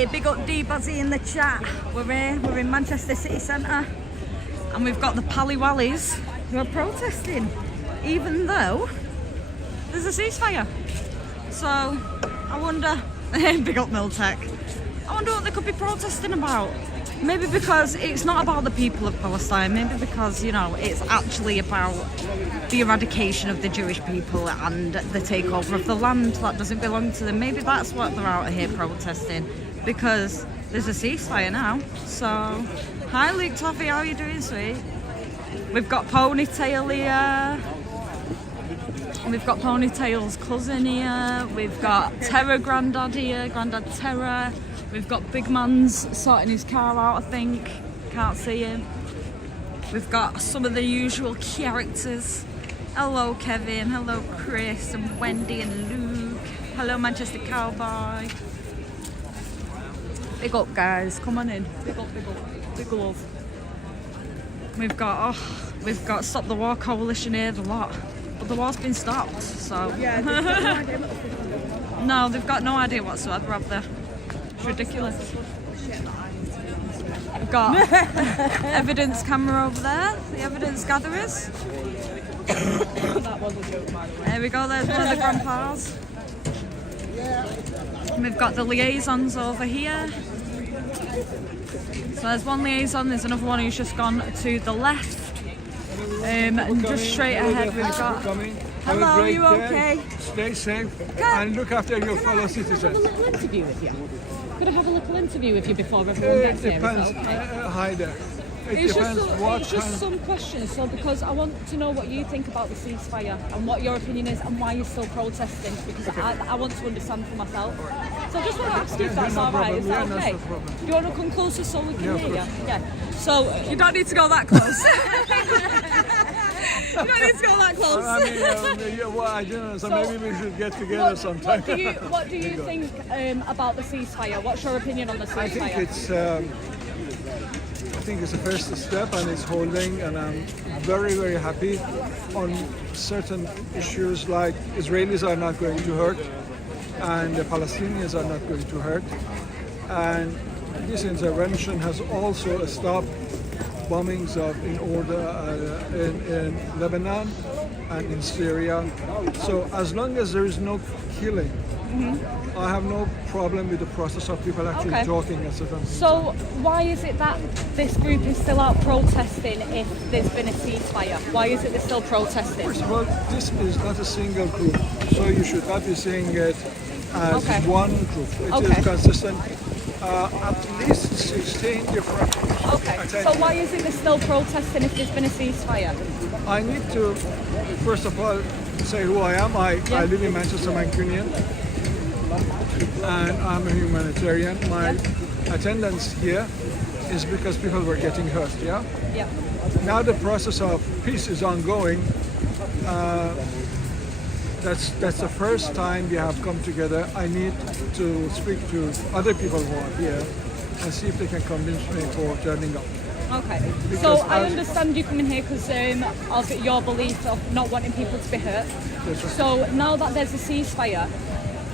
Hey, big up D-Buzzy in the chat. We're here, we're in Manchester City Centre, and we've got the Pally Wallies who are protesting, even though there's a ceasefire. So, I wonder, big up Miltech, I wonder what they could be protesting about. Maybe because it's not about the people of Palestine, maybe because, you know, it's actually about the eradication of the Jewish people and the takeover of the land that doesn't belong to them. Maybe that's what they're out here protesting, because there's a ceasefire now. So, hi Luke Toffee, how are you doing, sweet? We've got Ponytail here. We've got Ponytail's cousin here. We've got Terror Grandad here, Grandad Terror. We've got Big Man's sorting his car out, I think. Can't see him. We've got some of the usual characters. Hello Kevin, hello Chris and Wendy and Luke. Hello Manchester Cowboy. Big up guys, come on in. Big up, big up, big love. We've got Stop the War Coalition here, the lot. But the war's been stopped, so. Yeah, no, they've got no idea whatsoever, have they? It's ridiculous. We've got evidence camera over there, the evidence gatherers. That was a joke, by the way. There we go, there's one of the grandpas. And we've got the liaisons over here. So there's one liaison, there's another one who's just gone to the left. And just straight ahead we've got... Hello, are you okay? Stay safe and look after your fellow citizens. Have a little interview with you. Could I have a little interview with you before everyone gets here? Is that okay? Hi there. It's just some questions, so because I want to know what you think about the ceasefire and what your opinion is and why you're still protesting, because I want to understand for myself. So I just want to ask you if that's alright, is that okay? Do you want to come closer so we can hear you? Yeah. So you don't need to go that close. You don't need to go that close. I don't know, so maybe we should get together sometime. What do you think about the ceasefire? What's your opinion on the ceasefire? I think it's the first step and it's holding, and I'm very, very happy on certain issues like Israelis are not going to hurt and the Palestinians are not going to hurt. And this intervention has also stopped bombings in Lebanon and in Syria. So as long as there is no killing, I have no problem with the process of people actually talking at certain things. So why is it that this group is still out protesting if there's been a ceasefire? Why is it they're still protesting? First of all, this is not a single group, so you should not be seeing it as one group. It is consistent. At least 16 different groups. Okay, so why is it they're still protesting if there's been a ceasefire? I need to, first of all, say who I am. I live in Manchester, Mancunian, and I'm a humanitarian. My attendance here is because people were getting hurt, yeah? Now the process of peace is ongoing. That's the first time we have come together. I need to speak to other people who are here and see if they can convince me for turning up. Okay, so I understand you coming here because of your belief of not wanting people to be hurt. That's right. So now that there's a ceasefire,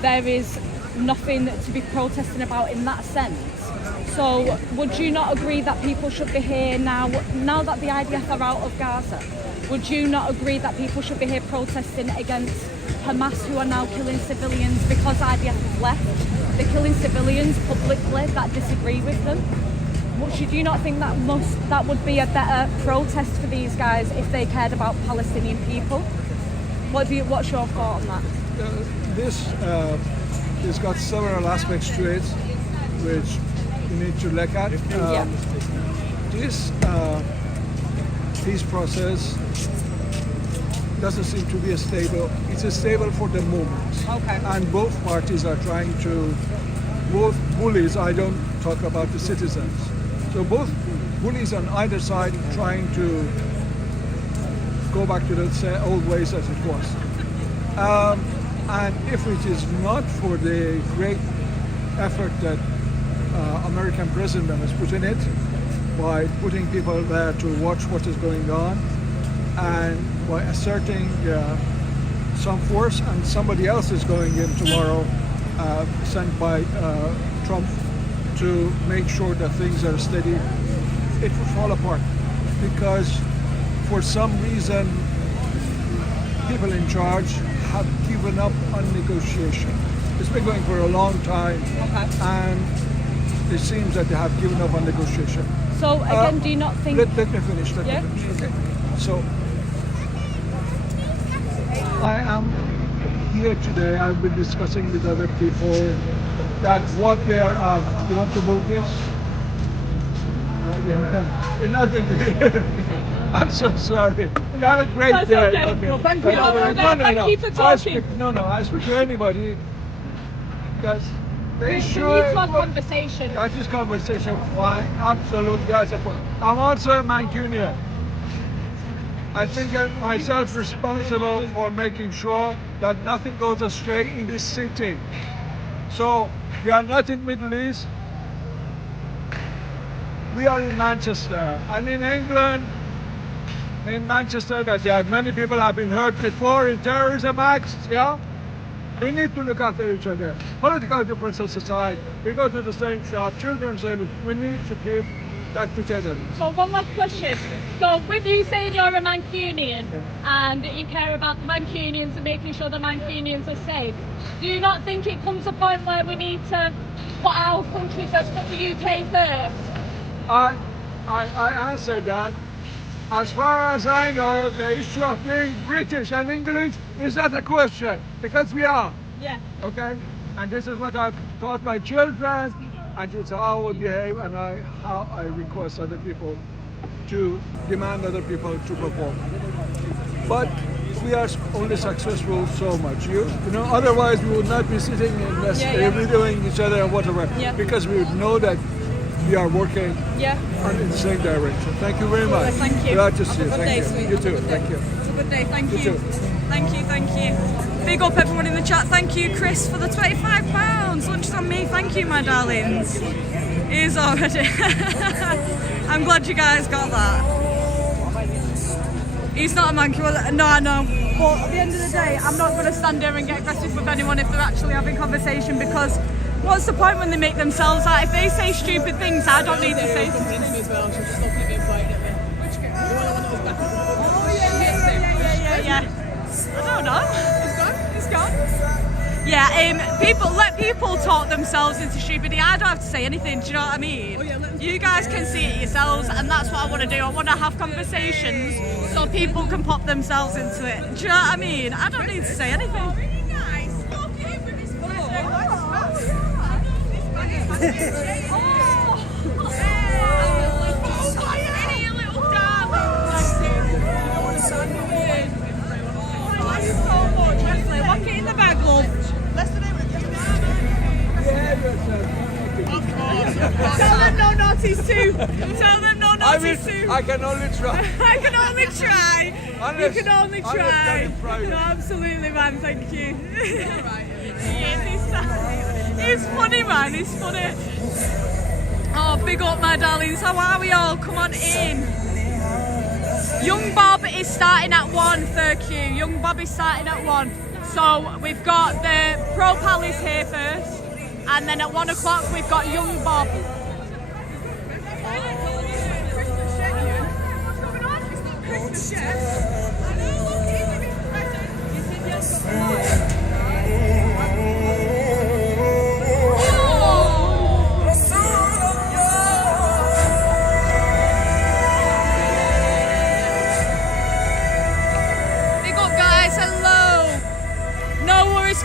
there is nothing to be protesting about in that sense. So would you not agree that people should be here now that the IDF are out of Gaza? Would you not agree that people should be here protesting against Hamas, who are now killing civilians because IDF have left? They're killing civilians publicly that disagree with them. Should you not think that would be a better protest for these guys if they cared about Palestinian people? What's your thought on that? It's got several aspects to it, which you need to look at. This peace process doesn't seem to be stable. It's stable for the moment. And both parties are trying to, both bullies, I don't talk about the citizens. So both bullies on either side trying to go back to the old ways as it was. And if it is not for the great effort that American president has put in it, by putting people there to watch what is going on, and by asserting some force, and somebody else is going in tomorrow, sent by Trump, to make sure that things are steady, it will fall apart because for some reason people in charge have given up on negotiation. It's been going for a long time, and it seems that they have given up on negotiation. So again, do you not think? Let me finish. Let me finish. Okay. So I am here today. I've been discussing with other people that what they are. You want to move this? I'm so sorry. You have a great That's day. okay. Well, thank you. No. Thank you for talking. I speak to anybody because they We need should. to have conversation. That is conversation. Fine, absolutely. I support. I'm also a Mancunian. I think I'm myself responsible for making sure that nothing goes astray in this city. So we are not in Middle East. We are in Manchester, and in England, in Manchester, that there are many people have been hurt before in terrorism acts. Yeah, we need to look after each other. Political differences aside, we go to the same shop, children's service. We need to keep that together. So one last question. So with you saying you're a Mancunian and you care about the Mancunians and making sure the Mancunians are safe, do you not think it comes a point where we need to put our country first, put the UK first? I answered that. As far as I know, the issue of being British and English is not a question, because we are. Yeah. Okay? And this is what I've taught my children, and it's how I would behave and how I request other people to demand other people to perform. But we are only successful so much. You know, otherwise we would not be sitting in this, videoing each other and whatever, because we would know that we are working in the same direction. Thank you very much. Thank you. Glad to see you. Have a good Thank day, you. sweet. You too. Have a good day. Thank you. Have a good day. Thank You you. too. Thank you. Thank you. Big up everyone in the chat. Thank you, Chris, for the £25. Lunch on me. Thank you, my darlings. Here's already. I'm glad you guys got that. He's not a monkey. Well, no, I know. But at the end of the day, I'm not going to stand here and get aggressive with anyone if they're actually having conversation, because what's the point when they make themselves out? If they say stupid things, I don't need to say something. Yeah. I don't know. He's gone. Yeah, let people talk themselves into stupidity. I don't have to say anything, do you know what I mean? You guys can see it yourselves, and that's what I want to do. I want to have conversations so people can pop themselves into it. Do you know what I mean? I don't need to say anything. Walk it in the bag, love. Tell them no naughties too. Tell them no naughties too. I can only try. I can only try. Unless- You can only unless try. you're in private. No, absolutely, man. Thank you. He's funny, man. He's funny. Oh, big up, my darlings. How are we all? Come on in. Young Bob is starting at 1, thank you. Young Bob is starting at 1. So we've got the Pro Palace here first, and then at 1 o'clock we've got Young Bob.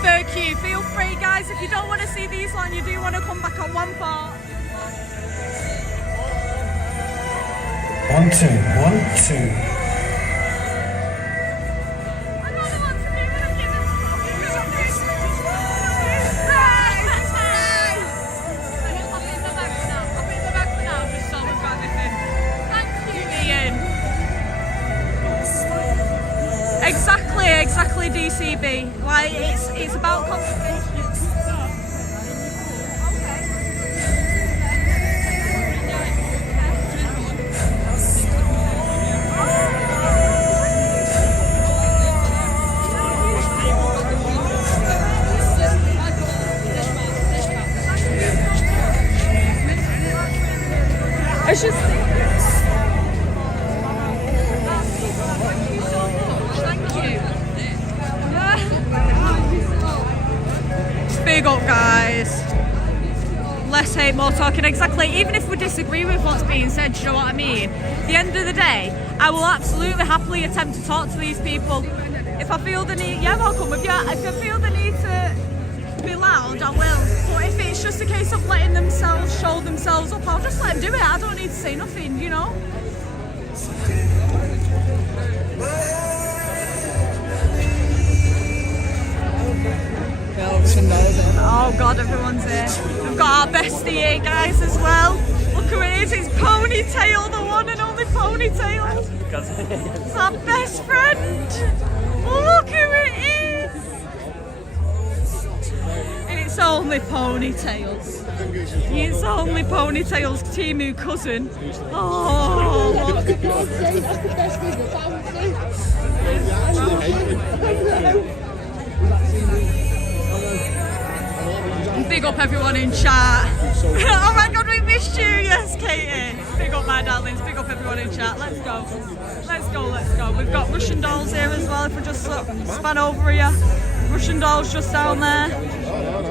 Thank you. Feel free, guys, if you don't want to see these long, you do want to come back on 1 part. 1 2 1 2. Exactly, DCB. Like, it's about conversation. delicious things. Thank you. Big up, guys. Less hate, more talking. Exactly. Even if we disagree with what's being said, do you know what I mean? At the end of the day, I will absolutely happily attempt to talk to these people. If I feel the need, yeah, I'll come with you. If I feel the need to be loud, I will. But if it's just a case of letting themselves show themselves up, I'll just let them do it. I don't need to say nothing, you know? Oh God, everyone's here. We've got our bestie here, guys, as well. Look who it is, it's Ponytail, the one and only Ponytail. It's our best friend. Look who it is. And it's only Ponytails. It's only Ponytail's Timu cousin. Oh, look. Big up everyone in chat. Oh my God, we missed you. Yes, Katie. Big up my darlings. Big up everyone in chat. Let's go. Let's go, let's go. We've got Russian dolls here as well. If we just span over here. Russian dolls just down there.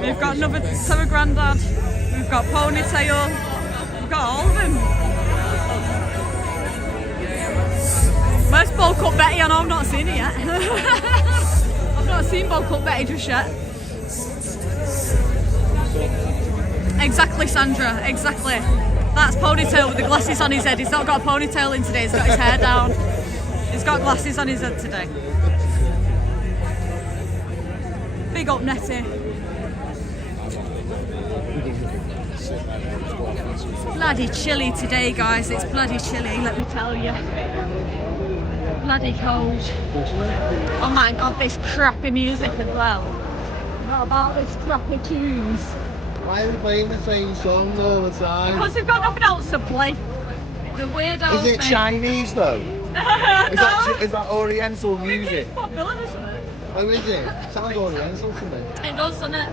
We've got another Terra Grandad. We've got Ponytail. We've got all of them. Where's Bulk Up Betty? I know I've not seen it yet. I've not seen Bulk Up Betty just yet. Exactly, Sandra, exactly. That's Ponytail with the glasses on his head. He's not got a ponytail in today, he's got his hair down. He's got glasses on his head today. Big up Nettie. Bloody chilly today, guys. It's bloody chilly, let me tell you. Bloody cold. Oh my God, this crappy music as well. What about this crappy tunes? Why are they playing the same song all the time? Because they've got nothing else to play. The weirdos. Is it Chinese though? Is that Oriental music? It's popular, isn't it? Oh, is it? Sounds Oriental to me. It does, doesn't it?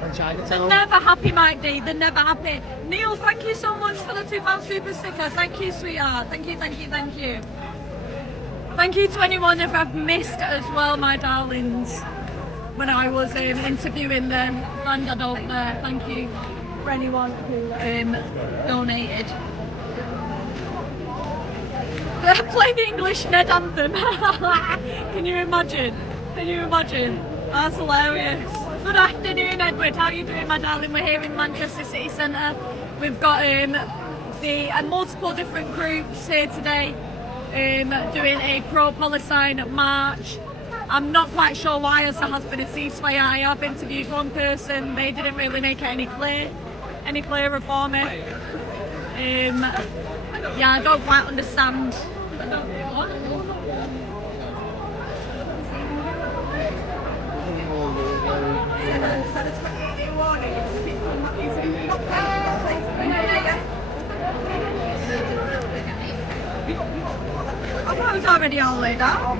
And They're Chinatown. never happy, Mike D. They're never happy. Neil, thank you so much for the £2 super sticker. Thank you, sweetheart. Thank you, thank you, thank you. Thank you to anyone if I've missed as well, my darlings. When I was interviewing the granddad over there, thank you for anyone who donated. Play the English Ned anthem. Can you imagine? Can you imagine? That's hilarious. Good afternoon, Edward. How are you doing, my darling? We're here in Manchester City Centre. We've got multiple different groups here today doing a pro-Palestine march. I'm not quite sure why, as there has been a ceasefire. I have interviewed one person, they didn't really make it any clearer for me. Yeah, I don't quite understand. I thought it was already all laid out.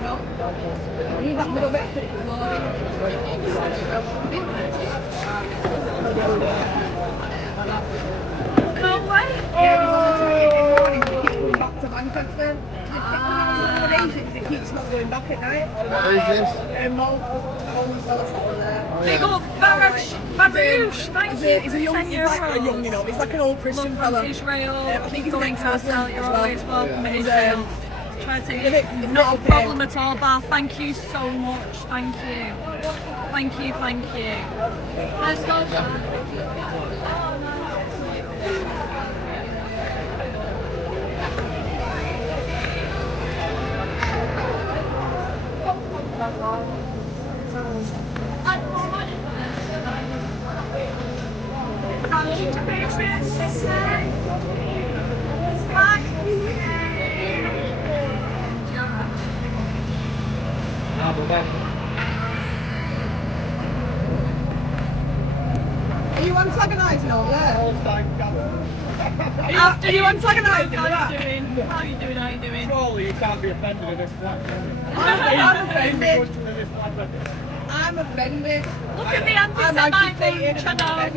No way. Back to Manchester. It keeps not going back at night. What is this? Big up Baruch, thank you. He's a young, he's like a young, you know, he's like an old Christian fella. Israel, I think he's going next to Israel, Muslim you're as well. always welcome in He's, Israel. Try to not a problem at all, Bar. Thank you so much. Thank you. Thank you, thank you. Let's go, Are you antagonising over there? After you antagonising, how are you doing? How are you doing? How are you doing? Surely you can't be offended at this platform. I'm offended. I'm offended. Look at the anti-Semite bunch, I know.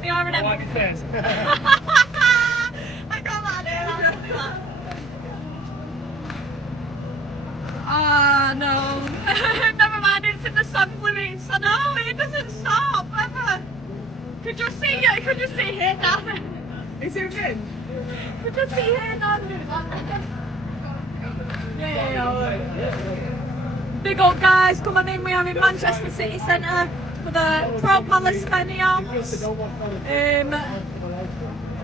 They are an Ah, no. Never mind, it's in the song lyrics. I know, it doesn't stop ever. Could you see it? Could you see here now? Is it good? Could you see here now? Yeah. Big up, guys. Come on in. We are in Manchester City Centre for the pro-Palestinians.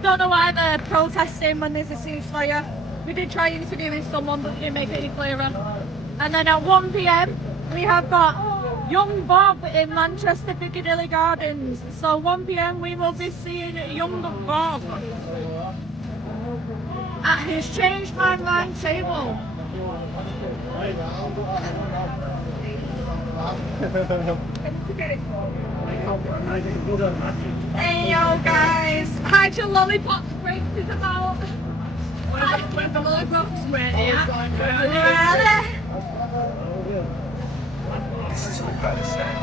Don't know why they're protesting when there's a ceasefire. We did try interviewing someone, but didn't make it any clearer. And then at 1 PM, we have got Young Bob in Manchester Piccadilly Gardens. So 1 PM, we will be seeing Young Bob at his Change My Mind table. Hey yo guys, hide your lollipops, break is about. Where the lollipops? Where they at? This is all Palestine.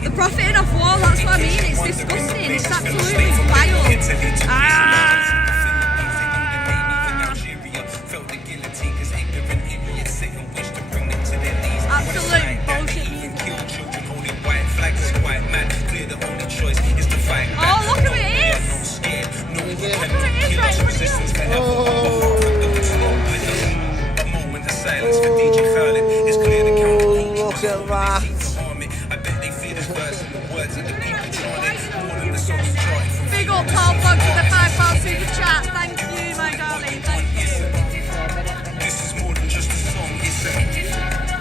The profiting off war, that's what I mean. It's disgusting. It's absolutely vile. Absolute bullshit music. Oh, look who it is! Look who it is right in front of Look at that. Big up Paul Fogg for the £5 super chat. Thank you, my darling. Thank you. This is more than just a song. It's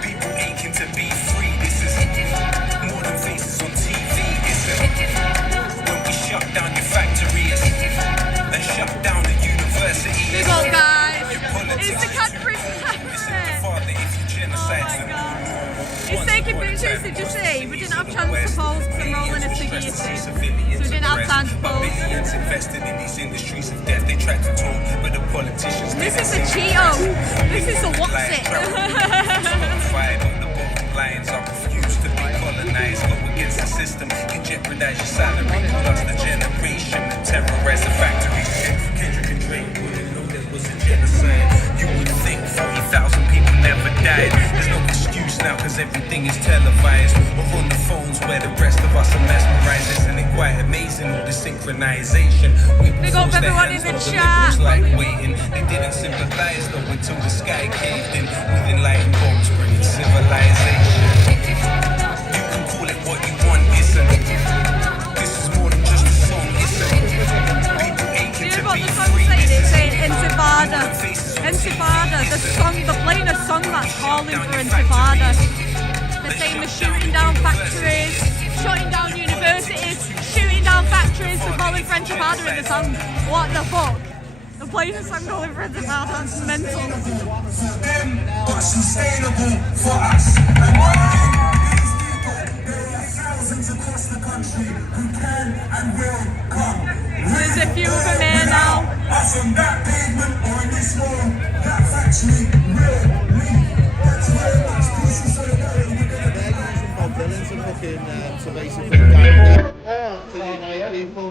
people aching to be free. This is more than faces on TV. It's when we shut down your factories and shut down the universities. Big up, guys. It's the country. Oh my God. He's taking pictures, did you see? We didn't have chance to pose because I'm rolling a ciggy, you see. So we didn't have time to pose. Invested in these industries of death, they try to talk, but the politicians. This is the Cheeto. This is the what's it. Lions are refused to be colonized. Go against the system, can jeopardize your salary. Plus the generation that terrorize the factories. Kendrick and Drake wouldn't know there was a genocide. You would think 40,000 people never died. There's no excuse now because everything is televised. We're on the phones where the rest of us are mesmerized. Isn't it quite amazing all the synchronization? Big up everyone in the chat. Like waiting. They didn't sympathize though until the sky caved in. With enlightened bombs bringing civilization. You can call it what you want, isn't it? This is more than just a song, isn't it? People aching to be free. It's saying Intifada. Intifada. The song, they're playing a song that's calling for Intifada. They're saying they're shooting down factories, shutting down universities, shooting down factories. They're calling for Intifada in the song. What the fuck? They're playing a song calling for Intifada. That's mental. But sustainable for us. Thousands across the country who can and will come. There's a few of them here now. Us on that pavement or in this room, that factory will leave. Thank you very much. Peace and solidarity. They're using Bob Dylan to fucking to basically guide to unite people.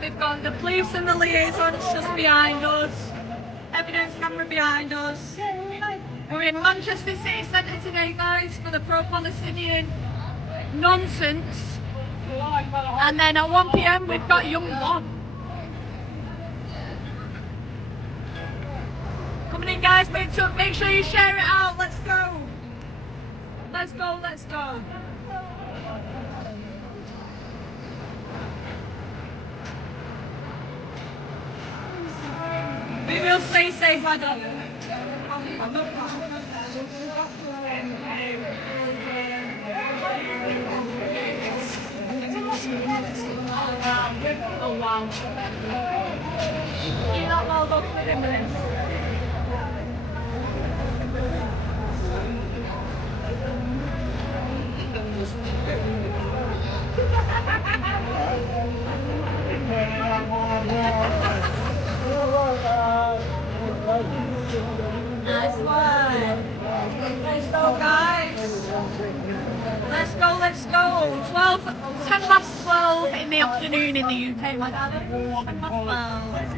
We've got the police and the liaisons just behind us. Evidence camera behind us. We're in Manchester City Centre today, guys, for the pro-Palestinian nonsense. And then at 1 PM, we've got Young Bob. Coming in, guys. Make sure you share it out. Let's go. Let's go. Let's go. We will stay safe, Adam. Oh wow. You're not well booked with him. Nice one. Let's go, guys. Let's go, let's go. 10 past 12 in the afternoon in the UK, my darling. 10 past 12.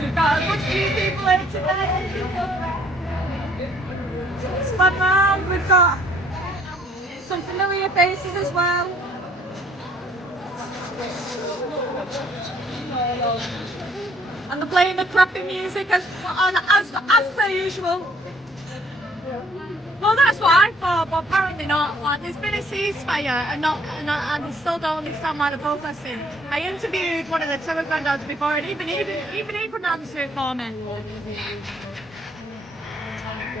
We've got a good few people here today. Span round, we've got some familiar faces as well. And they're playing the crappy music as per usual. Well, that's what I thought, but apparently not. Like, there's been a ceasefire and I still don't understand why they're protesting. I interviewed one of the tour granddads before, and even he couldn't answer it for me.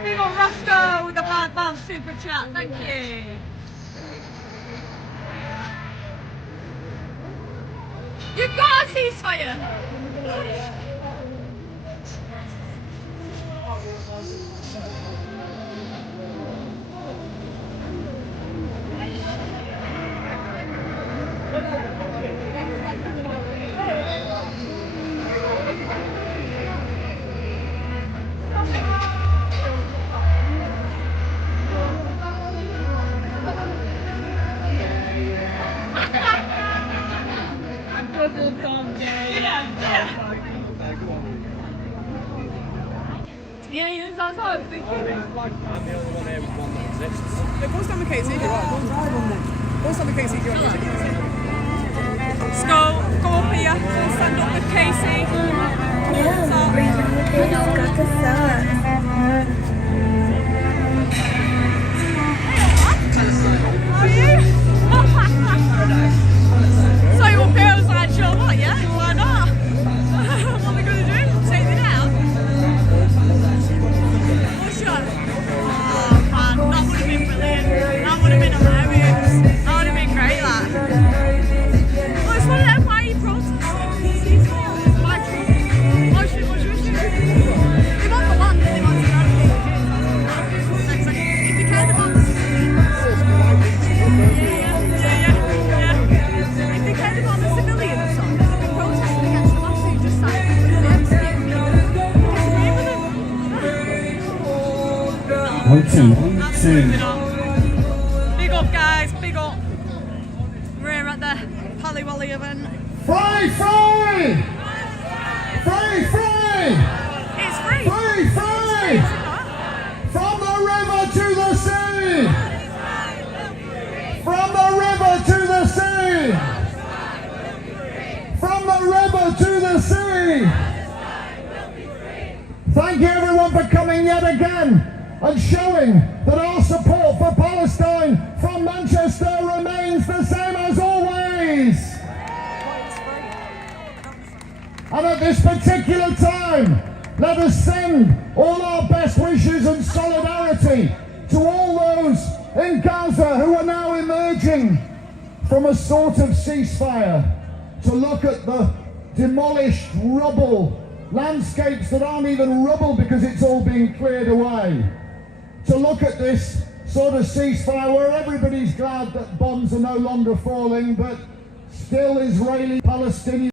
Big up Roscoe with the £5 super chat, thank you. You've got a ceasefire! Yeah, that's what I was thinking. I'm the only one here with one that exists. Yeah, go stand with Katie, you're right. Go and drive on then. Go stand with Katie, you're right. Let's go up here, we'll stand up with Casey. How are you? So you up here, I was like, sure what, yeah? Why not? What are we going to do? Take me down? Oh man, that would have been brilliant. That would have been hilarious. That would have been great, that. Well, it's one of them, why are you protesting? Why should we do? They want the land, they want to eradicate it. If you care about the civilians. Yeah. If they care about the civilians, they've been protesting against the lads who just signed the MCU. Disagree with them. 1, 2, 2. Big up, guys, big up. We're here at the Pally Wally event. Free, free! Free, free! It's free. Free, free! From the river to the sea! From the river to the sea! From the river to the sea! Thank you everyone for coming yet again and showing that our support for Palestine from Manchester remains the same as always. And at this particular time, let us send all our best wishes and solidarity to all those in Gaza who are now emerging from a sort of ceasefire to look at the demolished rubble, landscapes that aren't even rubble because it's all being cleared away. To look at this sort of ceasefire where everybody's glad that bombs are no longer falling, but still Israeli Palestinians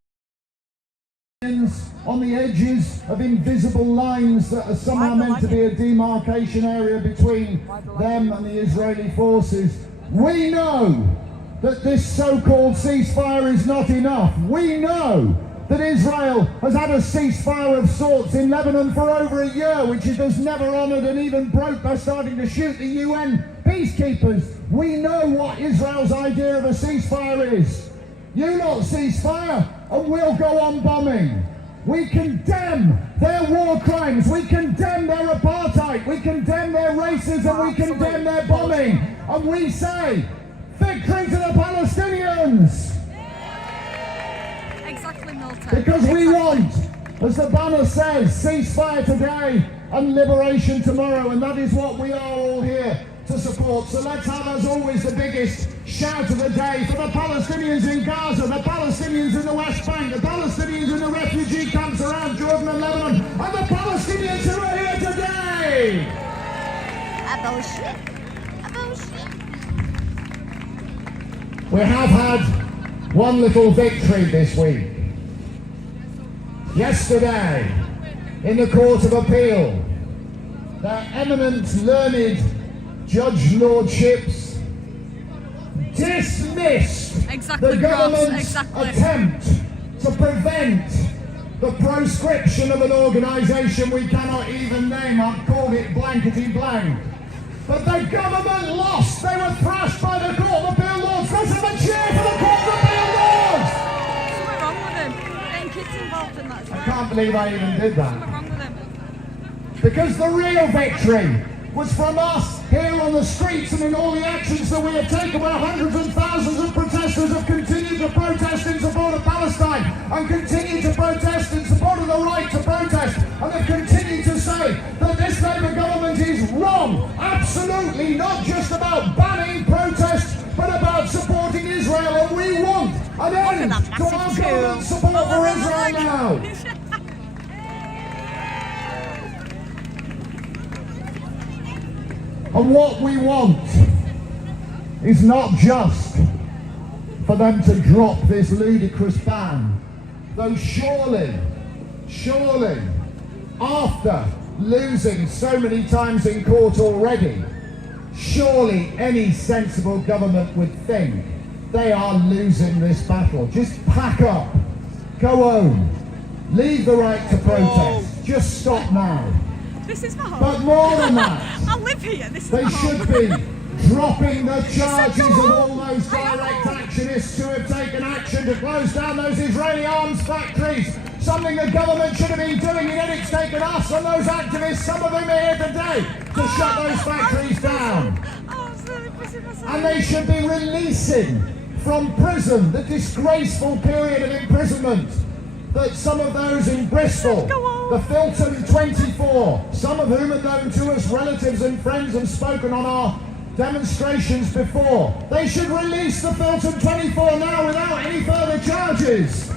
on the edges of invisible lines that are somehow meant to be a demarcation area between them and the Israeli forces. We know that this so-called ceasefire is not enough. We know that Israel has had a ceasefire of sorts in Lebanon for over a year, which it has never honoured and even broke by starting to shoot the UN peacekeepers. We know what Israel's idea of a ceasefire is. You lot ceasefire and we'll go on bombing. We condemn their war crimes, we condemn their apartheid, we condemn their racism, we condemn their bombing. And we say, victory to the Palestinians! Exactly, Milton. Because we want, as the banner says, ceasefire today and liberation tomorrow, and that is what we are all here to support. So let's have, as always, the biggest shout of the day for the Palestinians in Gaza, the Palestinians in the West Bank, the Palestinians in the refugee camps around Jordan and Lebanon, and the Palestinians who are here today! About shit. We have had one little victory this week. Yesterday, in the Court of Appeal, their eminent learned judge lordships dismissed the government's attempt to prevent the proscription of an organisation we cannot even name. I've called it blankety blank. But the government lost. They were thrashed by the Court of Appeal Lords. Let's have a cheer for the Court of Appeal Lords! What's wrong with them? Getting kids involved in that as well. I can't believe I even did that. What's wrong with them? Because the real victory was from us here on the streets and in all the actions that we have taken, where hundreds and thousands of protesters have continued to protest in support of Palestine and continue to protest in support of the right to protest, and have continued to say that this Labour government is wrong, absolutely not just about banning protests but about supporting Israel, and we want an end to our government support for Israel now. And what we want is not just for them to drop this ludicrous ban, though surely, after losing so many times in court already, surely any sensible government would think they are losing this battle. Just pack up, go home, leave the right to protest, just stop now. This is my home. But more than that, I live here. This is they my home. should be dropping the charges of all those direct actionists who have taken action to close down those Israeli arms factories. Something the government should have been doing, and yet it's taken us and those activists, some of them are here today, to shut those factories down. And they should be releasing from prison the disgraceful period of imprisonment that some of those in Bristol, the Filton 24, some of whom are known to us, relatives and friends, have spoken on our demonstrations before. They should release the Filton 24 now without any further charges.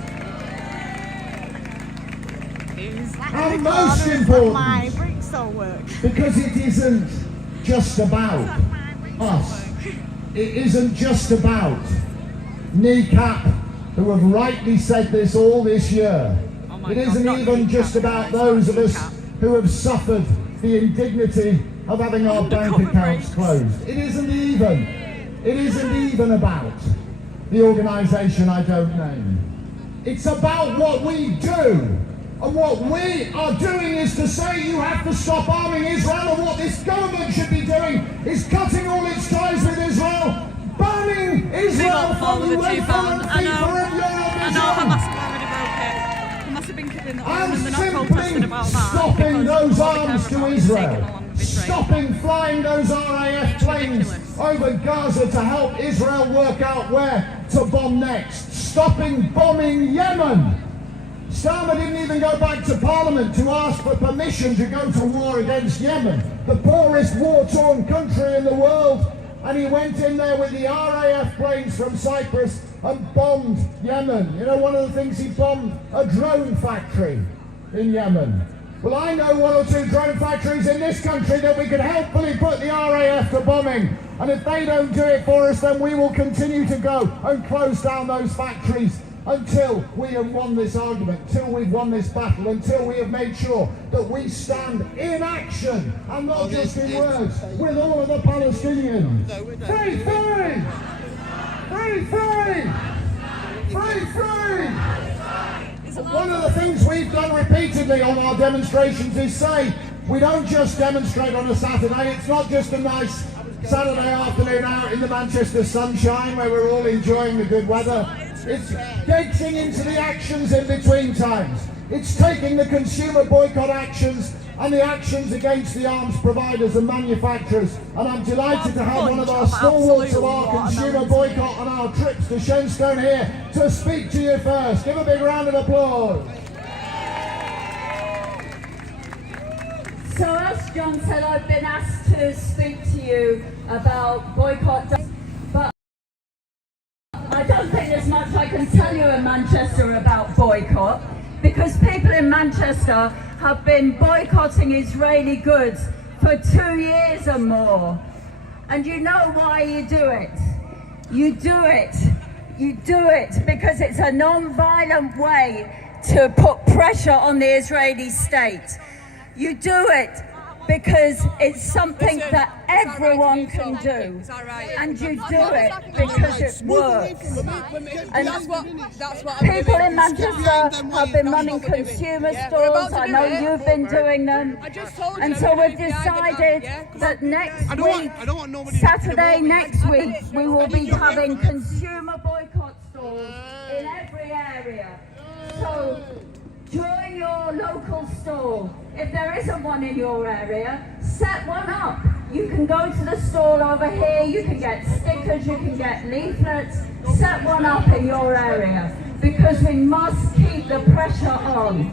And most important, because it isn't just about us. It isn't just about Kneecap, who have rightly said this all this year. It isn't even just about those of us who have suffered the indignity of having our bank accounts closed. It isn't even about the organisation I don't name. It's about what we do. And what we are doing is to say you have to stop arming Israel, and what this government should be doing is cutting all its ties with Israel, banning Israel from the way forward for Europe. I know Hamas have already broke it. Hamas have been killing the arms and they're not And protesting about that. stopping those all they care arms to about is taking Israel, along with Israel. stopping flying those RAF planes ridiculous. over Gaza to help Israel work out where to bomb next, stopping bombing Yemen. Starmer didn't even go back to Parliament to ask for permission to go to war against Yemen, the poorest war-torn country in the world, and he went in there with the RAF planes from Cyprus and bombed Yemen. You know, one of the things he bombed, a drone factory in Yemen. Well, I know one or two drone factories in this country that we could helpfully put the RAF to bombing, and if they don't do it for us, then we will continue to go and close down those factories until we have won this argument, until we've won this battle, until we have made sure that we stand in action and not just in words with all of the Palestinians. Free, free! Free, free! Free, free! One of the things we've done repeatedly on our demonstrations is say, we don't just demonstrate on a Saturday, it's not just a nice Saturday afternoon out in the Manchester sunshine where we're all enjoying the good weather. It's getting into the actions in between times. It's taking the consumer boycott actions and the actions against the arms providers and manufacturers. And I'm delighted to have one of our stalwarts of our consumer boycott on our trips to Shenstone here to speak to you first. Give a big round of applause. So as John said, I've been asked to speak to you about boycott, but I don't think there's much I can tell you in Manchester about boycott, because people in Manchester have been boycotting Israeli goods for 2 years or more. And you know why you do it. You do it. You do it because it's a non-violent way to put pressure on the Israeli state. You do it because it's something that everyone can do. And you do it because it works. And people in Manchester have been running consumer stores. I know you've been doing them. And so we've decided that next week, Saturday next week, we will be having consumer boycott stores in every area. So join your local store. If there isn't one in your area, set one up. You can go to the stall over here, you can get stickers, you can get leaflets. Set one up in your area because we must keep the pressure on.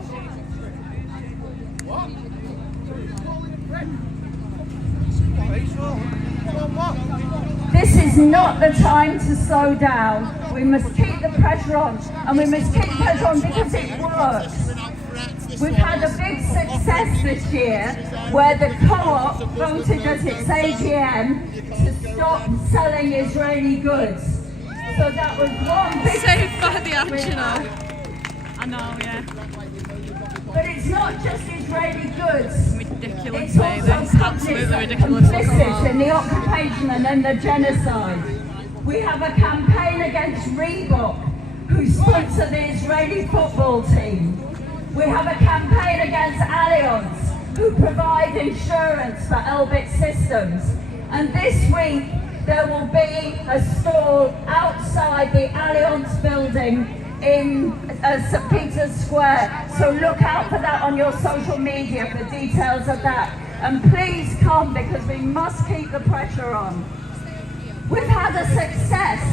This is not the time to slow down. We must keep the pressure on, and we must keep the pressure on because it works. We've had a big success this year where the co-op voted at its AGM to stop selling Israeli goods. So that was one big Saved by the action. I know, yeah. But it's not just Israeli goods. Ridiculous, It's also It's absolutely ridiculous. complicit in the occupation and in the genocide. We have a campaign against Reebok, who sponsor the Israeli football team. We have a campaign against Allianz, who provide insurance for Elbit Systems. And this week, there will be a stall outside the Allianz building in St. Peter's Square. So look out for that on your social media for details of that. And please come because we must keep the pressure on. We've had a success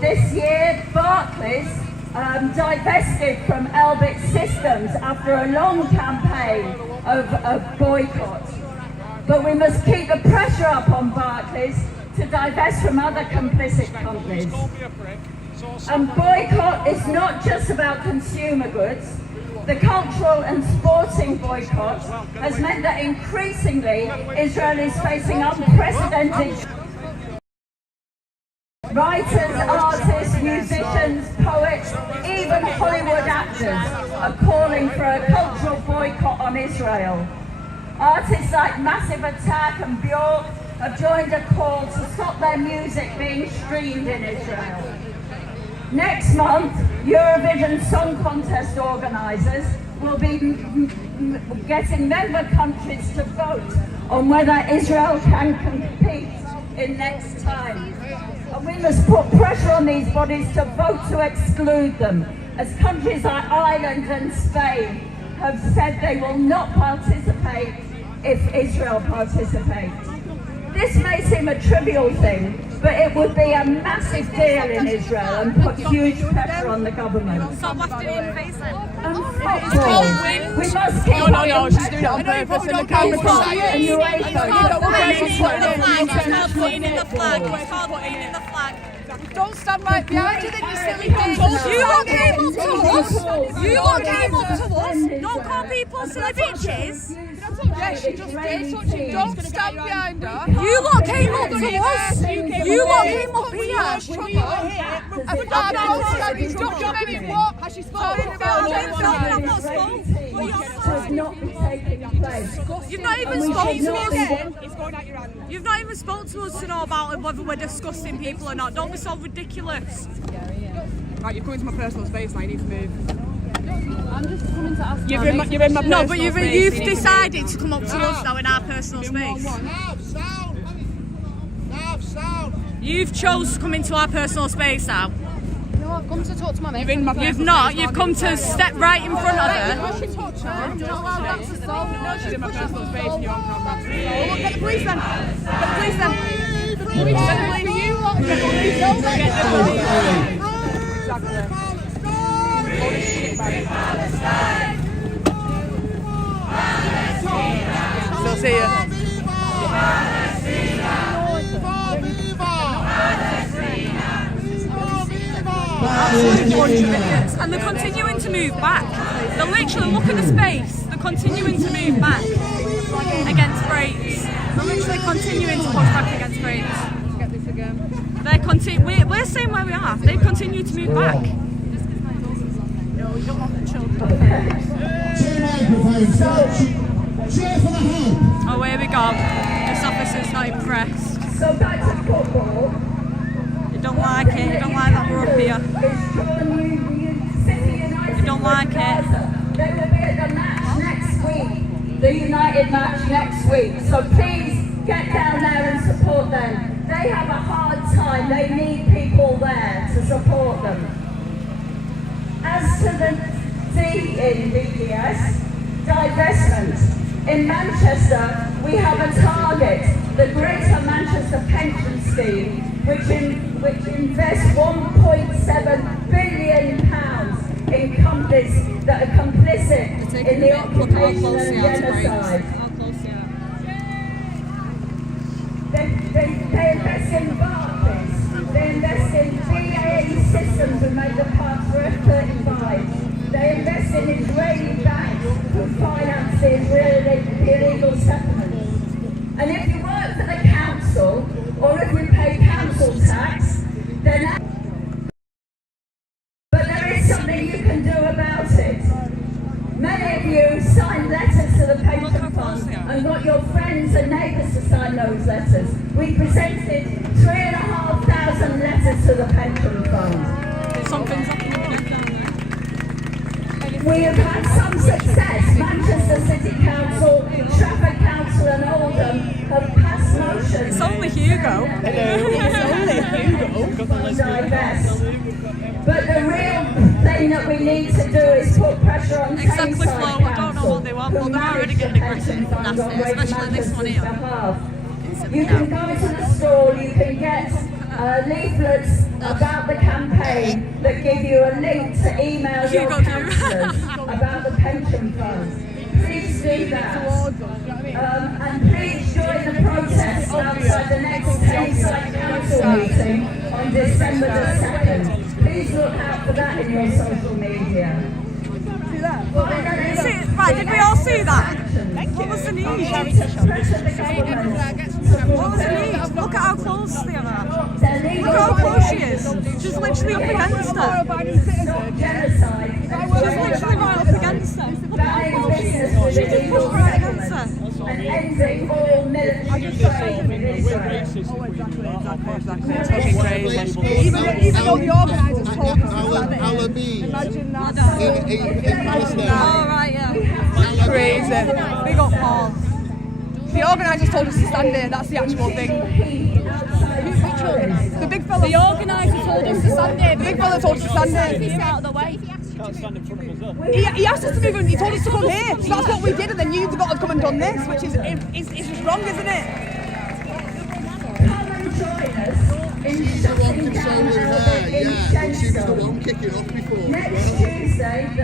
this year. Barclays divested from Elbit Systems after a long campaign of boycott. But we must keep the pressure up on Barclays to divest from other complicit companies. And boycott is not just about consumer goods. The cultural and sporting boycott has meant that increasingly Israel is facing unprecedented. Writers, artists, musicians, poets, even Hollywood actors are calling for a cultural boycott on Israel. Artists like Massive Attack and Bjork have joined a call to stop their music being streamed in Israel. Next month, Eurovision Song Contest organisers will be getting member countries to vote on whether Israel can compete in next time. And we must put pressure on these bodies to vote to exclude them, as countries like Ireland and Spain have said they will not participate if Israel participates. This may seem a trivial thing, but it would be a massive deal in Israel and put huge pressure on the government. So what's doing in face then? And football. We must keep No, she's doing it on purpose and the camera and UEFA. Putting in the flag. It's called putting in the flag. Don't stand right behind you, then you silly thing. You lot came up to us. You lot came up to us. Don't call people silly bitches. Yeah, she just did. Don't stand behind her. You lot came up to us. You lot came up here. Has she spoken about I've not spoken. Should not be taking place. You've not even spoken to us. It's going out your hand. You've not even spoken to us to know about whether we're discussing people or not. Don't be so ridiculous. Right, you're coming to my personal space now, you need to move. I'm just coming to ask. You're in my personal No, but you've space. decided to come up to us now in our personal space. You've chose to come into our personal space now. No, I've come to talk to my mate. You've not. You've come to step right in front of her. She's in my personal space and you're on camera. Oh, look, get the police then. Get the police then. Get the police. Get the police. Get the police. Exactly. Holy shit, man. Still see you. And they're continuing to move back. They're literally, look at the space. They're continuing to move back against brakes. They're literally continuing to push back against brakes. Let's get this again. They're We're staying where we are. They've continued to move back. No, you don't want the children. Two microphones, cheer for the home. Oh, here we go. This officer's not impressed. So back to football. You don't like it. You don't like that we're up here. You don't like it. They will be at the match next week. The United match next week. So please get down there and support them. They have a hard time. They need people there to support them. As to the D in BDS, divestment. In Manchester, we have a target, the Greater Manchester Pension Scheme, which invests £1.7 billion in companies that are complicit in the occupation and genocide. They invest in Barclays, they invest in BAE Systems who make the parts for F-35, they invest in Israeli banks who finance the illegal settlements. And if you work for the council, or if you pay council tax, then but there is something you can do about it. Many of you signed letters to the pension fund and got your friends and neighbours to sign those letters. We presented 3,500 letters to the pension fund. Something's happening. We have had some success. Manchester City Council, Trafford Council and Oldham have passed motions. It's only Hugo. Divest. But the real thing that we need to do is put pressure on Exactly, Tameside Flo. We don't know Council, what they want, who but they're already manage getting the aggressive pension and funds on nasty, Greater especially this one Manchester's here. behalf. You can go to the store, you can get leaflets about the campaign that give you a link to email your councillors about the pension funds. Please do that. And please join the protest outside the next Tameside Council meeting on December the 2nd. Please look out for that in your social media. See that? Right, did we all see that? What was the need? What was the need? Look at how close they are. Look at how close she is. She's literally up against her. She's literally right up against her. She just pushed right against her. And ending all military trade with Israel. Even though the organisers told us Imagine that. in Palestine. Oh, right, yeah. Crazy. Big up Paul. The organisers told us to stand here, that's the actual thing. The big fella. The organiser told us to stand here. The big fella told us to stand here. Out of the way. He asked us to move and he told us to come here. So that's what we did, and then you've got to come and done this, which is just wrong, isn't it? Come and join us in shutting down She was the one kicking off before. Next Tuesday, the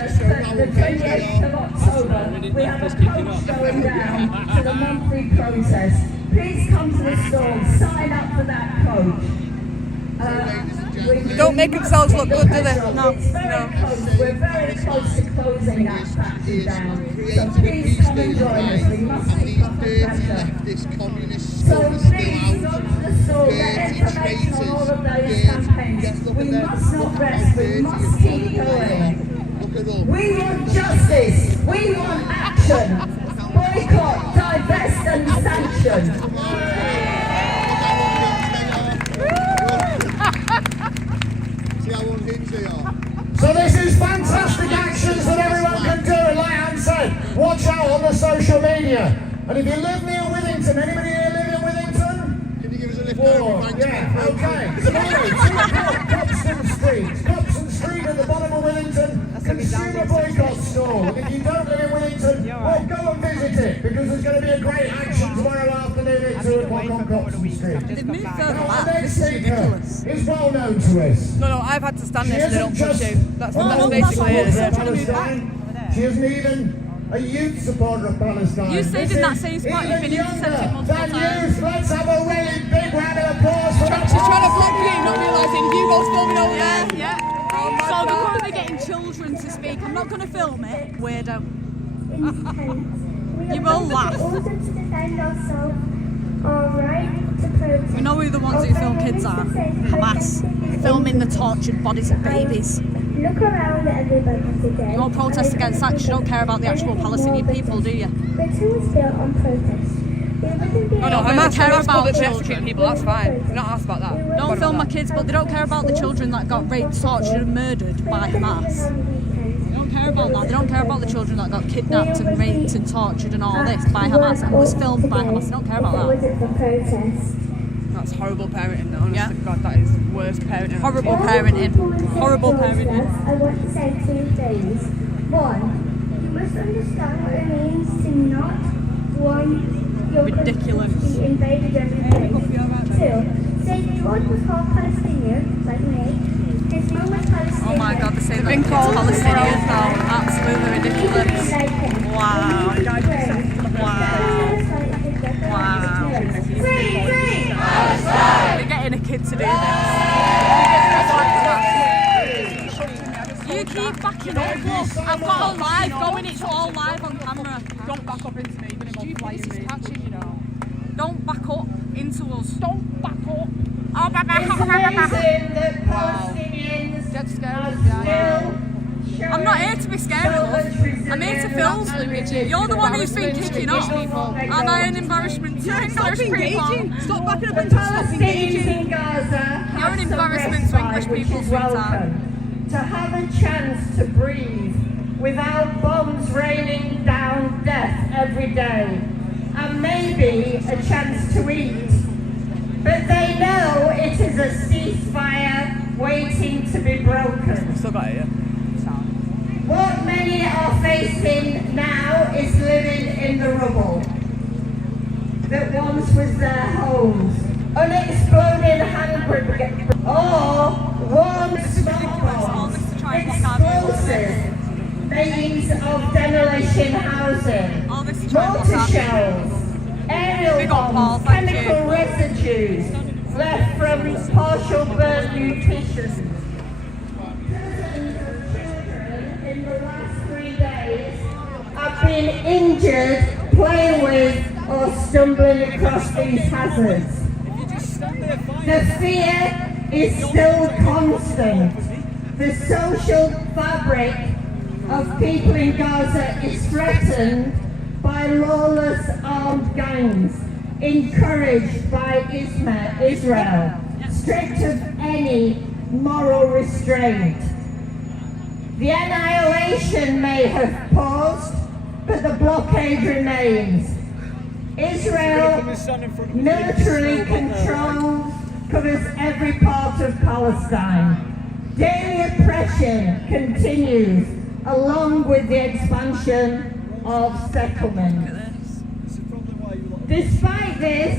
28th of October, we have a coach going down to the monthly protest. Please come to the stall, sign up for that coach. Don't make themselves look good, do they? No. It's very close. We're very close to closing that factory down. So please come and join us. We must keep up the pressure. So please go to the store, get information on all of those campaigns. We must not rest. We must keep going. We want justice. We want action. Boycott, divest and sanction. So this is fantastic actions that everyone can do, and like Anne said, watch out on the social media. And if you live near Withington, anybody here live in Withington? Can you give us a lift Four. over? Yeah, okay. Copston Street. Copston Street at the bottom of Withington. Consumer boycott stall. And if you don't live in Withington, well, go and visit it, because there's going to be a great action tomorrow afternoon at 2 o'clock on Copston Street. They've moved further Now, back. our next This is speaker ridiculous. is well known to us. No, I've had to stand She there so they don't isn't push just you. That's basically what it. they're trying to move Palestine. She isn't even a youth supporter of Palestine. You stayed This in that is same spot. You've even been younger intercepted multiple than times. youth. Let's have a really big round of applause for that. She's trying to block you, not realising Hugo's filming over there. Yeah. So they're currently getting children to speak. I'm not going to film it, weirdo. You will laugh. In order to defend ourselves, our right to protest. We know who the ones who film kids are. Hamas. Filming the tortured bodies of babies. Look around at everybody today. You won't protest against that because you don't care about the actual Palestinian people, do you? Britain was built on protest. No, Hamas care care about about the children. people, that's fine. We're not asked about that. Don't film my kids, but they don't care about the children that got raped, tortured and murdered by Hamas. They don't care about that. They don't care about the children that got kidnapped and raped and tortured and all this by Hamas and was filmed by Hamas. They don't care about that. That's horrible parenting, honestly. Yeah. God, that is worst parenting. Horrible parenting. Horrible parenting. I want to say 2 things. 1, you must understand what it means to not want your Ridiculous. country to be invaded every day. 2, say George was half Palestinian, like me. His mum was Palestinian. Oh my God, they say that it's Palestinians now. Absolutely ridiculous. Wow. Wow. Wow. We're getting a kid to do this. You keep backing up, look. I've got a live going, it's all live on camera. Don't back up into me, This is catching, you know. Don't back up into us. Don't back up. Oh, back up. Get scared. I'm not here to be scared of us. I'm here to film. You're the one who's been kicking off. Am I an embarrassment to English people? Stop backing up and stop engaging. in Gaza You're an embarrassment to English people, sweetheart. to have a chance to breathe without bombs raining down death every day, and maybe a chance to eat. But they know it is a ceasefire waiting to be broken. Still got it, yeah? What many are facing now is living in the rubble that once was their homes. Unexploded hand grenades, or one small bombs, explosives, layings of demolition housing, mortar shells, aerial bombs, chemical residues left from partial burn nutrition. In the last 3 days have been injured playing with or stumbling across these hazards. The fear is still constant. The social fabric of people in Gaza is threatened by lawless armed gangs encouraged by Israel, stripped of any moral restraint. The annihilation may have paused, but the blockade remains. Israel militarily covers every part of Palestine. Daily oppression continues, along with the expansion of settlement. Despite this,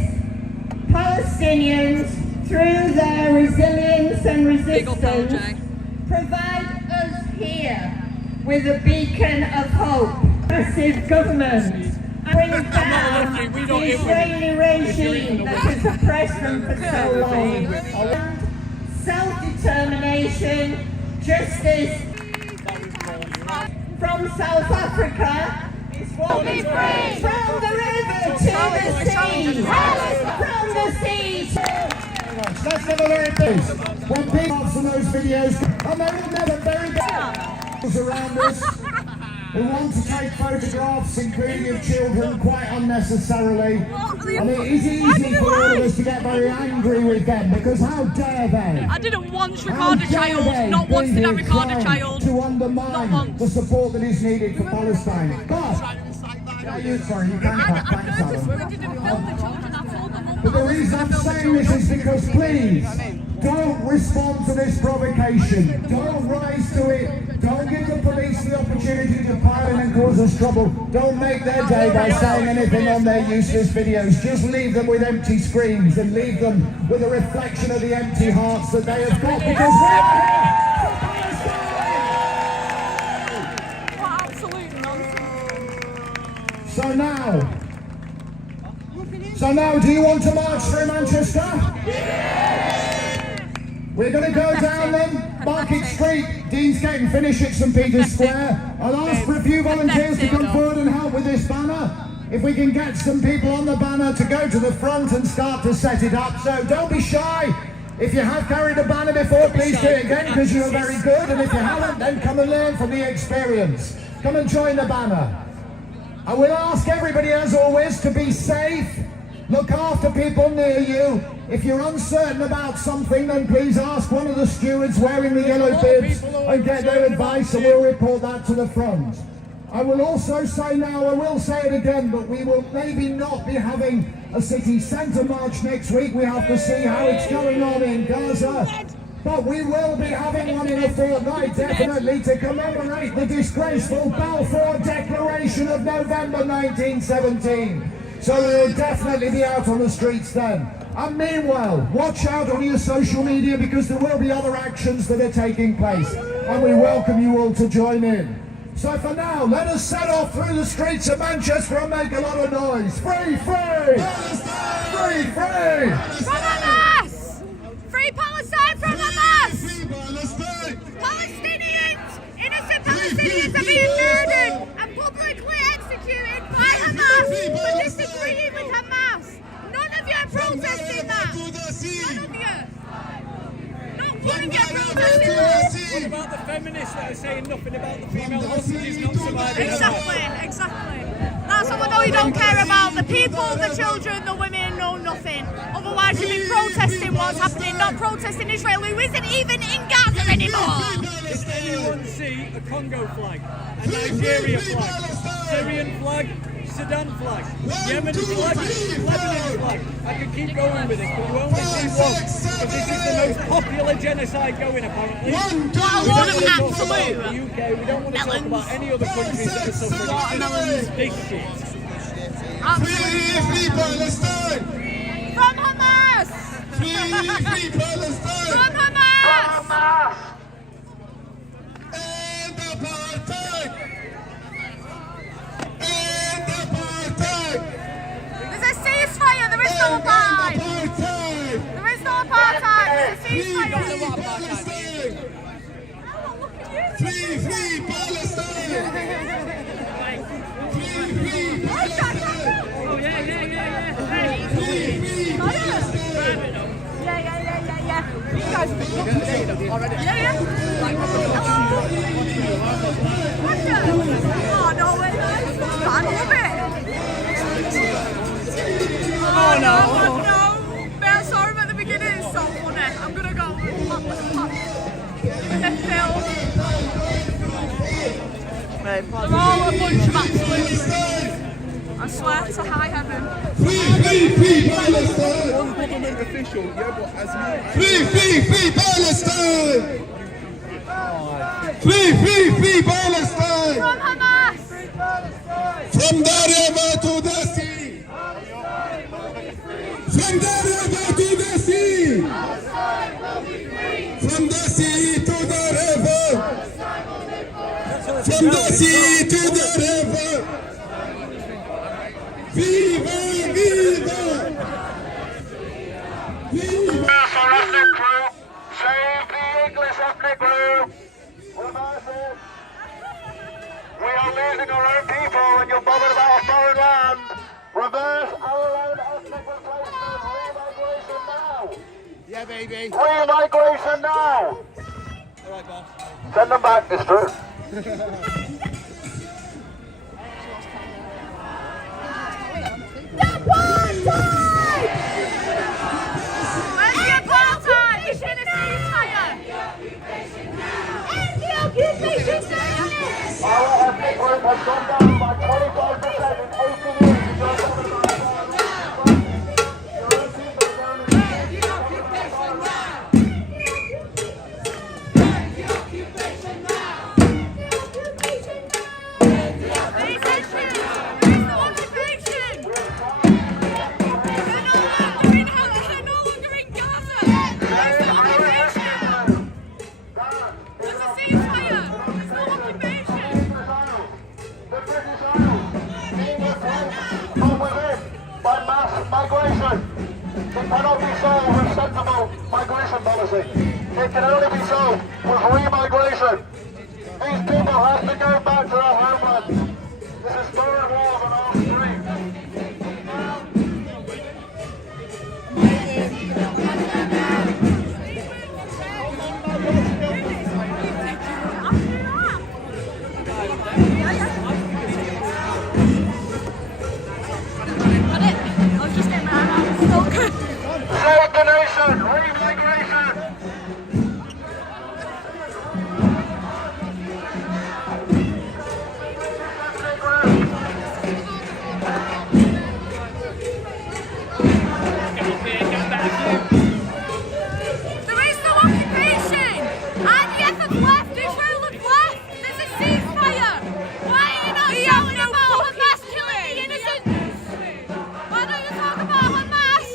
Palestinians, through their resilience and resistance, provide us here with a beacon of hope. Massive government bring down the Israeli regime that has oppressed them for so long. Self-determination, justice. From South Africa is what we bring. From the river to the sea. From the sea. Let's have a look at this. When people from those videos, and they will never bury those around us who want to take photographs, including of children, quite unnecessarily. And it is easy for all of us to get very angry with them, because how dare they? I didn't once record a child. Not once did I record a child. To undermine the support that is needed for Palestine. God! Sorry, you can't clap. Thanks, Alan. But the reason I'm saying this is because, please, don't respond to this provocation. Don't rise to it. Don't give the police the opportunity to pile in and cause us trouble. Don't make their day by saying anything on their useless videos. Just leave them with empty screens and leave them with a reflection of the empty hearts that they have got, because we're here for Palestine! What absolute nonsense. So now, do you want to march through Manchester? Yeah. We're going to go down then, Market Street, Deansgate, and finish at St Peter's Square. I'll ask for a few volunteers to come forward and help with this banner. if we can get some people on the banner to go to the front and start to set it up. So don't be shy. If you have carried a banner before, please do it again because you're very good. And if you haven't, then come and learn from the experience. Come and join the banner. I will ask everybody, as always, to be safe. Look after people near you. If you're uncertain about something, then please ask one of the stewards wearing the yellow bibs and get their advice, and we'll report that to the front. I will also say now, I will say it again, but we will maybe not be having a city centre march next week. We have to see how it's going on in Gaza. But we will be having one in a fortnight, definitely, to commemorate the disgraceful Balfour Declaration of November 1917. So we will definitely be out on the streets then. And meanwhile, watch out on your social media because there will be other actions that are taking place. And we welcome you all to join in. So for now, let us set off through the streets of Manchester and make a lot of noise. Free, free! Free, free! From Hamas! Free Palestine from Hamas! Palestinians! Innocent Palestinians are being murdered and publicly executed by Hamas for disagreeing with Hamas. None of you are protesting that. None of you. Not one of you are protesting that. What about the feminists that are saying nothing about the female hostages not surviving? Exactly. That's how I know you don't care about the people, the children, the women, no nothing. Otherwise you'd be protesting what's happening, not protesting Israel, who isn't even in Gaza anymore. Does anyone see a Congo flag, a Nigeria flag, Syrian flag, Sudan flag, Yemen flag, Lebanon flag? I could keep going with this, but you only see one, because this is the most popular genocide going apparently. What a load of absolute the UK, we don't want to talk about any other countries that are suffering. This shit. Free Palestine! From Hamas! Free Palestine! From Hamas! End apartheid! End apartheid! There's a ceasefire, there is no apartheid! There is no apartheid, there's a ceasefire! Free Palestine! Free Palestine! Oh yeah. You guys have been already. Yeah. Oh no way, I love it. Oh no. Man, sorry about the beginning, it's so funny. I'm gonna go pop. They're all a bunch of absolutes. I swear to high heaven. Free Palestine! One government official, yeah, but as Free Palestine! Free Palestine! From Hamas! From the river to the sea! From the river to the sea! From the sea to the river! From the sea to the river! Viva! Ethnic group, save the English ethnic group. Reverse it. We are losing our own people and you're bothered about a foreign land. Reverse our own ethnic replacement. Re-migration now. Yeah, baby. Re-migration now. All right, boss. Send them back, it's true. Our ethnic group has gone down by 25% in 18 years. Migration. It cannot be solved with sensible migration policy. It can only be solved with re-migration. These people have to go back to their homelands. This is story wars on our streets. Save the nation! Leave migration! There is no occupation! IDF have left! Israel have left! There's a ceasefire! Why are you not shouting about Hamas killing the innocents? Why don't you talk about Hamas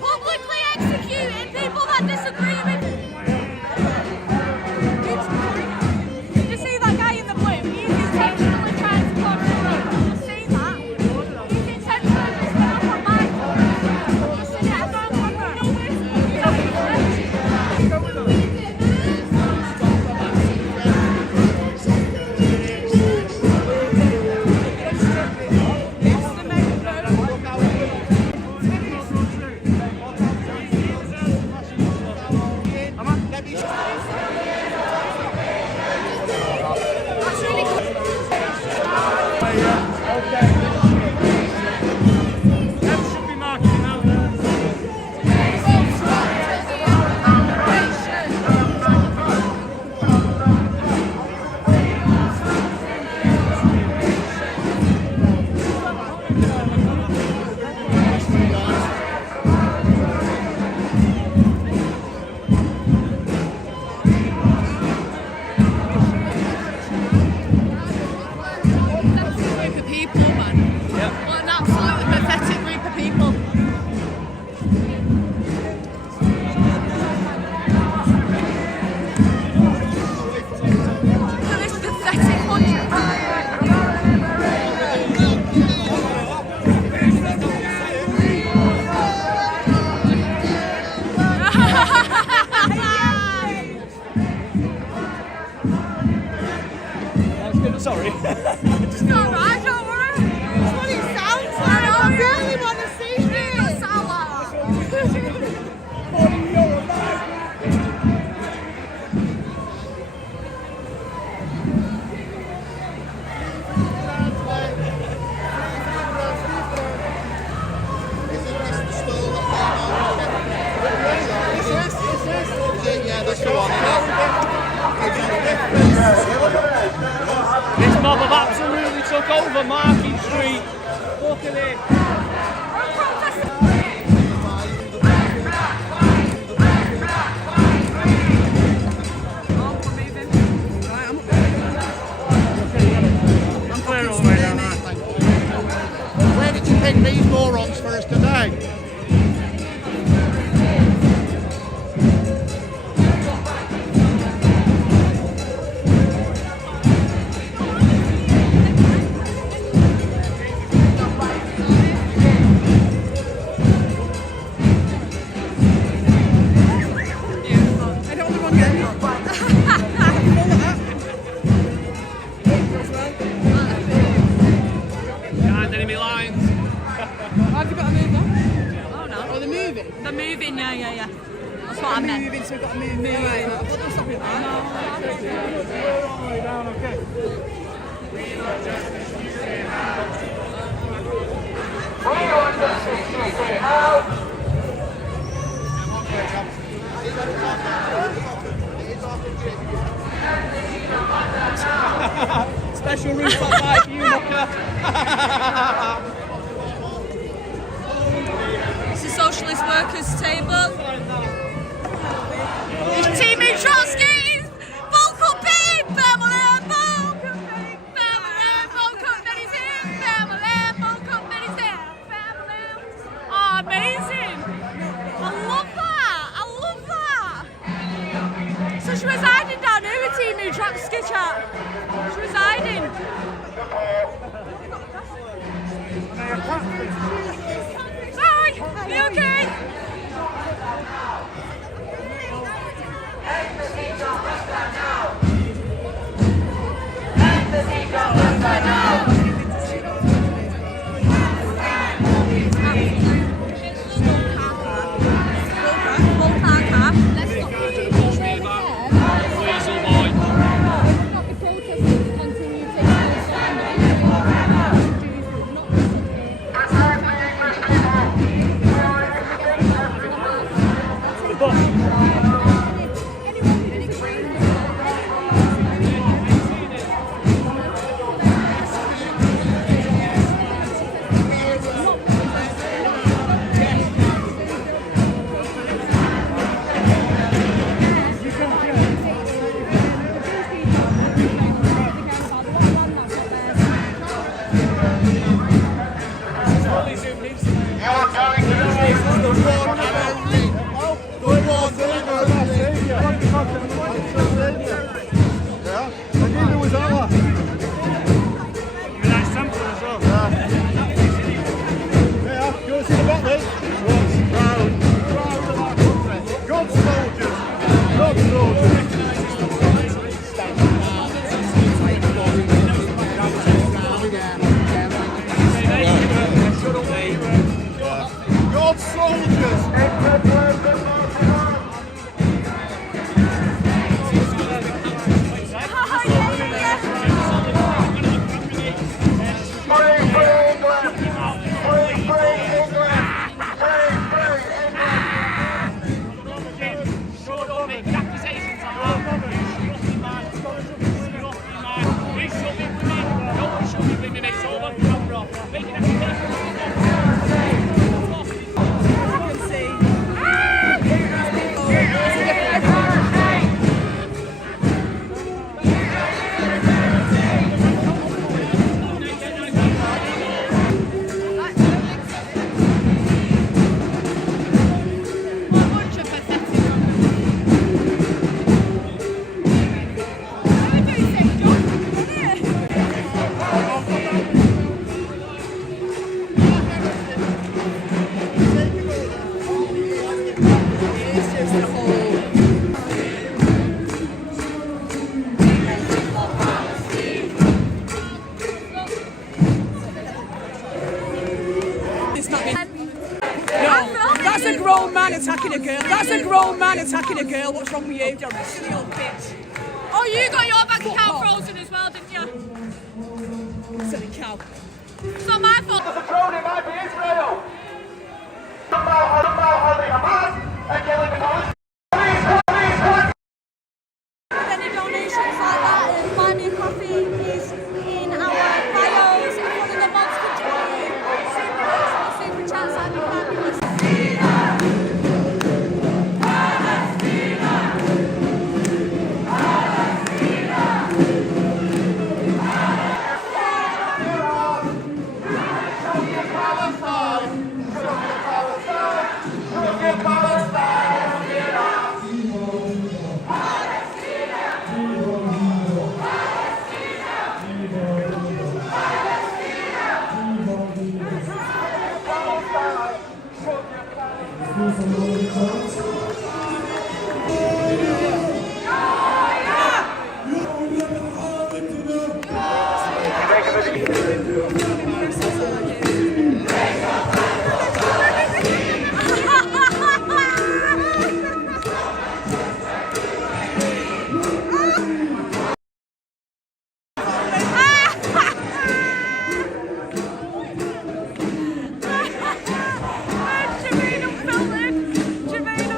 publicly executing people that disagree with you? Did you see that guy in the blue? He's intentionally trying to block the road. You've seen that? He's intentionally spin up on my phone. You've seen it on camera. Sorry. It's alright, don't worry. That's what it sounds like. I really want to see it. It does sound like Yeah, that's the one. This mob have absolutely took over Market Street. Look at it. I'm clear all the way down there. Where did you pick these morons for us today? the moving, yeah. That's what I meant. Moving, so we've got to move. Right. I thought they were stopping there. Special rooftop night for you, Mucker. It's the Socialist Workers' Table. It's Timmy Trotsky's vocal pig. Bam-a-lam, vocal pig. Bam-a-lam, vocal Benny's in. Bam-a-lam, vocal Benny's in. Bam-a-lam. Oh, amazing. I love that. So she was hiding down here with Timmy Trotsky chat. She was hiding. Hi, are you okay? That's a grown man attacking a girl. That's a grown man attacking a girl. What's wrong with you? Silly old bitch. Oh, you got your bank account frozen as well, didn't you? Silly cow. It's not my fault. The drone, it might be Israel. Holding Hamas and killing the Palestinians. Any donations like that and buy me a coffee is in our bios. If one of the mods could join super chats, that'd be fabulous. Jermaine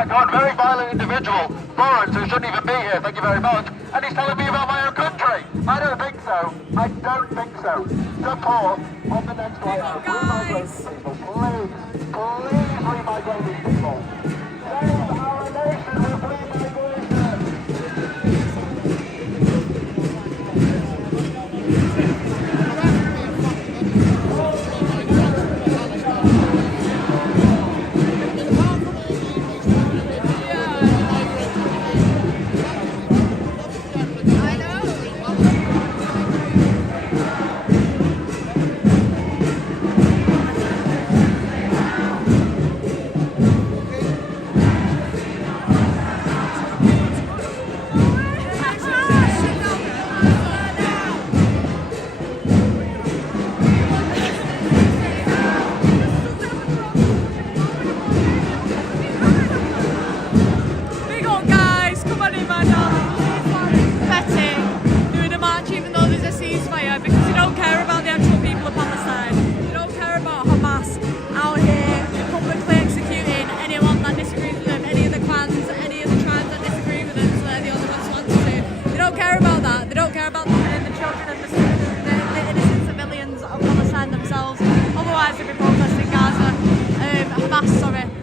my God, very violent individual, Lawrence, who shouldn't even be here, thank you very much, and he's telling me about my own country. I don't think so. I don't think so. Support on the next layout. Guys. Please re-migrate these people. Save our nation with re-migration.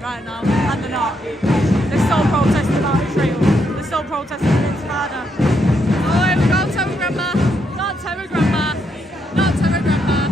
Right now, and they're not. They're still protesting about Israel. They're still protesting against Canada. Oh, here we go, Terror Grandma. Not Terror Grandma. Not Terror Grandma.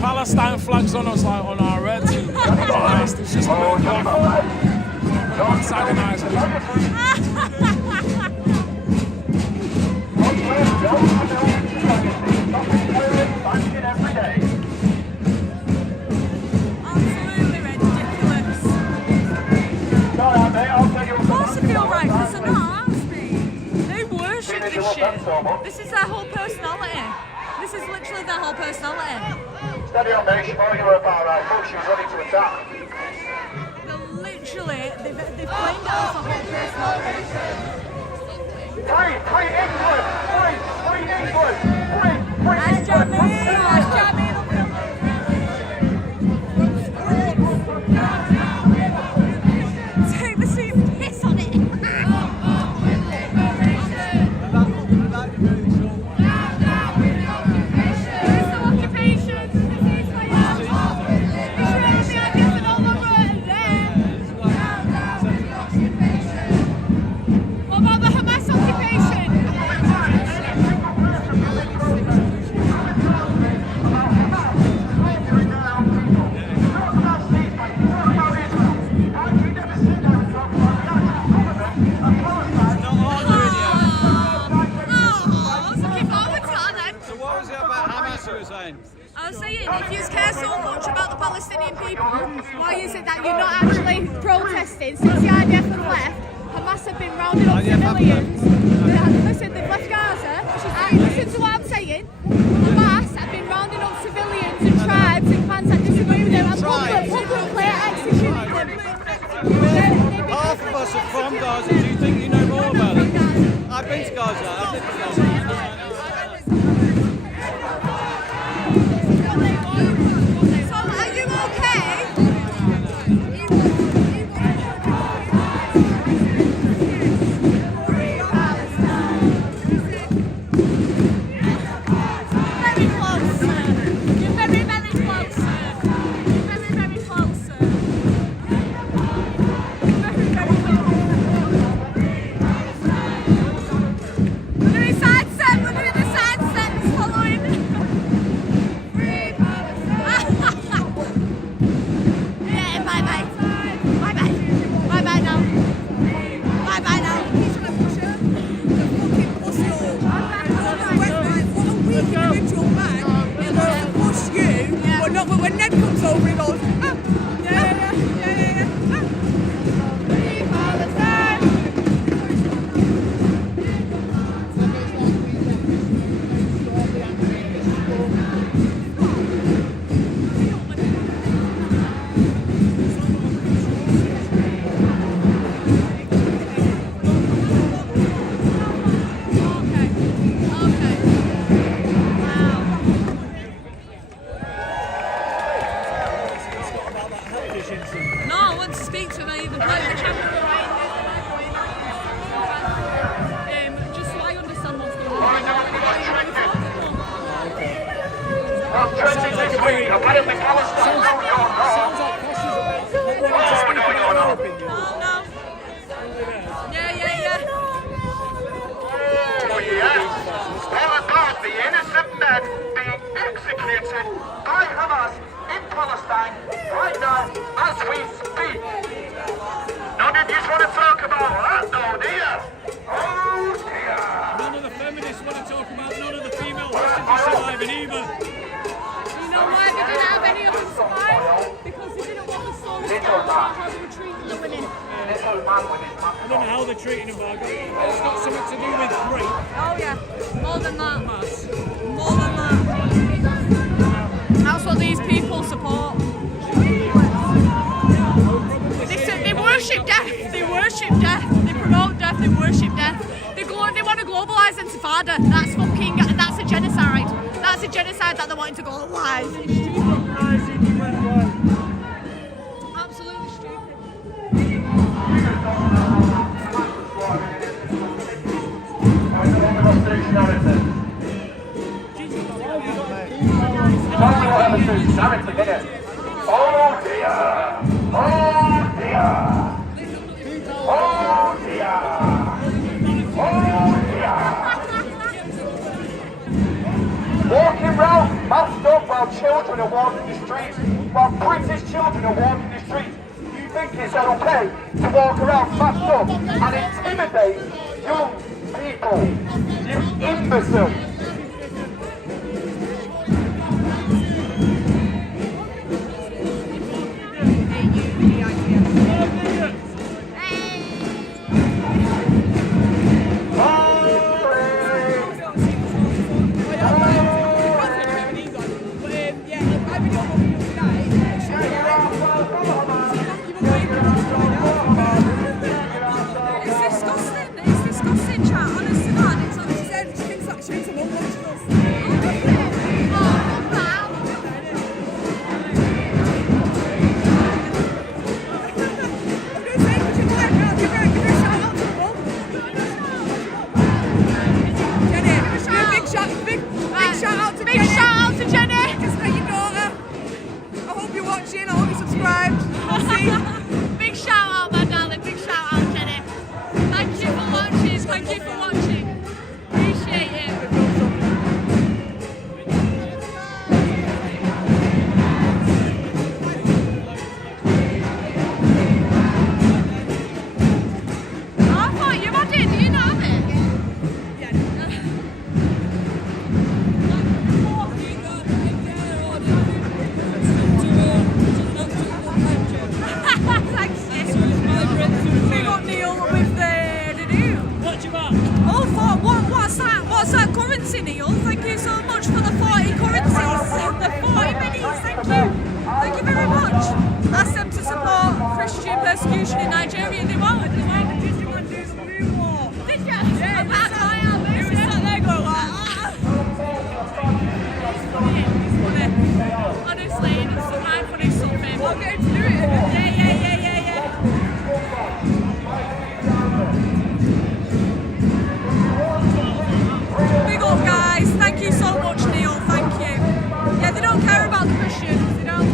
Palestine flags on us, like on our red team. It's just a bit of antagonizing. Absolutely ridiculous. Of course they feel right, because they're not, ask me. They worship this shit. This is their whole personality. This is literally their whole personality. Steady on, mate. Oh, you were about right. Folks, she was ready to attack. They're literally, they've claimed it as a whole personality. Free England! Free England! Free Nice job, mate. Nice job, mate. Take the seat and piss on it. I was saying, if you care so much about the Palestinian people, why is it that you're not actually protesting? Since the IDF have left, Hamas have been rounding up civilians. Listen, they've left Gaza. listen to what I'm saying. Hamas have been rounding up civilians and tribes and clans that disagree with them and public clear executing them. Half of us are from Gaza. Do you think you know more about it? I've been to Gaza. I've been to Gaza. So are you okay? Very close. You're very, very close. Very, very close. We're doing side set. We're doing the side sets following. Yeah, bye bye. Bye bye. Bye bye now. Bye bye now. But when Ned comes over, he goes, No, I want to speak to him. I even played the camera. Just so I understand what's going on. What about the innocent men being executed by Hamas in Palestine right now as we speak? None of you want to talk about that, though, do you? Oh dear! None of the feminists want to talk about none of the female hostages surviving either. You know why they didn't have any of them survive? Because they didn't want the story to go about how they were treating the women. I don't know how they're treating them, but it's got something to do with rape. Oh yeah, more than that. More than that. That's what these people support. they worship death. They worship death. They promote death. They worship death. They want to globalise Intifada. That's a genocide. That's a genocide that they're wanting to globalise. Absolutely stupid. Oh dear! Oh dear! Oh dear! Oh dear! Walking round masked up while children are walking the streets, while British children are walking the streets. You think it's okay to walk around masked up and intimidate young people? You imbecile! Neil. Thank you so much for the 40 currencies. The 40 minis. Thank you. Thank you very much. Ask them to support Christian persecution in Nigeria. They won't. Did you? Yeah. I'm back. You were sat there going like, honestly, it's my funny something. I'll get him to do it. Yeah. Big up, guys. Thank you so much, Neil. Thank you. Yeah, they don't care about the Christians. They don't.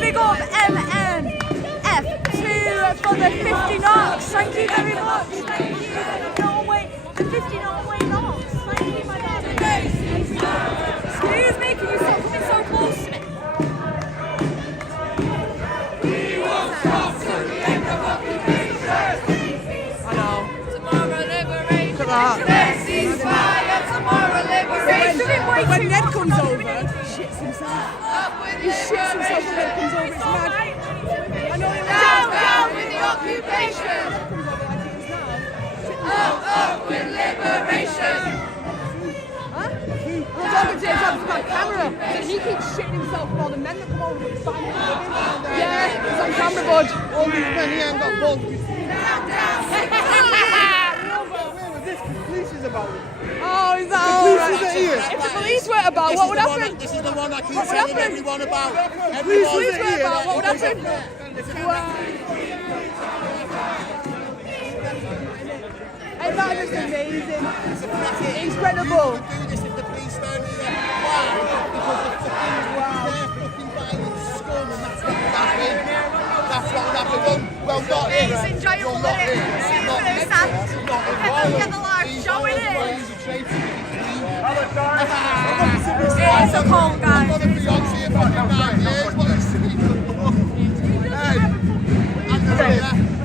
Big up MNF2 for the 50 knots. Thank you very much. Thank you. The 50 Norway knots. Thank you, my darling. Excuse me, can you stop coming so close to me? We won't stop till the end of occupation. I know. Tomorrow liberation. Look at that. Ceasefire, tomorrow liberation. When Ned comes over, he shits himself. He shits himself when Ned comes over. It's mad. I know it. Down with the occupation. Up with liberation. Huh? I'm talking to him, talking about camera. So he keeps shitting himself with all the men that come over with fine. Yeah, it's on camera, bud. All these men, he ain't got balls. This police is about it. Oh, is that all right? If the police weren't about, what would happen? This is the one I keep telling everyone about. If the police weren't about, what would happen? Ain't that just amazing? Incredible. You can do this if the police weren't here. Why? Because the fucking violent scum and that's what would happen. That's what would happen. Well, not here. It's enjoyable, isn't it? Seeing firsthand. Get the live show in it. It's so cold, guys.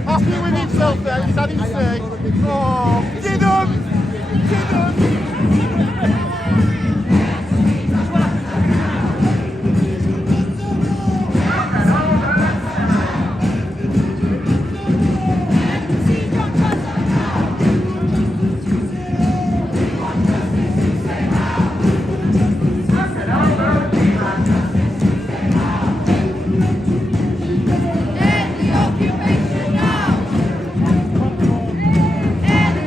Happy with himself there, he's had his say. Oh, did him! End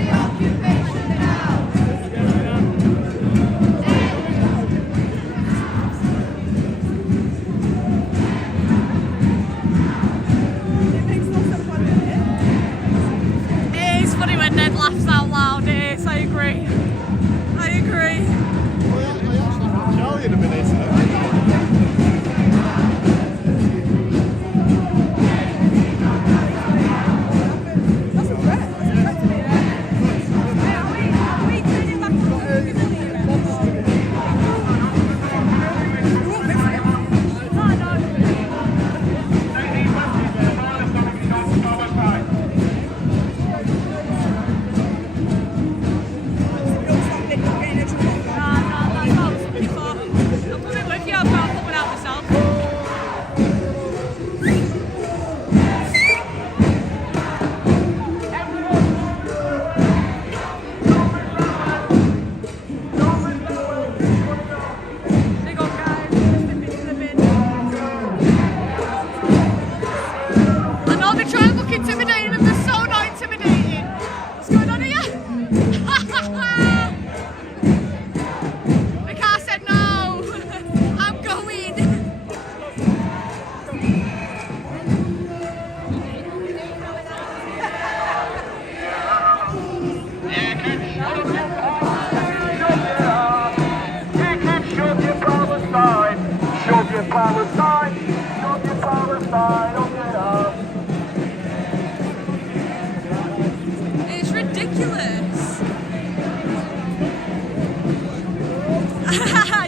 It's ridiculous.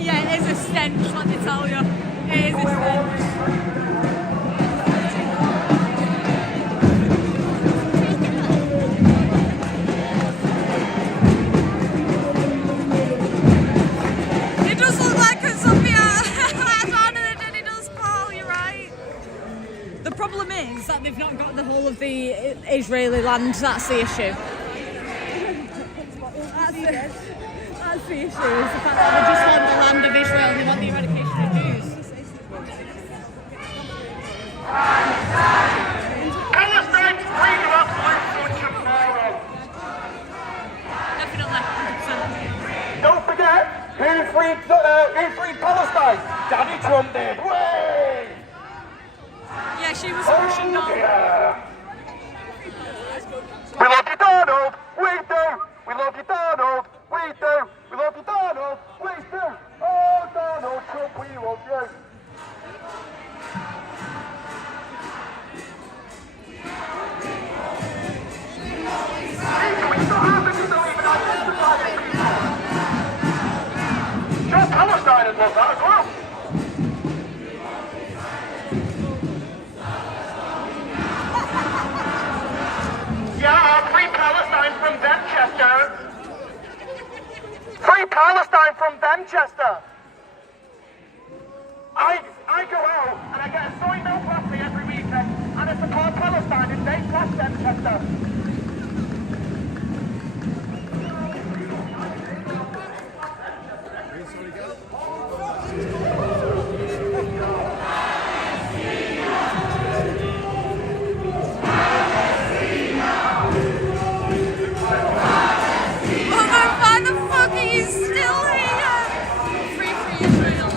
Yeah, it is a stench, let me tell you. It is a stench. It does look like a zombie and it does, Paul, you're right. The problem is that they've not got the whole of the Israeli land, that's the issue. That's the issue, is the fact that they just want the land of Israel and they want the eradication of Jews. Palestine freedom of tomorrow. Definitely, 100%. Don't forget, who freed Palestine? Daddy Trump did. Way! Yeah, she was a Russian doll. Yeah. We love you, Donald. We do. We love you, Donald. We do. We love you, Donald. We do. Oh, Donald Trump, we love you. We still have it, you don't even identify it. Sure, Palestine would love that as well. Yeah, free Palestine from Manchester. Free Palestine from Manchester. I go out and I get a soy milk latte every weekend and I support Palestine and they plus Manchester. Why the fuck are you still here? Free Israel,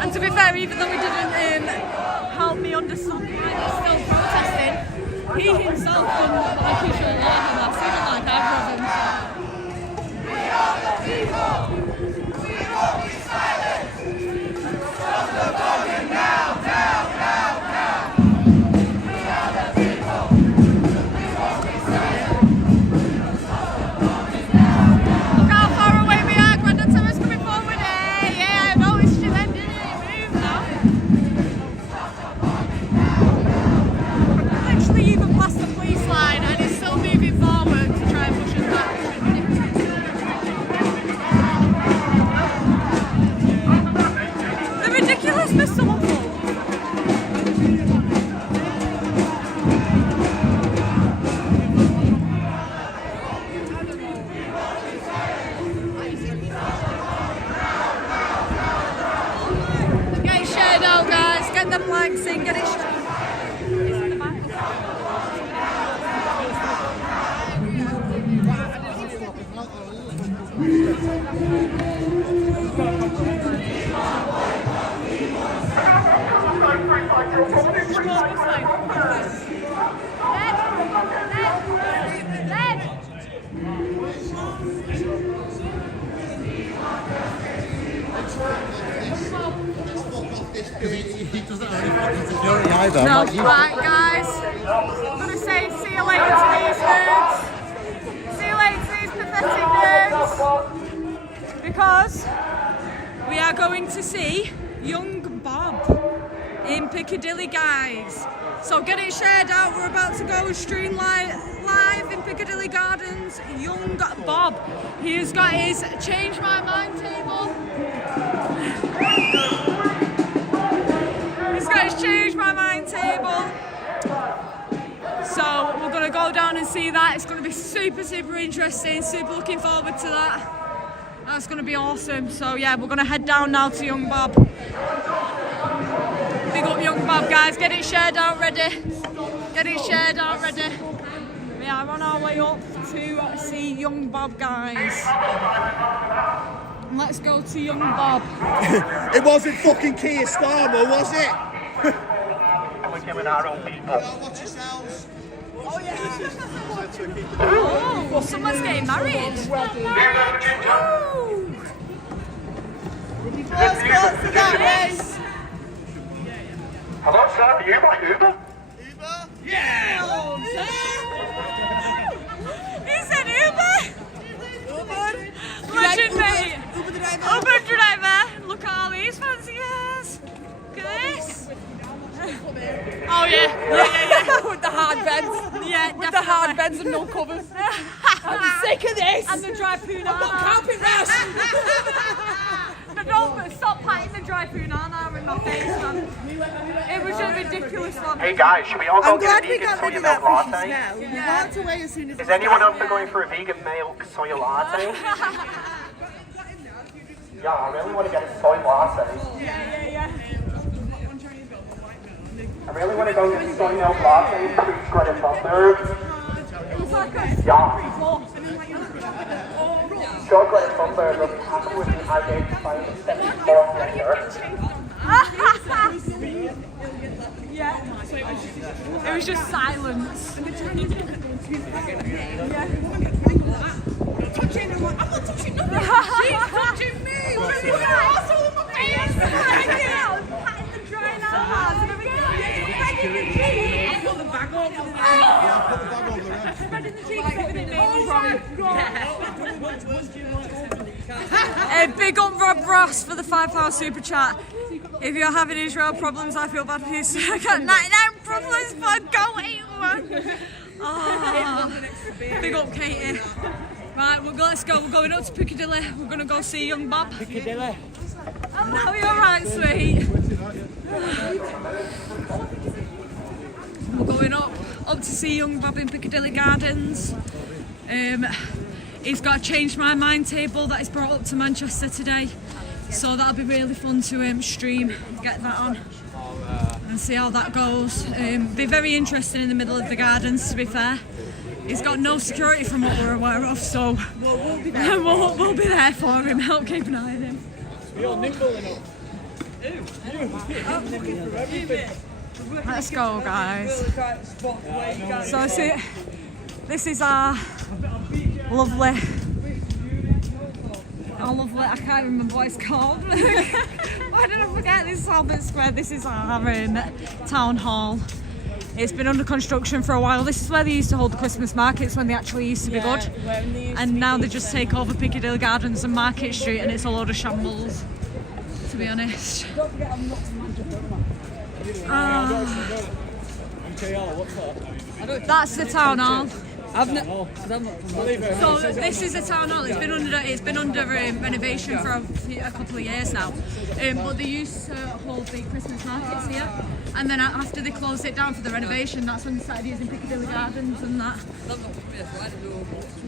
And to be fair, even though he didn't help me understand why he's still protesting, he himself wouldn't like he should like Hamas, he didn't like either of them. We are the people! We won't be silent! Stop the voting now! Now! Now! Now! We are the people! We won't be silent! Look how far away we are, Grandad Terrace coming forward. Yeah, I noticed you then, didn't you? Move now. Literally even past the police line and he's still moving forward to try and push us back. The ridiculousness of it. Get it shared out, guys. Get the flags in, get it shared. It's in the back. No, right, guys. I'm gonna say see you later to these nerds. See you later to these pathetic nerds. Because we are going to see young Bob in Piccadilly, guys. So get it shared out. We're about to go stream live in Piccadilly Gardens. Young Bob, he has got his Change My Mind table. He's got his Change My Mind table. So we're going to go down and see that. It's going to be super, super interesting. Super looking forward to that. That's going to be awesome. So yeah, we're going to head down now to Young Bob. Big up Young Bob, guys. Get it shared out ready. Get it shared out ready. We are on our way up to see Young Bob, guys. And let's go to Young Bob. It wasn't fucking Keir Starmer, was it? We're giving our own people. Watch yourselves. Oh, someone's getting married. Yes. Hello, sir. Uber? Yeah! He said Uber! Legend, mate! Uber driver! Look at all these fancy cars! Look at this! Oh yeah! With the hard beds. Yeah, with the hard beds and no covers. I'm sick of this! And the dry punana! I've got carpet rest! Don't stop patting the dry punana in my face, man. It was a ridiculous one. Hey guys, should we all go I'm get glad a we vegan got rid soya of milk that fishes latte? now. You walked away as soon as Is anyone up for going for a vegan milk soya latte? Yeah, I really want to get a soy latte. Yeah. I really want to go get a soy milk latte, please credit butter. Yeah. Chocolate butter, look, happy with the identified as 74 later. Yeah. It was just silence. I'm not touching anyone. I'm not touching nothing. She's touching me. Patting the drying out. Put the bag over there. Spreading the cheeks over the big up Rob Ross for the £5 super chat. If you're having Israel problems, I feel bad for you. I got 99 problems, but go anyone. Oh, big up Katie. Right, let's go. We're going up to Piccadilly. We're going to go see Young Bob. Piccadilly. Oh, you're right, sweet. We're going up to see Young Bob in Piccadilly Gardens. He's got a Change My Mind table that he's brought up to Manchester today. So that'll be really fun to stream, get that on and see how that goes. Be very interesting in the middle of the gardens, to be fair. He's got no security from what we're aware of, so we'll be there for him, help keep an eye on him. You're nimble enough. Let's go, guys. So see, this is our lovely, I can't remember what it's called. Why did I forget? This is Albert Square. This is our town hall. It's been under construction for a while. This is where they used to hold the Christmas markets when they actually used to be good. And now they just take over Piccadilly Gardens and Market Street, and it's a load of shambles, to be honest. That's the town hall. So this is a town hall. It's been under renovation for a couple of years now. But they used to hold the Christmas markets here, and then after they closed it down for the renovation, that's when they started using Piccadilly Gardens and that.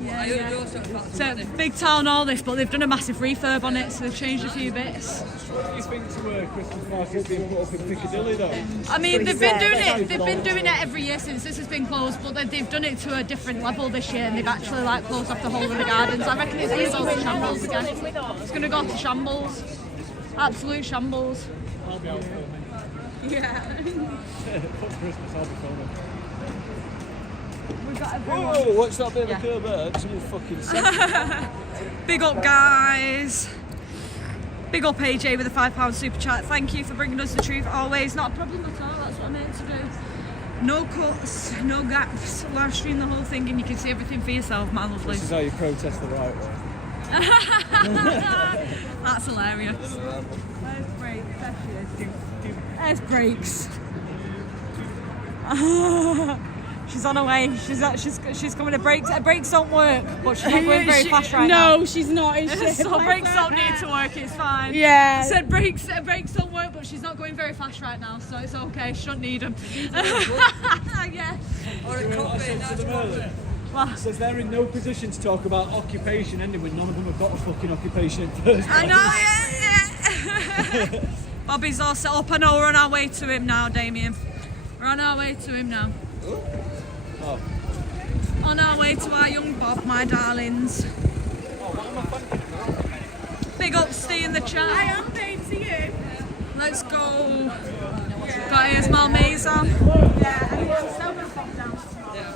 Yeah. It's a big town hall this, but they've done a massive refurb on it, so they've changed a few bits. What do you think to Christmas markets being put up in Piccadilly though? I mean, they've been doing it every year since this has been closed, but they've done it to a different level this year, and they've actually closed off the whole of the gardens. I reckon it's going to go to shambles again. It's going to go to shambles. Absolute shambles. I'll be out filming. Yeah. For Christmas, I'll be filming. We've got everyone. Whoa, what's that bit of a cool bird? Someone fucking said. Big up, guys. Big up AJ with a £5 super chat. Thank you for bringing us the truth always. Not a problem at all. That's what I'm here to do. No cuts, no gaps. Live stream the whole thing and you can see everything for yourself, my lovely. This is how you protest the right way. That's hilarious. That's great. Breaks. There she is. There's Breaks. She's on her way. She's coming to Breaks. Breaks don't work, but she's not going very fast right now. No, she's not. Is she? So Breaks don't need to work. It's fine. Yeah. I said Breaks don't work, but she's not going very fast right now, so it's okay. She shouldn't need them. Yeah. Or it could be. It says they're in no position to talk about occupation anyway. None of them have got a fucking occupation in the first place. I know, yeah. Bobby's all set up. I know we're on our way to him now, Damien. We're on our way to him now. Oh. On our way to our young Bob, my darlings. Big up, Steve in the chat. I am paid to you. Let's go. Got here's Malmaison. Yeah, and I'm still going to pop down tomorrow.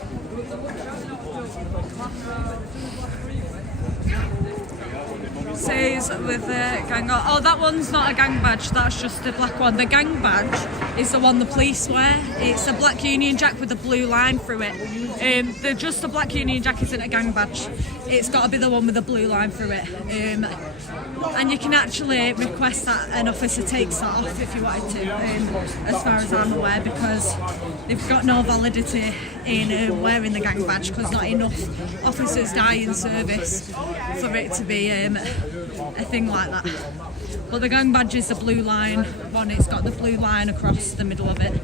Says with the gang. Oh, that one's not a gang badge. That's just the black one. The gang badge is the one the police wear. It's a black Union Jack with a blue line through it. Just the black Union Jack isn't a gang badge. It's got to be the one with the blue line through it. And you can actually request that an officer takes that off if you wanted to, as far as I'm aware, because they've got no validity in wearing the gang badge because not enough officers die in service for it to be a thing like that. But the gang badge is the blue line one. It's got the blue line across the middle of it.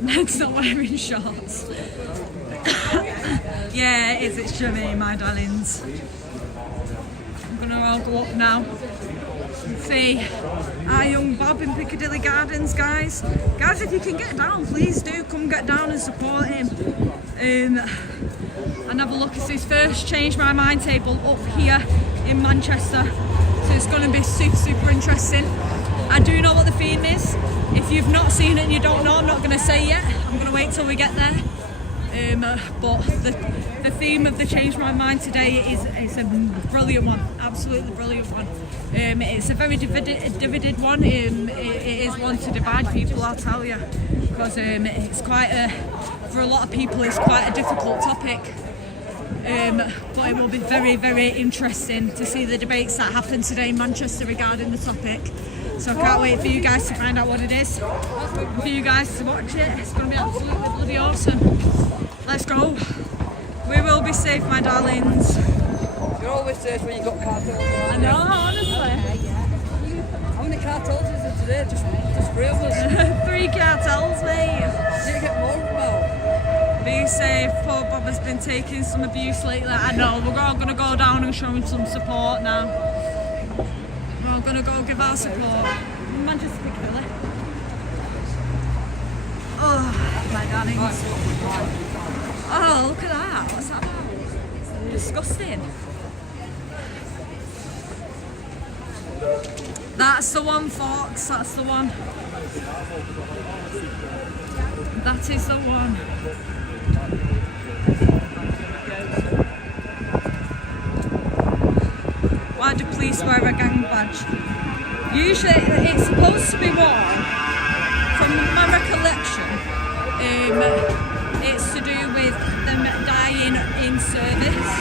Ned's not wearing shorts. Yeah, it is. It's Jimmy, my darlings. I'm gonna all go up now and see our young Bob in Piccadilly Gardens, guys. Guys, if you can get down, please do come get down and support him. And have a look. It's his first Change My Mind table up here in Manchester. So it's going to be super, super interesting. I do know what the theme is. If you've not seen it and you don't know, I'm not going to say yet. I'm going to wait till we get there. But the theme of the Change My Mind today is a brilliant one, absolutely brilliant one. It's a very divided one. It is one to divide people, I'll tell you, because it's quite for a lot of people it's quite a difficult topic. But it will be very, very interesting to see the debates that happen today in Manchester regarding the topic. So I can't wait for you guys to find out what it is, for you guys to watch it. It's going to be absolutely bloody awesome. Let's go. We will be safe, my darlings. You're always safe when you got cartels. I know, honestly. How many cartels is there today? Just 3 of us. 3 cartels, mate. You need to get more about. Be safe. Poor Bob has been taking some abuse lately. I know. We're all going to go down and show him some support now. We're all going to go give our support. Manchester Piccadilly. Oh, my darlings. Oh, look at that. What's that about? Disgusting. That's the one, folks. That's the one. That is the one. Why do police wear a gang badge? Usually it's supposed to be worn, from my recollection, it's to do with them dying in service.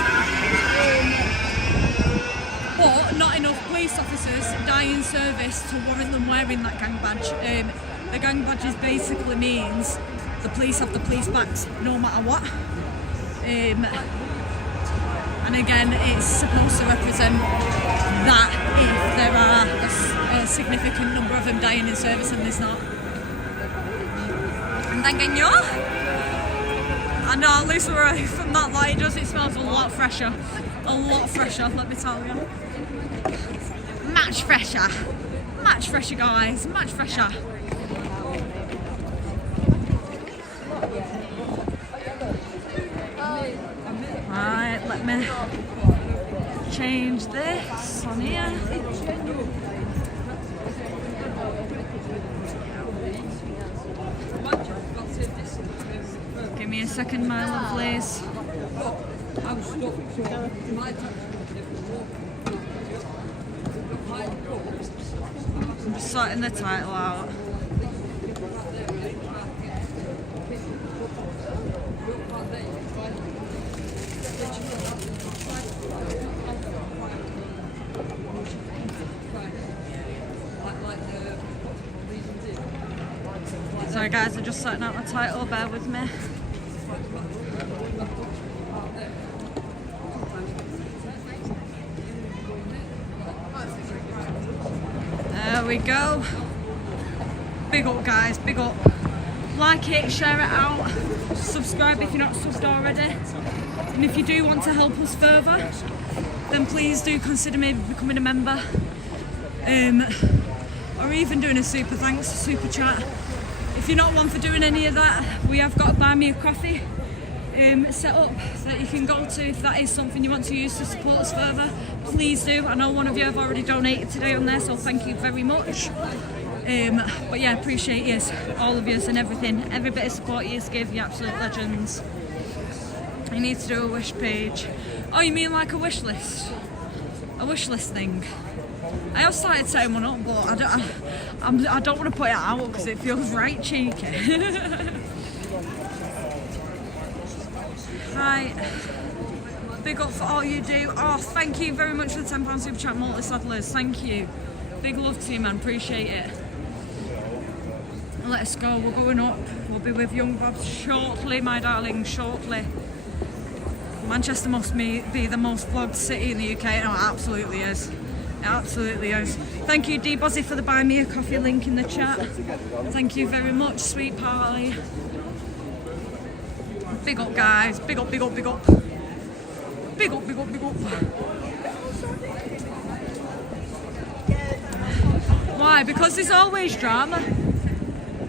But not enough police officers die in service to warrant them wearing that gang badge. The gang badge basically means the police have the police backs no matter what. And again, it's supposed to represent that if there are a significant number of them dying in service and there's not. I'm thinking, yo. I know, at least from that light, it smells a lot fresher. A lot fresher, let me tell you. Much fresher. Much fresher, guys. Much fresher. Right, let me change this on here. Give me a second, my lovelies. I'm just sorting the title out. Sorry guys, I'm just sorting out my title, bear with me. There we go. Big up guys, big up. Like it, share it out, subscribe if you're not subbed already. And if you do want to help us further, then please do consider maybe becoming a member. Or even doing a super thanks, super chat. If you're not one for doing any of that, we have got a buy me a coffee set up that you can go to if that is something you want to use to support us further. Please do. I know one of you have already donated today on there, so thank you very much. But yeah, appreciate you, all of you and everything. Every bit of support you give, you absolute legends. You need to do a wish page. Oh, you mean like a wish list? A wish list thing? I have started setting one up, but I don't want to put it out because it feels right cheeky. Hi. Big up for all you do. Oh, thank you very much for the £10 super chat, multi saddlers. Thank you. Big love to you, man. Appreciate it. Let's go. We're going up. We'll be with Young Bobs shortly, my darling. Shortly. Manchester must be the most vlogged city in the UK. No, it absolutely is. It absolutely is. Thank you, D Bozzy, for the buy me a coffee link in the chat. Thank you very much, sweet pie. Big up, guys. Big up, big up, big up. Big up, big up, big up. Why? Because there's always drama.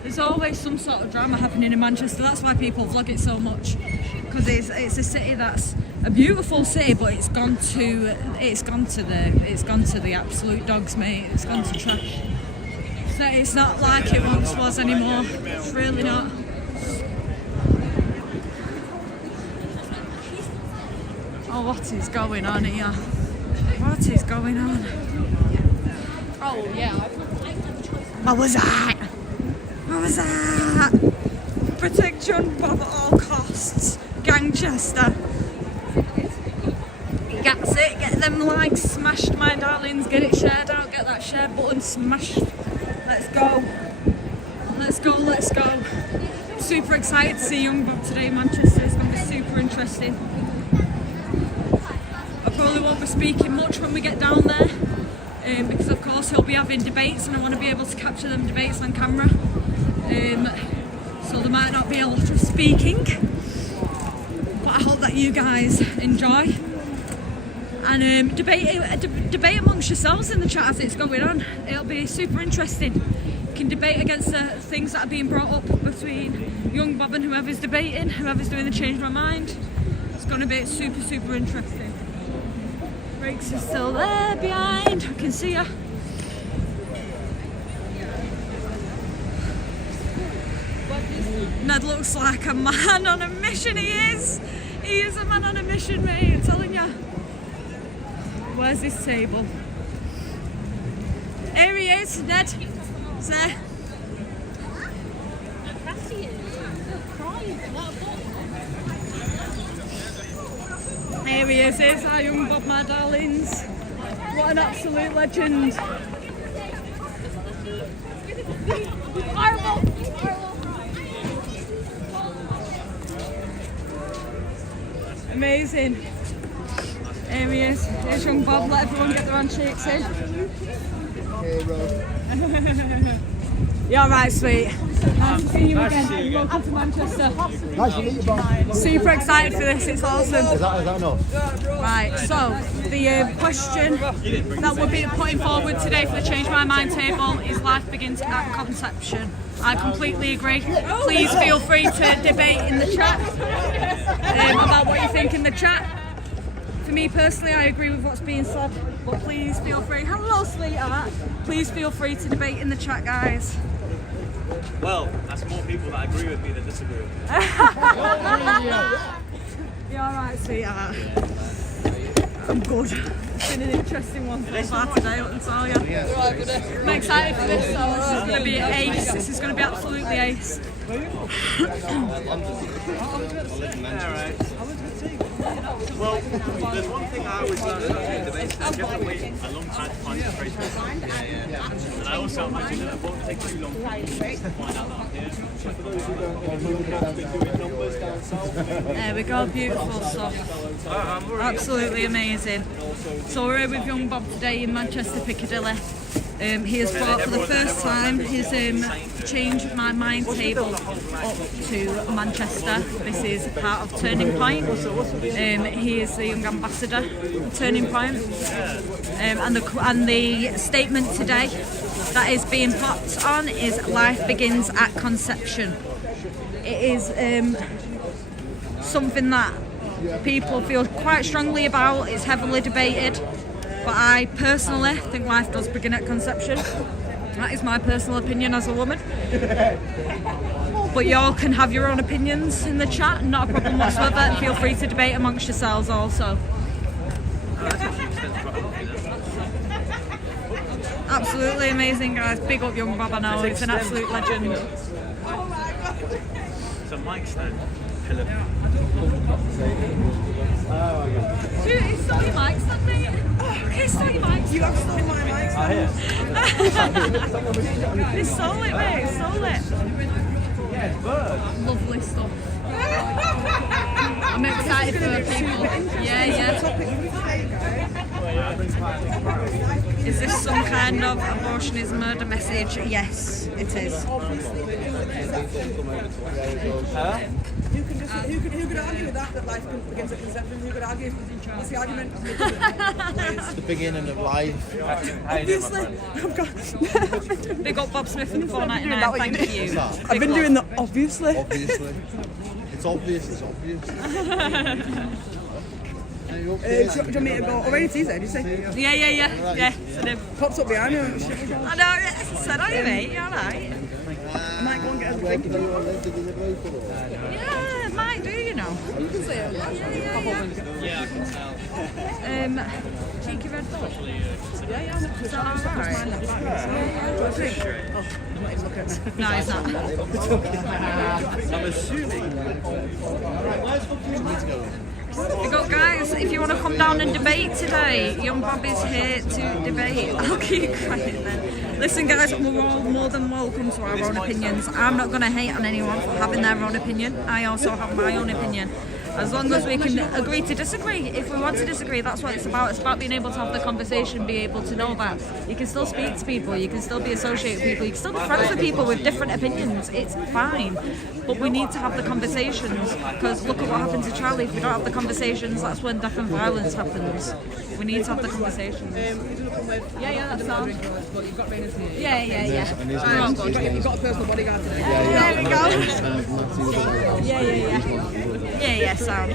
There's always some sort of drama happening in Manchester. That's why people vlog it so much. Because it's a city that's a beautiful city, but it's gone to the absolute dogs, mate. It's gone to trash. So it's not like it once was anymore. It's really not. Oh, what is going on here? What is going on? Oh, yeah. What was that? What was that? Protect John Bob at all costs. Gangchester. That's it. Get them likes smashed, my darlings. Get it shared out. Get that share button smashed. Let's go. Let's go. Let's go. Super excited to see Young Bob today in Manchester. It's going to be super interesting. I probably won't be speaking much when we get down there. Because of course he'll be having debates and I want to be able to capture them debates on camera. So there might not be a lot of speaking. But I hope that you guys enjoy. And debate amongst yourselves in the chat as it's going on. It'll be super interesting. You can debate against the things that are being brought up between Young Bob and whoever's debating, whoever's doing the Change My Mind. It's going to be super, super interesting. Brakes are still there behind. I can see her. Ned looks like a man on a mission. He is. He is a man on a mission, mate. I'm telling you. Where's this table? Here he is, Ned. There. Here he is, here's our Young Bob, my darlings. What an absolute legend. Amazing. Here he is. Here's Young Bob. Let everyone get their handshakes in. You alright, sweet? Nice to see you again. Welcome to Manchester. Nice to meet you, Bob. Super excited for this, it's awesome. Is that enough? Right, so the question that we'll be putting forward today for the Change My Mind table is life begins at conception. I completely agree. Please feel free to debate in the chat about what you think in the chat. For me personally, I agree with what's being said, but please feel free. Hello, sweetheart. Please feel free to debate in the chat, guys. Well, that's more people that agree with me than disagree with me. You're alright, sweetheart. I'm good. It's been an interesting one so far today, I can tell you. I'm excited for this, so this is going to be ace. This is going to be absolutely the ace. Well, there's one thing I always learned about debates. You have to wait a long time to find inspiration. And I also imagine that it won't take too long to find out that I'm here. For those who don't know, I've been doing numbers down south. There we go, beautiful stuff. Absolutely amazing. So we're here with young Bob today in Manchester, Piccadilly. He has brought for the first time his Change My Mind table up to Manchester. This is part of Turning Point. He is the young ambassador of Turning Point. And the statement today that is being put on is life begins at conception. It is something that people feel quite strongly about. It's heavily debated. But I personally think life does begin at conception. That is my personal opinion as a woman. But you all can have your own opinions in the chat, not a problem whatsoever, and feel free to debate amongst yourselves also. Absolutely amazing, guys. Big up young Bob, I know. It's an absolute legend. It's a mic stand. Dude, he stole your mic stand, mate. He stole your mic stand. You have stolen my mic stand. He stole it, mate. He stole it. Lovely stuff. I'm excited for people. Yeah. Is this some kind of abortion is murder message? Yes, it is. Who could argue with that life begins at conception? Who could argue? What's the argument? It's the beginning of life. Obviously. Big up Bob Smith and 499, thank you. I've been doing that, obviously. Obviously. It's obvious, it's obvious. Do you want me to go? Already teaser, did you say? Yeah. Pops up behind me. I know, I said, are you mate? You alright? I might go and get a drink. Yeah, it might do, you know. You can say it. Yeah, I can tell. Cheeky red bull. Yeah, I'm not Is that alright? Do you want a drink? Oh, I'm not even looking at me. No, it's not. I'm assuming. Big up guys, if you want to come down and debate today, young Bob is here to debate. I'll keep quiet then. Listen guys, we're all more than welcome to our own opinions. I'm not going to hate on anyone for having their own opinion. I also have my own opinion. As long as we can agree to disagree. If we want to disagree, that's what it's about. It's about being able to have the conversation, be able to know that you can still speak to people, you can still be associated with people, you can still be friends with people with different opinions. It's fine. But we need to have the conversations, because look at what happened to Charlie. If we don't have the conversations, that's when death and violence happens. We need to have the conversations. Yeah, that's all. Yeah. You've got a personal bodyguard today. There we go. Yeah, sound.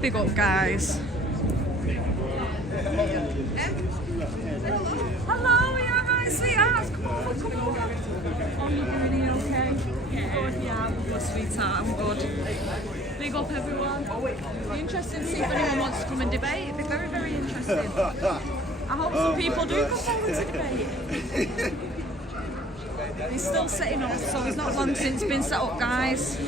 Big up, guys. Hello, you alright, sweetheart? Come over. Oh, you're doing okay? Yeah, I'm good, sweetheart. I'm good. Big up, everyone. Be interested to see if anyone wants to come and debate. It'd be very, very interesting. I hope some people do come forward to debate. He's still sitting up, so he's not long since been set up, guys.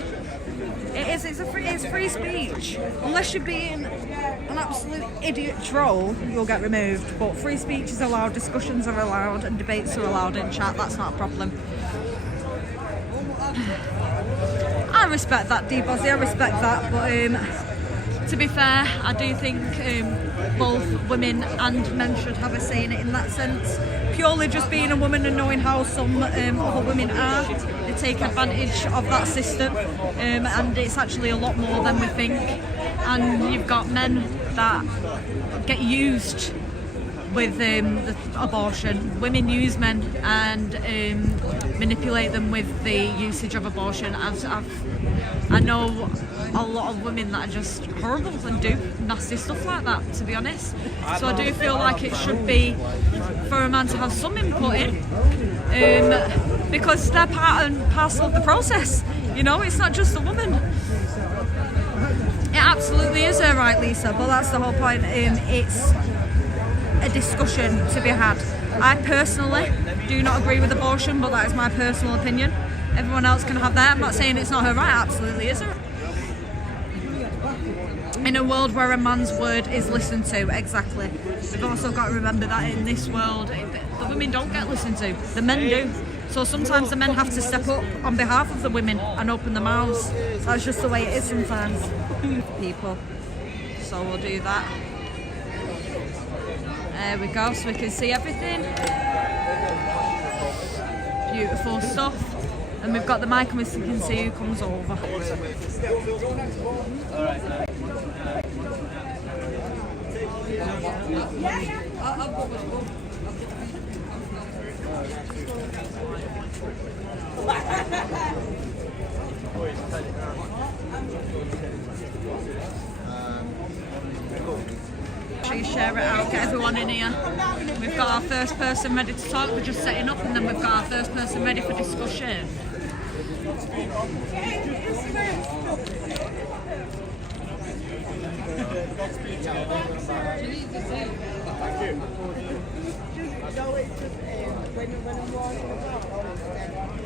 It's free speech. Unless you're being an absolute idiot troll, you'll get removed. But free speech is allowed, discussions are allowed, and debates are allowed in chat. That's not a problem. I respect that, D-Bozzy, I respect that. But to be fair, I do think both women and men should have a say in it in that sense. Purely just being a woman and knowing how some other women are, they take advantage of that system, and it's actually a lot more than we think. And you've got men that get used with the abortion. Women use men and manipulate them with the usage of abortion. I know a lot of women that are just horrible and do nasty stuff like that, to be honest. So I do feel like it should be for a man to have some input in, because they're part and parcel of the process. You know, it's not just a woman. It absolutely is her right, Lisa, but that's the whole point. It's a discussion to be had. I personally do not agree with abortion, but that is my personal opinion. Everyone else can have that. I'm not saying it's not her right, absolutely is her. In a world where a man's word is listened to, exactly. We've also got to remember that in this world, the women don't get listened to, the men do. So sometimes the men have to step up on behalf of the women and open their mouths. That's just the way it is sometimes. People. So we'll do that. There we go, so we can see everything. Beautiful stuff. And we've got the mic and we can see who comes over. Please share it out, get everyone in here. We've got our first person ready to talk, we're just setting up, and then we've got our first person ready for discussion.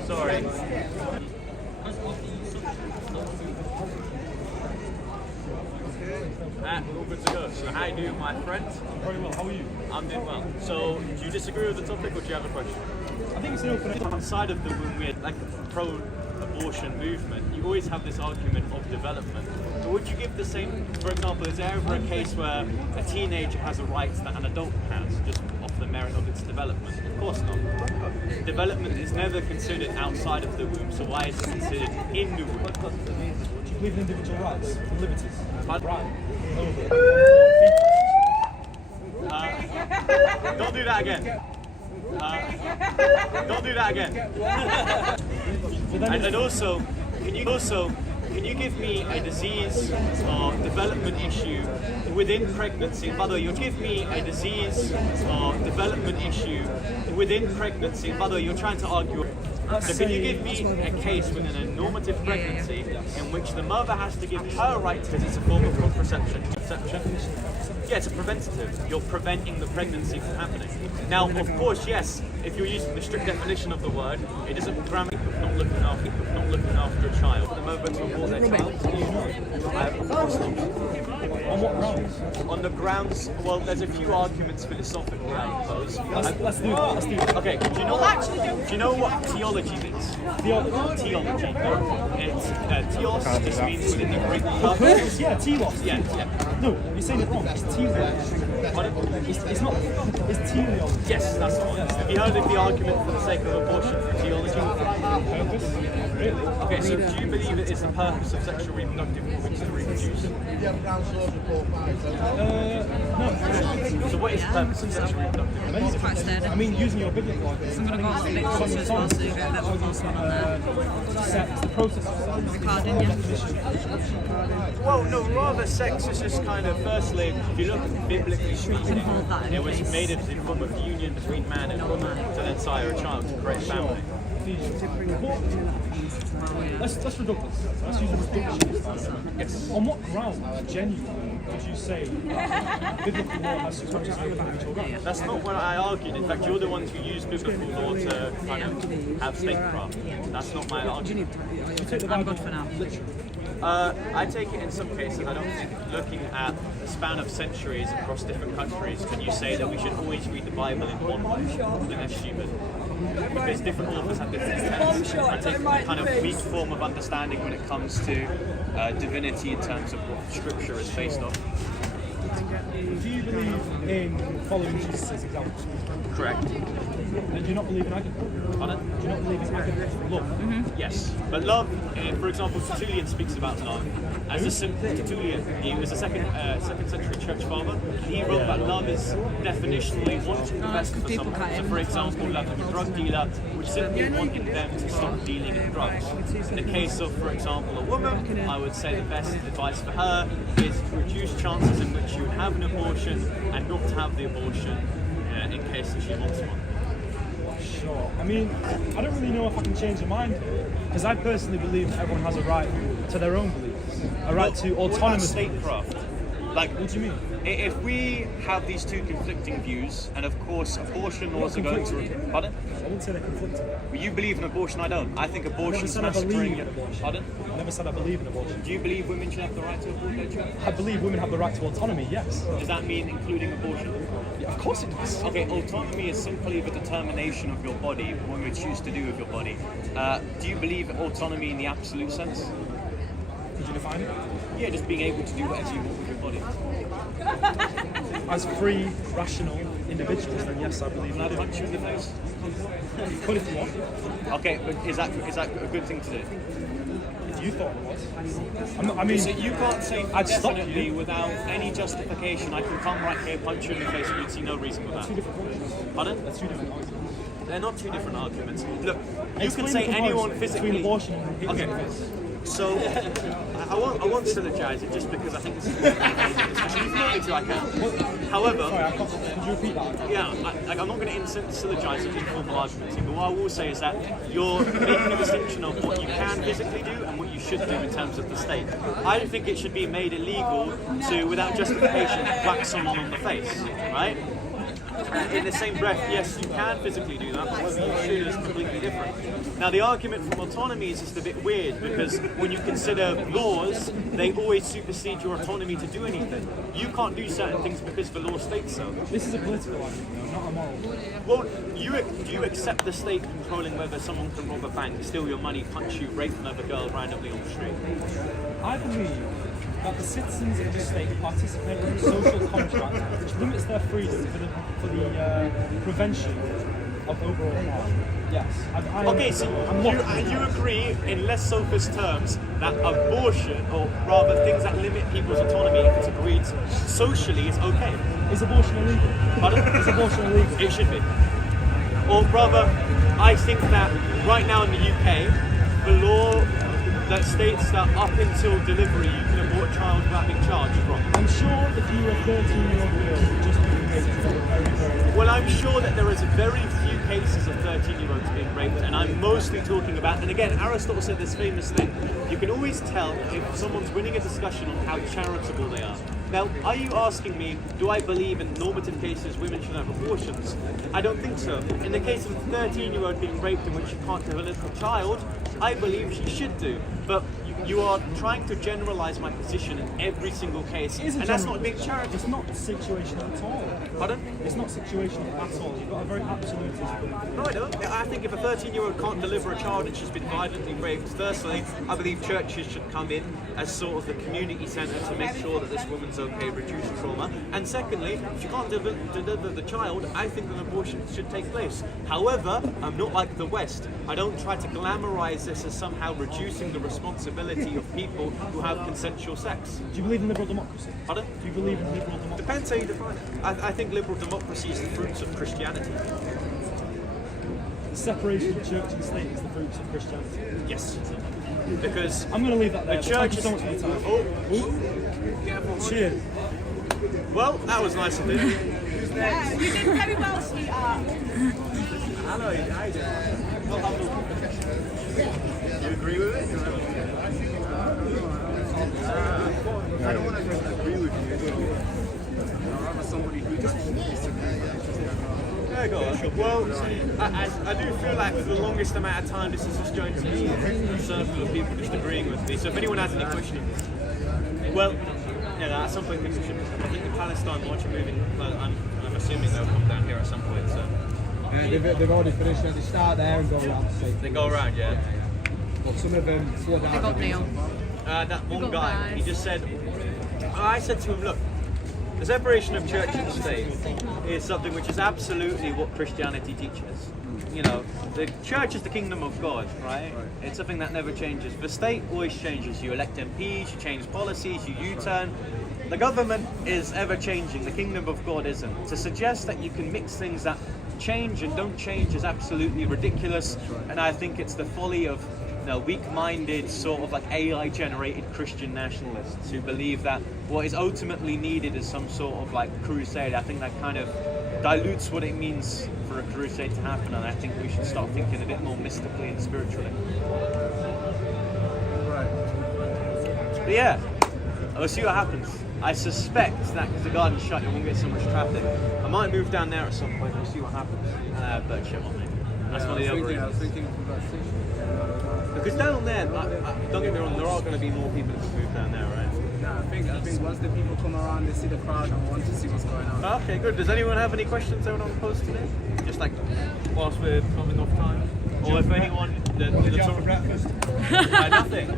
Sorry. All good to go. So how you doing, my friend? I'm very well. How are you? I'm doing well. So do you disagree with the topic, or do you have a question? I think it's an open. Outside of the weird, like pro-abortion movement, you always have this argument of development. But would you give the same? For example, is there ever a case where a teenager has a right that an adult has, just off the merit of its development? Of course not. Development is never considered outside of the womb. So why is it considered in the womb? Do you believe in individual rights and liberties? Right. Don't do that again. Don't do that again. And also, can you give me a disease or development issue within pregnancy? By the way, you'll give me a disease or development issue within pregnancy. By the way, you're trying to argue. So can you give me a case within a normative pregnancy in which the mother has to give her right to, it's a form of contraception? Yeah, it's a preventative. You're preventing the pregnancy from happening. Now, of course, yes, if you're using the strict definition of the word, it isn't grammatic of not looking after a child. The mother to abort their child. On what grounds? On the grounds, well, there's a few arguments philosophically I suppose. Let's do it. Okay, do you know what theology means? Theology. It's theos just means within the Greek purpose. Yeah, telos. Yeah. No, you're saying it wrong. It's teleology. It's not. It's teleology. Yes, that's the one. Have you heard of the argument for the sake of abortion for theology? Purpose? Really? Okay, so do you believe it is the purpose of sexual reproductive organs to reproduce? No. So what is the purpose of sexual reproductive organs? I mean, using your biblical argument. I'm going to go a little bit closer as well so you get a bit more on there. Sex, the process of sex. Card in you. Well, no, rather sex is just kind of, firstly, if you look biblically speaking, it was made in the form of union between man and woman to then sire a child to create a family. Let's reduce this. Let's use a reductionist. Yes. On what grounds, genuinely, would you say biblical law has supported individual rights? That's not what I argued. In fact, you're the ones who use biblical law to kind of have statecraft. That's not my argument. I'm good for now. I take it in some cases. I don't think looking at the span of centuries across different countries can you say that we should always read the Bible in one way. I think that's stupid. Because different authors have different intents. I take a kind of weak form of understanding when it comes to divinity in terms of what Scripture is based on. Do you believe in following Jesus' example? Correct. And do you not believe in agape? Pardon? Do you not believe in agape? Love? Yes. But love, for example, Tertullian speaks about love. As a Tertullian, he was a second century church father, and he wrote that love is definitionally wanting the best for someone. So, for example, love of a drug dealer, which simply wanting them to stop dealing in drugs. In the case of, for example, a woman, I would say the best advice for her is to reduce chances in which she would have an abortion and not have the abortion in case that she wants one. Sure. I mean, I don't really know if I can change your mind, because I personally believe that everyone has a right to their own beliefs, a right to autonomous statecraft. Like, what do you mean? If we have these two conflicting views, and of course abortion laws are going to... Pardon? I wouldn't say they're conflicting. Well, you believe in abortion, I don't. I think abortion is massacring... Pardon? I never said I believe in abortion. Do you believe women should have the right to abort their children? I believe women have the right to autonomy, yes. Does that mean including abortion? Yeah, of course it does. Okay, autonomy is simply the determination of your body, what you choose to do with your body. Do you believe autonomy in the absolute sense? Could you define it? Yeah, just being able to do whatever you want with your body. As free, rational individuals, then yes, I believe in Can I punch you in the face? You could if you want. Okay, but is that a good thing to do? If you thought it was. I mean, so you can't say I'd stop definitely you. without any justification. I can come right here, punch you in the face, and you'd see no reason for that. Two different arguments. Pardon? That's two different arguments. They're not two different arguments. Look, you Explain can say the anyone comparison physically. between abortion and hitting in the face. So, I won't syllogize it just because I think this is discussion. If you want me to, I can. However, sorry, I can't. Could you repeat that? Yeah, I'm not going to syllogize it in formal arguments, but what I will say is that you're making a distinction of what you can physically do and what you should do in terms of the state. I don't think it should be made illegal to, without justification, whack someone on the face, right? In the same breath, yes, you can physically do that, but whether you should is completely different. Now, the argument from autonomy is just a bit weird because when you consider laws, they always supersede your autonomy to do anything. You can't do certain things because the law states so. This is a political argument, though, not a moral one. Well, do you accept the state controlling whether someone can rob a bank, steal your money, punch you, rape another girl randomly on the street? I believe that the citizens of the state participate in a social contract which limits their freedom for the prevention of overall harm. Yes. Okay, so you agree, in less sophist terms, that abortion, or rather things that limit people's autonomy, if it's agreed socially, is okay? Is abortion illegal? Pardon? Is abortion illegal? It should be. Or rather, I think that right now in the UK, the law that states that up until delivery you can abort a child without being charged is wrong. I'm sure if you were a 13-year-old girl who just been raped very well, I'm sure that there is very few cases of 13-year-olds being raped, and I'm mostly talking about, and again, Aristotle said this famous thing, you can always tell if someone's winning a discussion on how charitable they are. Now, are you asking me, do I believe in normative cases women should have abortions? I don't think so. In the case of a 13-year-old being raped in which she can't develop a child, I believe she should do. But you are trying to generalize my position in every single case, and that's not being charitable. It's not situational at all. Pardon? It's not situational at all. You've got a very absolutist view. No, I don't. I think if a 13-year-old can't deliver a child and she's been violently raped, firstly, I believe churches should come in as sort of the community centre to make sure that this woman's okay, reduce trauma. And secondly, if she can't deliver the child, I think an abortion should take place. However, I'm not like the West. I don't try to glamorize this as somehow reducing the responsibility of people who have consensual sex. Do you believe in liberal democracy? Pardon? Do you believe in liberal democracy? Depends how you define it. I think liberal democracy is the fruits of Christianity. The separation of church and state is the fruits of Christianity. Yes. Because I'm going to leave that there. The church Thank you so much for your time. Oh. Cheers. Well, that was nice of you. Yeah, you did very well, sweetheart. Hello, I did. You agree with it? I don't want to agree with you. I'm somebody who just disagrees. Yeah, go on. Well, I do feel like for the longest amount of time this is just going to be a circle of people just agreeing with me. So if anyone has any questions, well, yeah, that's something we should. I think in Palestine, once you're moving, I'm assuming they'll come down here at some point. So they've already finished. They start there and go around. They go around, yeah. But some of them flood out. They got Neil. That one guy, he just said, I said to him, look, the separation of church and state is something which is absolutely what Christianity teaches. You know, the church is the kingdom of God, right? It's something that never changes. The state always changes. You elect MPs, you change policies, you U-turn. The government is ever changing. The kingdom of God isn't. To suggest that you can mix things that change and don't change is absolutely ridiculous. And I think it's the folly of weak-minded, sort of like AI-generated Christian nationalists who believe that what is ultimately needed is some sort of like crusade. I think that kind of dilutes what it means for a crusade to happen, and I think we should start thinking a bit more mystically and spiritually. But yeah, we'll see what happens. I suspect that because the garden's shut, you won't get so much traffic. I might move down there at some point. We'll see what happens. But shit on me. That's one of the other reasons. Because down there, don't get me wrong, there are going to be more people that move down there, right? Nah, I think once the people come around, they see the crowd and want to see what's going on. Okay, good. Does anyone have any questions they want to post today? Just like whilst we're coming off time, or if anyone Did you have breakfast? Nothing.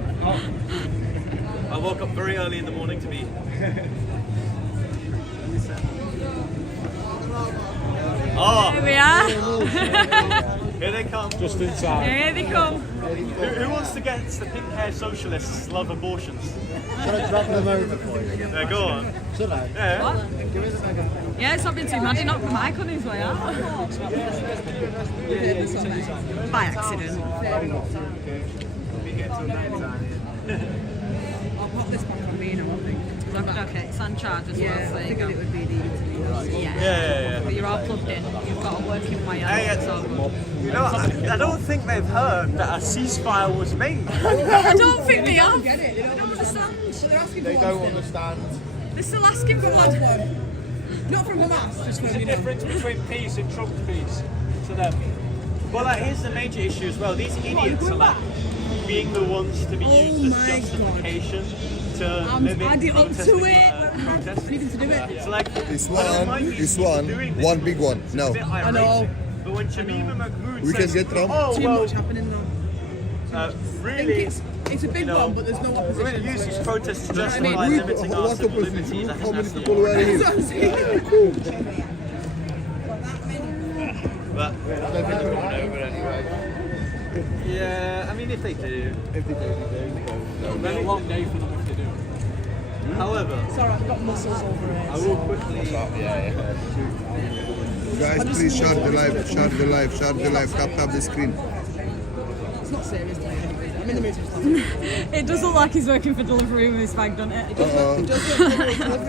I woke up very early in the morning to be. Oh, Here we are. Here they come. Just inside. Here they come. Who wants to get the pink hair socialists love abortions? Shall I drop them over for you? Yeah, go on. Should I? Yeah. What? Give me the megaphone. Yeah, it's not been too mad. He knocked the mic on his way out. By accident. I'll pop this back on me now, I think. Okay, it's on charge as well. Yeah, So I there you figured go. it would be the Yeah. But you're all plugged in. You've got a working wire. You know, I don't think they've heard that a ceasefire was made. I don't think they have. Get it? They don't understand. So they're asking for They one don't thing. understand. They're still asking for One. one. Not from Hamas, just There's from a difference between peace and Trump's peace to them. Well, here's the major issue as well. These idiots are like being the ones to be used as justification to limit adding up to protesting, it. protesting. Needing to do it. It's like It's I don't mind one. these It's people one. doing this. One big one. It's No. a bit I know. irate. But when Shamima Mahmood We can says, get Trump. oh Too well, much happening now. I really, think it's a big one, but there's no we're going opposition. to use to these it. protests to Do you know what I justify mean? limiting our What's the civil position? liberties. I How think many that's the people were here? That's what I'm saying. Cool. But I don't think they're going over anyway. yeah, I mean, if they do. If they do, they do. It'll be a long day for them if they do. However, Sorry, I've got muscles over it. I will quickly. Guys, please share the live, share the live, share the live. Tap the screen. It's not serious today anyway. I'm in the mood to just It does look like he's working for delivery with his bag, doesn't it? It does look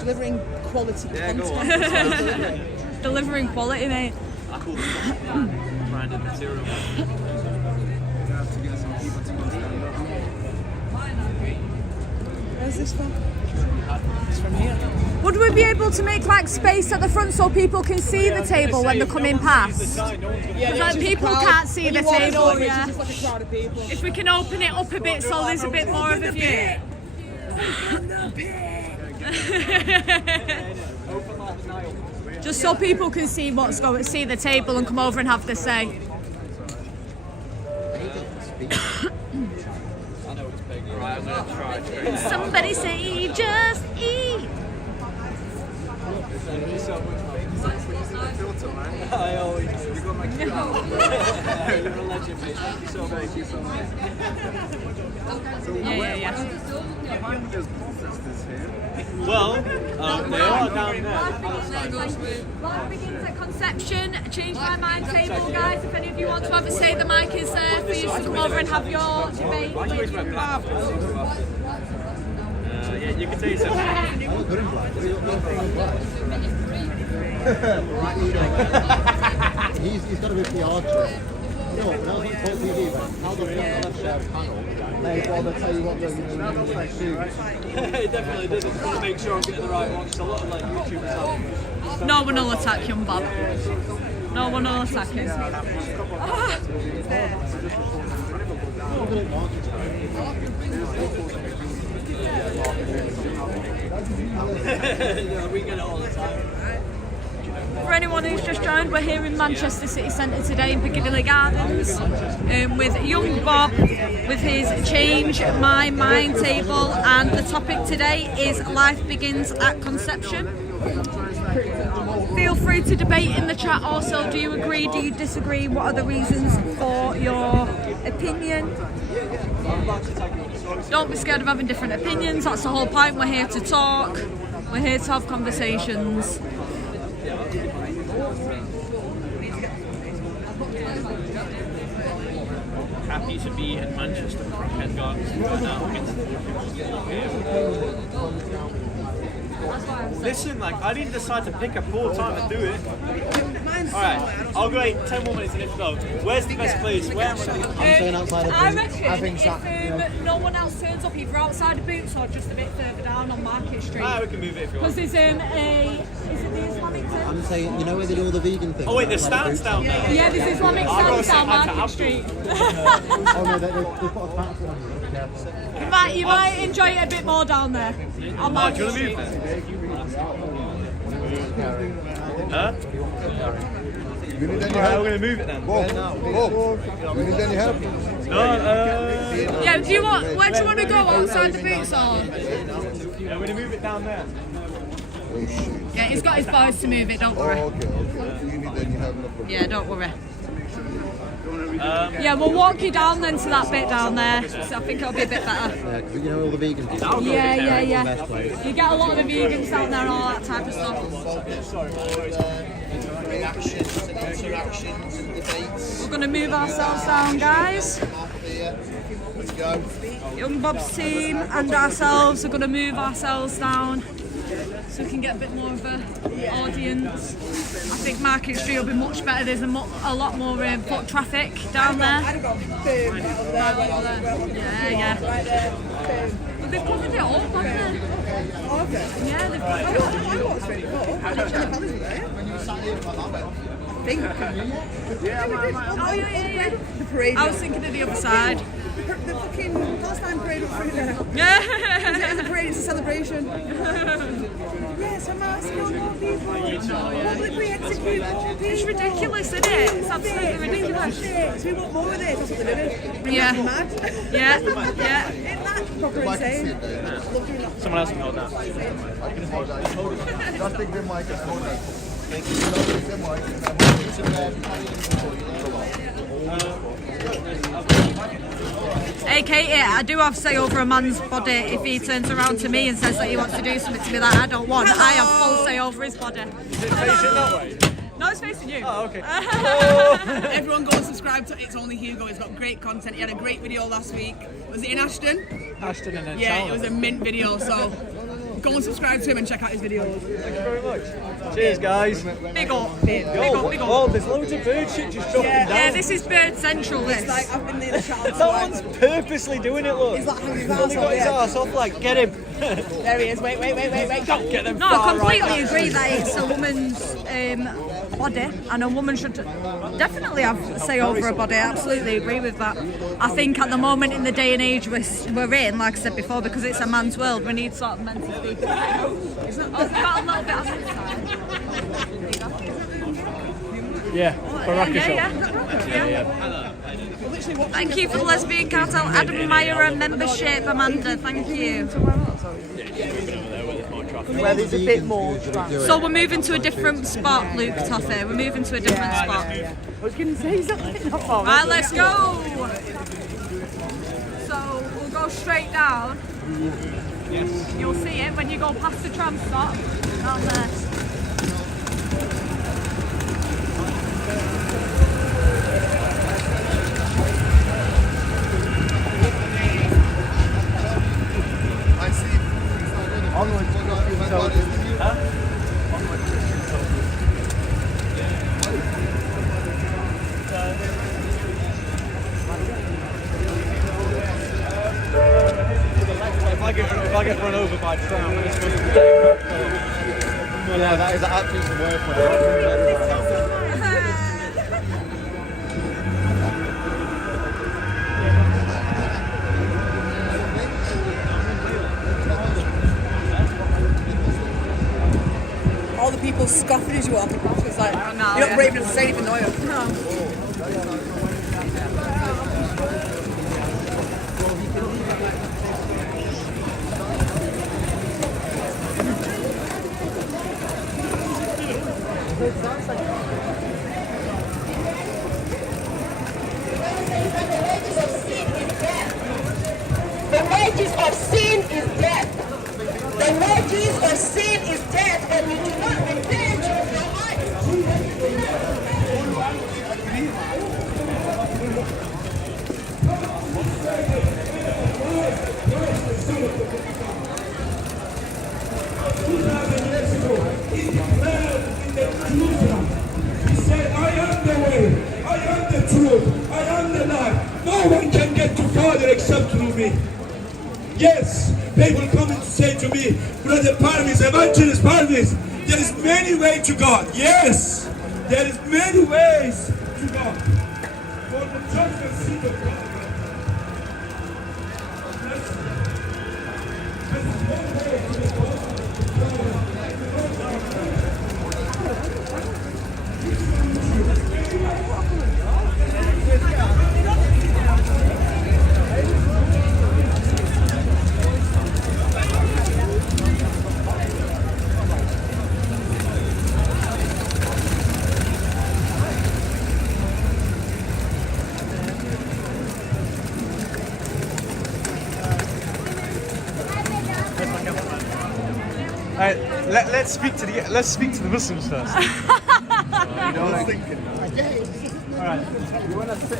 delivering quality Yeah, go on. content. Delivering quality, mate. I call them branded material. Where's this from? It's from here. Would we be able to make like space at the front so people can see the table when they're coming past? Yeah, Like, people can't see the table, yeah. It's just like a crowd of people. If we can open it up a bit so there's a bit more of a view. Just so people can see what's going, see the table and come over and have the say. Right, I'm going to try. Somebody say just eat. Thank you so much, man. Filter, man. I always do. You got my cue. You're a legend, mate. Thank you so much. Well, they are down there. Life begins at conception. Change my mind table, guys. If any of you want to have a say, the mic is there for you to come over and have your debate with Yeah, you can say He's got to be the archer. No, when I was on Talk TV, how the left share panel, they tell you what the shoes. It definitely does. It's got to make sure I'm getting the right one. Because a lot of like YouTubers have. No one will attack young Bob. No one will attack him. Yeah, we get it all the time. For anyone who's just joined, we're here in Manchester City Centre today in Crackadilly Gardens with young Bob with his Change My Mind table, and the topic today is Life Begins at Conception. Feel free to debate in the chat also. Do you agree? Do you disagree? What are the reasons for your opinion? Don't be scared of having different opinions. That's the whole point. We're here to talk. We're here to have conversations. Happy to be in Manchester, Crackadilly Gardens right now. Listen, like, I didn't decide to pick a poor time to do it. Alright, I'll go 10 more minutes and if so. Where's the best place? Where am I going to I'm saying outside of I Boots. reckon I think if no one else turns up, either outside of Boots or just a bit further down on Market Street. we can move it if you Because want. there's is it the Islamic tent? I'm saying, you know where they do all the vegan things? Oh wait, there's stands down there. Yeah, there's Islamic stands down Market Street. Oh no, they put a factory on it. Be careful. You might enjoy it a bit more down there on Market Street. Huh? You need any Alright, help? we're going to move it then. Bob, you need any help? No, Yeah, do you want? Where do you want to go? Outside the boots or? yeah, we're going to move it down there. Oh shit. Yeah, he's got his boys to move it. Don't worry. Okay. You need any help? No problem. Yeah, don't worry. Yeah, we'll walk you down then to that bit down there. So I think it'll be a bit better. Yeah, 'cause you know all the vegan people. Yeah. Best place. You get a lot of the vegans down there and all that type of stuff. Reactions and interactions and debates. We're going to move ourselves down, guys. Let's go. Young Bob's team and ourselves are going to move ourselves down so we can get a bit more of an audience. I think Market Street will be much better. There's a lot more foot traffic down there. Yeah. But they've covered it all, haven't they? Yeah, they've covered it all. I watched really cool. I didn't know the palace was there. Yeah. The parade. I was thinking of the other side. The fucking Palestine parade was through there. Yeah. The parade is a celebration. Yes, Hamas kill more people. Publicly execute more people. It's ridiculous, isn't it? It's absolutely ridiculous. So we want more of this. That's what they're doing. Bring Yeah. them mad. Yeah. Isn't that proper insane? Love doing that. Someone else can hold that. Just take the mic and hold that. Thank you. AKA, I do have say over a man's body if he turns around to me and says that he wants to do something to me that I don't want. I have full say over his body. Is it facing that way? No, it's facing you. Oh, okay. Everyone go and subscribe to It's Only Hugo. He's got great content. He had a great video last week. Was it in Ashton? Ashton and then Yeah, Charlotte. it was a mint video. So go and subscribe to him and check out his videos. Thank you very much. Cheers, guys. Big up. Big up. Oh, there's loads of bird shit just dropping down. Yeah, this is Bird Central, this. It's like I've been near the shop. That one's purposely doing it, look. He's like hanging his He's only got his arse off, like, get him. There he is. Wait. Don't get them. No, far I completely right. agree that it's a woman's body and a woman should definitely have say over a body. I absolutely agree with that. I think at the moment in the day and age we're in, like I said before, because it's a man's world, we need sort of men to speak. Oh, we've got a little bit of inside. Yeah, Baraka shop. Yeah. Thank you for the Lesbian Cartel Admire membership, Amanda. Thank you. Where there's a bit more. So we're moving to a different spot, Luke Toffee. We're moving to a different spot. I was going to say something. Right, let's go. So we'll go straight down. Yes. You'll see it when you go past the tram stop down there. I see. Onwards. If I get run over by the tram, it's going to be... Yeah, that is actually some work. All the people scoffing as you walk past. It's like, you're not brave enough to say anything, are you? No. The wages of sin is death. The wages of sin is death, and you do not repent, your life. Yes, they will come and say to me, Brother Parvis, Evangelist Parvis, there is many ways to God. Yes, there is many ways to God. For the judgment seat of God. Let's speak to the Muslims first. Alright, you wanna sit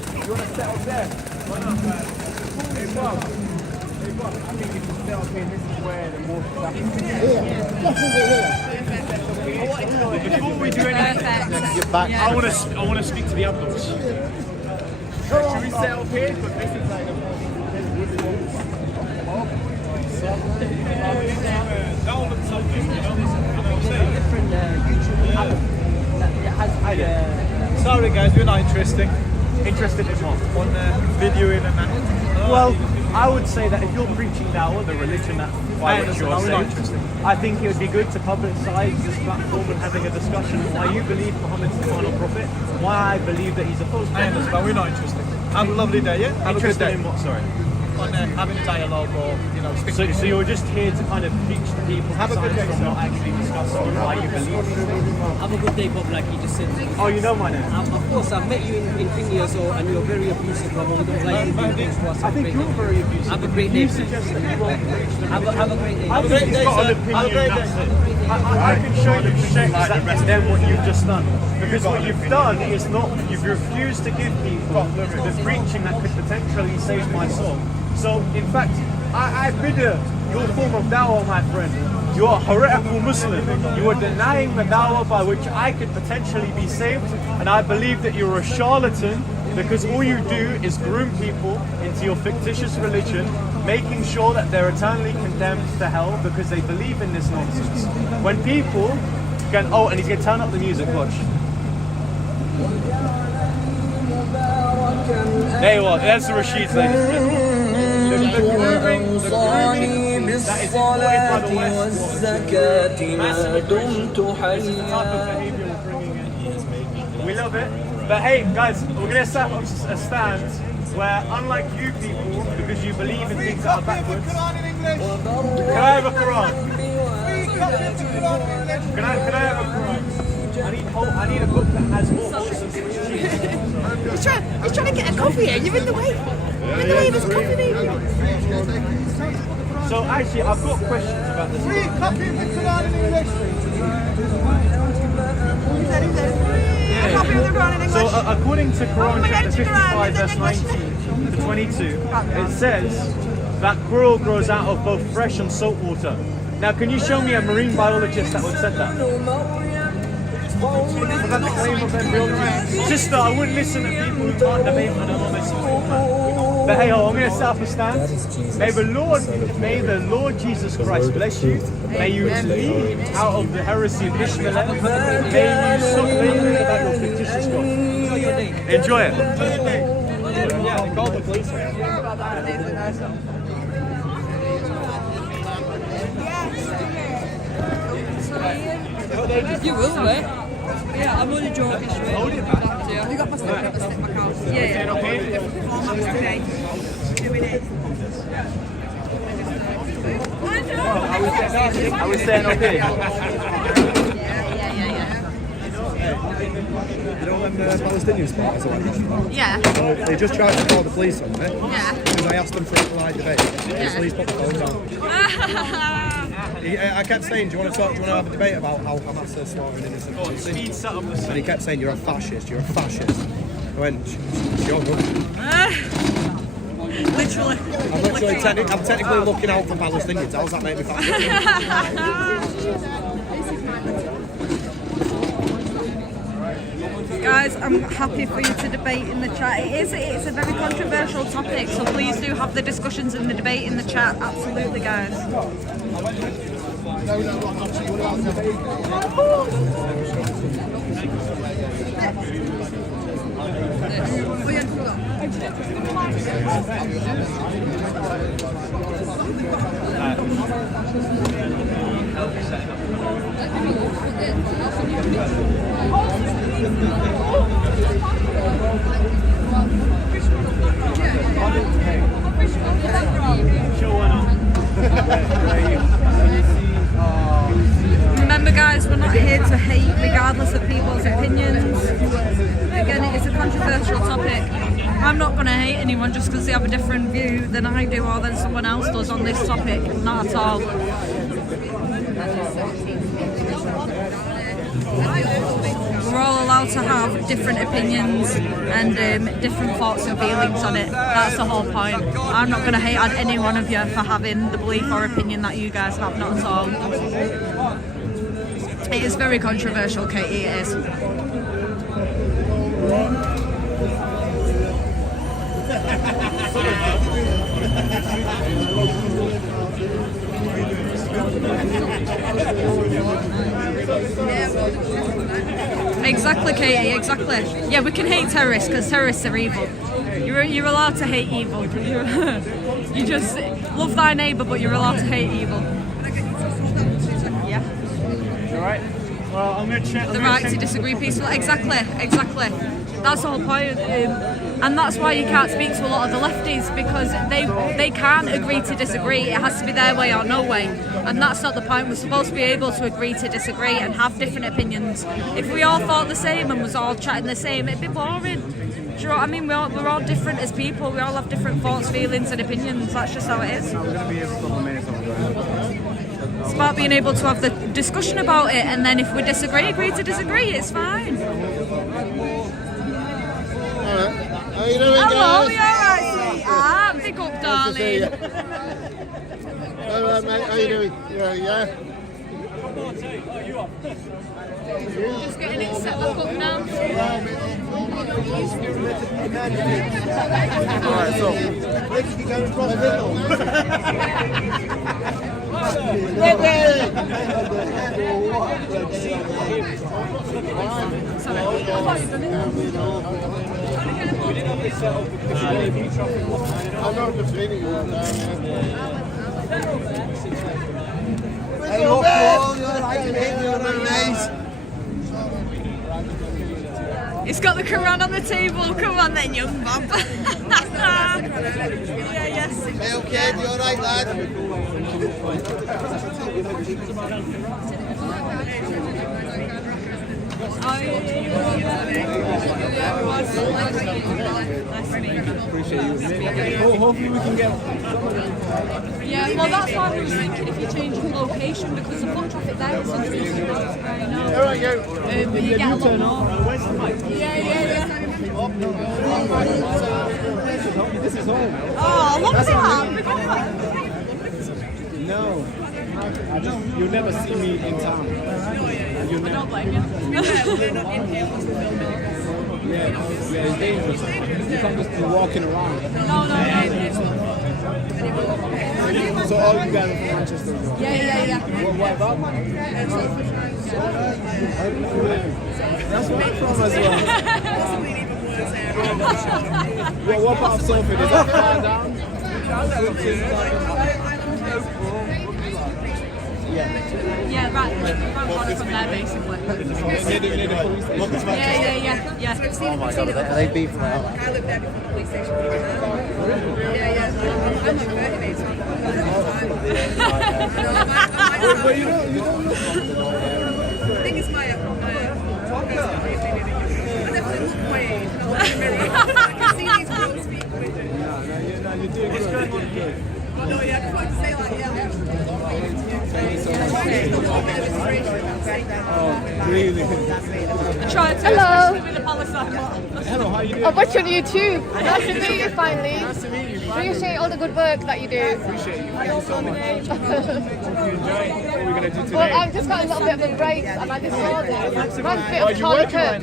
up there? Hey Bob, I think if you sit up here, this is where the most stuff is. Before we do anything, I want to speak to the adults. Should we sit up here? Because this is like Sorry guys, we're not interested in what? On videoing and that? Well, I would say that if you're preaching now the religion that I think it would be good to publicise this platform and having a discussion on why you believe Muhammad's the final prophet, why I believe that he's a false prophet. but we're not interested. Have a lovely day, yeah? Have a good day. In what, sorry? On having a dialogue or, So you're just here to kind of teach the people have a good day, from not actually discuss on why you believe. Have a good day, Bob, like you just said. Oh, you know my name? Of course, I've met you in 10 years old and you're very abusive, Bob. We don't like you doing things to us. I think you're very abusive. Have a great day. You suggest that you won't preach the Have a great day. Have a great day, sir. Have a great day. I can show you checks that condemn what you've just done. Because what you've done is not, you've refused to give people the preaching that could potentially save my soul. So, in fact, I bid your form of dawah, my friend. You are a heretical Muslim. You are denying the dawah by which I could potentially be saved. And I believe that you're a charlatan because all you do is groom people into your fictitious religion, making sure that they're eternally condemned to hell because they believe in this nonsense. When people can, oh, and he's going to turn up the music, watch. There you are, there's the Rashid's, ladies and gentlemen. The grooming that is employed by the West we love it. But hey, guys, we're going to set up a stand where, unlike you people, because you believe in things that are backwards, can I have a Quran? Can I have a Quran? I need a book that has more wholesome things. He's trying to get a coffee here. You're in the way. You're in the way of his coffee, baby. So actually, I've got questions about this. Copy of the Quran in English. So according to Quran chapter 55 verse 19 to 22, it says that coral grows out of both fresh and salt water. Now can you show me a marine biologist that would said that? Sister, I wouldn't listen to people who can't debate on anonymous. But hey, I'm going to set up a stand. May the Lord Jesus Christ bless you. May you lead out of the heresy of Ishmael. May you stop thinking about your fictitious God. Enjoy it. Yeah, they called the police. You will, mate. Yeah, I'm only joking. Hold it back. You got my stick back out. Yeah. Okay. 2 minutes. Are we staying up here? You know when the Palestinian supporters are Yeah. They just tried to call the police on me. Yeah. Because I asked them for a polite debate. The police put the phone down. I kept saying, do you want to have a debate about how Hamas is slaughtering innocent people? And he kept saying, you're a fascist. I went, sure. Literally. I'm technically looking out for Palestinians. How does that make me fascist? Guys, I'm happy for you to debate in the chat. It's a very controversial topic, so please do have the discussions and the debate in the chat. Absolutely, guys. Remember, guys, we're not here to hate regardless of people's opinions. Again, it is a controversial topic. I'm not going to hate anyone just because they have a different view than I do or than someone else does on this topic. Not at all. We're all allowed to have different opinions and different thoughts and feelings on it. That's the whole point. I'm not going to hate on any one of you for having the belief or opinion that you guys have, not at all. It is very controversial, Katie, it is. Exactly, Katie, exactly. Yeah, we can hate terrorists because terrorists are evil. You're allowed to hate evil. You just love thy neighbour, but you're allowed to hate evil. Yeah. Alright. Well, I'm going to check. The right to disagree peacefully. Exactly, exactly. That's the whole point. And that's why you can't speak to a lot of the lefties, because they can't agree to disagree. It has to be their way or no way. And that's not the point. We're supposed to be able to agree to disagree and have different opinions. If we all thought the same and was all chatting the same, it'd be boring. Do you know what I mean? We're all different as people. We all have different thoughts, feelings and opinions. That's just how it is. It's about being able to have the discussion about it, and then if we disagree, agree to disagree. It's fine. How you doing, Hello, guys? you alright? Ah, big up, darling. Hello, mate. How you doing? Yeah. Just getting it set back up now. Alright, so where did you go from? I'm not just reading you down there. Hey, look, Paul, you're right, you're nice. It's got the Quran on the table. Come on then, young man. Yeah, yes. Hey, okay, you alright, lad? Oh, yeah. Appreciate you. Hopefully we can get. Yeah, well, that's why we were thinking if you change your location, because the foot traffic there is increasing right now. All right, you. But you get a lot more. Yeah. This is home. Oh, look at that. No. You'll never see me in town. You'll never. I don't blame you. Yeah, it's dangerous. You can't just be walking around. No. So all you guys are from Manchester? Yeah. What about? That's where I'm from as well. What part of Salford? Is that far down? Yeah, right from there, basically. Near the police station. Yeah. Oh my god, are they beefing out? I lived there before the police station. Yeah. I'm like 30 minutes. But you don't look. I think it's my I definitely look my age. I can see these girls speak with it. No, you're doing good. Oh, no, yeah, I just wanted to say, like, yeah, Oh, really? I tried to, especially with the politics. Hello, how you doing? I watch you on YouTube. Nice to meet you finally. Nice to meet you. Appreciate all the good work that you do. Appreciate you. Thank you so much. Hope you enjoy. What are we going to do today? Well, I've just got a little bit of a break and I just saw this. Reminds a bit of Charlie Kirk.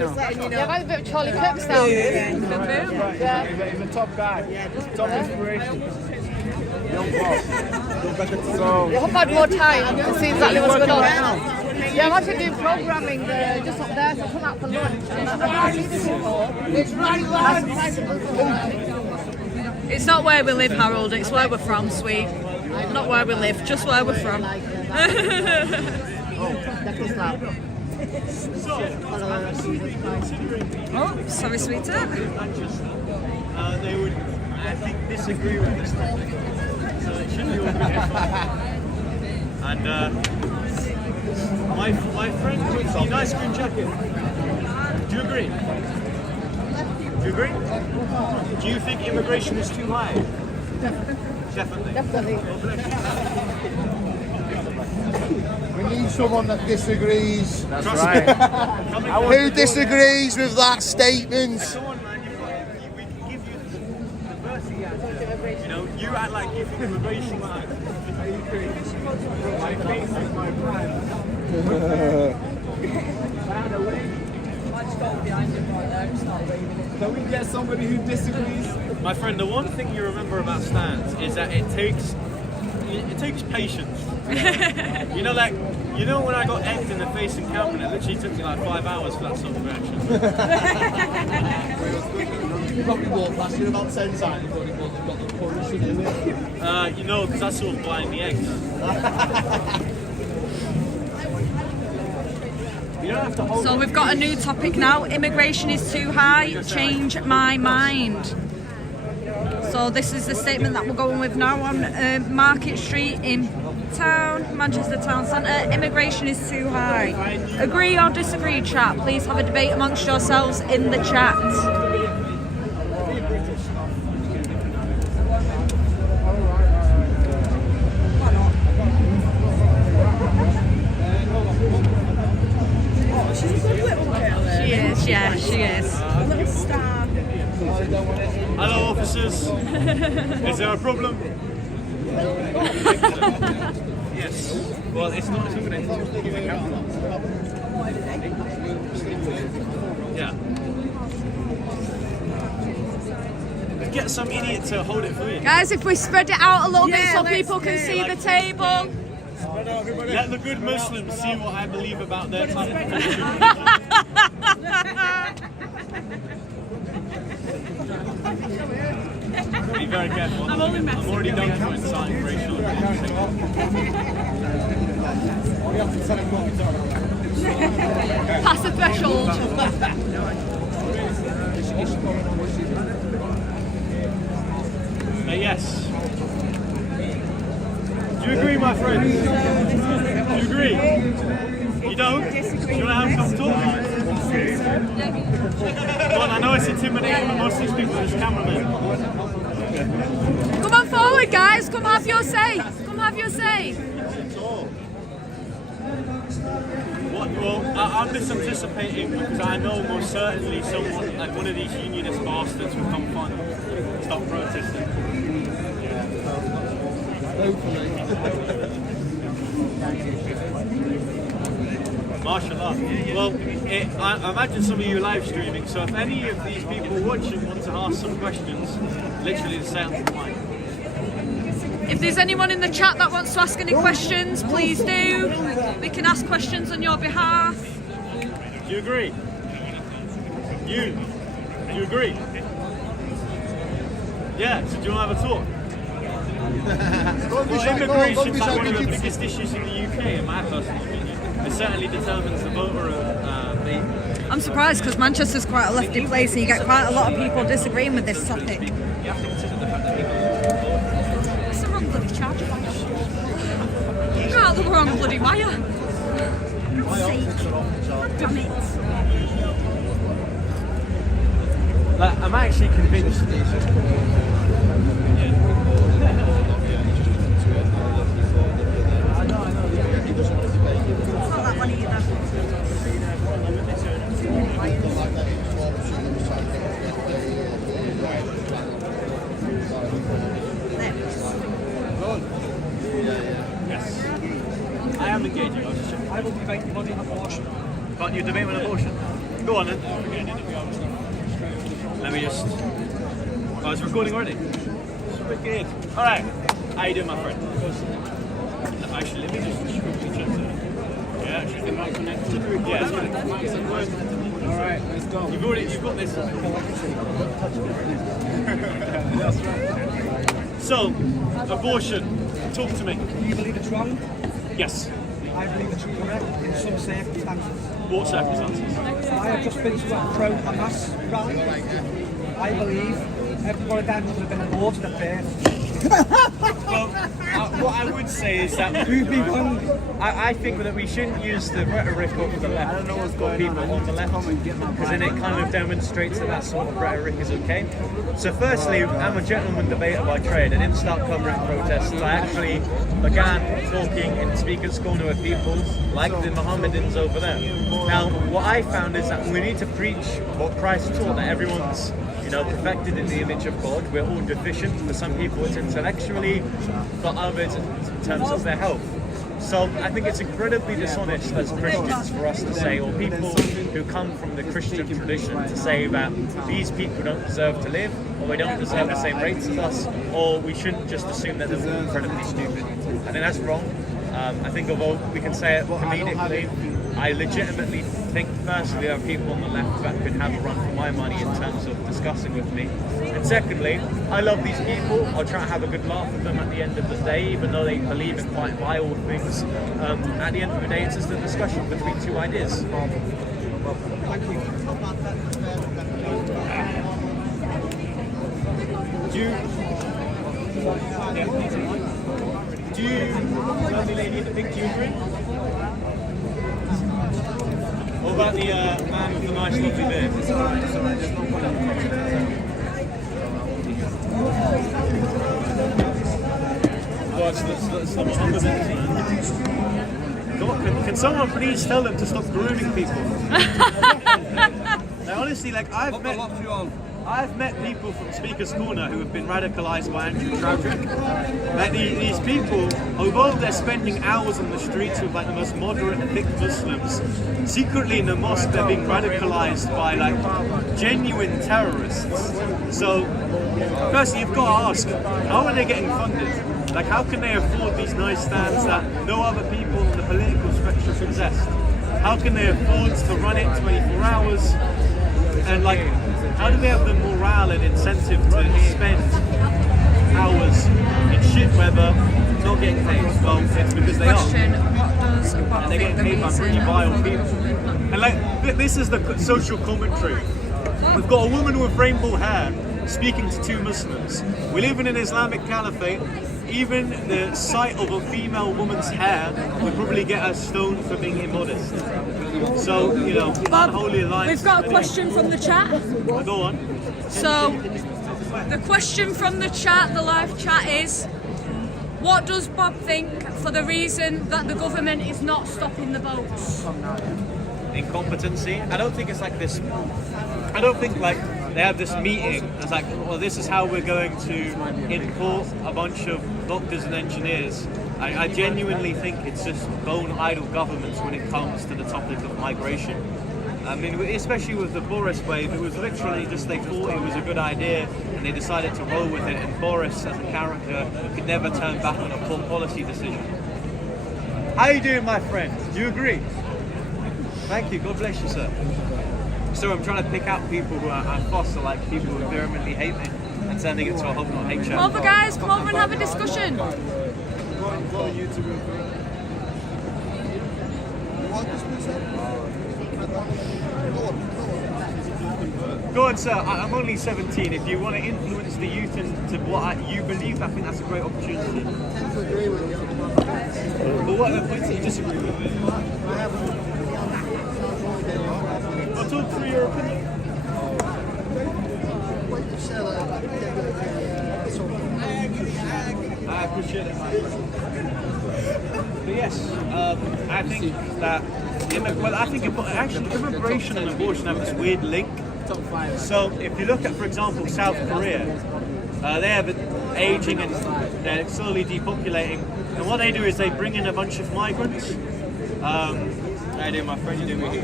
Yeah, reminds a bit of Charlie Kirk style. Yeah. He's a top guy. Top inspiration. Young boss. So, I hope I had more time to see exactly what's going on. Yeah, I'm actually doing programming just up there, so come out for lunch. It's not where we live, Harold, it's where we're from, sweet. Not where we live, just where we're from. Oh, sorry, sweetheart. They would, I think, disagree with this topic. So it should be all good. And my friend puts the ice cream jacket. Do you agree? Do you agree? Do you think immigration is too high? Definitely. Definitely. We need someone that disagrees. That's right. Who disagrees with that statement? Come on, man, we can give you the diversity answer. You know, you act like you think immigration is my face is my brand. can we get somebody who disagrees? My friend, the one thing you remember about stands is that it takes patience. You know, like, you know when I got egged in the face in Cameron, it literally took me like 5 hours for that sort of reaction. You probably walked past you about 10 times before you got the punch in it. You know, because I saw blind the eggs. So we've got a new topic now. Immigration is too high. Change my mind. So this is the statement that we're going with now on Market Street in town, Manchester Town Centre. Immigration is too high. Agree or disagree, chat? Please have a debate amongst yourselves in the chat. She is, yeah, she is. Hello, officers. Is there a problem? Yes. Well, it's not going to give a count. Yeah. Get some idiot to hold it for you. Guys, if we spread it out a little bit so people can see the table. Let the good Muslims see what I believe about their type. Be very careful. I'm already done for inciting racial abuse. Past the threshold. Yes. Do you agree, my friend? Do you agree? You don't? Do you want to have some talk? Go on, I know it's intimidating, but most of these people are just cameramen. Come on forward, guys. Come have your say. Come have your say. Well, I'm just anticipating because I know most certainly someone, like one of these unionist bastards will come fun and stop protesting. Mashallah. Well, I imagine some of you live streaming, so if any of these people watching want to ask some questions, literally just say on the mic. If there's anyone in the chat that wants to ask any questions, please do. We can ask questions on your behalf. Do you agree? Do you agree? Yeah, so do you want to have a talk? Well, immigration is like one of the biggest issues in the UK, in my personal opinion. It certainly determines the voter behavior. I'm surprised because Manchester's quite a lefty place and you get quite a lot of people disagreeing with this topic. It's the wrong bloody charger wire. You got the wrong bloody wire. Damn it. Like, I'm actually convinced. I will debate bloody abortion. Can't you debate on abortion? Go on then. Let me just... Oh, it's recording already? Wicked. Alright. How you doing, my friend? Actually, let me just quickly check it. Yeah, actually, am I connected? Yeah, it's connected. Alright, let's go. You've got this. That's right. So, abortion. Talk to me. Do you believe it's wrong? Yes. I believe it's correct in some circumstances. What circumstances? I have just been to a pro-Hamas rally. I believe everybody there would have been aborted at birth. Well, what I would say is that I think that we shouldn't use the rhetoric of the left. I don't know what's going people on the left, because then it kind of demonstrates that that sort of rhetoric is okay. So firstly, I'm a gentleman debater by trade. I didn't start covering protests. I actually began talking in Speaker's Corner with people like the Mohammedans over there. Now, what I found is that we need to preach what Christ taught, that everyone's perfected in the image of God. We're all deficient. For some people it's intellectually, for others in terms of their health. So I think it's incredibly dishonest as Christians for us to say, or people who come from the Christian tradition, to say that these people don't deserve to live, or they don't deserve the same rights as us, or we shouldn't just assume that they're all incredibly stupid. I think that's wrong. I think although we can say it comedically, I legitimately think personally there are people on the left that could have a run for my money in terms of discussing with me. And secondly, I love these people. I'll try to have a good laugh with them at the end of the day, even though they believe in quite vile things. At the end of the day, it's just a discussion between two ideas. Thank you. Do you know the lady in the pink jewellery? What about the man with the nice lovely beard? That's the Mohammedans. Can someone please tell them to stop grooming people? Now, honestly, like I've met people from Speaker's Corner who have been radicalised by Andrew Trowbridge. Like these people, although they're spending hours on the streets with like the most moderate and thick Muslims, secretly in the mosque they're being radicalised by like genuine terrorists. So, firstly, you've got to ask, how are they getting funded? Like, how can they afford these nice stands that no other people on the political spectrum possess? How can they afford to run it 24 hours? And like, how do they have the morale and incentive to spend hours in shit weather not getting paid? Well, it's because they are. And they're getting paid by pretty vile people. And like, this is the social commentary. We've got a woman with rainbow hair speaking to two Muslims. We live in an Islamic caliphate. Even the sight of a female woman's hair would probably get her stoned for being immodest. So, Bob, unholy alliance. we've got a question from the chat. Go on. So, the question from the chat, the live chat is, what does Bob think for the reason that the government is not stopping the boats? Incompetency. I don't think it's like this. I don't think like they have this meeting. It's like, well, this is how we're going to import a bunch of doctors and engineers. I genuinely think it's just bone idle governments when it comes to the topic of migration. I mean, especially with the Boris wave, it was literally just they thought it was a good idea and they decided to roll with it, and Boris as a character could never turn back on a poor policy decision. How are you doing, my friend? Do you agree? Thank you, God bless you, sir. So I'm trying to pick out people who I foster, like people who vehemently hate me, and turning it to a whole not hate show. Come over, guys, come over and have a discussion. Go on, sir. I'm only 17. If you want to influence the youth into what you believe, I think that's a great opportunity. But what are the points that you disagree with? I'll talk through your opinion. I appreciate it, my friend. But yes, I think that immigration and abortion have this weird link. So if you look at, for example, South Korea, they have aging and they're slowly depopulating. And what they do is they bring in a bunch of migrants, How you doing, my friend? You doing me?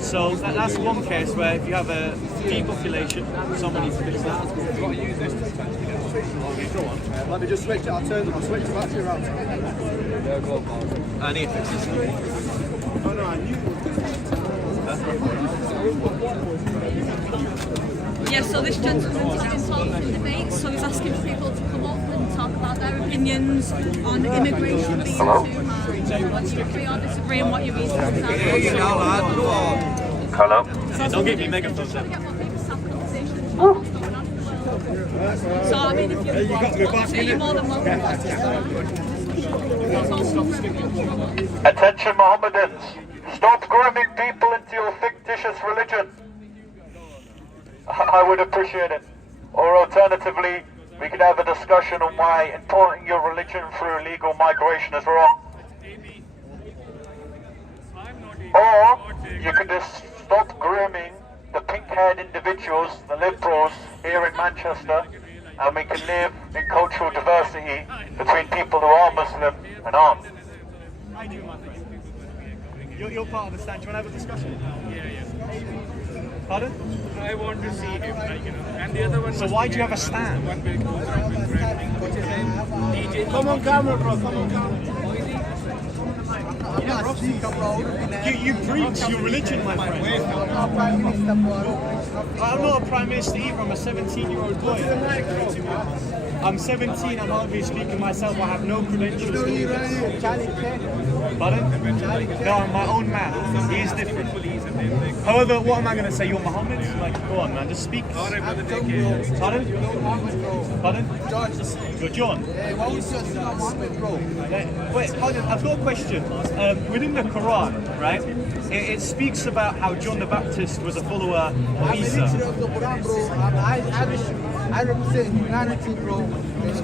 So that's one case where if you have a depopulation, someone needs to fix that. You've got to use this to stand. Let me just switch it. I'll turn them. I'll switch it back to your right. I need to fix this. Oh no, I knew. Yeah, so this gentleman's been told from debates, so he's asking people to come up and talk about their opinions on immigration being too hard. Do you agree or disagree on what your reasons are? Hello? Don't get me megaphone. So, I mean, if you want to, you're more than welcome to. Attention Mohammedans, stop grooming people into your fictitious religion. I would appreciate it. Or alternatively, we could have a discussion on why importing your religion through illegal migration is wrong. Or you could just stop grooming the pink-haired individuals, the liberals here in Manchester, and we can live in cultural diversity between people who are Muslim and aren't. I do, my friend. You're part of the stand. Do you want to have a discussion? Yeah. Pardon? I want to see him, like, you know. And the other one. So why do you have a stand? One big what's his name? DJ. Come on camera, bro. Come on camera. You preach your religion, my friend. I'm not a prime minister either. I'm a 17-year-old boy. I'm 17. I'm hardly speaking myself. I have no credentials. Pardon? No, I'm my own man. He is different. However, what am I going to say? You're Muhammad? Like, go on, man. Just speak. Pardon? Pardon? You're John. Wait, pardon. I've got a question. Within the Quran, right? It speaks about how John the Baptist was a follower of Isa. I represent humanity, bro.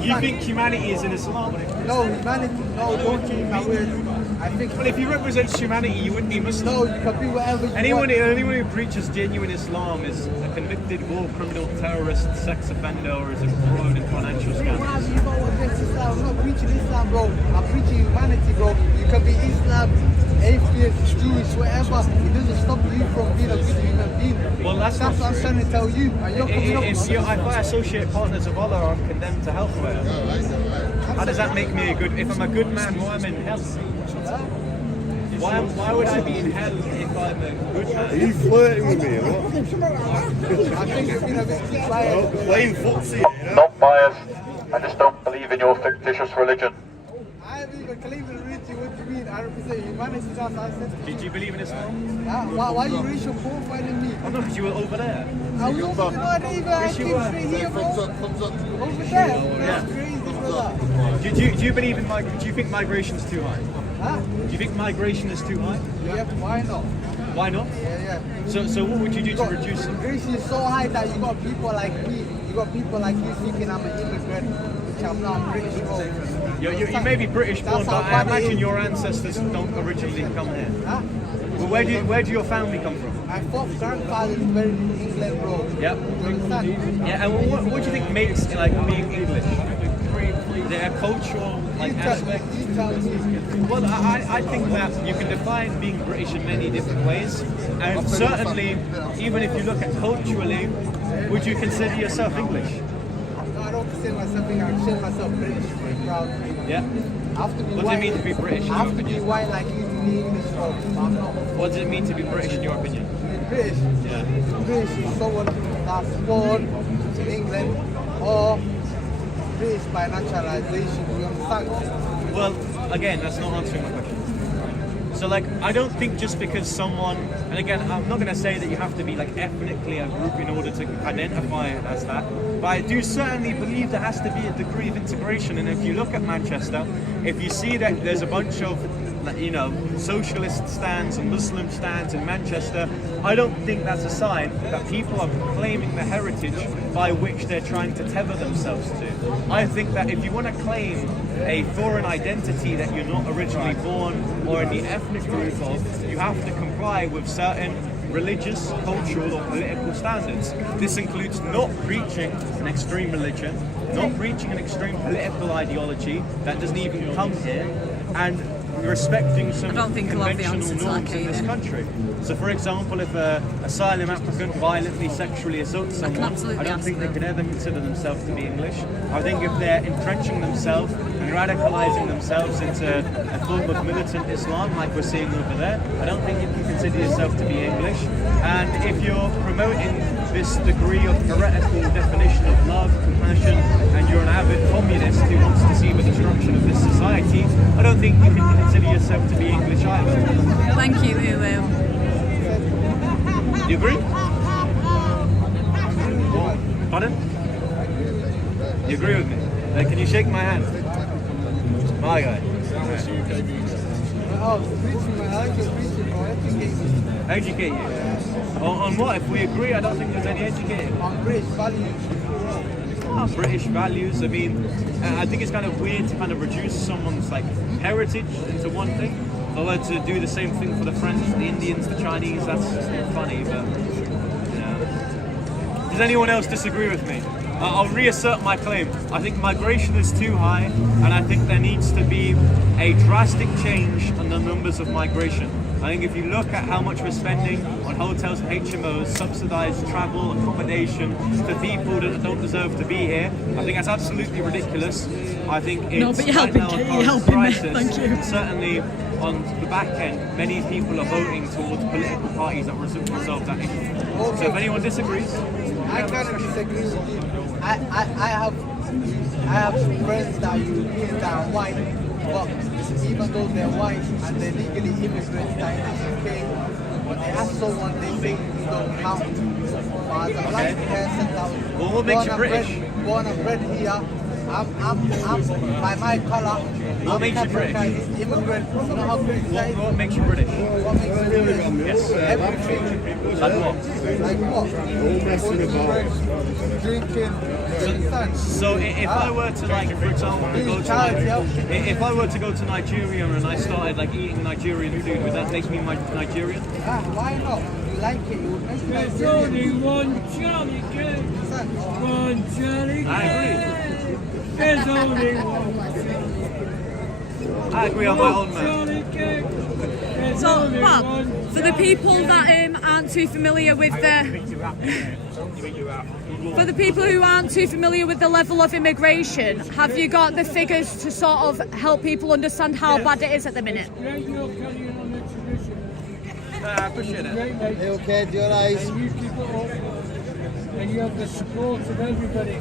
You think humanity is in Islam? No, humanity. No, don't think I will. I think. Well, if he represents humanity, you wouldn't be Muslim. No, you can be whatever you anyone want. who preaches genuine Islam is a convicted war criminal, terrorist, sex offender, or is embroiled in financial scandals. I'm not preaching Islam, bro. I'm preaching humanity, bro. You can be Islam, atheist, Jewish, whatever. It doesn't stop you from being a good human being. Well, that's what I'm trying to tell you. And you're coming up if I associate partners of Allah, I'm condemned to hellfire. How does that make me a good? If I'm a good man, why am I in hell? Why would I be in hell if I'm a good man? Are you flirting with me or what? I think it's been a bit quiet. Playing footsie. Not biased. I just don't believe in your fictitious religion. I don't even believe in religion. What do you mean? I represent humanity. That's what I said. Did you believe in Islam? Why are you racial profiling me? Oh no, because you were over there. I was over there. I came straight here, bro. Over there. That's crazy, brother. Do you believe in do you think migration is too high? Huh? Do you think migration is too high? Yeah, why not? Why not? Yeah. So what would you do to reduce it? Migration is so high that you got people like me. You got people like you thinking I'm an immigrant, which I'm not. I'm British, bro. You may be British born, but I imagine your ancestors don't originally come here. Huh? Well, where do your family come from? My fourth grandfather is buried in England, bro. Yep. You understand? Yeah, and what do you think makes being English? Is there a cultural aspect? Well, I think that you can define being British in many different ways, and certainly, even if you look at culturally, would you consider yourself English? No, I don't consider myself English. I consider myself British. Pretty proud. Yeah. What does it mean to be British? I have to be white like you to be English, bro. I'm not. What does it mean to be British in your opinion? British? Yeah. British is someone that's born in England or British by naturalization. You understand? Well, again, that's not answering my question. So, I don't think just because someone, and again, I'm not going to say that you have to be ethnically a group in order to identify it as that, but I do certainly believe there has to be a degree of integration. And if you look at Manchester, if you see that there's a bunch of socialist stands and Muslim stands in Manchester, I don't think that's a sign that people are claiming the heritage by which they're trying to tether themselves to. I think that if you want to claim a foreign identity that you're not originally born or in the ethnic group of, you have to comply with certain religious, cultural or political standards. This includes not preaching an extreme religion, not preaching an extreme political ideology that doesn't even come here, and respecting some I don't think he'll have the conventional answer to that, norms in this Katie. country. So, for example, if an asylum applicant violently sexually assaults someone, absolutely I don't think they answer could ever consider themselves to be English. I think if they're entrenching themselves and radicalising themselves into a form of militant Islam, like we're seeing over there, I don't think you can consider yourself to be English. And if you're promoting this degree of heretical definition of love, compassion, and you're an avid communist who wants to see the destruction of this society, I don't think you can consider yourself to be English either. Thank you, Ulu. You agree? Pardon? You agree with me? Can you shake my hand? My guy. Educate you? On what? If we agree, I don't think there's any educating. On British values. British values. I mean, I think it's kind of weird to kind of reduce someone's like heritage into one thing. Although to do the same thing for the French, the Indians, the Chinese, that's funny. But does anyone else disagree with me? I'll reassert my claim. I think migration is too high, and I think there needs to be a drastic change in the numbers of migration. I think if you look at how much we're spending on hotels and HMOs, subsidised travel, accommodation to people that don't deserve to be here, I think that's absolutely ridiculous. I think it's No, but you're helping, right now a Kate, you're helping me. crisis, Thank you. and certainly on the back end, many people are voting towards political parties that resolve that issue. So if anyone disagrees, I kind of disagree with you. I have friends that are Europeans that are white, but even though they're white and they're legally immigrants that are in the UK, when they ask someone, they think we don't count. But as a black person that was what makes you British? Born and bred here, I'm by my colour. What makes you British? Immigrant. You know how British that is? What makes you British? What makes you British? Yes. Everything. Like what? Like what? Drinking. So if I were to like, for example, if I were to go to Nigeria and I started like eating Nigerian food, would that make me Nigerian? Why not? You like it? You make it. There's only one jolly good. One jolly good. I agree. There's only one. I agree on my own, man. So, Bob, for the people that aren't too familiar with the level of immigration, have you got the figures to sort of help people understand how bad it is at the minute? I appreciate it. Hey, okay, do your eyes. And you keep it up. And you have the support of everybody.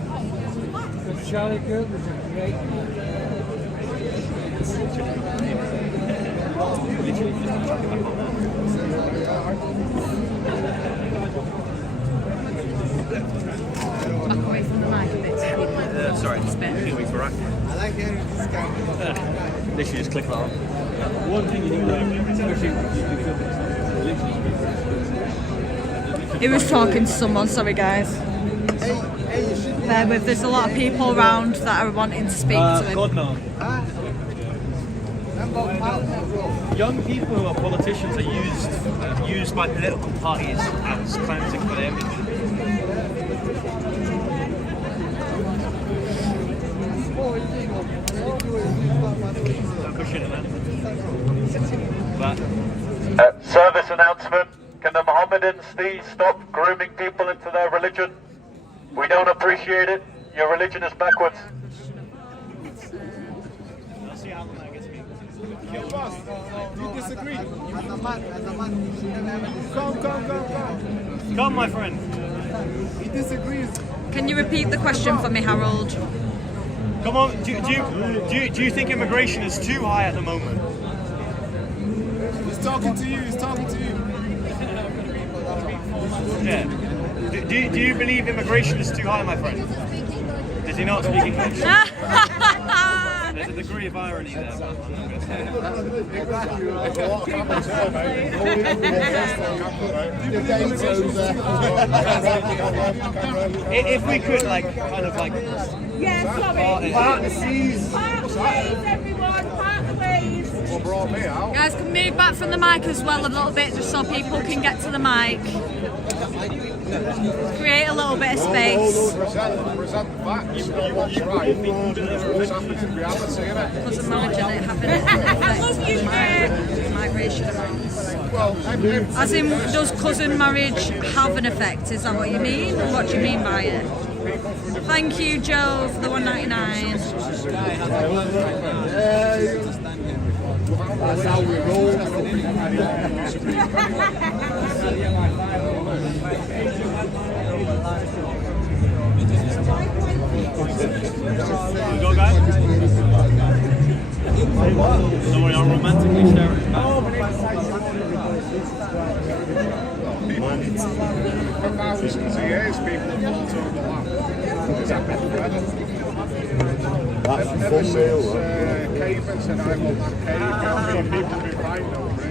Because Charlie Kirk was a great man. Back away from the mic a bit. Sorry, just been weeks for I like hearing this guy. Literally just click that on. One thing you need to He was talking to someone, sorry guys. There's a lot of people around that are wanting to speak to him. God no. Young people who are politicians are used by political parties as cleansing for their image. Service announcement. Can the Mohammedans please stop grooming people into their religion? We don't appreciate it. Your religion is backwards. You disagree? As a man, you should never have a disagreement. Come, my friend. He disagrees. Can you repeat the question for me, Harold? Come on, do you think immigration is too high at the moment? He's talking to you, he's talking to you. Yeah. Do you believe immigration is too high, my friend? Does he not speak English? There's a degree of irony there, but I'm not going to say it. If we could, like, kind of like... Yeah, sorry. Part the seas. Part the waves, everyone. Part the waves. What brought me out? Guys, can move back from the mic as well a little bit, just so people can get to the mic. Create a little bit of space. Present the facts. What's right. What's happening in reality, innit? Cousin marriage and it happening. Migration around. Well, as in, does cousin marriage have an effect? Is that what you mean? What do you mean by it? Thank you, Joe, for the $1.99. That's how we roll. You go, guys? Don't worry, I'll romantically share it back. For thousands of years, people have walked over the land. It's happened forever. Ever since cavers and I want that cave, people have been fighting over it.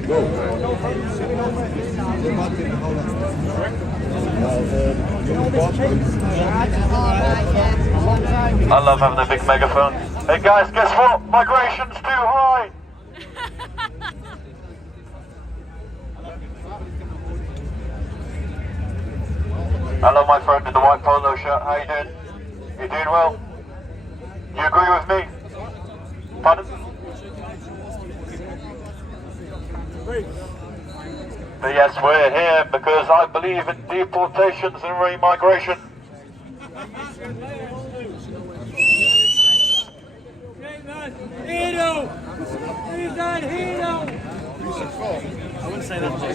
I love having a big megaphone. Hey guys, guess what? Migration's too high! Hello my friend in the white polo shirt, how you doing? You doing well? You agree with me? Pardon? But yes, we're here because I believe in deportations and remigration. Hero! He's that hero! I wouldn't say that. So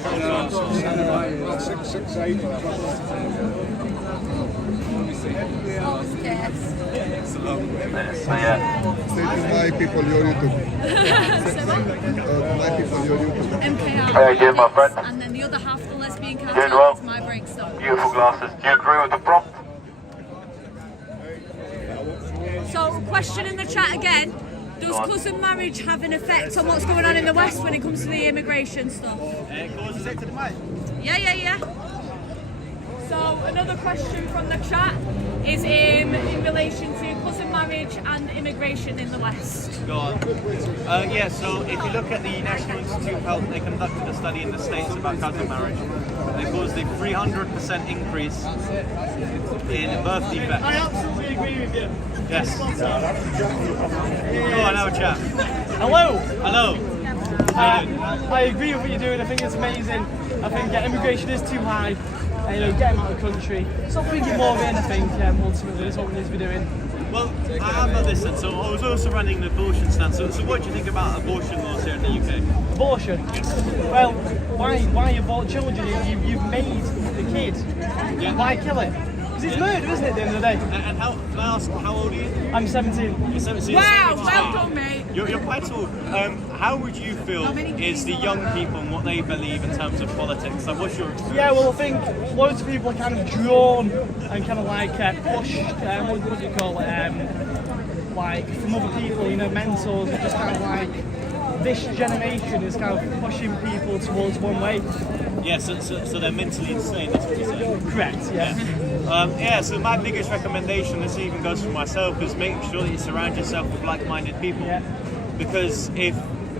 yeah. Say to my people your YouTube. My people your YouTube. MKR. How you doing, my friend? And then the other half, the lesbian Doing council, well. is my break stuff. Beautiful glasses. Do you agree with the prompt? So, question in the chat again. Does cousin marriage have an effect on what's going on in the West when it comes to the immigration stuff? It causes it to the mic. Yeah. So, another question from the chat is in relation to cousin marriage and immigration in the West. Go on. Yeah, so if you look at the National Institute of Health, they conducted a study in the States about cousin marriage. They caused a 300% increase in birth defects. I absolutely agree with you. Yes. Go on, have a chat. Hello. Hello. I agree with what you're doing. I think it's amazing. I think immigration is too high. Get them out of the country. Stop bringing more in, I think, ultimately, is what we need to be doing. Well, how about this then? So I was also running the abortion stand. So what do you think about abortion laws here in the UK? Abortion? Yes. Well, why abort children? You've made the kid. Yeah. Why kill it? Because it's murder, isn't it, at the end of the day? And how, can I ask, how old are you? I'm 17. You're 17. Wow, well done, mate. You're quite old. How would you feel is the young people and what they believe in terms of politics? Like, what's your experience? Yeah, well, I think loads of people are kind of drawn and kind of like pushed, what do you call it, like from other people, mentors, and just kind of like this generation is kind of pushing people towards one way. Yeah, so they're mentally insane, that's what you're saying? Correct, yeah. So my biggest recommendation, this even goes for myself, is making sure that you surround yourself with like-minded people. Yeah. Because if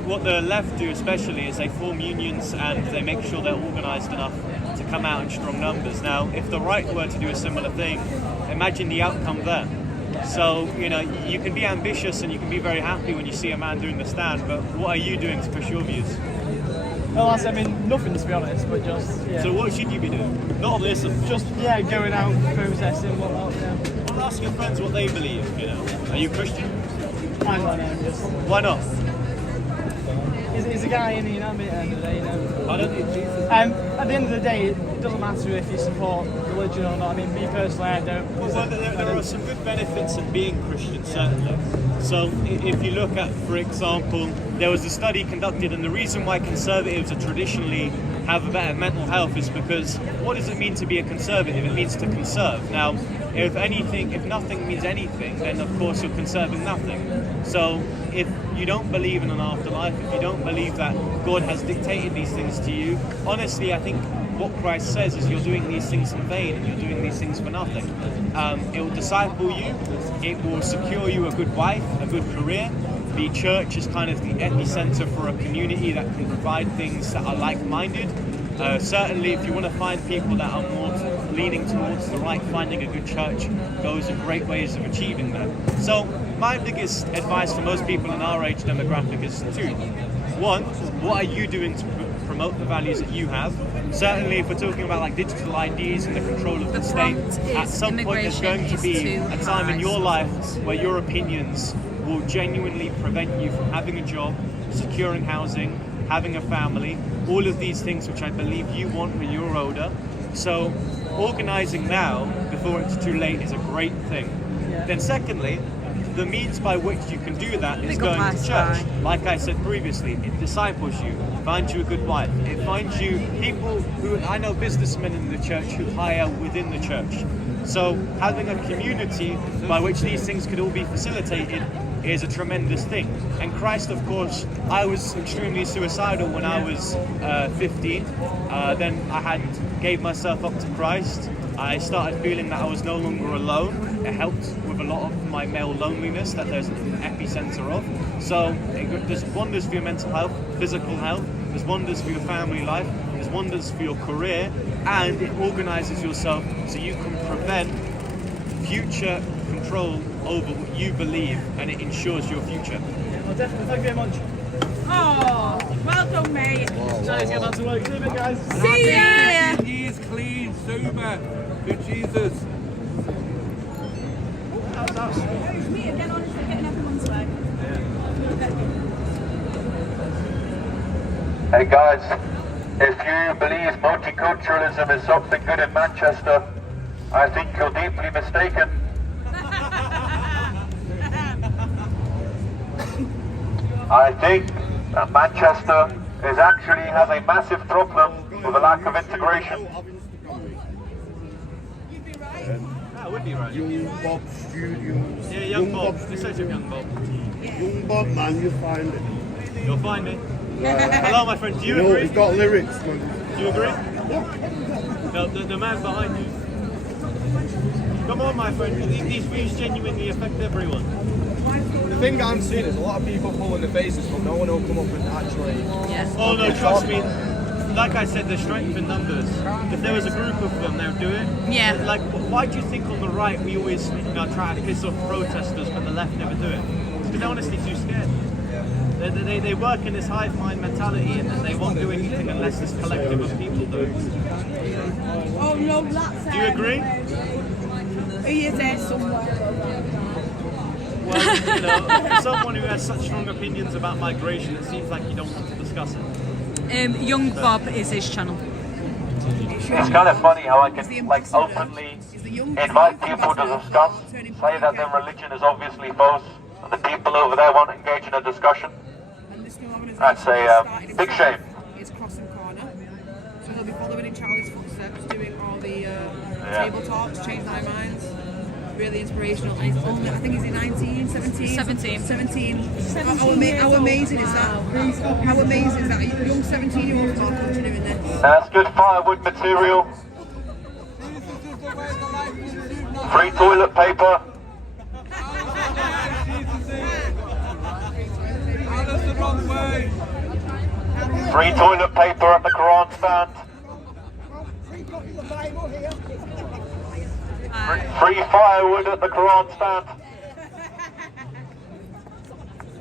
what the left do especially is they form unions and they make sure they're organised enough to come out in strong numbers. Now, if the right were to do a similar thing, imagine the outcome there. So, you can be ambitious and you can be very happy when you see a man doing the stand, but what are you doing to push your views? Well, nothing to be honest, but just, yeah. So what should you be doing? Not listen. Just, going out, protesting, whatnot, yeah. Well, ask your friends what they believe, Are you Christian? I'm not, just... Why not? He's a guy in the at the end of the day, Pardon? At the end of the day, it doesn't matter if you support religion or not. Me personally, I don't. Well, there are some good benefits in being Christian, certainly. So if you look at, for example, there was a study conducted, and the reason why conservatives are traditionally have a better mental health is because what does it mean to be a conservative? It means to conserve. Now, if nothing means anything, then of course you're conserving nothing. So if you don't believe in an afterlife, if you don't believe that God has dictated these things to you, honestly, I think what Christ says is you're doing these things in vain and you're doing these things for nothing. It will disciple you, it will secure you a good wife, a good career. The church is kind of the epicenter for a community that can provide things that are like-minded. Certainly, if you want to find people that are more leaning towards the right, finding a good church, those are great ways of achieving that. So my biggest advice for most people in our age demographic is two. One, what are you doing to promote the values that you have? Certainly if we're talking about like digital IDs and the control of the state, at some point there's going to be a time in your life where your opinions will genuinely prevent you from having a job, securing housing, having a family, all of these things which I believe you want when you're older. So organising now before it's too late is a great thing. Then secondly, the means by which you can do that is going to church. Like I said previously, it disciples you, finds you a good wife, it finds you people who, I know businessmen in the church who hire within the church. So having a community by which these things could all be facilitated is a tremendous thing. And Christ, of course, I was extremely suicidal when I was 15. Then I gave myself up to Christ. I started feeling that I was no longer alone. It helped with a lot of my male loneliness that there's an epicenter of. So there's wonders for your mental health, physical health, there's wonders for your family life, there's wonders for your career, and it organizes yourself so you can prevent future control over what you believe, and it ensures your future. Well, definitely, thank you very much. Oh, well done, mate. Let's get back to work. See you, guys. See ya. Knees clean, sober, for Jesus. It's me again, honestly, getting everyone's way. Hey guys, if you believe multiculturalism is something good in Manchester, I think you're deeply mistaken. I think that Manchester has a massive problem with a lack of integration. I would be right. Young Bob Studios. Yeah, Young Bob. They search up Young Bob. Young Bob, man, you'll find it. You'll find it. Hello, my friend. Do you know, agree? It's got lyrics, man. Do you agree? No, the man behind you. Come on, my friend. These views genuinely affect everyone. The thing I'm seeing is a lot of people pulling their faces, but no one will come up and actually. Yes. Oh no, trust me. Like I said, there's strength in numbers. If there was a group of them, they would do it. Yeah. Like, why do you think on the right we always, try to piss off protesters, but the left never do it? Because they're honestly too scared. They work in this hive mind mentality, and they won't do anything unless this collective of people do it. Oh no, that's Do you agree? He is there somewhere. Well, for someone who has such strong opinions about migration, it seems like you don't want to discuss it. Young Bob is his channel. It's kind of funny how I can openly invite people to discuss, say that their religion is obviously false, and the people over there won't engage in a discussion. That's a big shame. It's crossing corner, so they'll be following in Charlie's footsteps, doing all the table talks, change their minds. Really inspirational, and he's only, I think he's 19, 17? 17. How amazing is that? How amazing is that? A young 17-year-old culture doing this. That's good firewood material. Free toilet paper. Free toilet paper at the Quran stand. Free firewood at the Quran stand.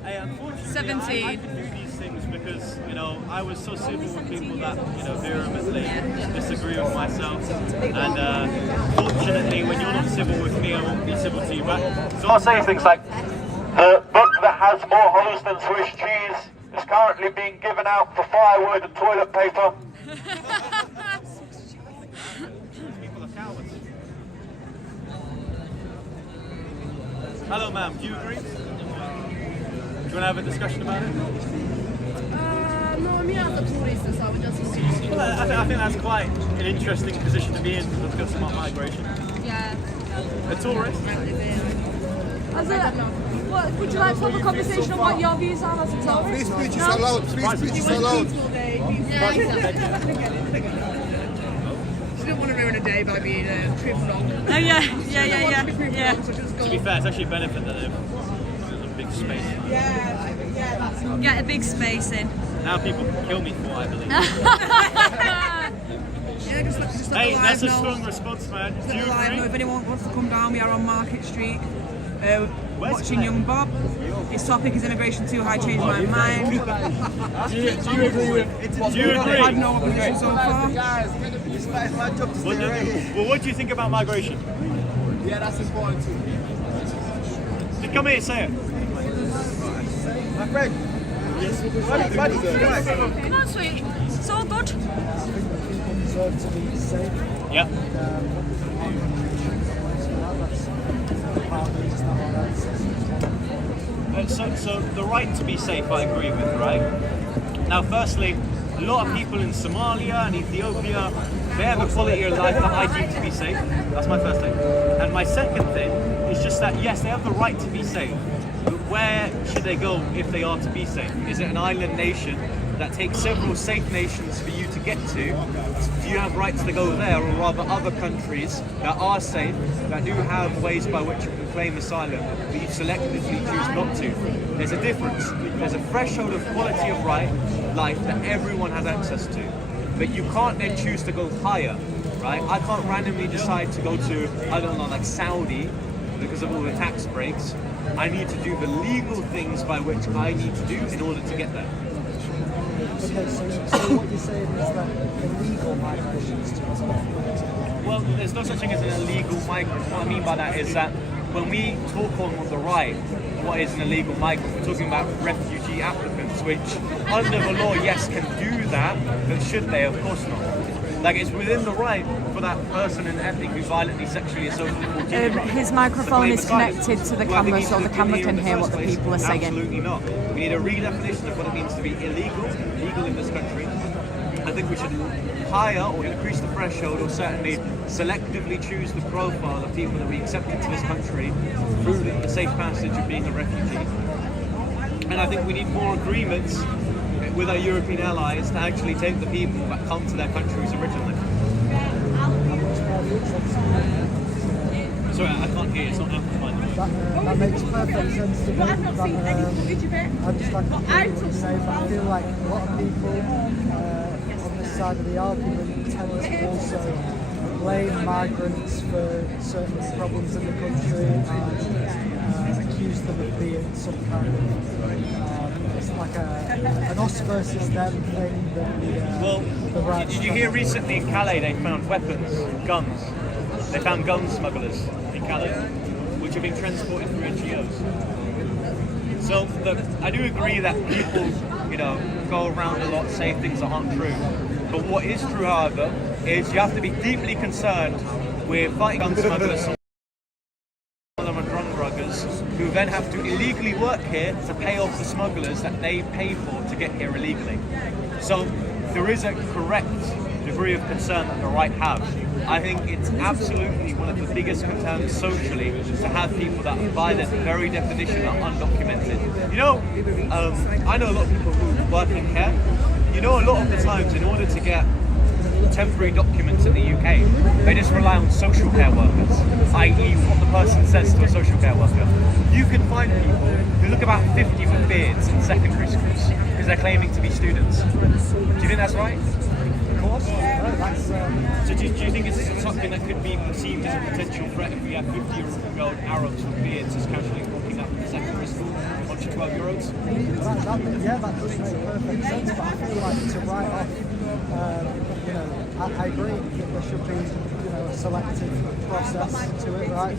Hey, unfortunately, 17. I can do these things because, I was so civil with people that, vehemently disagree with myself. And fortunately, when you're not civil with me, I won't be civil to you back. So I'll say things like, the book that has more holes than Swiss cheese is currently being given out for firewood and toilet paper. People are cowards. Hello, ma'am. Do you agree? Do you want to have a discussion about it? No, I mean, as a tourist, so I would just. Well, I think that's quite an interesting position to be in to discuss about migration. Yeah. A tourist? What, would you like to have a conversation on what your views are as a tourist? Free speech is allowed. Free speech is allowed. Yeah, exactly. She didn't want to ruin a day by being tripped wrong. Oh yeah. To be fair, it's actually a benefit that there's a big space. Yeah. Get a big space in. Now people can kill me for what I believe. Yeah, just let Hey, the that's live a know. strong response, man. Just Do let you the live agree? know if anyone wants to come down. We are on Market Street. Watching Young Bob. His topic is immigration too high, changed my mind. Do you agree with? Do you I've agree? had no opposition so far. Well, what do you think about migration? Yeah, that's important too. Just come here and say it. My friend. Buddy. No, sweet. It's all good. Deserve to be safe. Yeah. So the right to be safe, I agree with, right? Now, firstly, a lot of people in Somalia and Ethiopia, they have a quality of life that I deem to be safe. That's my first thing. And my second thing is just that, yes, they have the right to be safe, but where should they go if they are to be safe? Is it an island nation that takes several safe nations for you to get to? Do you have rights to go there, or rather other countries that are safe, that do have ways by which you can claim asylum, but you selectively choose not to? There's a difference. There's a threshold of quality of life that everyone has access to, but you can't then choose to go higher, right? I can't randomly decide to go to, I don't know, like Saudi because of all the tax breaks. I need to do the legal things by which I need to do in order to get there. Okay, so what you're saying is that illegal migration is too expensive? Well, there's no such thing as an illegal migrant. What I mean by that is that when we talk on the right, what is an illegal migrant, we're talking about refugee applicants, which under the law, yes, can do that, but should they? Of course not. Like, it's within the right for that person and ethnic who violently sexually assaulted a 14-year-old. His microphone to is claim connected to the asylum. Do I think camera, he so the should camera be can here in hear the what the first place? people are saying. Absolutely not. We need a redefinition of what it means to be legal in this country. I think we should higher or increase the threshold, or certainly selectively choose the profile of people that we accept into this country through the safe passage of being a refugee. And I think we need more agreements with our European allies to actually take the people that come to their countries originally. Sorry, I can't hear you, it's not amplified. That makes perfect sense to me. I understand completely what you say, but I feel like a lot of people on this side of the argument tend to also blame migrants for certain problems in the country and accuse them of being some kind of it's like an us versus them thing that the right. Did you hear recently in Calais they found weapons, guns? They found gun smugglers in Calais, which have been transported through NGOs. So look, I do agree that people, go around a lot, say things that aren't true. But what is true, however, is you have to be deeply concerned with fighting gun smugglers and drug druggers who then have to illegally work here to pay off the smugglers that they pay for to get here illegally. So there is a correct degree of concern that the right have. I think it's absolutely one of the biggest concerns socially to have people that, by their very definition, are undocumented. I know a lot of people who work in care. A lot of the times, in order to get temporary documents in the UK, they just rely on social care workers, i.e. what the person says to a social care worker. You can find people who look about 50 with beards in secondary schools because they're claiming to be students. Do you think that's right? Of course. So do you think it's something that could be perceived as a potential threat if we have 50-year-old Arabs with beards as casually walking up in secondary school, a bunch of 12-year-olds? Yeah, that does make perfect sense, but I feel like to write off, I agree that there should be, a selective process to it, right?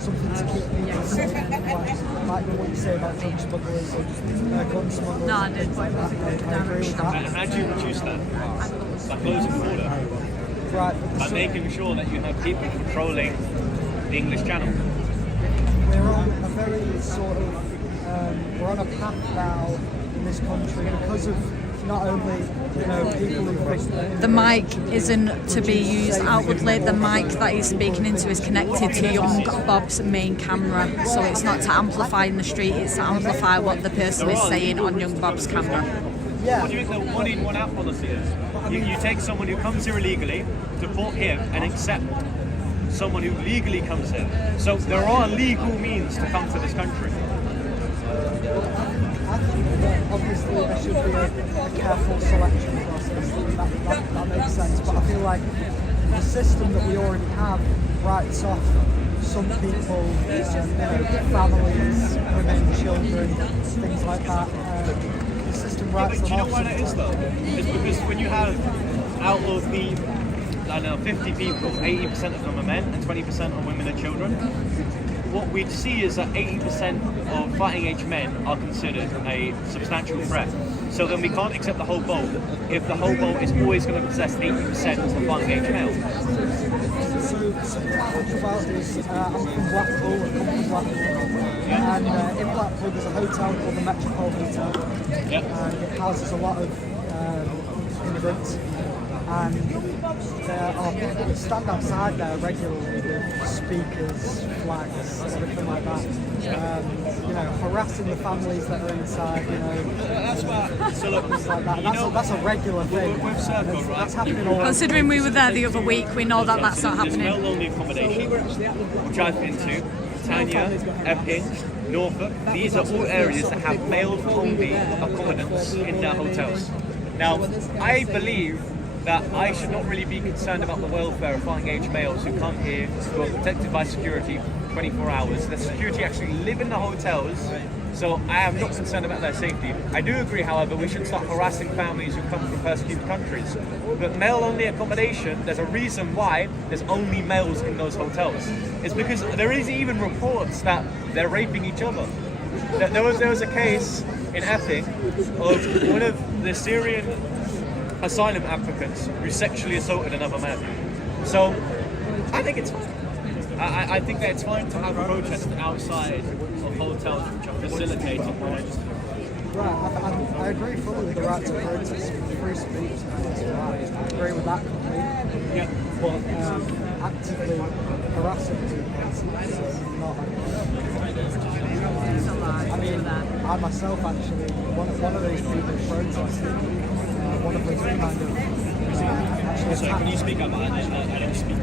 Something to keep people safe, like what you say about drug smugglers or gun smugglers. No, I didn't. I agree with that. And how do you reduce that? By closing the border. Right. By making sure that you have people controlling the English Channel. We're on a very sort of, we're on a path now in this country because of not only, people who think the mic isn't to be used outwardly. The mic that he's speaking into is connected to Young Bob's main camera, so it's not to amplify in the street, it's to amplify what the person is saying on Young Bob's camera. Yeah. What do you think the one-in, one-out policy is? You take someone who comes here illegally, deport him, and accept someone who legally comes here. So there are legal means to come to this country. I think that obviously there should be a careful selection process. That makes sense. But I feel like the system that we already have writes off some people, families, women, children, things like that. The system writes them off. Do you know why that is though? It's because when you have out of the 50 people, 80% of them are men and 20% are women and children. What we'd see is that 80% of fighting age men are considered a substantial threat. So then we can't accept the whole boat if the whole boat is always going to possess 80% of the fighting age male. So what I think about is, I'm from Blackpool, I come from Blackpool, and in Blackpool there's a hotel called the Metropole Hotel, and it houses a lot of immigrants, and there are people that stand outside there regularly with speakers, flags, everything like that, harassing the families that are inside, That's what, so look, things like that. That's a regular thing. That's happening all over. Considering we were there the other week, we know that that's not happening. There's male-only accommodation, which I've been to, Tanya, Epping, Norfolk. These are all areas that have male-only accommodants in their hotels. Now, I believe that I should not really be concerned about the welfare of fighting age males who come here, who are protected by security 24 hours. The security actually live in the hotels, so I am not concerned about their safety. I do agree, however, we shouldn't start harassing families who come from persecuted countries. But male-only accommodation, there's a reason why there's only males in those hotels. It's because there is even reports that they're raping each other. There was a case in Epping of one of the Syrian asylum applicants who sexually assaulted another man. So I think it's fine. I think that it's fine to have a protest outside of hotels which are facilitated by Right, I agree fully with the right to protest, free speech, that's right. I agree with that completely. Yeah. But actively harassing people is not I mean, I myself actually, one of these people protested, one of them kind of actually So can you speak up? I don't speak.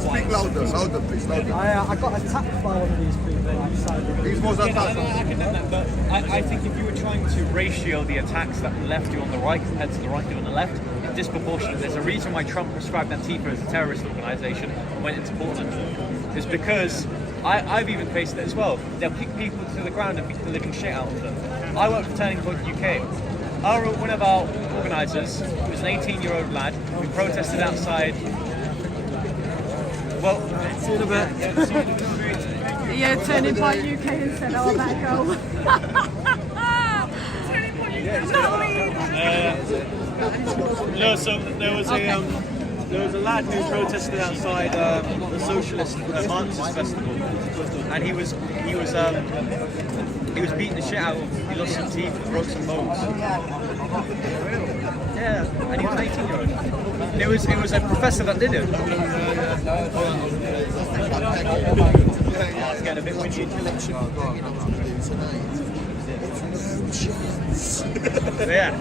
Speak louder, please, louder. I got attacked by one of these people outside. These was attacked. I condemn that, but I think if you were trying to ratio the attacks that left you on the right compared to the right you on the left, it's disproportionate. There's a reason why Trump prescribed Antifa as a terrorist organisation and went into Portland. It's because I've even faced it as well. They'll kick people to the ground and beat the living shit out of them. I work for Turning Point UK. One of our organisers was an 18-year-old lad who protested outside. Well, see you in a bit. Yeah, Turning Point UK and said, "Oh, I better go." Turning Point UK, not leave. No, so there was a lad who protested outside the Socialist Marxist Festival, and he was beating the shit out of him. He lost some teeth, broke some bones. Yeah, and he was 18-year-old. It was a professor that did it. It's getting a bit windy. Yeah.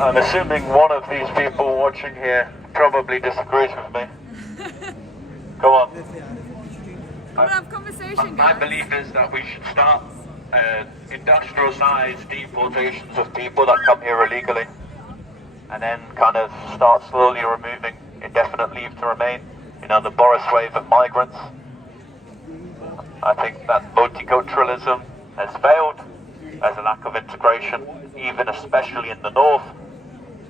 I'm assuming one of these people watching here probably disagrees with me. Come on. My belief is that we should start industrial-sized deportations of people that come here illegally, and then kind of start slowly removing indefinite leave to remain. The Boris wave of migrants. I think that multiculturalism has failed. There's a lack of integration, even especially in the north.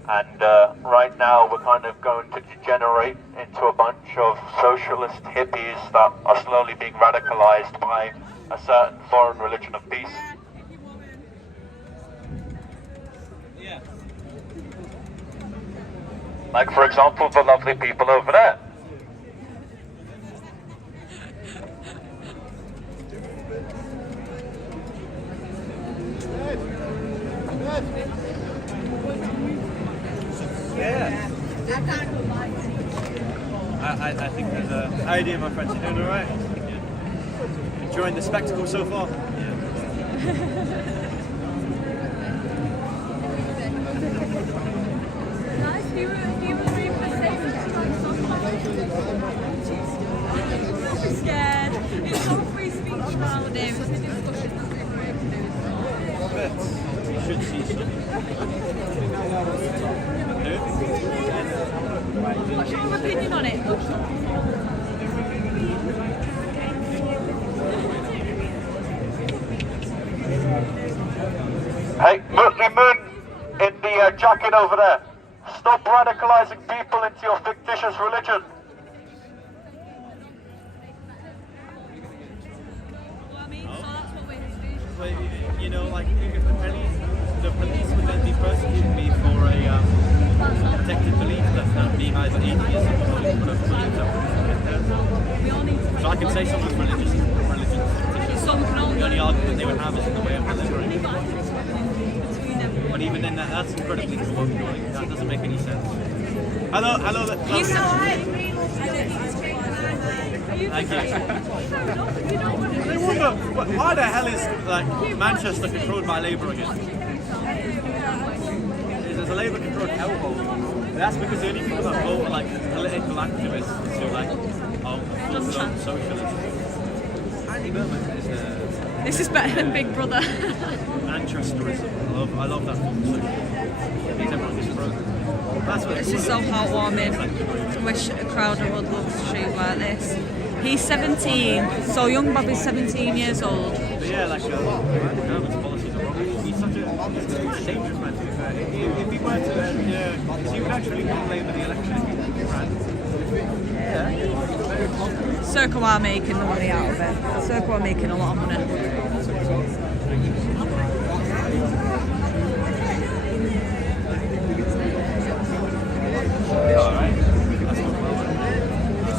And right now we're kind of going to degenerate into a bunch of socialist hippies that are slowly being radicalized by a certain foreign religion of peace. Yeah. Like, for example, the lovely people over there. Yeah. I think there's a... How you doing, my friends? You doing all right? Enjoying the spectacle so far? He was reading the same scared. It's all free speech. crowd here. You should see some. What's your opinion on it? Hey, Muslim Moon in the jacket over there. Stop radicalizing people into your fictitious religion. You know, like if the police would then be persecuting me for a protected belief that being either atheism or whatever. So I can say something's religious. The only argument they would have is in the way of delivering. But even then, that's incredibly colloquial. That doesn't make any sense. Hello. He's alright. Thank you. They wonder, why the hell is like Manchester controlled by Labour again? There's a Labour-controlled hellhole. That's because the only people that vote are like political activists who like full-blown socialists. Andy Berman is This is better than Big Brother. Manchesterism. I love that form of socialism. Makes everyone just broke. That's what This is so heartwarming. I wish a crowd would love to shoot like this. He's 17, so young Bob is 17 years old. But yeah, like German's policies are wrong. He's such a dangerous man to be fair. If he were to, he would actually win Labour the election if he ran. Yeah. Circle are making the money out of it. Circle are making a lot of money.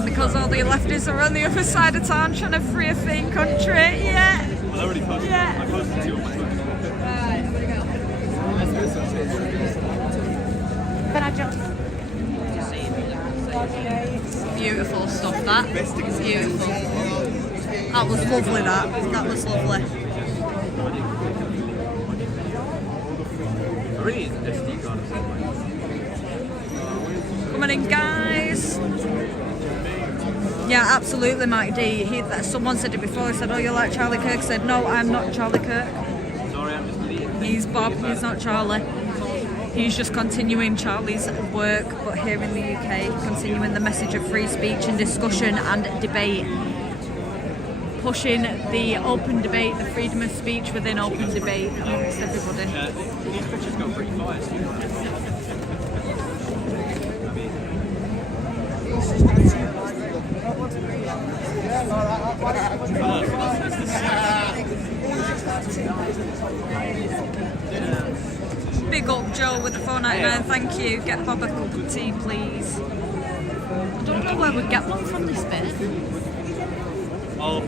Because all the lefties are on the other side of town trying to free a free country. Yeah. Well, I already posted. Yeah. I posted 2 on my Twitter. Right, I'm gonna go. Can I just? Beautiful stuff, that. Beautiful. That was lovely, that was lovely. Really SD card. Coming in, guys. Yeah, absolutely, Mike D. Someone said it before. He said, "Oh, you like Charlie Kirk?" I said, "No, I'm not Charlie Kirk. Sorry, I'm just bleeding. He's Bob. He's not Charlie. He's just continuing Charlie's work, but here in the UK, continuing the message of free speech and discussion and debate, pushing the open debate, the freedom of speech within open debate amongst everybody." These pictures go pretty fast. Big up Joe with the $4.99, thank you. Get Bob a cup of tea, please. I don't know where we'd get one from this bit. Oh,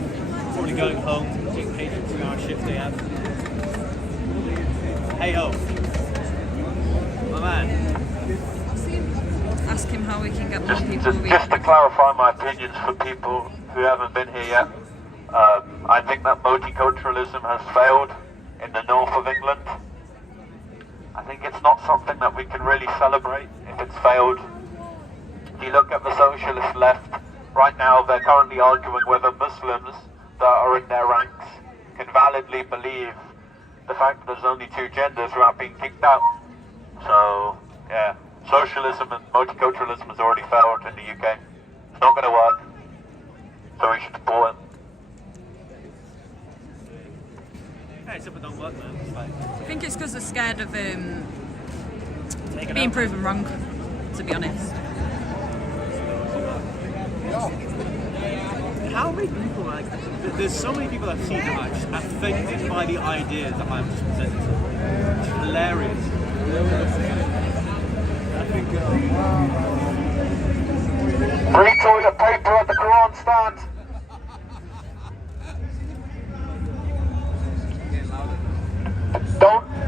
probably going home, getting paid for 2-hour shift they have. Hey ho. My man. Ask him how we can get more people. Just to clarify my opinions for people who haven't been here yet, I think that multiculturalism has failed in the north of England. I think it's not something that we can really celebrate if it's failed. If you look at the socialist left, right now they're currently arguing whether Muslims that are in their ranks can validly believe the fact that there's only 2 genders without being kicked out. So, yeah, socialism and multiculturalism has already failed in the UK. It's not going to work, so we should support it. Yeah, except it don't work, man. It's like, I think it's because they're scared of being proven wrong, to be honest. how many people, like, there's so many people I've seen that are just affected by the ideas that I'm just presenting to them. It's hilarious. I think, Free toilet paper at the Quran stand.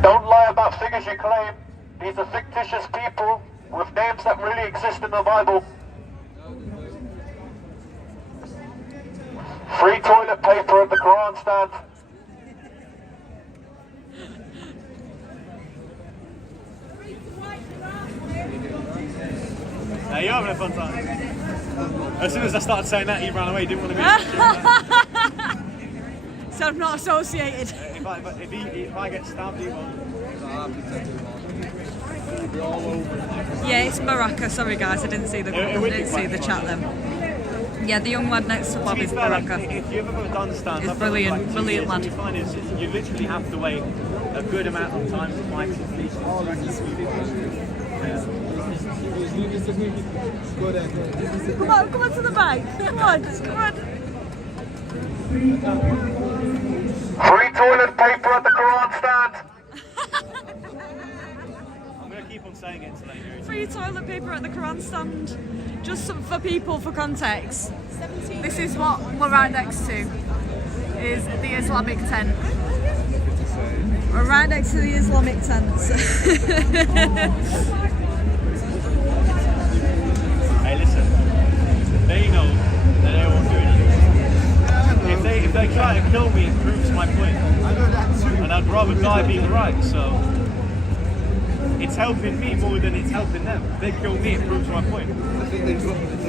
Don't lie about figures you claim. These are fictitious people with names that really exist in the Bible. Free toilet paper at the Quran stand. Now you're having a fun time. As soon as I started saying that, he ran away. He didn't want to be. So I'm not associated. If I get stabbed, he won't. Yeah, it's Baraka. Sorry guys, I didn't see the chat then. Yeah, the young lad next to Bob is Baraka. If you've ever done stand-up, He's brilliant, like, brilliant what lad. you find is you literally have to wait a good amount of time to find some decent Come on to the bike. Come on. Free toilet paper at the Quran stand. I'm going to keep on saying it until they do. Free toilet paper at the Quran stand. Just for people, for context. This is what we're right next to. Is the Islamic tent. We're right next to the Islamic tents. Hey, listen. They know that they won't do anything. If they try to kill me, it proves my point. And I'd rather die being right, so it's helping me more than it's helping them. If they kill me, it proves my point. I think they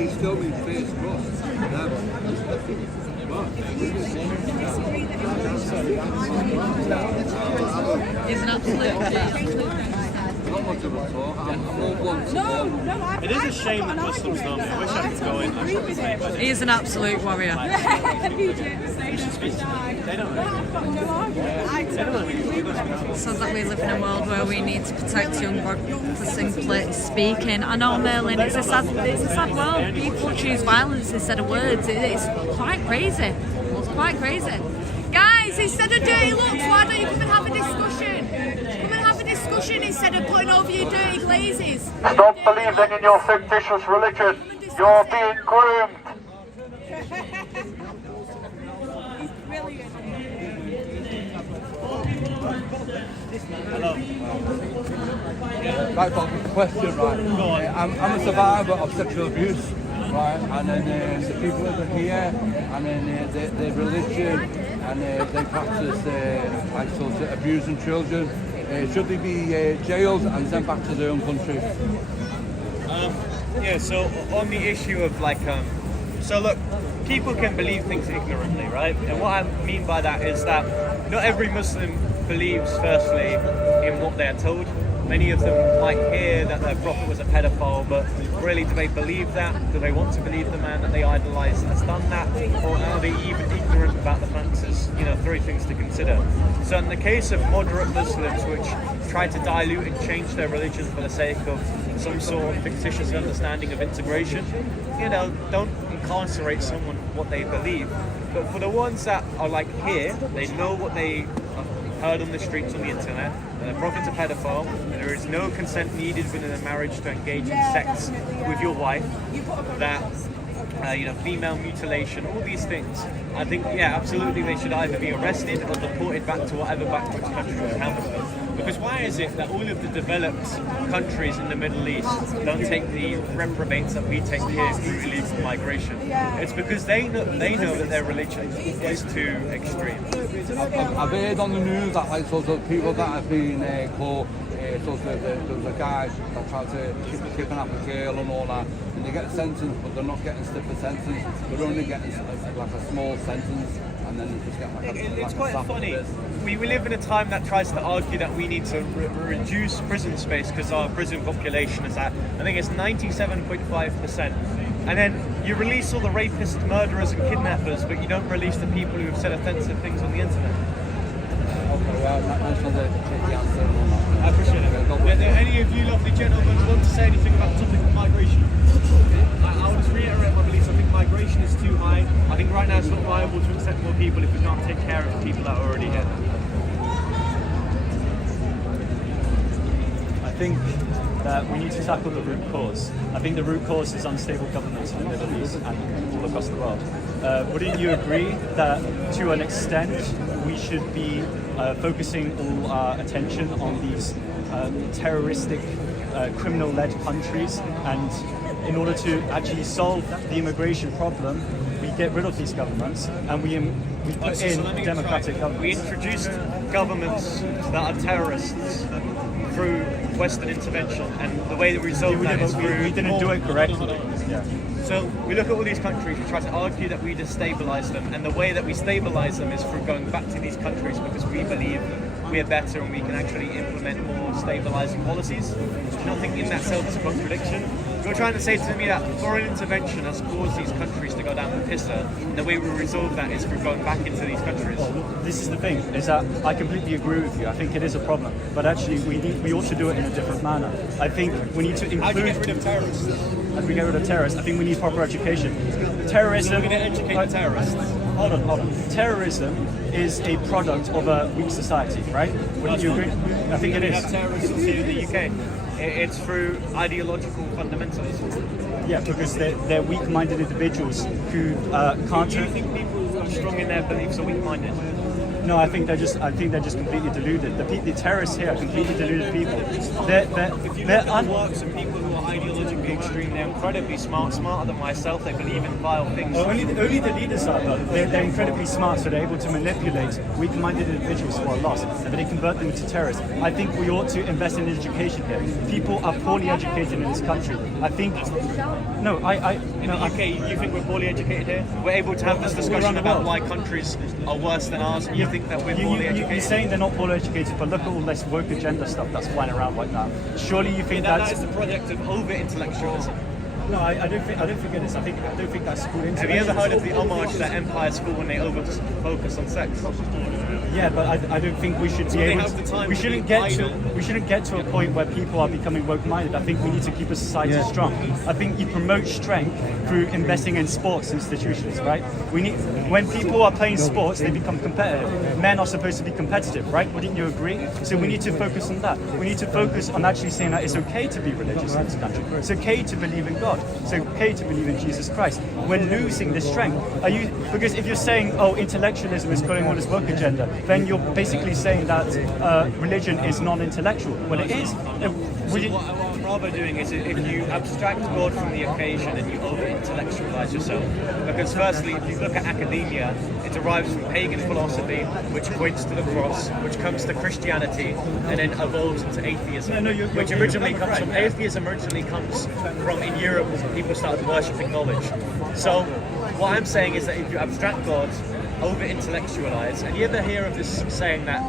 still mean face crossed. He's an absolute Not much of a talk. I'm all blunt. It is a shame that Muslims don't. I wish I could go in. He is an absolute warrior. They don't know. So that we live in a world where we need to protect young blood for simply speaking. I know, Merlin, it's a sad world. People choose violence instead of words. It's quite crazy. It's quite crazy. Guys, instead of dirty looks, why don't you come and have a discussion? Come and have a discussion instead of putting over your dirty glazes. Stop believing in your fictitious religion. You're being groomed. Hello. Right, Bob, question, right? I'm a survivor of sexual abuse, right? And then the people that are here, and then the religion, and they practice like sort of abusing children. Should they be jailed and sent back to their own country? Yeah, so on the issue of like, so look, people can believe things ignorantly, right? And what I mean by that is that not every Muslim believes firstly in what they're told. Many of them might hear that their prophet was a pedophile, but really, do they believe that? Do they want to believe the man that they idolise has done that? Or are they even ignorant about the facts? You know, three things to consider. So in the case of moderate Muslims which try to dilute and change their religion for the sake of some sort of fictitious understanding of integration, you know, don't incarcerate someone for what they believe. But for the ones that are like here, they know what they heard on the streets on the internet, and the prophet's a pedophile, and there is no consent needed within a marriage to engage in sex with your wife, that you know, female mutilation, all these things. I think, yeah, absolutely they should either be arrested or deported back to whatever backwards country was housed them. Because why is it that all of the developed countries in the Middle East don't take the reprobates that we take here through illegal migration? It's because they know that their religion is too extreme. I've heard on the news that like sort of people that have been caught, sort of there was a guy that tried to kidnap a girl and all that, and they get sentenced, but they're not getting stiffer sentence. They're only getting like a small sentence, and then they just get like It's quite funny. We live in a time that tries to argue that we need to reduce prison space because our prison population is at, I think it's 97.5%. And then you release all the rapists, murderers and kidnappers, but you don't release the people who have said offensive things on the internet. Okay, well, that's not the answer. I appreciate it. Any of you lovely gentlemen want to say anything about the topic of migration? I'll just reiterate my beliefs. I think migration is too high. I think right now it's not viable to accept more people if we can't take care of the people that are already here. I think that we need to tackle the root cause. I think the root cause is unstable governments in the Middle East and all across the world. Wouldn't you agree that to an extent we should be focusing all our attention on these terroristic, criminal-led countries, and in order to actually solve the immigration problem, we get rid of these governments and we put in democratic governments. We introduced governments that are terrorists through Western intervention, and the way that we resolve that is through... We didn't do it correctly. Yeah. So we look at all these countries, we try to argue that we destabilise them, and the way that we stabilise them is through going back to these countries because we believe we're better and we can actually implement more stabilising policies. I don't think in that self is a contradiction. You're trying to say to me that foreign intervention has caused these countries to go down the pisser, and the way we resolve that is through going back into these countries. This is the thing, is that I completely agree with you. I think it is a problem, but actually we ought to do it in a different manner. I think we need to include... How do you get rid of terrorists? How do we get rid of terrorists? I think we need proper education. Terrorism... You're going to educate the terrorists? Hold on. Terrorism is a product of a weak society, right? Wouldn't you agree? I think it is. We have terrorists here in the UK. It's through ideological fundamentalism. Yeah, because they're weak-minded individuals who can't... Do you think people who are strong in their beliefs are weak-minded? No, I think they're just completely deluded. The terrorists here are completely deluded people. If you look at works of people who are ideologically extreme, they're incredibly smarter than myself. They believe in vile things. Well, only the leaders are, though. They're incredibly smart, so they're able to manipulate weak-minded individuals who are lost, and then they convert them into terrorists. I think we ought to invest in education here. People are poorly educated in this country. I think... No, In the UK, you think we're poorly educated here? We're able to have this discussion about why countries are worse than ours, and you think that we're poorly educated? You're saying they're not poorly educated, but look at all this woke agenda stuff that's flying around right now. Surely you think that is the product of over-intellectualism. No, I don't think it is. I don't think that's called intellectualism. Have you ever heard of the homage that Empire School when they over-focus on sex? Yeah, but I don't think we should be able to. We shouldn't get to a point where people are becoming woke-minded. I think we need to keep a society strong. I think you promote strength through investing in sports institutions, right? When people are playing sports, they become competitive. Men are supposed to be competitive, right? Wouldn't you agree? So we need to focus on that. We need to focus on actually saying that it's okay to be religious in this country. It's okay to believe in God. It's okay to believe in Jesus Christ. We're losing this strength. Because if you're saying, oh, intellectualism is pulling on this woke agenda, then you're basically saying that religion is non-intellectual. Well, it is. What I'm rather doing is if you abstract God from the occasion and you over-intellectualize yourself. Because firstly, if you look at academia, it derives from pagan philosophy, which points to the cross, which comes to Christianity, and then evolves into atheism. Atheism originally comes from in Europe when people started worshipping knowledge. So what I'm saying is that if you abstract God, over-intellectualize, and you ever hear of this saying that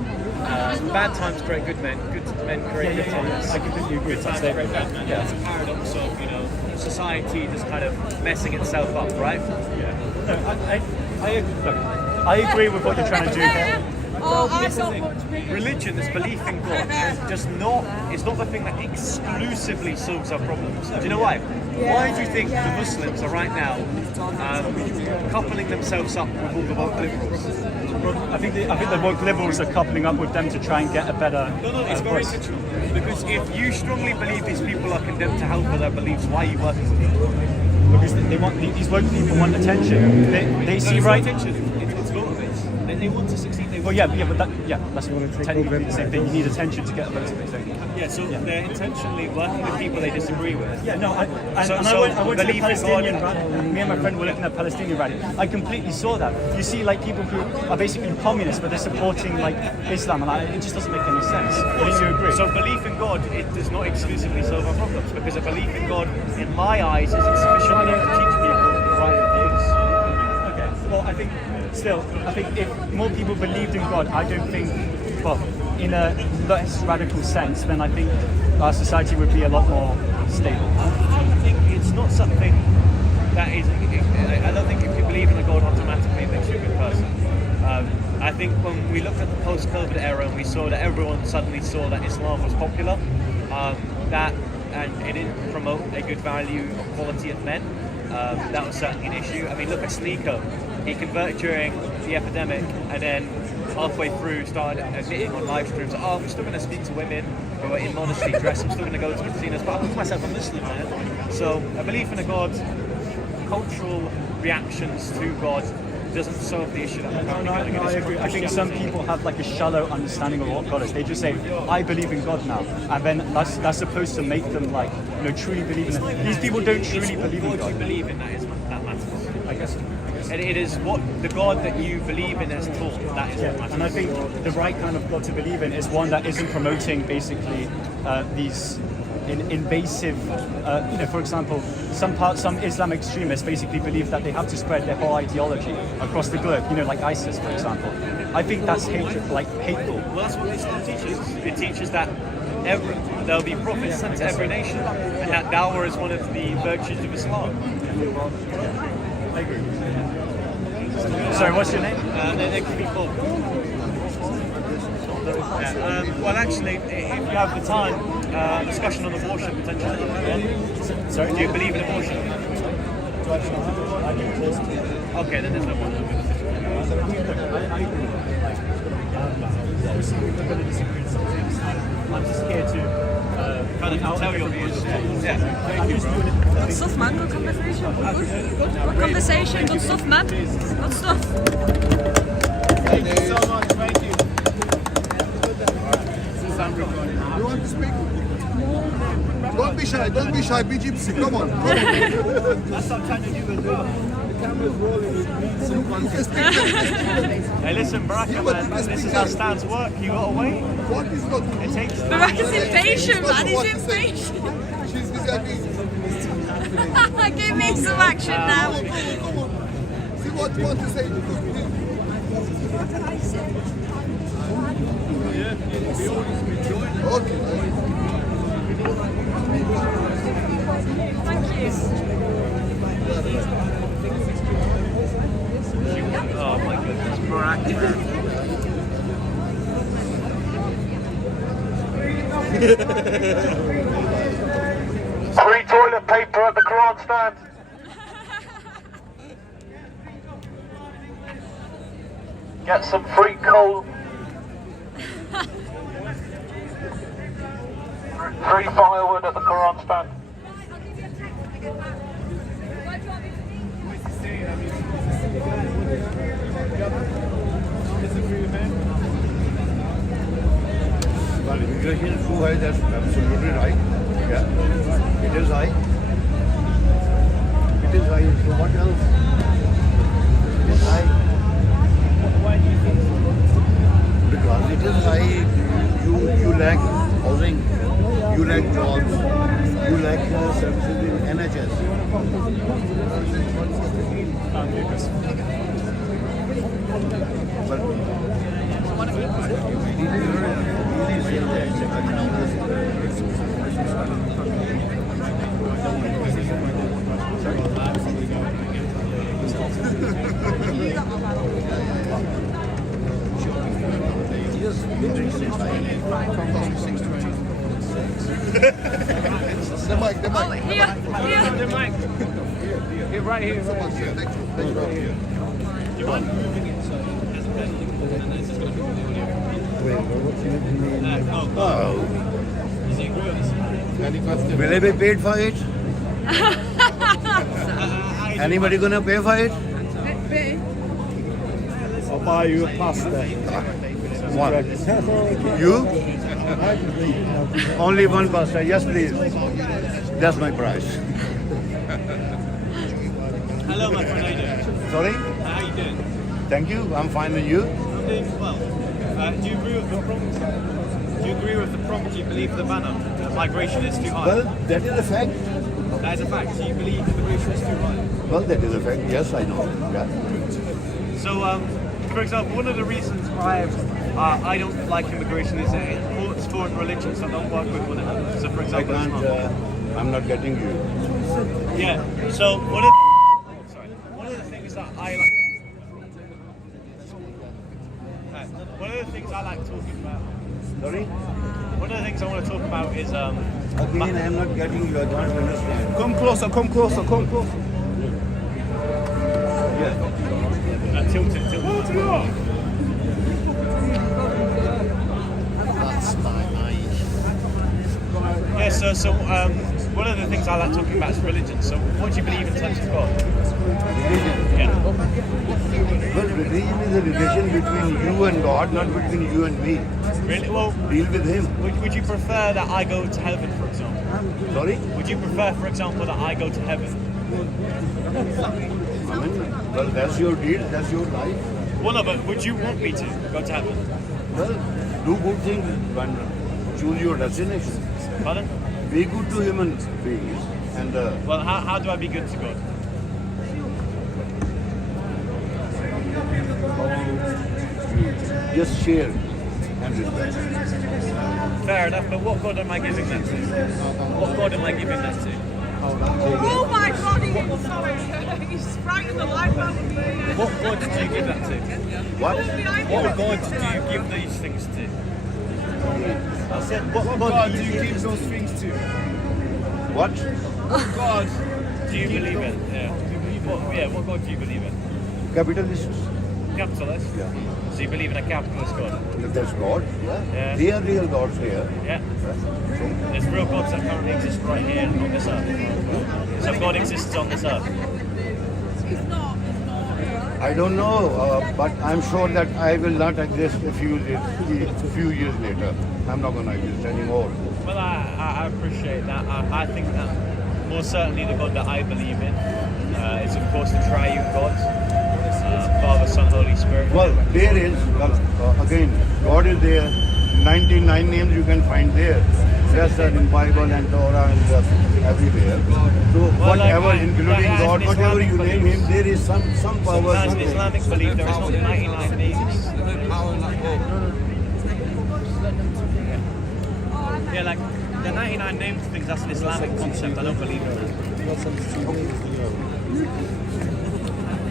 bad times create good men create good times. I completely agree. Good times create bad men. Yeah, it's a paradox of society just kind of messing itself up, right? Yeah. I agree with what you're trying to do here. Religion, this belief in God, it's not the thing that exclusively solves our problems. Do you know why? Why do you think the Muslims are right now coupling themselves up with all the woke liberals? I think the woke liberals are coupling up with them to try and get a better No, it's very intentional. Because if you strongly believe these people are condemned to hell for their beliefs, why are you working with them? Because these woke people want attention. They see right. It's vote base. They want to succeed. That's technically the same thing. You need attention to get a vote. Yeah, so they're intentionally working with people they disagree with. Yeah, no, I went to the Palestinian rally. Me and my friend were looking at Palestinian rally. I completely saw that. You see, like, people who are basically communists, but they're supporting, like, Islam, and it just doesn't make any sense. Wouldn't you agree? So belief in God, it does not exclusively solve our problems, because a belief in God, in my eyes, isn't sufficient enough to teach people the right views. Okay, well, I think if more people believed in God, I don't think, well, in a less radical sense, then I think our society would be a lot more stable. I think it's not something that is... I don't think if you believe in a God automatically it makes you a good person. I think when we looked at the post-COVID era and we saw that everyone suddenly saw that Islam was popular, and it didn't promote a good value of quality of men, that was certainly an issue. I mean, look at Sneeko. He converted during the epidemic and then halfway through started admitting on live streams, I'm still going to speak to women who are in modesty dressed, I'm still going to go to casinos, but I call myself a Muslim, man. So a belief in a God, cultural reactions to God doesn't solve the issue that we're currently going I agree. I think some people have like a shallow understanding of what God is. They just say, I believe in God now. And then that's supposed to make them like, truly believe in it. These people don't truly believe in God. What you believe in that matters. I guess. And it is what the God that you believe in has taught, that is what matters. And I think the right kind of God to believe in is one that isn't promoting basically these invasive. For example, some Islam extremists basically believe that they have to spread their whole ideology across the globe. Like ISIS, for example. I think that's hateful. Well, that's what Islam teaches. It teaches that there'll be prophets sent to every nation, and that dawah is one of the virtues of Islam. I agree. Sorry, what's your name? It could be Bob. Well, actually, if you have the time, discussion on abortion potentially. Yeah? Sorry? Do you believe in abortion? Okay, then there's no point. I'm just here to kind of tell your views. Yeah. Thank you, bro. Good stuff, man. Good conversation. Good conversation. Good stuff, man. Good stuff. Thank you so much. Thank you. You want to speak? Don't be shy. Don't be shy. Be gypsy. Come on. That's what I'm trying to do as well. The camera's rolling. Hey, listen, Baraka, man. This is how stands work. You gotta wait. What is not? It takes time. Baraka's impatient, man. He's impatient. She's disagreeing. Give me some action now. Come on. See what you want to say. Okay. Thank you. Oh my goodness, Baraka. Free toilet paper at the Quran stand. Get some free coal. Free firewood at the Quran stand. Well, immigration is too high, that's absolutely right. Yeah, it is high. It is high. So what else? It is high. Why do you think so? Because it is high. You lack housing, you lack jobs, you lack services in NHS. The mic. Oh, here. The mic. Here, right here. You want? Will I be paid for it? Anybody gonna pay for it? I'll buy you a pasta. One. You? Only one pasta. Yes, please. That's my price. Hello, my friend. How you doing? Sorry? How you doing? Thank you. I'm fine with you. I'm doing well. Do you agree with the prompt? Do you agree with the prompt? Do you believe the banner? That migration is too high? Well, that is a fact. That is a fact. Do you believe immigration is too high? Well, that is a fact. Yes, I know. Yeah. So, for example, one of the reasons why I don't like immigration is that it supports foreign religions that don't work with one another. So, for example, I can't, I'm not getting you. Yeah. So one of the things that I like. One of the things I like talking about. Sorry? One of the things I want to talk about is Again, I'm not getting you. I don't understand. Come closer. Yeah. Tilt it. That's my age. Yeah. So one of the things I like talking about is religion. So what do you believe in terms of God? Religion? Yeah. Well, religion is a relation between you and God, not between you and me. Really? Well, deal with him. Would you prefer that I go to heaven, for example? Sorry? Would you prefer, for example, that I go to heaven? I mean, well, that's your deal, that's your life. Well, no, but would you want me to go to heaven? Well, do good things and choose your destination. Pardon? Be good to human beings. And well, how do I be good to God? just share and respect. Fair enough, but what God am I giving that to? What God am I giving that to? Oh my god, he's frightened the life out of me. What God do you give that to? What? What God do you give these things to? I said, what God do you give those things to? What? What God do you believe in? Yeah. What God do you believe in? Capitalists. Capitalist? Yeah. So you believe in a capitalist God? There's God. Yeah. There are real gods here. Yeah. There's real gods that currently exist right here on this earth. So God exists on this earth. I don't know, but I'm sure that I will not exist a few years later. I'm not going to exist anymore. Well, I appreciate that. I think that more certainly the God that I believe in is, of course, the triune God. Father, Son, Holy Spirit. Well, there is, again, God is there. 99 names you can find there. Rest are in Bible and Torah and everywhere. So whatever, including God, whatever you name him, there is some power. As an Islamic belief, there is not 99 names. Yeah, like the 99 names things, that's an Islamic concept. I don't believe in that.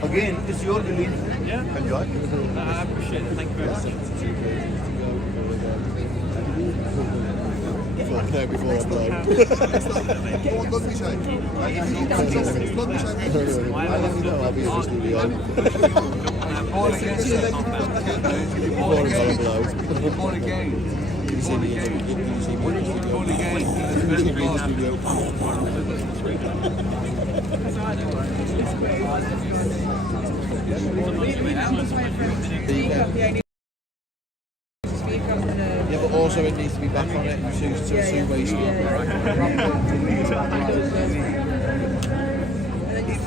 Again, it's your belief. Yeah. Enjoy. I appreciate it. Thank you very much. Before I blow. Go on, don't be shy. Don't be shy. I'll be in the studio. Before I blow. Born again. You see me in Yeah, but also it needs to be back on it to two ways.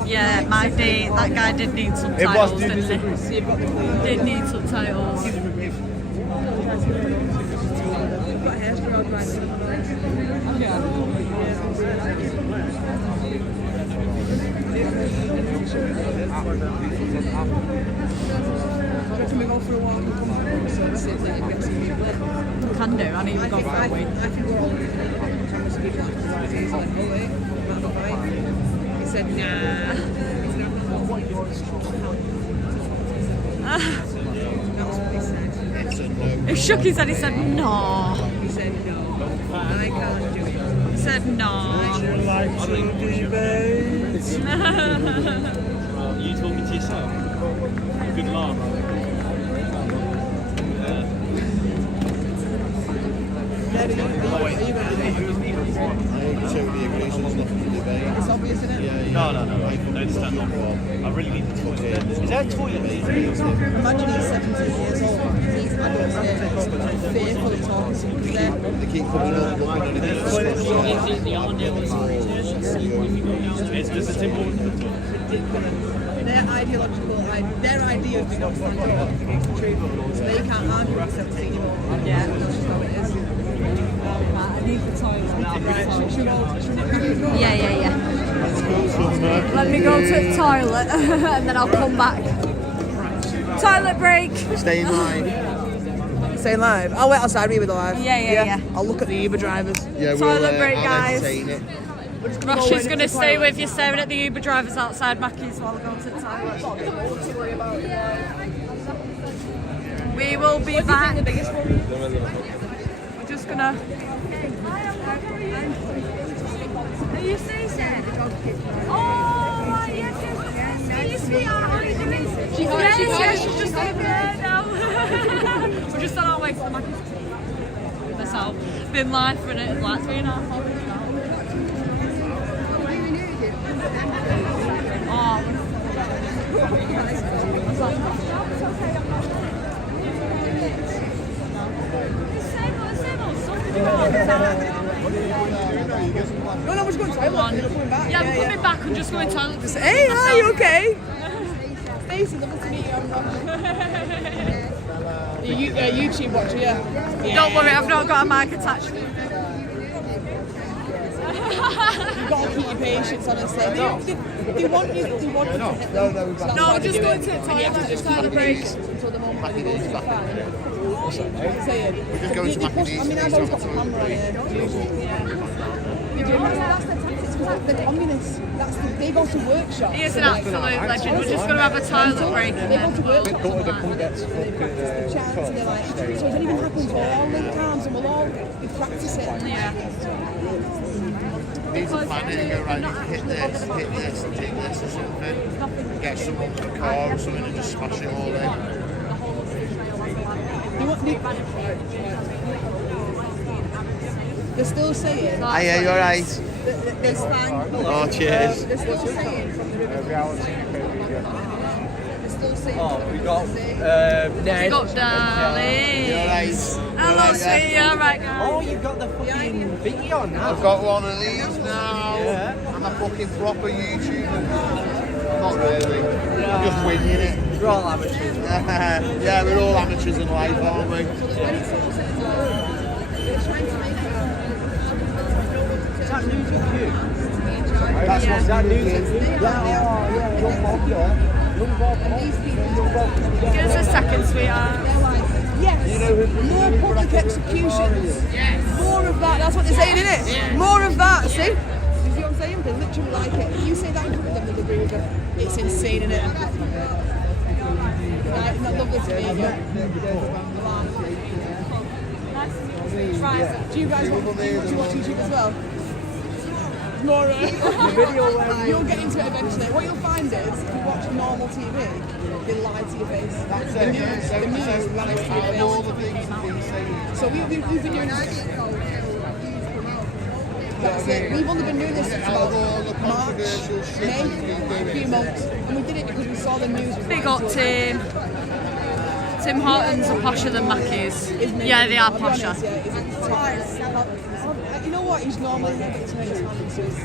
Yeah, Manny, that guy did need subtitles, didn't he? Did need subtitles. Can we go for a walk and come back? So it's like you get some people. Can do, I need to go for a week. I think we're all trying to speak like this. He's like, oh wait, might not bite. He said, nah. That's what he said. He shook his head, he said, no. He said, no. I can't do it. He said, no. You talking to yourself? Good laugh. I totally agree, so there's nothing to debate. It's obvious, isn't it? Yeah. No. Don't stand on. I really need the toilet. Is there a toilet? Imagine he's 17 years old. He's adults there, fearful of talking to people there. They keep coming up, looking at it. It's just a simple toilet. Their ideas do not stand up against the truth. So they can't argue with 17-year-old. Yeah. That's just how it is. I need the toilet. Right, Yeah. Let me go to the toilet and then I'll come back. Toilet break. Stay in line. Stay live. I'll wait outside with you with the live. Yeah. I'll look at the Uber drivers. Yeah, Toilet break, I'll guys. entertain it. Rosh is going to stay with you, staring at the Uber drivers outside Mackey's while I go to the toilet. We will be back. We're just gonna. Are you Susan? Oh, yes. Are you sweetheart? How are you doing? Yes, she's just over there now. We're just on our way to the Mackey's. Myself. Been live for like 3.5 hours. No, we're just going to toilet. You're coming back. Yeah, I'm coming back and just going to toilet. Hey, are you okay? Stacey, lovely to meet you. I'm YouTube watcher, yeah. Don't worry, I've not got a mic attached. You've got to keep your patience, honestly. They want you to hit them. No, just go to the toilet, just have a break. Until the moment they go to the fan. Saying, We're just going to they push, Manny. I mean, I've always got the camera on here, usually. That's their tactics, because they're communists. They go to workshops. He is an absolute legend. We're just going to have a toilet break. They go to workshops and that. They practice the chants and they're like, so if anything happens, we'll all link arms and we'll all be practicing. Yeah. Needs a plan and go, right, hit this, and hit this or something. Get someone to a car or something and just smash it all in. They're still saying. Hiya, you alright? This thing. Oh, cheers. They're still saying from the river. They're still saying. We got We got darlings. Hello, sweetie. All right, guys. Oh, you've got the fucking video now. I've got one of these now. Yeah. I'm a fucking proper YouTuber. Not really. I'm just winging it. We're all amateurs. Yeah, we're all amateurs in life, aren't we? Is that news with you? That's Is that news with with you? Yeah, young Bob, Give us a second, sweetheart. Yes, more public executions. Yes. More of that, that's what they're saying, isn't it? Yeah. More of that, see? You see what I'm saying? They literally like it. If you say that in front of them, they'll agree with you. It's insane, isn't it? Right, isn't that lovely to meet you? Do you guys watch YouTube as well? More, you'll get into it eventually. What you'll find is, if you watch normal TV, they lie to your face. The news lies to your face. So we've been doing this. That's it. We've only been doing this since about March, May, a few months. And we did it because we saw the news. Big up Tim. Tim Hortons are posher than Mackey's. Yeah, they are posher. You know what? He's normally here, but it's hurt his hand, so he's...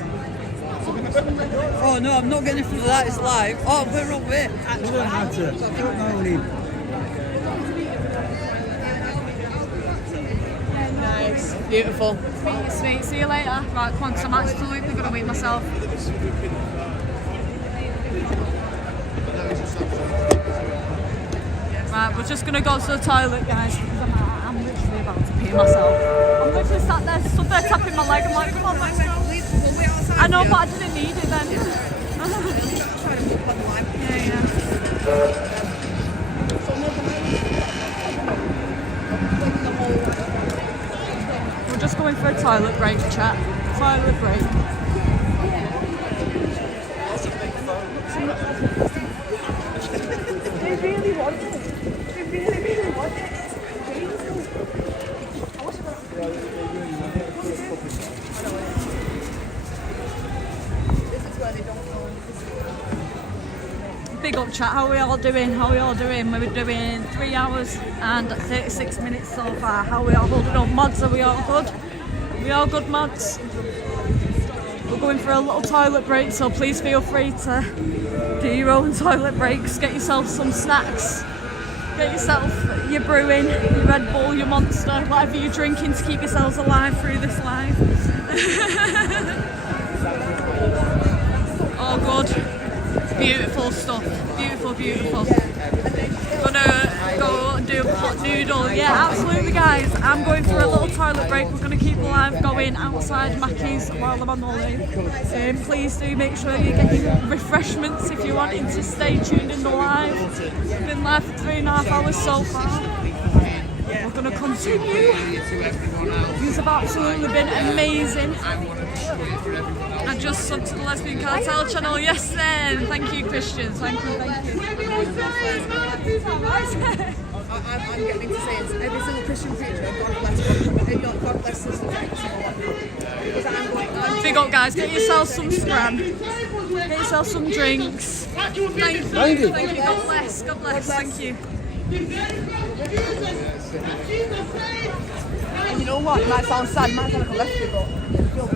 Oh no, I'm not getting in front of that, it's live. Oh, we're wrong way. It doesn't matter. Don't know him. Nice. Beautiful. Sweet. See you later. Right, come on, 'cause I'm absolutely going to wait myself. Right, we're just going to go to the toilet, guys, because I'm literally about to pee myself. I'm literally sat there, stood there tapping my leg. I'm like, come on, let's go. I know, but I didn't need it then. We're just going for a toilet break, chat. Toilet break. They really want it. They really want it. Big up chat, how are we all doing? How are we all doing? We're doing 3 hours and 36 minutes so far. How are we all holding up? Mods, are we all good? Are we all good, mods? We're going for a little toilet break, so please feel free to do your own toilet breaks. Get yourself some snacks. Get yourself your brewing, your Red Bull, your Monster, whatever you're drinking to keep yourselves alive through this life. Oh, good. Beautiful stuff. Beautiful, beautiful. Gonna go and do a pot noodle. Yeah, absolutely, guys. I'm going for a little toilet break. We're going to keep the live going outside Mackey's while I'm on holiday. Please do make sure you're getting refreshments if you're wanting to stay tuned in the live. We've been live for 3.5 hours so far. We're going to continue. These have absolutely been amazing. I just subbed to the Lesbian Cartel channel. Yes, then. Thank you, Christians. Thank you, thank you. I'm getting to say it. Every single Christian preacher, God bless sister. Big up, guys. Get yourself some scram. Get yourself some drinks. Thank you. Thank you. God bless. God bless. Thank you. And you know what? It might sound sad, it might sound like a lesbian, but I feel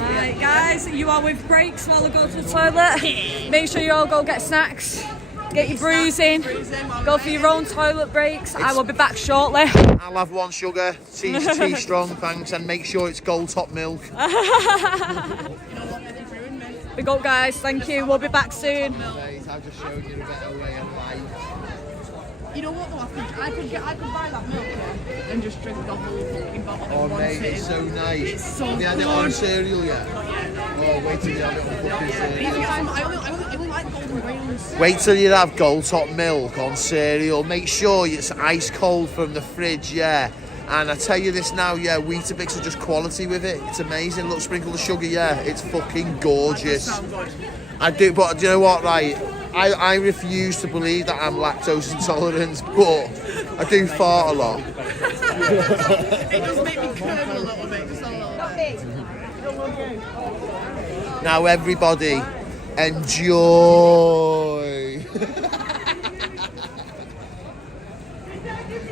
Right, guys, you are with breaks while I go to the toilet. Make sure you all go get snacks. Get your bruising. Go for your own toilet breaks. I will be back shortly. I'll have one sugar, tea strong, thanks, and make sure it's gold top milk. Big up, guys. Thank you. We'll be back soon. I've just showed you a better way of life. You know what though, I could buy that milk and just drink the whole fucking bottle in Oh one mate, sitting. it's so nice. It's so Have you had it on cereal yet? Oh, wait till you have it on fucking cereal. I only like golden grains. Wait till you have gold top milk on cereal. Make sure it's ice cold from the fridge, yeah. And I tell you this now, yeah, Weetabix are just quality with it. It's amazing. Look, sprinkle the sugar, yeah. It's fucking gorgeous. That does sound good. I do, but do you know what, right? I refuse to believe that I'm lactose intolerant, but I do fart a lot. It does make me curve a little bit, just a little bit. Now everybody, enjoy.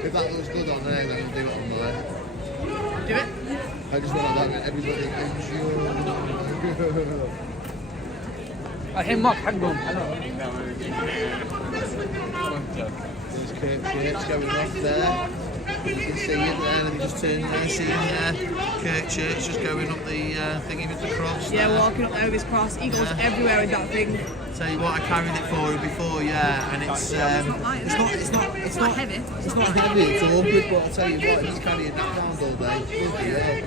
If that looks good on there, then I'll do it on there. Do it? I just want to let everybody enjoy. Hang on. There's Kirk Church going off there. You can see it there, let me just turn there, see there. Kirk Church just going up the thingy with the cross. Yeah, there. walking up there with his cross. He goes everywhere with that thing. Tell you what, I carried it for her before, yeah, and it's not heavy. It's not heavy, it's awkward, but I'll tell you what, he's carrying that around all day. Bloody hell.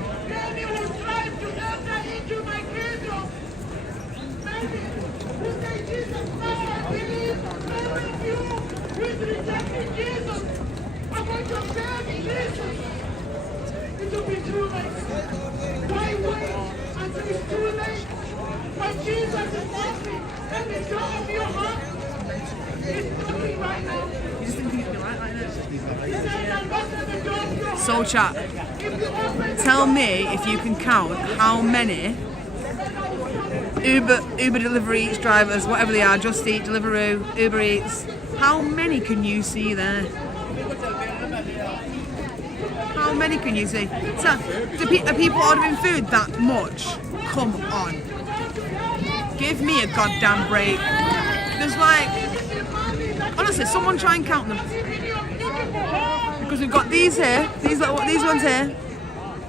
So chat, tell me if you can count how many Uber delivery Eats drivers, whatever they are, Just Eat, Deliveroo, Uber Eats, how many can you see there? How many can you see? So, are people ordering food that much? Come on. Give me a goddamn break. There's like, honestly, someone try and count them. Because we've got these here, these ones here,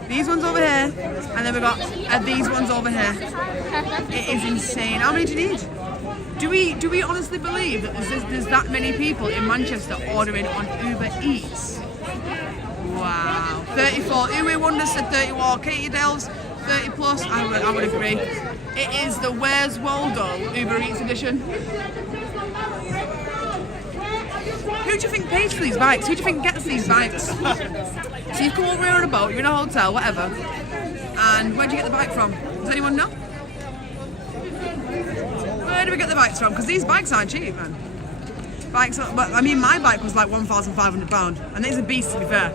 these ones over here, and then we've got these ones over here. It is insane. How many do you need? Do we honestly believe that there's that many people in Manchester ordering on Uber Eats? Wow. 34. Uwe Wonders said 34. Katie Dales, 30 plus. I would agree. It is the Where's Waldo Uber Eats edition. Who do you think pays for these bikes? Who do you think gets these bikes? So you come over here on a boat, you're in a hotel, whatever. And where do you get the bike from? Does anyone know? Where do we get the bikes from? Because these bikes aren't cheap, man. But I mean, my bike was like £1,500, and it's a beast, to be fair.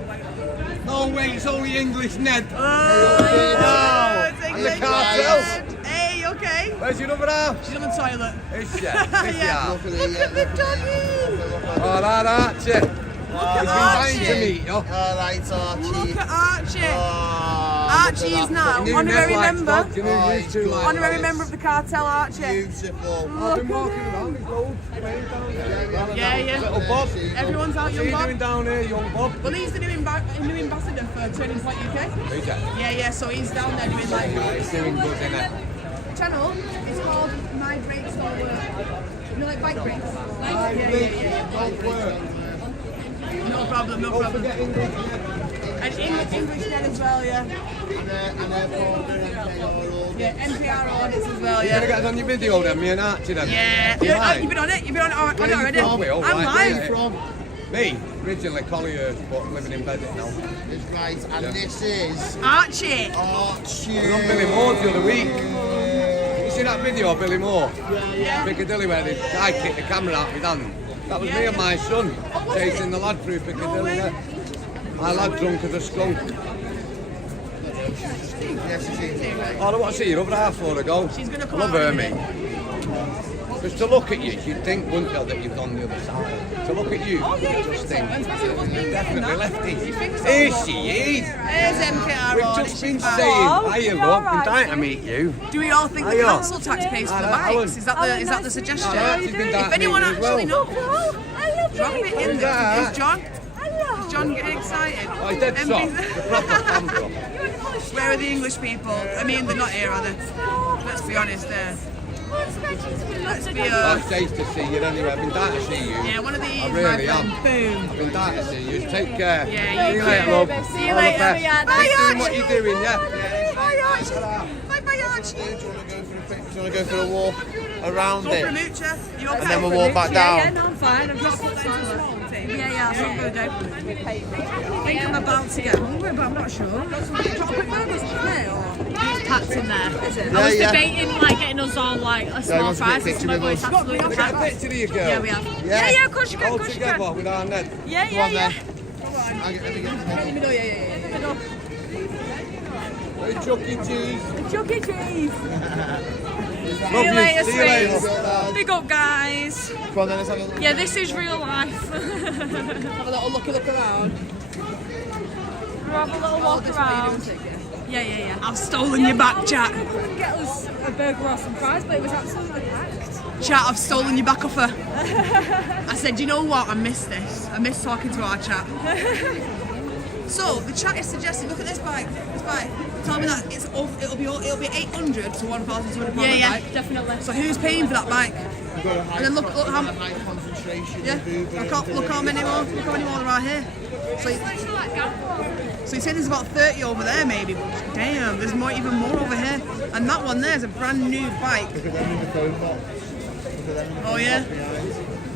No way, it's only English, Ned. And the cartel. Hey, you okay? Where's your number now? She's on the toilet. Is she? Yeah. Look at the doggy. Oh, that Archie. Look at He's been dying to meet you. Alright, Archie. Look at Archie. Oh, Archie is now honorary member. Honorary member of the cartel, Archie. Beautiful. I've been walking around, there's loads of men down here. Yeah. Little Bob. Everyone's out, young What are Bob. you doing down here, young Bob? Well, he's the new ambassador for Turning Point UK. Who's that? Yeah, so he's down there doing like... He's doing good, isn't it? Channel, it's called My Brakes Don't Work. You know, like bike brakes? Yeah. Don't work. No problem. Forget English. And English then as well, yeah. Yeah, NPR audits as well, You're yeah. going to get us on your video then, me and Archie then? Yeah. You mind? You've been on it? You've been on it already? Oh, we all I'm right, live. yeah. Me, originally Colliers, but living in Bedford now. It's right, and this is Archie. Archie. I was on Billy Moore the other week. You see that video of Billy Moore? Yeah. Piccadilly where the guy kicked the camera out of his hand. That was me and my son chasing the lad through Piccadilly there. My lad drunk as a skunk. Yes, it is. Oh, I want to see your other half for a go. She's going to come Love out her, in a mate. minute. Because to look at you, you'd think, wouldn't you, that you've gone the other side. To look at you, you just think, you're definitely lefty. Here she is. There's MKR. We've just been saying, hiya, love, been dying to meet you. Do we all think the council tax pays for the bikes? Is that the suggestion? If anyone actually knows, drop it in there. Is John getting excited? Oh, he's dead soft. Where are the English people? I mean, they're not here, are they? Let's be honest there. Let's be Nice days to see you anyway. I've been dying to see you. Yeah, one of these, I really am. Boom. I've been dying to see you. Take care. Yeah, see you later, love. See you All the later. best. Keep doing what you're doing, yeah? Bye, Archie. Bye, Archie. Do you want to go for a walk around Go it? for a moocher. You okay? And then we'll walk back down. Yeah, no, I'm fine. I'm just yeah, that's what I'm going to do. I think I'm about to get hungry, but I'm not sure. Chocolate burgers today, or? It's packed in there. Is it? I was debating like getting us all like a small fries or something, but it's absolutely Get a packed. picture of you, girl. Yeah, we have. Yeah, of course you can. All Of course you together can. with our Ned. Yeah. Hey, Chuck E. Cheese. Chuck E. Cheese. Love you. later, See you later. sweets. Big up, guys. Come on then, let's have a look. Yeah, this is real life. Have a little look around. We'll have a little walk around. Yeah. I've stolen your back, chat. Couldn't get us a burger or some fries, but it was absolutely packed. Chat, I've stolen your back off her. I said, you know what? I miss this. I miss talking to our chat. So the chat is suggesting, look at this bike. This bike. Tell me that it'll be 800 to 1,200 pound. Yeah, bike. definitely. So who's paying for that bike? And then look how look how many more there are here. So you say there's about 30 over there maybe, but damn, there's even more over here. And that one there is a brand new bike. Oh yeah?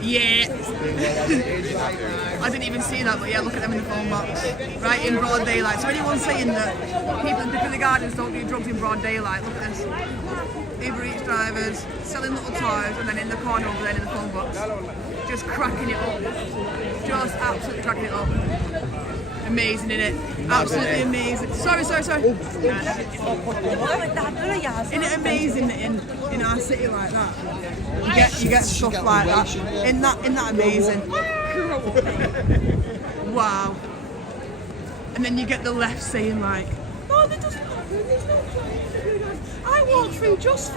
Yeah. I didn't even see that, but yeah, look at them in the phone box. Right in broad daylight. So anyone saying that people in Crackadilly Gardens don't do drugs in broad daylight, look at this. Uber Eats drivers, selling little toys, and then in the corner over there in the phone box. Just cracking it up. Just absolutely cracking it up. Amazing, innit? Absolutely amazing. Sorry. Isn't it amazing that in our city like that, you get stuff like that? Isn't that amazing? Wow. And then you get the left saying like, no, there's no crime. I walked through just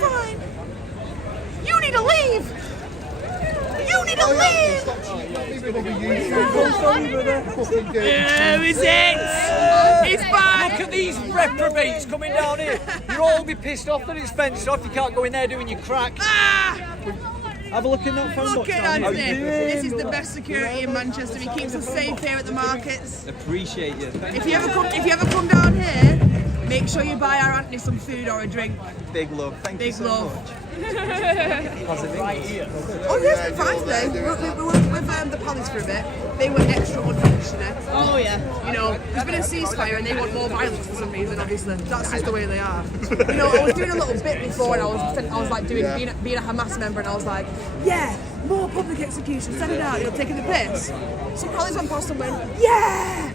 fine. You need to leave. Where is it? It's back. Look at these reprobates coming down here. You'll all be pissed off that it's fenced off. You can't go in there doing your crack. Have a look in that phone box. Look at that. This is the best security in Manchester. He keeps us safe here at the markets. Appreciate you. If you ever come down here, make sure you buy our auntie some food or a drink. Big love. Thank you so much. Right here. Oh yes, they're fine today. We were with the Palace for a bit. They were extra unfortunate. Oh yeah. You know, there's been a ceasefire and they want more violence for some reason. Obviously, that's just the way they are. You know, I was doing a little bit before, and I was like being a Hamas member, and I was like, yeah, more public executions, send it out. You're taking the piss. So Palace went past and went, yeah.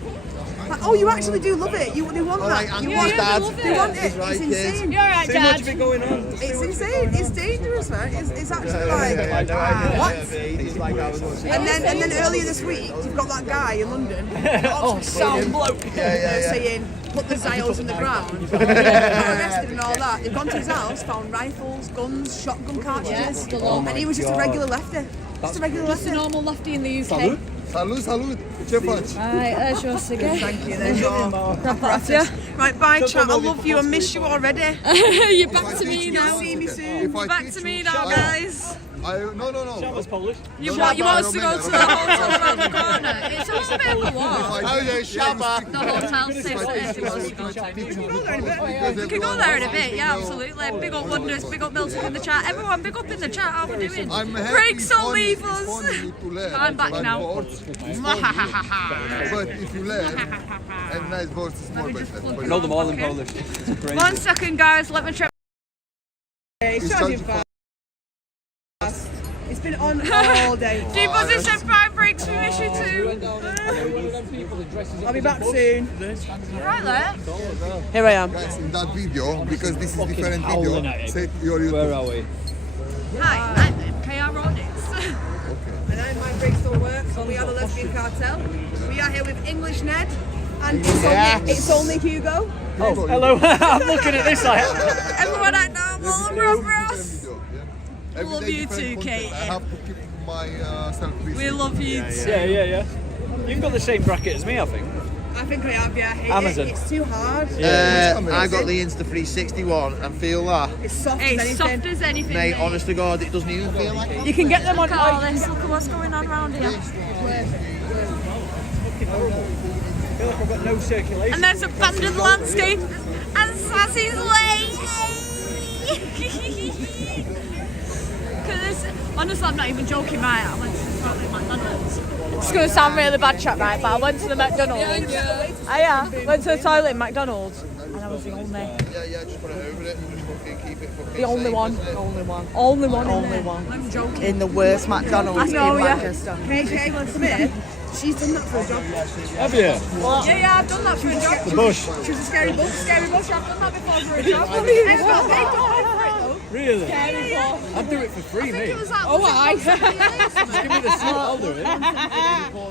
Like, oh, you actually do love it. They want that. You want that. They want it. It's insane. You're right, Too Dad. much of it going on. It's insane. It's dangerous, man. It's actually like what? And then earlier this week, you've got that guy in London, sound bloke, saying put the Zios in the ground. Got arrested and all that. They've gone to his house, found rifles, guns, shotgun cartridges, and he was just a regular lefty. Just a normal lefty in the UK. Salut. Salut. Ce faci? Right, there's your cigar. Thank you. There's your Right, bye, chat. I love you. I miss you already. You're back to me now. You'll see me soon. If I Back teach to me you- now, guys. No. That Polish. You want us to go to the hotel around the corner? It's a little bit of a walk. The hotel says if you want to go to. We can go there in a bit, yeah, absolutely. Big up Wonders, big up Milton in the chat. Everyone, big up in the chat. How we doing? Breaks or leave us. I'm back now. But if you learn, and nice words is more better. Know them all in Polish. It's crazy. 1 second, guys. Let me check. He's charging fast. It's been on all day. Deep position 5 breaks from issue 2. I'll be back soon. Right there. Here I am. Guys, in that video, because this is different video, say your YouTube. Where are we? Hi, I'm KR Rodits. And my brakes don't work, so we are the lesbian cartel. We are here with English Ned, and it's only Hugo. Oh, hello. I'm looking at this. Everyone at normal, Ross. Love you too, Kate. I have to keep myself busy. We love you too. Yeah. You've got the same bracket as me, I think. I think I have, yeah. I hate Amazon. It's too hard. I got the Insta360 and feel that. It's soft as It's anything. soft as anything. Mate, honest to God, it doesn't even feel like it. You can get them on Look at all this. Look at what's going on around here. I feel like I've got no circulation. And there's abandoned landscape and Sassy's Way. Because honestly, I'm not even joking, right? I went to the toilet at McDonald's. It's going to sound really bad, chat, right? But I went to the McDonald's. Went to the toilet in McDonald's, and I was the only. Yeah, just put it over it. Just fucking keep it fucking The only safe, one. isn't it? Only one. I'm joking. In the worst McDonald's I know, in yeah. Manchester. KJ Smith, she's done that for a job. Have you? Yeah, I've done that for a job. The bush. She was a scary bush. Scary bush, I've done that before for a job. It's not they don't pay for it though. Really? Scary bush. I'd do it for free, mate. It was that. Oh, I. Just give me the suit, I'll do it.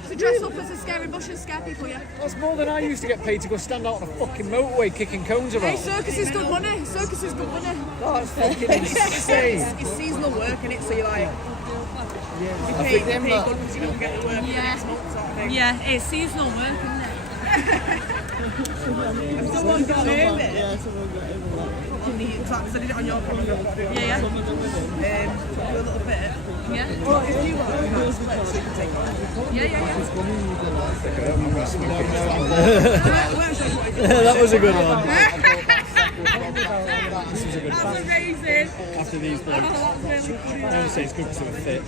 To dress up as a scary bush and scare people, yeah. That's more than I used to get paid to go stand out on a fucking motorway kicking cones Hey, around. circus is good money. Circus is good money. That's fucking insane. It's seasonal work, innit? So you're like, you pay good because you don't get the work the next month sort of thing. Yeah, it's seasonal work, isn't it? Have someone got over it? Can you tracks? I did it on your camera. Yeah. Do a little bit. Yeah. Well, if you want, you can split, so you can take one. Yeah. That was a good one. That was amazing. After these blokes. I would say it's good because they were fit.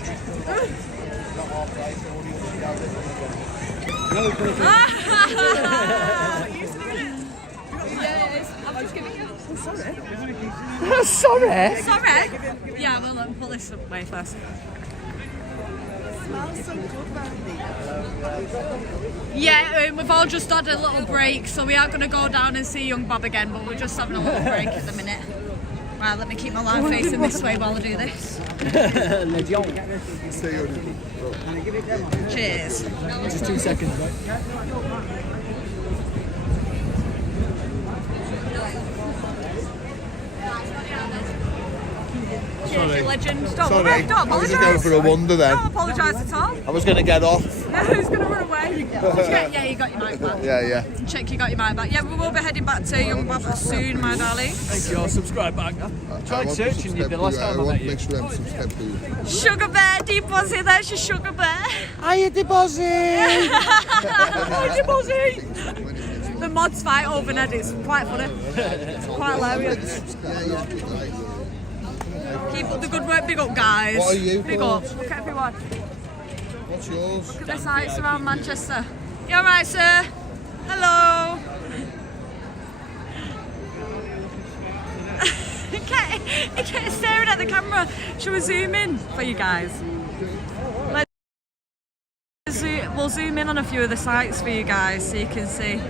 I'm just giving you. Sorry. Sorry. Yeah, well, let me pull this away first. Yeah, we've all just had a little break, so we aren't going to go down and see young Bob again, but we're just having a little break at the minute. Right, let me keep my line facing this way while I do this. Cheers. Just 2 seconds, mate. Cheers, you legend. Don't Sorry. worry, don't I was just apologise. going for a wonder then. Don't apologise at all. I was going to get off. Who's going to run away? Yeah, you got your mic back. Yeah. Check you got your mic back. Yeah, we will be heading back to Young Bob soon, my darling. Thank you. I'll subscribe back. I tried searching you the last time I met you. Make sure I'm subscribed to you. Sugar Bear, deposit, that's your Sugar Bear. Hiya, deposit! Deposit! The mods fight over Ned, it's quite funny. It's quite hilarious. Keep up the good work, big up guys. What are you Big called? up, look at everyone. What's yours? Look at the sights around Manchester. You alright, sir? Hello. He kept staring at the camera. Should we zoom in for you guys? We'll zoom in on a few of the sites for you guys so you can see.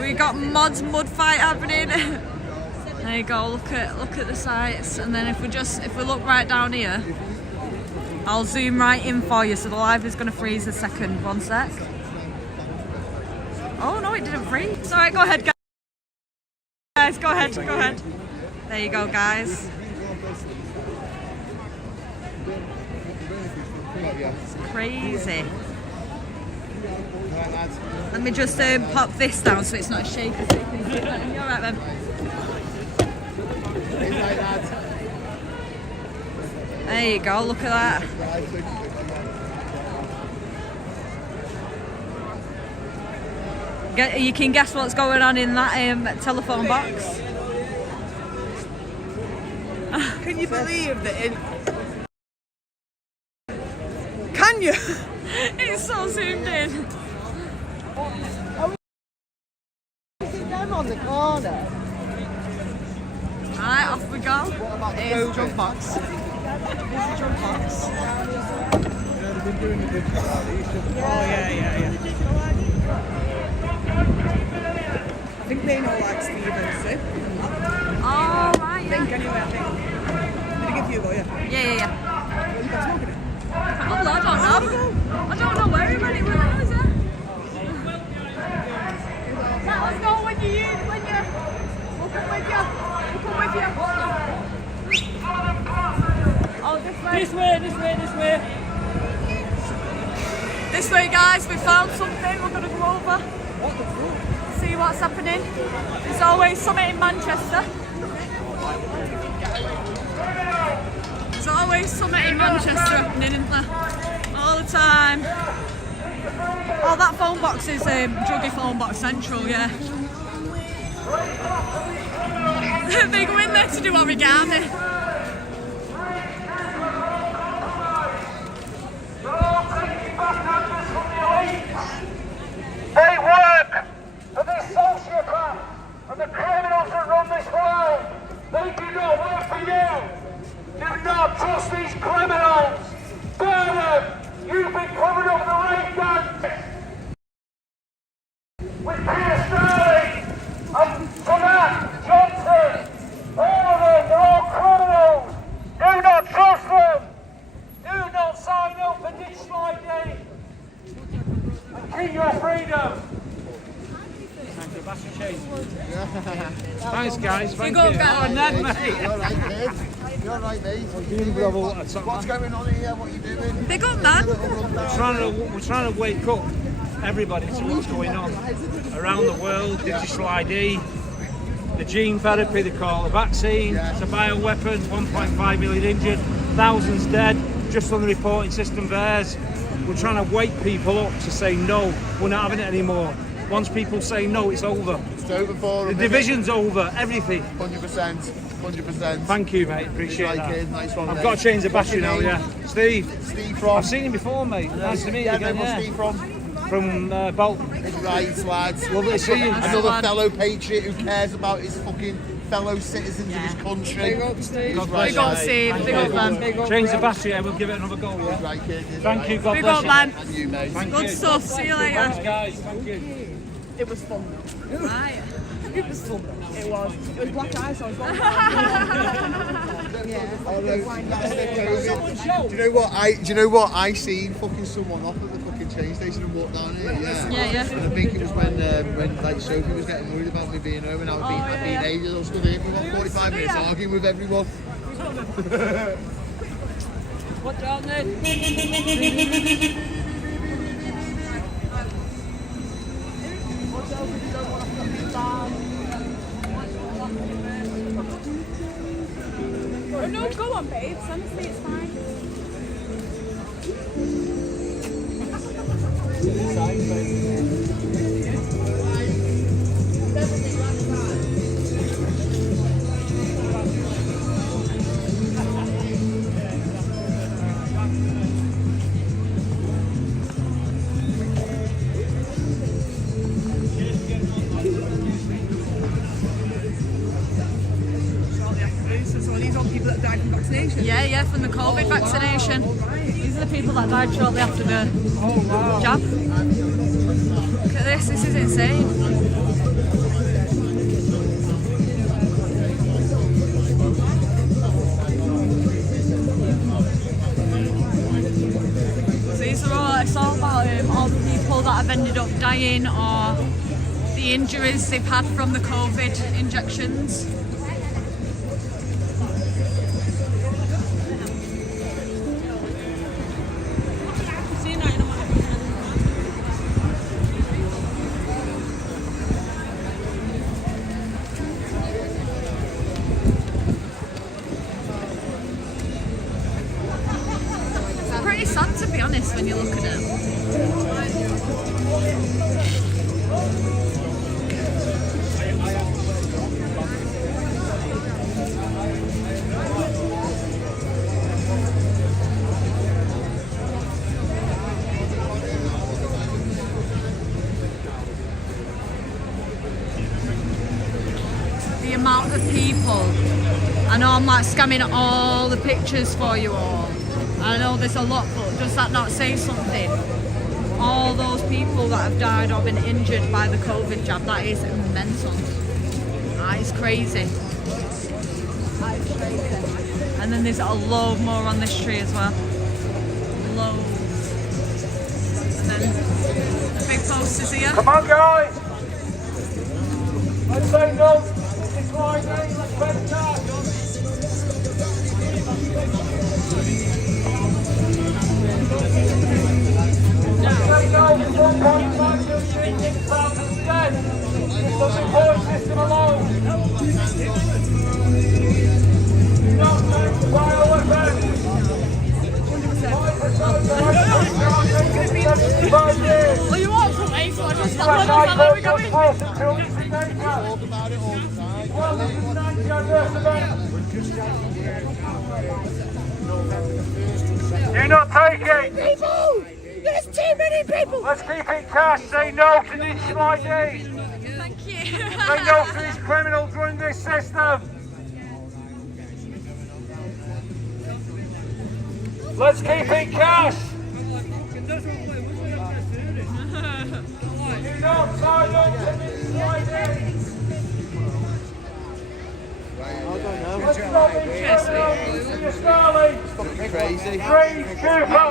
We got mods mud fight happening. There you go. Look at the sites, and then if we look right down here, I'll zoom right in for you. So the live is going to freeze a second. One sec. Oh no, it didn't freeze. It's alright. Go ahead, guys. Go ahead. There you go, guys. It's crazy. Let me just pop this down so it's not shaky. So you can see that. You're right, then. There you go. Look at that. You can guess what's going on in that telephone box. Can you believe that Can you? It's so zoomed in. Them on the corner. Alright, off we we go. Here's the drug box. Here's the drug box. I think they know like Stevens, see? Oh, right, I think anyway, I think. Did he give you a go, yeah? Yeah. You got smoking it? Probably, I don't know. I don't know where he went, is it? Let us know when you we'll come with you. We'll come with you. Oh, this way. This way. This way, guys, we found something. We're going to go over. See what's happening. There's always something in Manchester. There's always something in Manchester happening, isn't there? All the time. Oh, that phone box is Druggy Phone Box Central, yeah. They go in there to do origami. They work for the sociopaths and the criminals that run this world. They do not work for you. Do not trust these criminals. Burn them. You've been covering up the rape gangs. With Peter Sterling and Tomat Johnson. All of them, they're all criminals. Do not trust them. Do not sign up for digital ID. And keep your freedom. Thanks, guys. Thank go, you. guys. Oh, Ned, mate. You're right, mate. You're right, mate. What's going on here? What are you doing? They got mad. We're trying to wake up everybody to what's going on around the world. Digital ID, the gene therapy they call a vaccine, it's a bioweapon, 1.5 million injured, thousands dead, just on the reporting system theirs. We're trying to wake people up to say no, we're not having it anymore. Once people say no, it's over. It's over for them. The division's over, everything. 100%. 100%. Thank you, mate. Appreciate that. Kid. Nice one, I've mate. got to change the battery now, yeah. Steve. Steve from? I've seen him before, mate. Nice to meet you again. What's Yeah. Steve from? From Bolton. Right, lads. Lovely to see you. Another fellow patriot who cares about his fucking fellow citizens of his country. Big up, Steve. God Big up, Steve. Big up, man. Change the battery and we'll give it another go, yeah? Right, kid. Thank you, God Big bless up, you. man. And you, mate. Good stuff. See you later. Thanks, guys. Thank you. It was fun though. Right. It was fun though. It was. It was black ice, so I was going Do you know what? I seen fucking someone off at the fucking train station and walked down here. Yeah. And I think it was when like Sophie was getting worried about me being home and I'd been ages. I was stood here for about 45 minutes arguing with everyone. What down there? Oh, no, go on, babes. Honestly, it's fine. So are these all people that died from vaccination? Yeah, from the COVID vaccination. These are the people that died shortly after the jab. Look at this is insane. So it's all about all the people that have ended up dying or the injuries they've had from the COVID injections. It's pretty sad, to be honest, when you look at it. The amount of people I know I'm like scamming all the pictures for you all. I know there's a lot, but does that not say something? All those people that have died or been injured by the COVID jab, that is mental. That is crazy. That is crazy. And then there's a load more on this tree as well. Loads. And then the big posters here. Come on, guys! Let's say no to declining. Let's spend time. Say no to 1.5 million implants instead. Leave the support system alone. Not take bioweapons. Well, you want from A, so I just thought, where are we going? Do not take it! People! There's too many people! Let's keep it cash. Say no to digital ID. Thank you. Say no to these criminals running this system. Let's keep it cash. Do not sign up to digital ID. Let's stop these criminals. See you, Starling. Crazy. Green Cooper.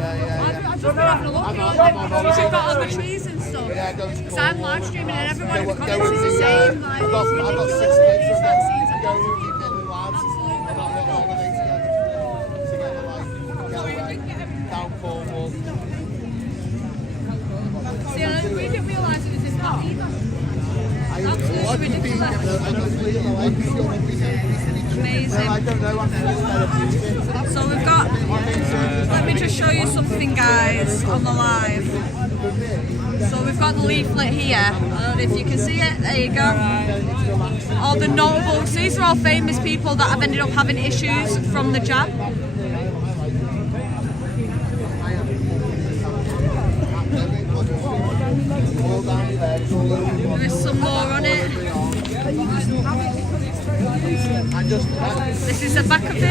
I've just been having a look at all the you've got on the trees and stuff. Because I'm live streaming and everybody in the comments is the same. Like, I've got 6 kids and go with the evening lads. I've got a holiday together down Cornwall. See, we didn't realise it was this hot either. Absolutely ridiculous. Amazing. So we've got, let me just show you something guys on the live. So we've got the leaflet here. I don't know if you can see it, there you go. All the notables, these are all famous people that have ended up having issues from the jab. There is some more on it. This is the back of it.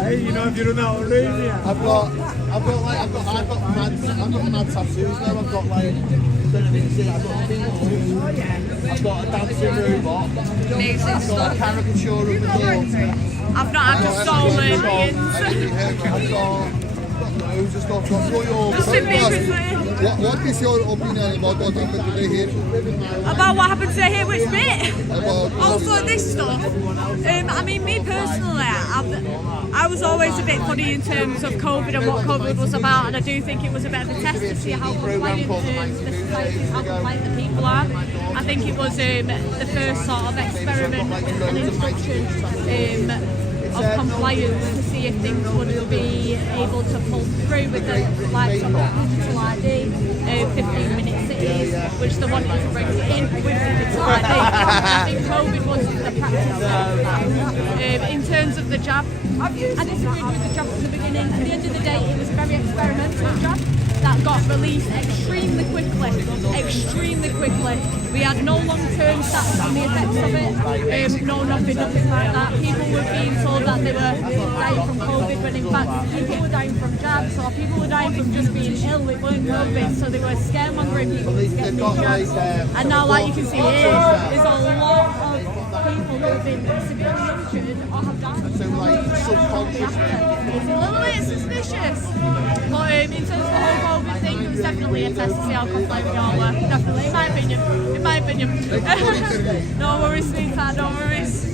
Hey, you know if you don't know how to read it. I've got mad tattoos now. I've got like, I've got a dancing robot. Amazing I've got a caricature of the daughter. I've not had to I've got loads of stuff. What is your opinion about what happened today here? About what happened today here, which bit? Also this stuff. I mean, me personally, I was always a bit funny in terms of COVID and what COVID was about, and I do think it was a bit of a test to see how compliant the society is, how compliant the people are. I think it was the first sort of experiment and introduction of compliance to see if things would be able to pull through with the likes of digital ID, 15-minute cities, which they wanted to bring in with digital ID. I think COVID was the practice of that. In terms of the jab, I disagreed with the jab from the beginning. At the end of the day, it was a very experimental jab that got released extremely quickly. We had no long-term stats on the effects of it, nothing like that. People were being told that they were dying from COVID, when in fact people were dying from jabs, or people were dying from just being ill, it weren't COVID, so they were scaremongering people to get these jabs. And now, like you can see here, there's a lot of people who have been severely injured or have died. So like subconsciously. It's a little bit suspicious. But in terms of the whole COVID thing, it was definitely a test to see how compliant we all were. Definitely, in my opinion. No worries, sweetheart, no worries.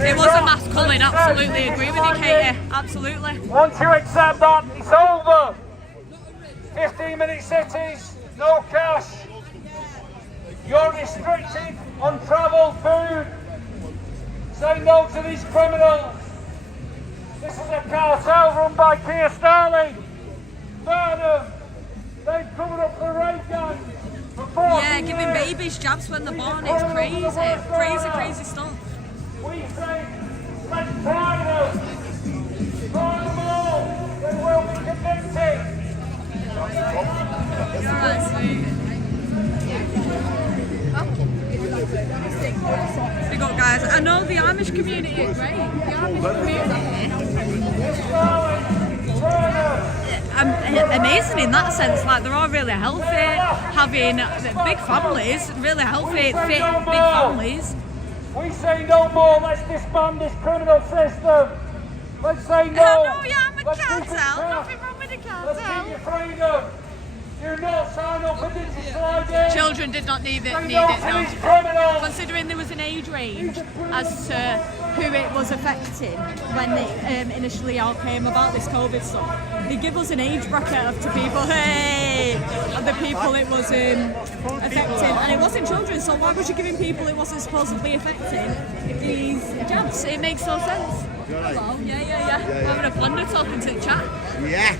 It was a mass culling, absolutely agree with you, Katie. Absolutely. Once you accept that, it's over. 15-minute cities, no cash. You're restricted on travel, food. Say no to these criminals. This is a cartel run by Keir Starling. Burnham. They've covered up the raid gangs for 40 Yeah, giving babies jabs when they're born, it's crazy. Crazy stuff. We say, let's try them. Try them all. They will be convicted. I know the Amish community are great. The Amish community, amazing in that sense. Like they're all really healthy, having big families, really healthy, fit, big families. We say no more. Let's disband this criminal system. Let's say no. No, yeah, I'm a cartel. Nothing wrong with the cartel. Let's keep your freedom. You're not signed up for this sliding. Children did not need it now. Considering there was an age range as to who it was affecting when it initially all came about, this COVID stuff, they give us an age bracket of to people, of the people it was affecting, and it wasn't children, so why was you giving people it wasn't supposedly affecting these jabs? It makes no sense. Hello, yeah. Having a plunder talking to the chat. Yes.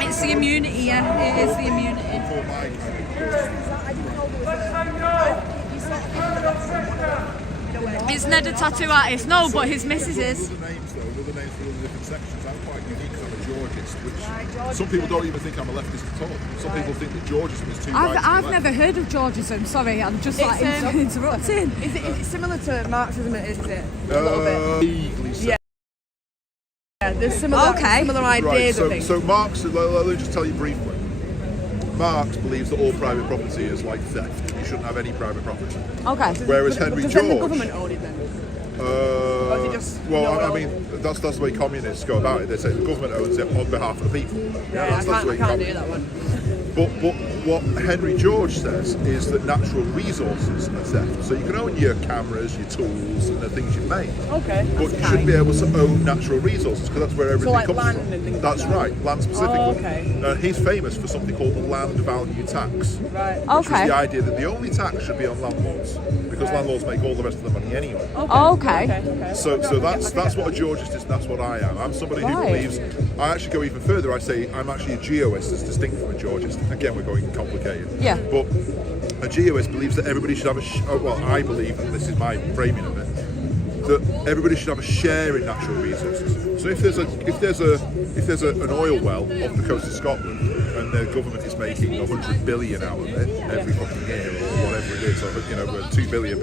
It's the immunity, yeah. It is the immunity. Is Ned a tattoo artist? No, but his missus is. Other names though, other names for other different sections. I'm quite unique because I'm a Georgist, which some people don't even think I'm a leftist at all. Some people think that Georgism is too right. I've never heard of Georgism. Sorry, I'm just like interrupting. Is it similar to Marxism? Is it? A little bit. Yeah. Yeah, there's similar ideas. Right, so Marx, let me just tell you briefly. Marx believes that all private property is like theft. You shouldn't have any private property. Okay. Whereas Henry Does George. the government own it then? Well, I mean, that's the way communists go about it. They say the government owns it on behalf of the people. Yeah, I can't do that one. But what Henry George says is that natural resources are theft. So you can own your cameras, your tools, and the things you make. Okay. But you shouldn't be able to own natural resources because that's where everything like comes land from. and things That's like that. right, land specifically. Oh, okay. He's famous for something called the land value tax. Right. Which was the idea that the only tax should be on landlords because landlords make all the rest of the money anyway. Okay. So that's what a Georgist is, and that's what I am. I'm somebody who believes. I actually go even further. I say I'm actually a geoist, as distinct from a Georgist. Again, we're going complicated. Yeah. But a geoist believes that everybody should have I believe, and this is my framing of it, that everybody should have a share in natural resources. So if there's an oil well off the coast of Scotland and the government is making 100 billion out of it every fucking year or whatever it is, or £2 billion,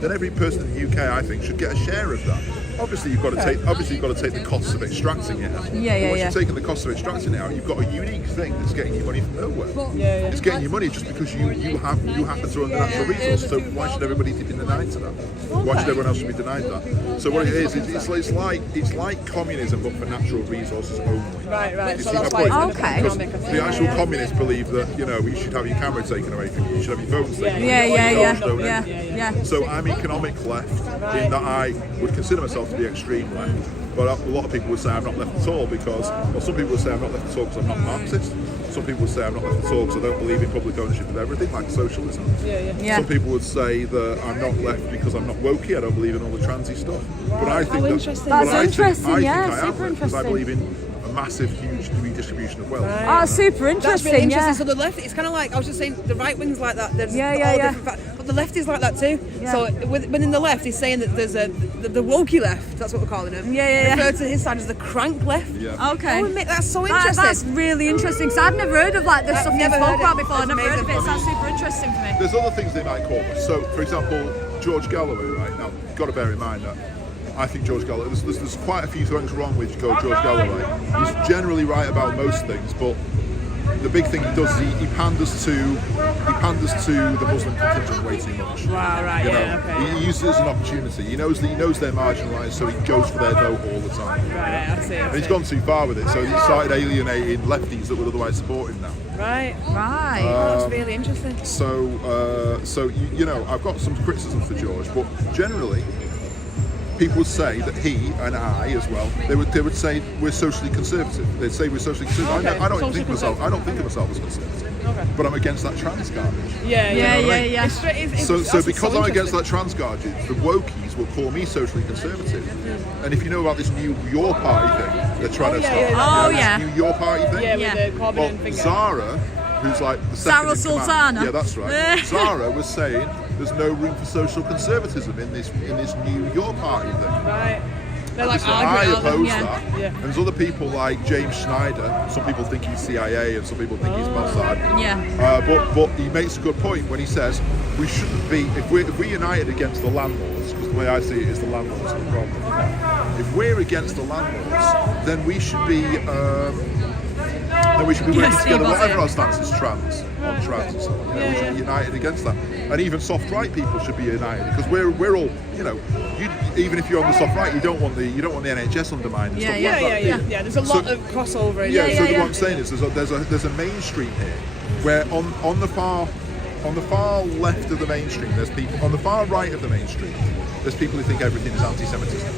then every person in the UK, I think, should get a share of that. Obviously, you've got to take the costs of extracting it out. Yeah. Once you've taken the costs of extracting it out, you've got a unique thing that's getting you money from nowhere. It's getting you money just because you happen to own the natural resource. So why should everybody be denied to that? Why should everyone else be denied that? So what it is, it's like communism, but for natural resources only. Right. You So see that's my why point? it's Because economic. the actual communists believe that you should have your camera taken away from you, you should have your phones taken away. Yeah. So I'm economic left in that I would consider myself to be extreme left. But a lot of people would say I'm not left at all because, well, some people would say I'm not left at all because I'm not Marxist. Some people would say I'm not left at all because I don't believe in public ownership of everything, like socialism. Yeah. Some people would say that I'm not left because I'm not wokey. I don't believe in all the transy stuff. But I think That's interesting. I think I am because I believe in a massive, huge redistribution of wealth. Super interesting. That's really interesting. So the left, it's kind of like I was just saying, the right wing's like that. There's but the left is like that too. Yeah. So within the left, he's saying that there's the wokey left. That's what we're calling him. Refer to his side as the crank left. Yeah. Okay. Oh, that's so interesting. That's really interesting because I've never heard of like the stuff you spoke about before. I've That's never heard of it. amazing. So that's super interesting for me. There's other things they might call us. So, for example, George Galloway, right now, you've got to bear in mind that I think George Galloway, there's quite a few things wrong with George Galloway. He's generally right about most things, but the big thing he does is he panders to the Muslim contingent way too much. Wow, right, okay. He uses it as an opportunity. He knows they're marginalised, so he goes for their vote all the time. Right, I see. And he's gone too far with it, so he started alienating lefties that would otherwise support him now. Right. Right. That's really interesting. So I've got some criticisms for George, but generally, people would say that he and I as well. They would say we're socially conservative. They'd say we're socially conservative. Okay. I don't think of myself as conservative. But I'm against that trans garbage. Yeah. So because I'm against that trans garbage, the wokies will call me socially conservative. And if you know about this new Your Party thing, they're trying to start. This new Your Party thing. Yeah, with the Corbyn finger. Zara, who's like the second Zara in command. Sultana. Yeah, that's right. Zara was saying there's no room for social conservatism in this new Your Party thing. Right. They're like Listen, I arguing about them, oppose yeah. that. Yeah. And there's other people like James Schneider. Some people think he's CIA, and some people think he's Mossad. Yeah. But he makes a good point when he says we shouldn't be if we're united against the landlords, because the way I see it is the landlords are the problem. If we're against the landlords, then we should be working together. Whatever our stance is on trans and so on. We should be united against that. And even soft right people should be united, because we're all, even if you're on the soft right, you don't want the NHS undermined and stuff like that. Yeah. There's a lot of crossover. So what I'm saying is there's a mainstream here where on the far left of the mainstream there's people, on the far right of the mainstream there's people who think everything is anti-Semitism.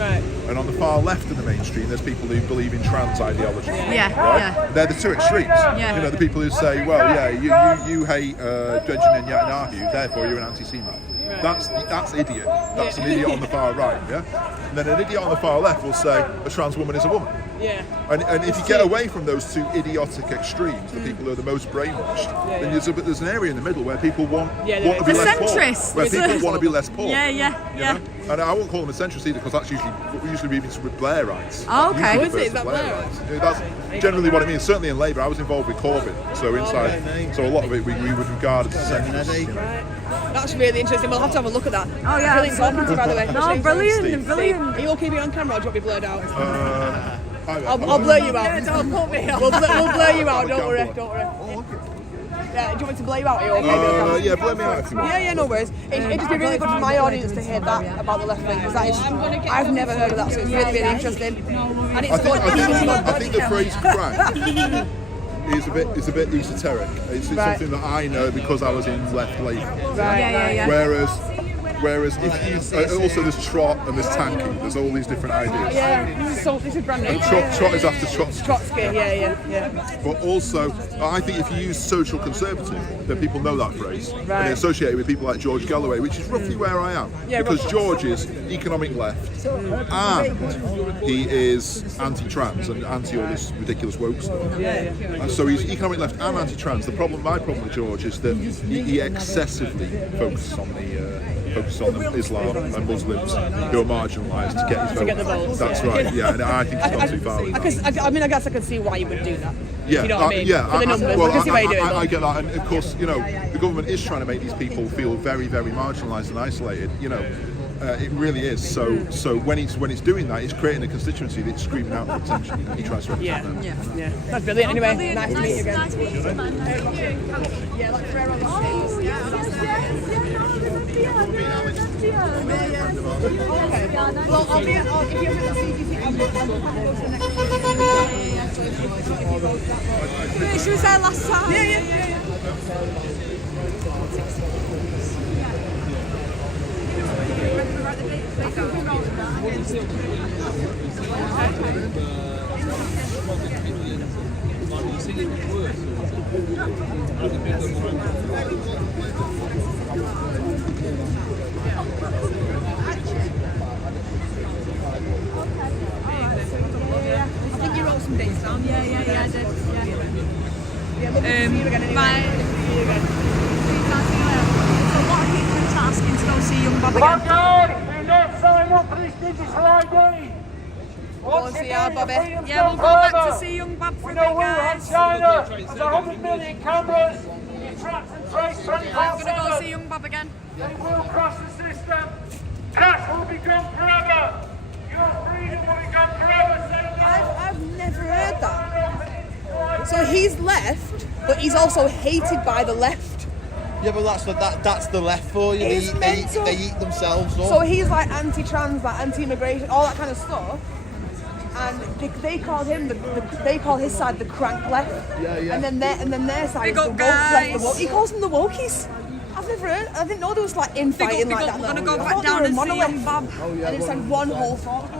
Right. And on the far left of the mainstream there's people who believe in trans ideology. Yeah. They're the two extremes. Yeah. The people who say, well, you hate Benjamin Netanyahu, therefore you're an anti-Semite. That's idiot. That's an idiot on the far right, yeah? And then an idiot on the far left will say a trans woman is a woman. Yeah. And if you get away from those two idiotic extremes, the people who are the most brainwashed, then there's an area in the middle where people want to be less poor. Where people want to be less poor. Yeah. And I won't call them a centrist either, because that's usually means with Blairites. Oh, okay. Is that Blairites? Yeah, that's generally what it means. Certainly in Labour, I was involved with Corbyn, so a lot of it we would regard as centrist. That's really interesting. We'll have to have a look at that. Oh yeah. Brilliant talking to you, by the way. No, brilliant. Are you okay being on camera, or do you want to be blurred out? I'll blur you out. Don't put me on. We'll blur you out. Don't worry. Yeah, do you want me to blur you out? Are you okay? Yeah, blur me out if you want. Yeah, no worries. It'd just be really good for my audience to hear that about the left wing, because I've never heard of that, so it's really, really interesting. And it's I think the phrase crack is a bit esoteric. It's something that I know because I was in left Labour. Yeah. Whereas if you also there's trot and there's tanking, there's all these different ideas. Yeah, this is brand new. And trot is after Trotsky. Trotsky, yeah. But also, I think if you use social conservative, then people know that phrase. Right. And they associate it with people like George Galloway, which is roughly where I am. Yeah, because George is economic left, and he is anti-trans and anti all this ridiculous woke stuff. And so he's economic left and anti-trans. My problem with George is that he excessively focuses on Islam and Muslims who are marginalised to get his vote. To get the votes. That's right. Yeah, and I think it's gone too far. I guess I can see why you would do that. Yeah, you know what I mean? For the numbers, I can see why you do it. I get that, and of course, the government is trying to make these people feel very, very marginalised and isolated. It really is. So when it's doing that, it's creating a constituency that's screaming out for attention. And he tries to represent that. Yeah. That's brilliant. Anyway, nice to meet you again. Nice to meet you, man. Yeah, like Frere on the Oh, Okay. Well, I'll be if you're at the CGC, I'll go to the next one. She was there last time. Yeah. I think you wrote some dates down. Yeah, I did. Yeah, lovely to see you again. So what are people asking to go see Young Bob again? Do not sign up for this digital ID. Go and see our Bobby. Yeah, we'll go back to see Young Bob for a bit, guys. China has 100 million cameras. It tracks and traces 24/7. I'm going to go see Young Bob again. They will cross the system. Cash will be gone forever. Your freedom will be gone forever. I've never heard that. So he's left, but he's also hated by the left. Yeah, but that's the left for you. It's mental. They eat themselves up. So he's like anti-trans, like anti-immigration, all that kind of stuff. And they call him they call his side the crank left. Yeah. And then their side is the woke left. He calls them the wokies. I've never heard. I didn't know there was like infighting like that. We're going to go I back thought down they and were see monolith. Young Bob. And it's like one whole thought.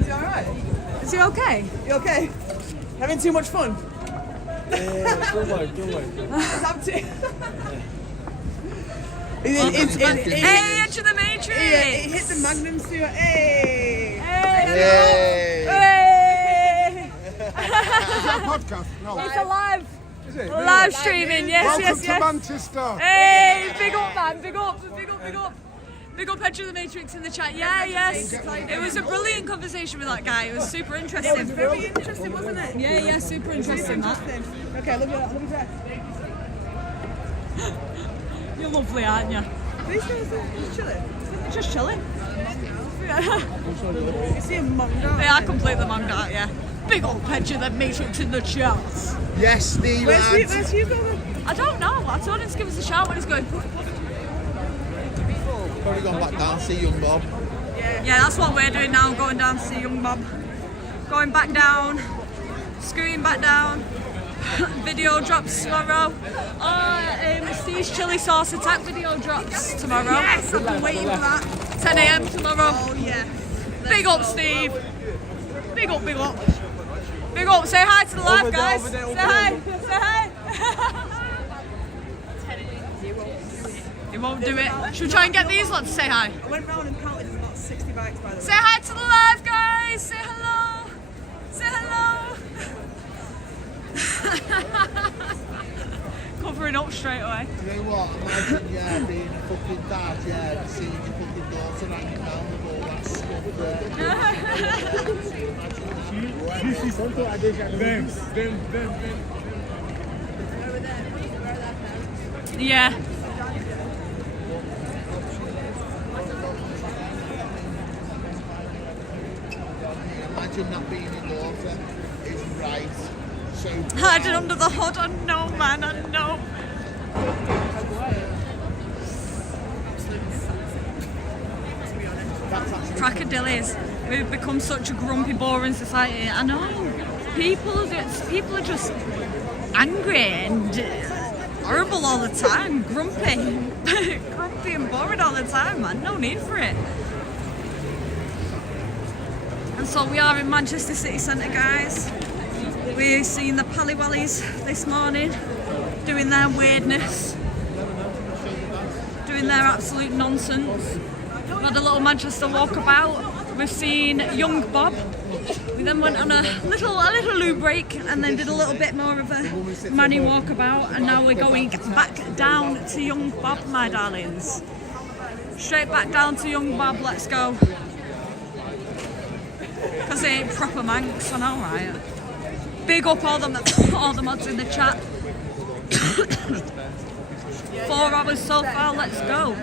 Is he alright? Is he okay? You okay? Having too much fun? Don't worry. Hey, Edge of the Matrix! It hit the Magnum Stewart. Hey! Hey! Is that a podcast? No. It's a live. Is it? Live streaming, yes. Welcome to Manchester. Hey, big up, man, big up. Big up Edge of the Matrix in the chat. Yeah, yes. It was a brilliant conversation with that guy. It was super interesting. It was very interesting, wasn't it? Yeah, super interesting. That. Okay, look at that. You're lovely, aren't you? These guys are just chilling. Just chilling. You see them monged out. They are completely monged out, yeah. Big old Edge of the Matrix in the chat. Yes, Steve. Where's you going? I don't know. I told him to give us a shout when he's going. Probably gone back down to see young Bob. Yeah, that's what we're doing now, going down to see young Bob. Going back down, scooting back down. Video drops tomorrow. Steve's chili sauce attack video drops tomorrow. Yes, I've been waiting for that. 10 a.m. tomorrow. Oh yeah. Big up, Steve. Big up, big up. Big up. Say hi to the live, guys. Say hi. Say hi. He won't do it. Should we try and get these ones to say hi? I went round and counted, there's about 60 bikes by the way. Say hi to the live, guys. Say hello. Say hello. Covering up straight away. You know what? Imagine, being a fucking dad, and seeing your fucking daughter hanging down with all that stuff there. Yeah. Imagine that being your daughter is right. So Hiding under the hood, I know, man, I know. Crackadillies. We've become such a grumpy, boring society. I know. People are just angry and horrible all the time. Grumpy. Grumpy and boring all the time, man. No need for it. And so we are in Manchester City Centre, guys. We've seen the Pallywallies this morning doing their weirdness, doing their absolute nonsense. We had a little Manchester walkabout. We've seen young Bob. We then went on a little loo break and then did a little bit more of a Manny walkabout, and now we're going back down to young Bob, my darlings. Straight back down to young Bob, let's go. Because they ain't proper Manx, I know, right? Big up all the mods in the chat. 4 hours so far, let's go.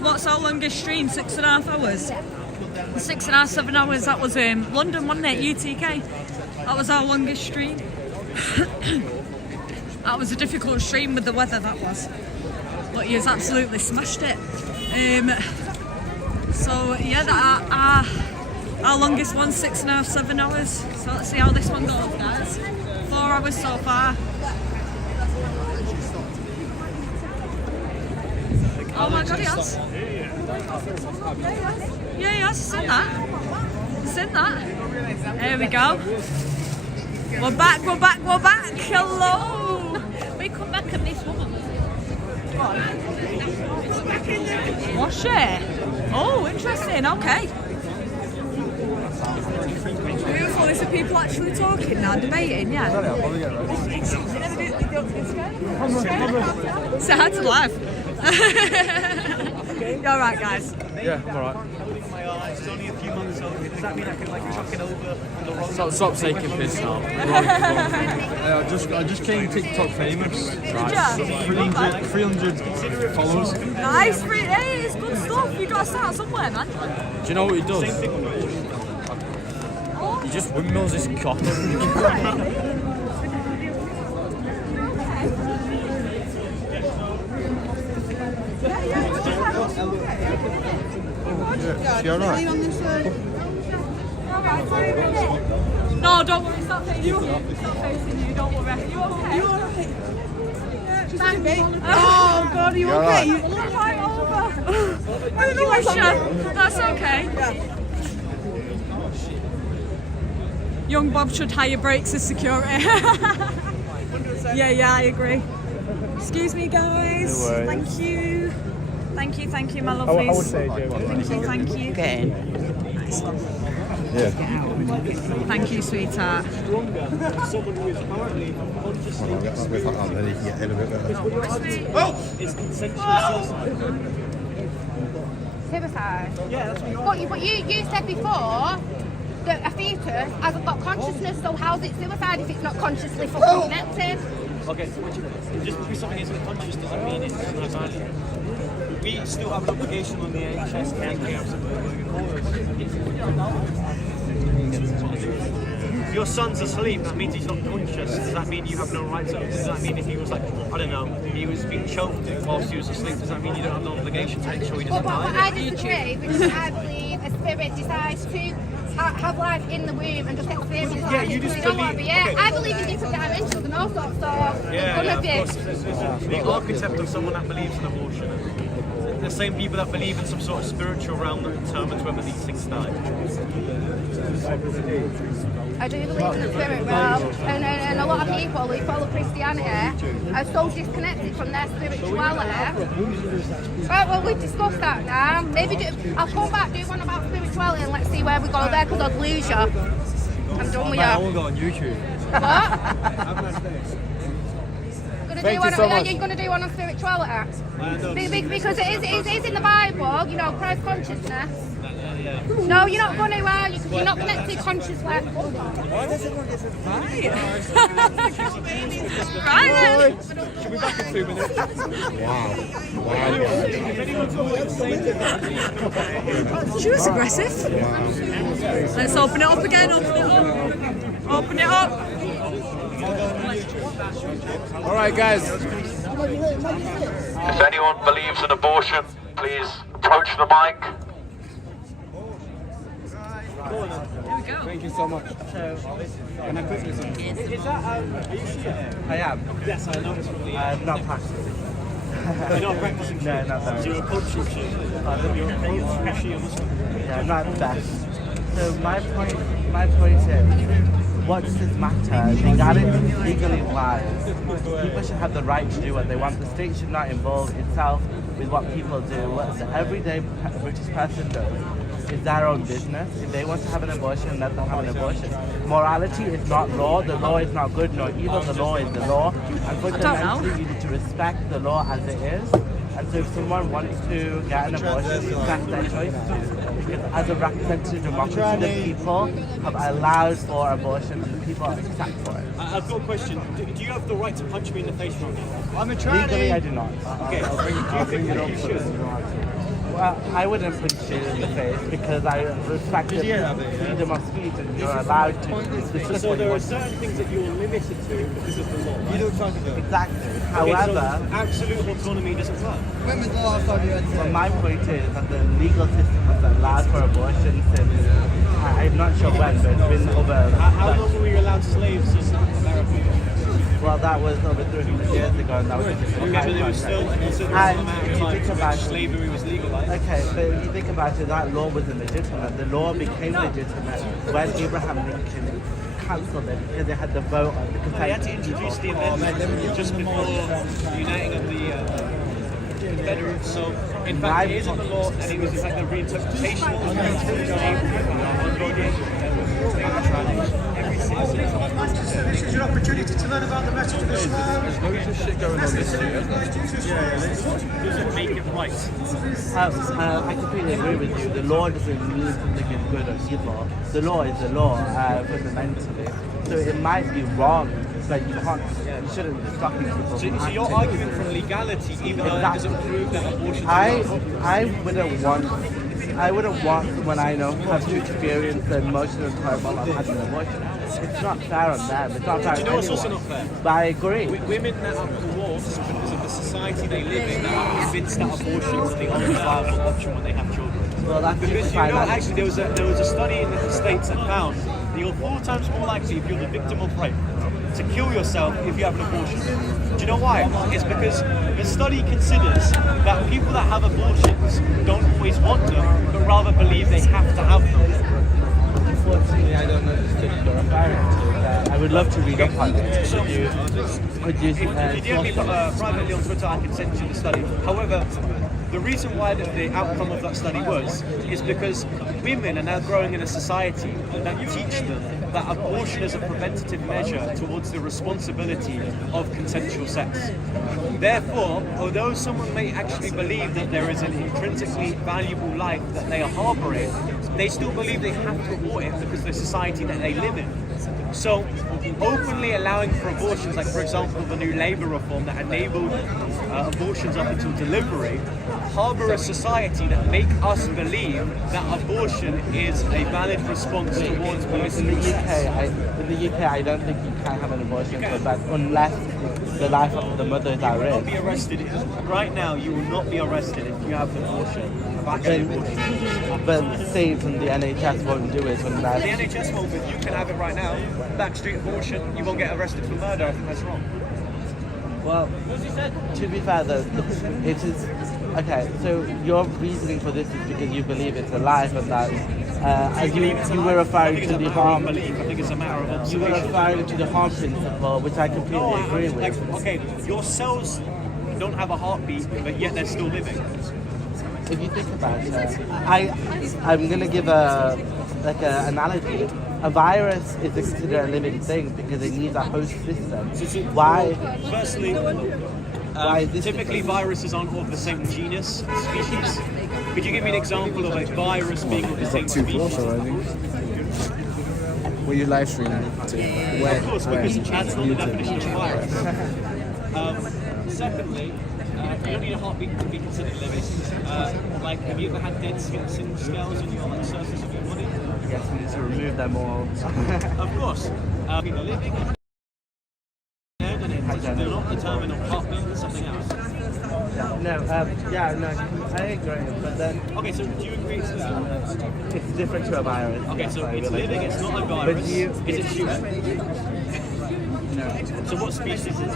What's our longest stream? 6.5 hours? 6.5, 7 hours, that was London, wasn't it? UTK. That was our longest stream. That was a difficult stream with the weather, that was. But he's absolutely smashed it. So yeah, our longest one's 6.5, 7 hours. So let's see how this one goes, guys. 4 hours so far. Oh my god, he has. Yeah, he has seen that. Seen that. There we go. We're back. Hello. We come back and this woman. Was she? Oh, interesting. Okay. Is the people actually talking now, debating, yeah? Say hi to live. You alright, guys? Yeah, I'm alright. It's only a few months old. Does that mean I can chuck it over the road? Stop taking piss now. I just came TikTok famous. Right. 300 followers. Nice, hey, it's good stuff. You got to start somewhere, man. Do you know what he does? He just windmills his cock. You're right. No, don't worry, it's not facing you. It's not facing you, don't worry. You okay? You alright? Oh god, are you okay? You look right over. I don't know, that's okay. Young Bob should hire brakes as security. Yeah, I agree. Excuse me, guys. Thank you. Thank you, my lovelies. I would say, Thank you. Get in. Nice. Yeah. Thank you, sweetheart. suicide. Yeah, that's what you are. But you said before that a fetus hasn't got consciousness, so how's it suicide if it's not consciously fucking connected? Okay, just because something isn't conscious doesn't mean it's not valid. We still have an obligation on the NHS care. If your son's asleep, that means he's not conscious. Does that mean you have no right to? Does that mean if he was like, I don't know, he was being choked whilst he was asleep, does that mean you don't have no obligation to make sure he doesn't But die? I disagree because I believe a spirit decides to have life in the womb and just experience life. Yeah, you just believe. Yeah, I believe in different dimensions and all sorts. So Yeah, of course. The architect of someone that believes in abortion. The same people that believe in some sort of spiritual realm that determines whether these things die. I do believe in the spirit realm, and a lot of people who follow Christianity are so disconnected from their spirituality. Right, well, we've discussed that now. Maybe I'll come back, do one about spirituality, and let's see where we go there, because I'd lose you. I'm done with you. I won't go on YouTube. What? Are you going to do one on spirituality? Because it is in the Bible, you know, Christ consciousness. No, you're not going to, you're not connected consciously. Why does everyone get so right? Right then. She'll be back in 2 minutes. She was aggressive. Let's open it up again, open it up. Alright guys. If anyone believes in abortion, please approach the mic. Thank you so much. Can I quickly say? Is that, are you Shia? I am. Yes, I noticed from the... I'm not practicing. You're not practicing Shia? No, not that. So you're a cultural Shia? You're a cultural Shia Muslim? Yeah, I'm not the best. So my point is, what does this matter? They got it legally wise. People should have the right to do what they want. The state should not involve itself with what people do. What the everyday British person does is their own business. If they want to have an abortion, let them have an abortion. Morality is not law. The law is not good nor evil. The law is the law. And fundamentally, you need to respect the law as it is. And so if someone wants to get an abortion, that's their choice. Because as a representative democracy, the people have allowed for abortion and the people accept for it. I've got a question. Do you have the right to punch me in the face right now? I'm a tranny. Legally, I do not. Okay, do you think that you should? Well, I wouldn't punch you in the face because I respect the freedom of speech and you're allowed to. So there are certain things that you're limited to because of the law. Right? You don't Exactly. However, However, so absolute autonomy doesn't work. when was the last time you had sex? Well, my point is that the legal system has allowed for abortion since I'm not sure when, but it's been over. How long were you allowed slaves in America? Well, that was over 300 years ago, and that was a different Okay, but there was still a considerable amount of time in which slavery was legalized. Okay, but if you think about it, that law wasn't legitimate. The law became legitimate when Abraham Lincoln cancelled it because they had the vote on the consent. They had to introduce the amendment just before the uniting of the Confederates. So, in fact, it is in the law, and it was in fact the reinterpretation of the This is your opportunity to learn about the message of Islam. There's loads of shit going on this year, doesn't make it right. I completely agree with you. The law doesn't mean something is good or evil. The law is the law, fundamentally. So it might be wrong, but you shouldn't be stopping people. So you're arguing from legality, even though that doesn't prove that abortion. I wouldn't want someone I know have to experience the emotional turmoil of having an abortion. It's not fair on them. It's not fair on Do you know what's also anyone. not fair? But I agree. Women that are coerced because of the society they live in, that are convinced that abortion is the only viable option when they have children. Well, that's because you know, actually, there was a study in the States that found that you're 4 times more likely if you're the victim of rape to kill yourself if you have an abortion. Do you know why? It's because the study considers that people that have abortions don't always want them, but rather believe they have to have them. Unfortunately, I don't understand your referring to. I would love to read up on it. Could you If you DM me privately on Twitter, I can send you the study. However, the reason why the outcome of that study was is because women are now growing in a society that teach them that abortion is a preventative measure towards the responsibility of consensual sex. Therefore, although someone may actually believe that there is an intrinsically valuable life that they are harboring, they still believe they have to abort it because of the society that they live in. So, openly allowing for abortions, like for example the new Labour reform that enabled abortions up until delivery, harbour a society that make us believe that abortion is a valid response towards In the UK, I don't think you can have an abortion for that unless the life of the mother is at risk. You will not be arrested. Right now, you will not be arrested if you have an abortion. But say from the NHS won't do it unless... The NHS won't, but you can have it right now. Backstreet abortion, you won't get arrested for murder. I think that's wrong. Well, to be fair though, it is... Okay, so your reasoning for this is because you believe it's a life and that... as you were referring to the harm... I think it's a matter of You were observation. referring to the harm principle, which I completely agree with. Like, okay, your cells don't have a heartbeat, but yet they're still living. If you think about it, I'm gonna give an analogy. A virus is considered a living thing because it needs a host system. Why? Firstly, typically viruses aren't of the same genus, species. Could you give me an example of a virus being of the same species? Will you live stream to where? Of course, because that's not the definition of virus. Secondly, you don't need a heartbeat to be considered living. Like, have you ever had dead skin scales on your surface of your body? Yes, we need to remove them all. Of course. Living dead and they're not determined on heartbeat and something else. I agree. But then, okay, so do you agree to that? It's different to a virus. Okay, so it's living, it's not a But virus. you, Is it human? No. So what species is it?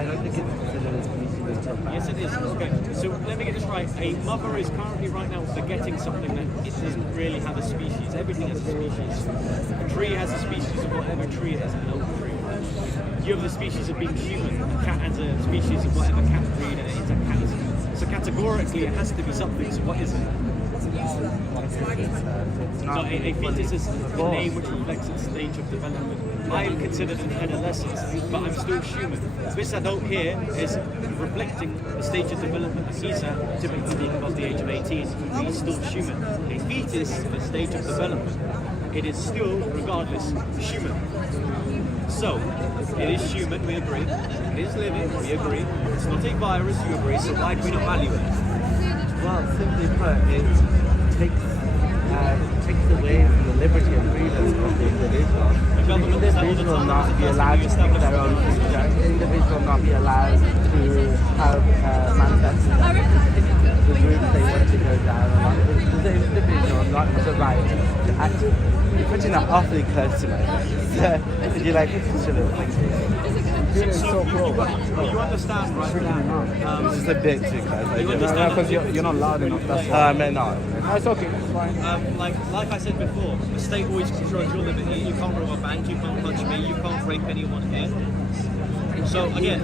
I don't think it's considered a species until now. Yes, it is. Okay, so let me get this right. A mother is currently right now forgetting something that it doesn't really have a species. Everything has a species. A tree has a species of whatever tree it has, an oak tree. You have the species of being human. A cat has a species of whatever cat breed, and it's a cat. So categorically, it has to be something. So what is it? So a fetus is a name which reflects its stage of development. I am considered an adolescent, but I'm still human. This adult here is reflecting the stage of development that he's at, typically being above the age of 18, but he's still human. A fetus is a stage of development. It is still, regardless, human. So, it is human, we agree. It is living, we agree. It's not a virus, you agree, so why do we not value it? Well, simply put, it takes away from the liberty and freedom of the individual. The individual will not be allowed to pick their own future. The individual will not be allowed to have manifest the route they want to go down. The individual will not have the right to act. You're putting that awfully close to me. So, would you like to show it? So you understand right now. This is a bit too close. You understand Because you're not loud enough. That's why. I mean, no. No, it's okay. It's fine. Like I said before, the state always controls your liberty. You can't rob a bank, you can't punch me, you can't rape anyone here. So again,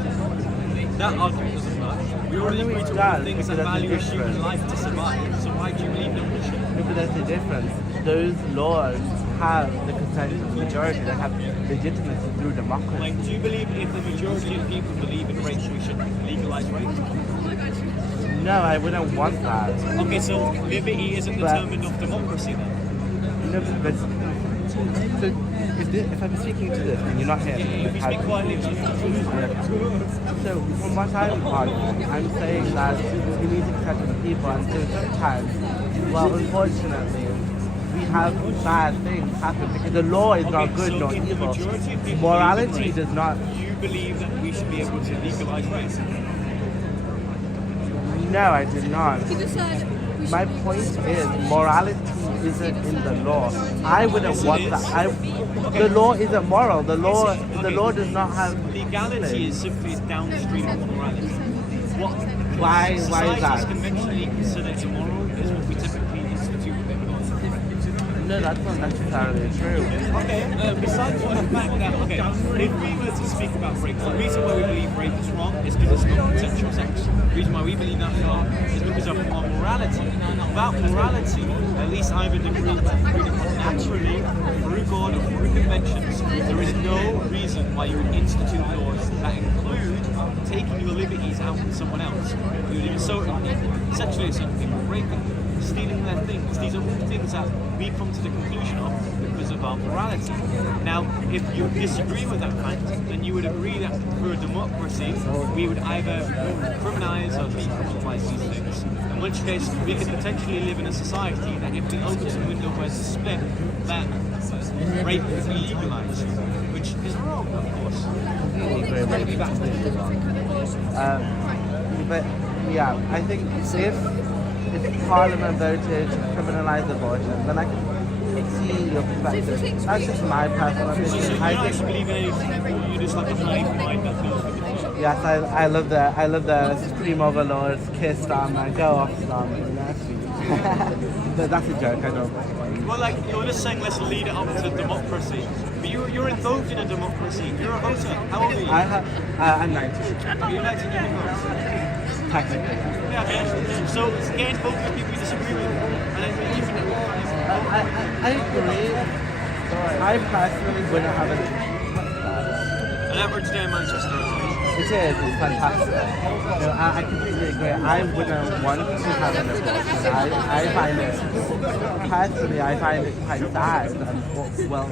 that argument doesn't work. We already agree to all things that value a human life to survive. So why do you believe in bullshit? But there's a difference. Those laws have the consent of the majority. They have legitimacy through democracy. Like, do you believe if the majority of people believe in rape, we should legalize rape? No, I wouldn't want that. Okay, so liberty isn't determined of democracy then? No, but so if I'm speaking to this and you're not here, If you speak quietly, so from what I'm arguing, I'm saying that we need to protect the people, and so sometimes, well, unfortunately, we have bad things happen because the law is not good nor evil. Morality does not. You believe that we should be able to legalize rape? No, I did not. My point is, morality isn't in the law. I wouldn't want that. The law isn't moral. The law does not have legality. Is simply downstream of morality. Why is that? Societies conventionally considered immoral is what we typically institute within law. No, that's not necessarily true. Okay, besides the fact that, if we were to speak about rape, the reason why we believe rape is wrong is because it's not consensual sex. reason why we believe that is because of our morality. Without morality, at least I would agree that naturally, through God or through conventions, there is no reason why you would institute laws that include taking your liberties out with someone else. You would insult people, sexually assaulting people, raping them, stealing their things. These are all things that we come to the conclusion of because of our morality. Now, if you disagree with that fact, then you would agree that through a democracy, we would either criminalise or decriminalise these things. In which case, we could potentially live in a society that if the open window was split, that rape would be legalised, which is wrong, of course. But yeah, I think if Parliament voted to criminalise abortion, then I can see your perspective. That's just my personal opinion. So you don't actually believe in anything, you just like a naive mind that feels with it. Yes, I love the Supreme Overlords, kiss them and go off them. But that's a joke, I know. Well, like, you're just saying let's lead it up to democracy. But you're involved in a democracy. You're a voter. How old are you? I'm 19. Are you 19 years old? Technically. Yeah, okay. So it's get involved with people you disagree with. And then you can... I agree. I personally wouldn't have an average day in Manchester. It is, it's fantastic. No, I completely agree. I wouldn't want to have an abortion. I find it, personally, I find it quite sad and, well,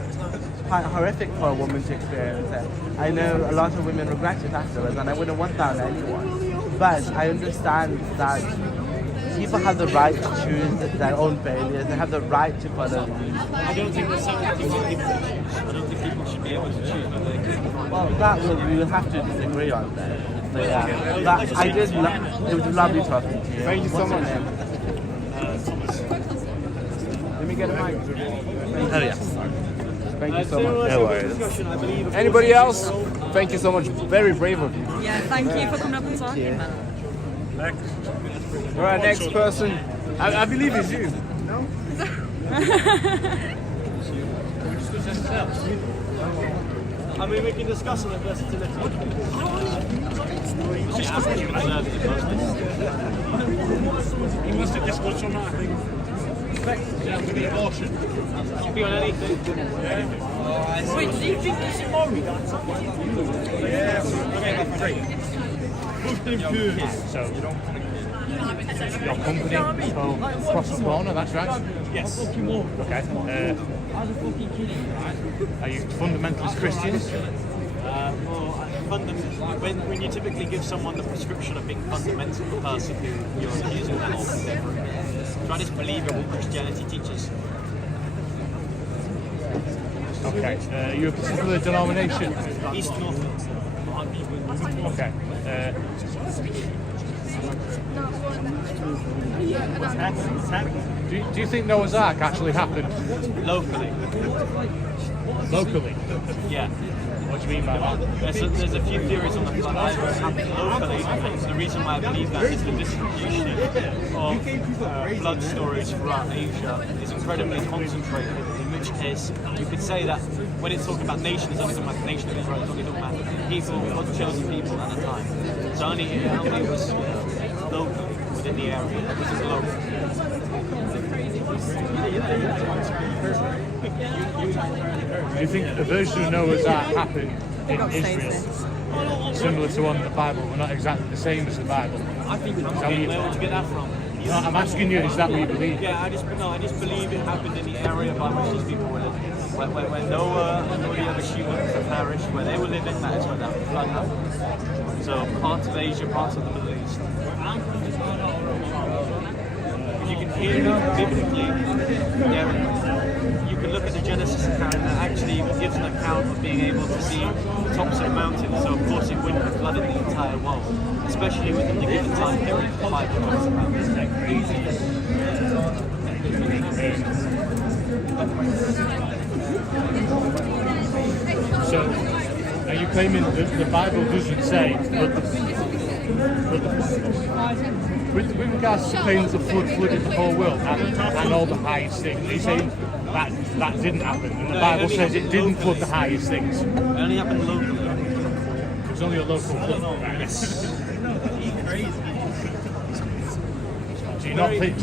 quite horrific for a woman to experience it. I know a lot of women regret it afterwards, and I wouldn't want that on anyone. But I understand that people have the right to choose their own failures. They have the right to follow the rules. I don't think that's something people should choose. I don't think people should be able to choose what they do. Well, that we will have to disagree on that. So, yeah. But it was lovely talking to you. Thank you so What's your much. name? Thomas. Let me get a mic. Oh, yes. Thank you so much. No worries. Anybody else? Thank you so much. Very brave of you. Yeah, thank you for coming up and talking, man. Right, next person. I believe it's you. No? I mean, we can discuss on the versatility. He must have discussed on that, I think. With the abortion. Could be on anything. Wait, do you think it's immoral? So, your company, so across the corner, that's right? Yes. Okay. Are you fundamentalist Christians? When you typically give someone the prescription of being fundamental, the person who you're accusing that of, they're trying to believe in what Christianity teaches. Okay. Are you a particular denomination? Eastern Orthodox. Okay. Do you think Noah's Ark actually happened? Locally. Locally? Yeah. What do you mean by that? There's a few theories on the flood. Either it happened locally, and the reason why I believe that is the distribution of flood stories throughout Asia is incredibly concentrated, in which case you could say that when it's talking about nations, it's only talking about the nation of Israel, it's only talking about people, God's chosen people at the time. So only it was locally, within the area, it was local. Do you think a version of Noah's Ark happened in Israel? Similar to one in the Bible, but not exactly the same as the Bible? I think where would you get that from? No, I'm asking you, is that what you believe? Yeah, I just believe it happened in the area by which these people were living. Where Noah and all the other humans have perished, where they were living, that is where that flood happened. So parts of Asia, parts of the Middle East. You can hear biblically, you can look at the Genesis account and that actually gives an account of being able to see the tops of mountains. So of course it wouldn't have flooded the entire world, especially within the given time period the Bible talks about. So, are you claiming that the Bible doesn't say with regards to claims the flood flooded the whole world and all the highest things, are you saying that didn't happen and the Bible says it didn't flood the highest things? It only happened locally. It was only a local flood, right? Yes. Do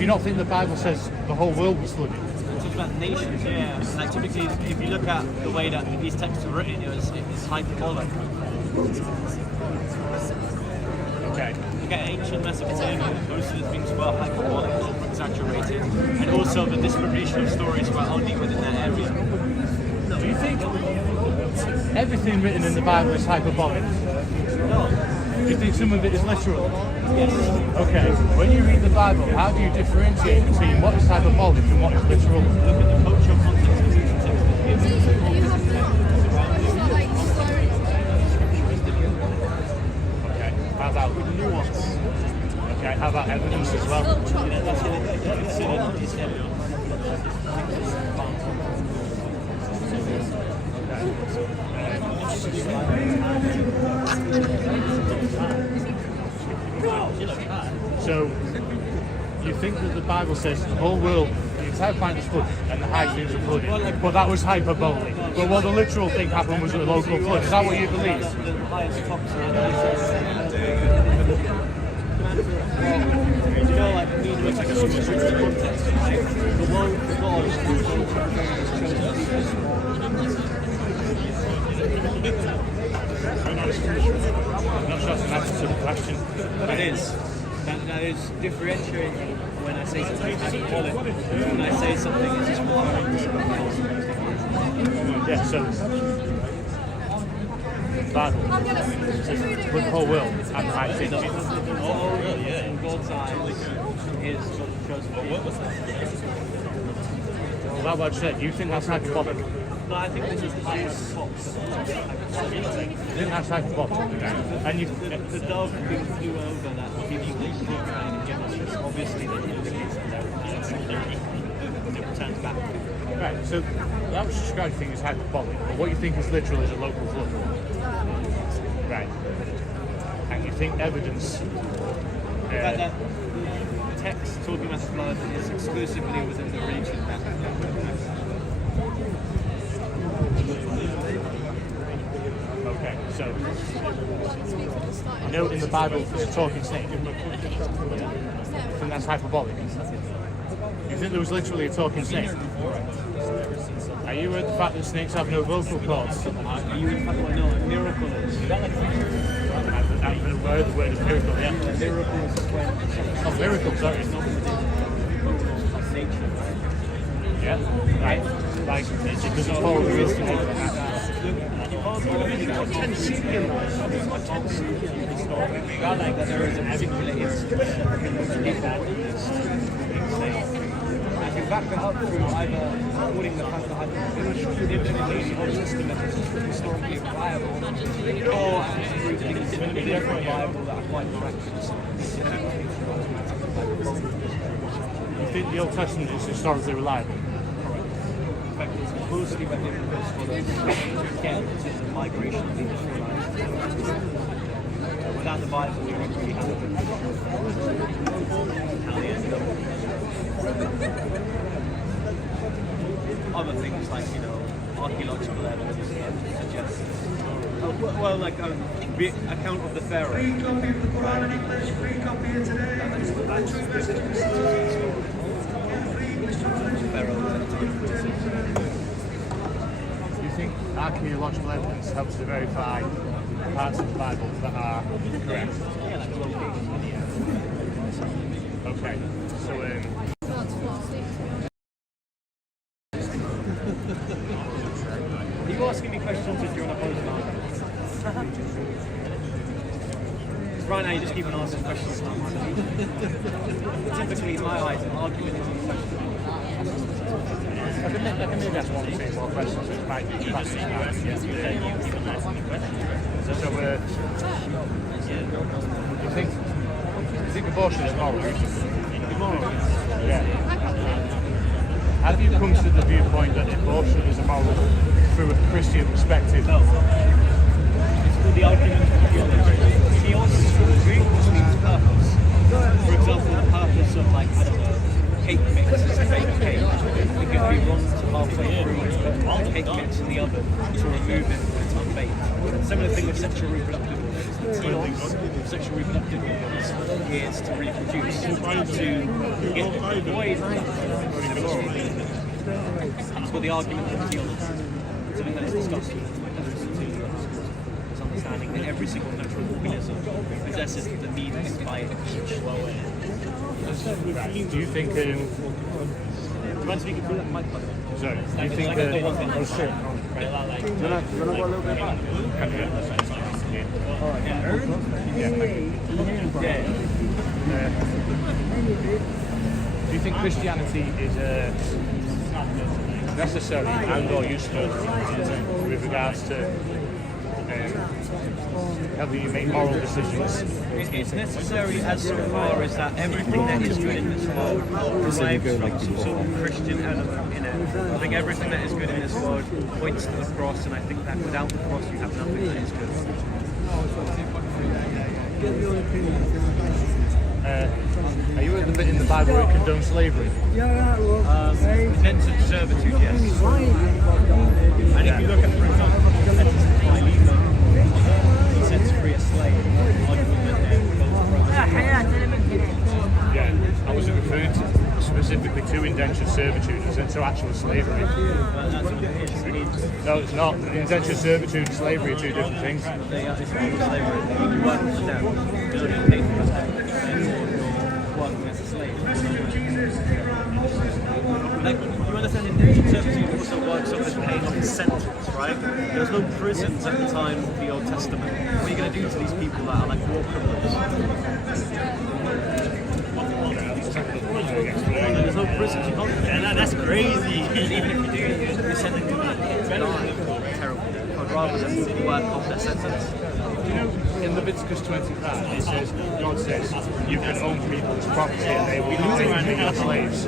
you not think the Bible says the whole world was flooded? It talks about nations, yeah. And like typically, if you look at the way that these texts were written, it's hyperbolic. Okay. Look at ancient Mesopotamia. Most of the things were hyperbolic, exaggerated, and also the distribution of stories were only within that area. Do you think everything written in the Bible is hyperbolic? No. Do you think some of it is literal? Yes. Okay. When you read the Bible, how do you differentiate between what is hyperbolic and what is literal? Look at the cultural context of each text. Okay. How about nuance? Okay. How about evidence as well? So, you think that the Bible says the whole world, the entire planet is flooded and the high seas are flooded, but that was hyperbolic. But what the literal thing happened was a local flood. Is that what you believe? You know, like, when you look at the context, like, the world of God is I'm not sure that's an answer to the question. That is. That is differentiating when I say something hyperbolic. When I say something is just referring to something else. Yeah, so Bible says the whole world and the high seas. In God's eyes, is chosen people. Well, that what I said. You think that's hyperbolic? No, I think this is the highest top. You think that's hyperbolic? And you, the dove being flew over that people and obviously that indicates that it returns back. Right, so that was described thing as hyperbolic, but what you think is literal is a local flood. Right. And you think evidence. That text talking about the flood is exclusively within the region that. Okay, so you know in the Bible there's a talking snake. You think that's hyperbolic? You think there was literally a talking snake? Are you aware of the fact that snakes have no vocal cords? Are you in fact what I know a miracle is? I'm aware of the word of miracle, yeah. Miracle is when oh, miracle, sorry. It's not within nature, right? Yeah, right. Like it doesn't follow the rules to do that. Like that there is a particular instance I can back that up through either putting the fact that infinitely the Old Testament is historically reliable, or through things in the Bible that are quite miraculous. You think the Old Testament is historically reliable? In fact, it's mostly when they were again, it's a migration of the Israelites. Without the Bible, we wouldn't really have it. Other things like, archaeological evidence suggests. Well, like the account of the Pharaoh. Do you think archaeological evidence helps to verify parts of the Bible that are correct? Yeah, like location. Okay, so Are you asking me questions if you're on opposing arguments? Right now, you just keep on asking questions. Typically, in my eyes, an argument isn't a question. I can maybe ask one or two more questions which might be fascinating. You think abortion is moral? Immoral? Yeah. Have you come to the viewpoint that abortion is immoral through a Christian perspective? No. It's called the argument of theos, which means purpose. For example, the purpose of, like, I don't know, cake mix is to make a cake. It could be wrong to halfway through and put the cake mix in the oven to remove it when it's unbaked. Similar thing with sexual reproductive organs. The telos of sexual reproductive organs is to reproduce, to avoid. That's what the argument of theology. Something that is discussed is understanding that every single natural organism possesses the need to inspire each. Do you think? Do you think? Oh shit! Do you want to go a little bit back? Can you? Do you think Christianity is necessary and or useful with regards to helping you make moral decisions? It's necessary as far as that everything that is good in this world derives from some sort of Christian element in it. I think everything that is good in this world points to the cross, and I think that without the cross you have nothing that is good. Are you at the bit in the Bible where it condones slavery? Indentured servitude, yes. And if you look at, for example, Philemon, he sets free a slave. Yeah, I wasn't referring to specifically to indentured servitude, as to actual slavery. No, it's not. Indentured servitude and slavery are two different things. They are slavery. You work for them, you're getting paid for them, working as a slave. Like, you understand, indentured servitude also works off as paying off a sentence, right? There's no prisons at the time of the Old Testament. What are you going to do to these people that are like war criminals? There's no prisons, you can't. Yeah, that's crazy. Even if you do, you're sending people to die. Terrible. I'd rather than work off their sentence. You know, in Leviticus 25, it says, God says, you can own people's property and they will be taken as slaves.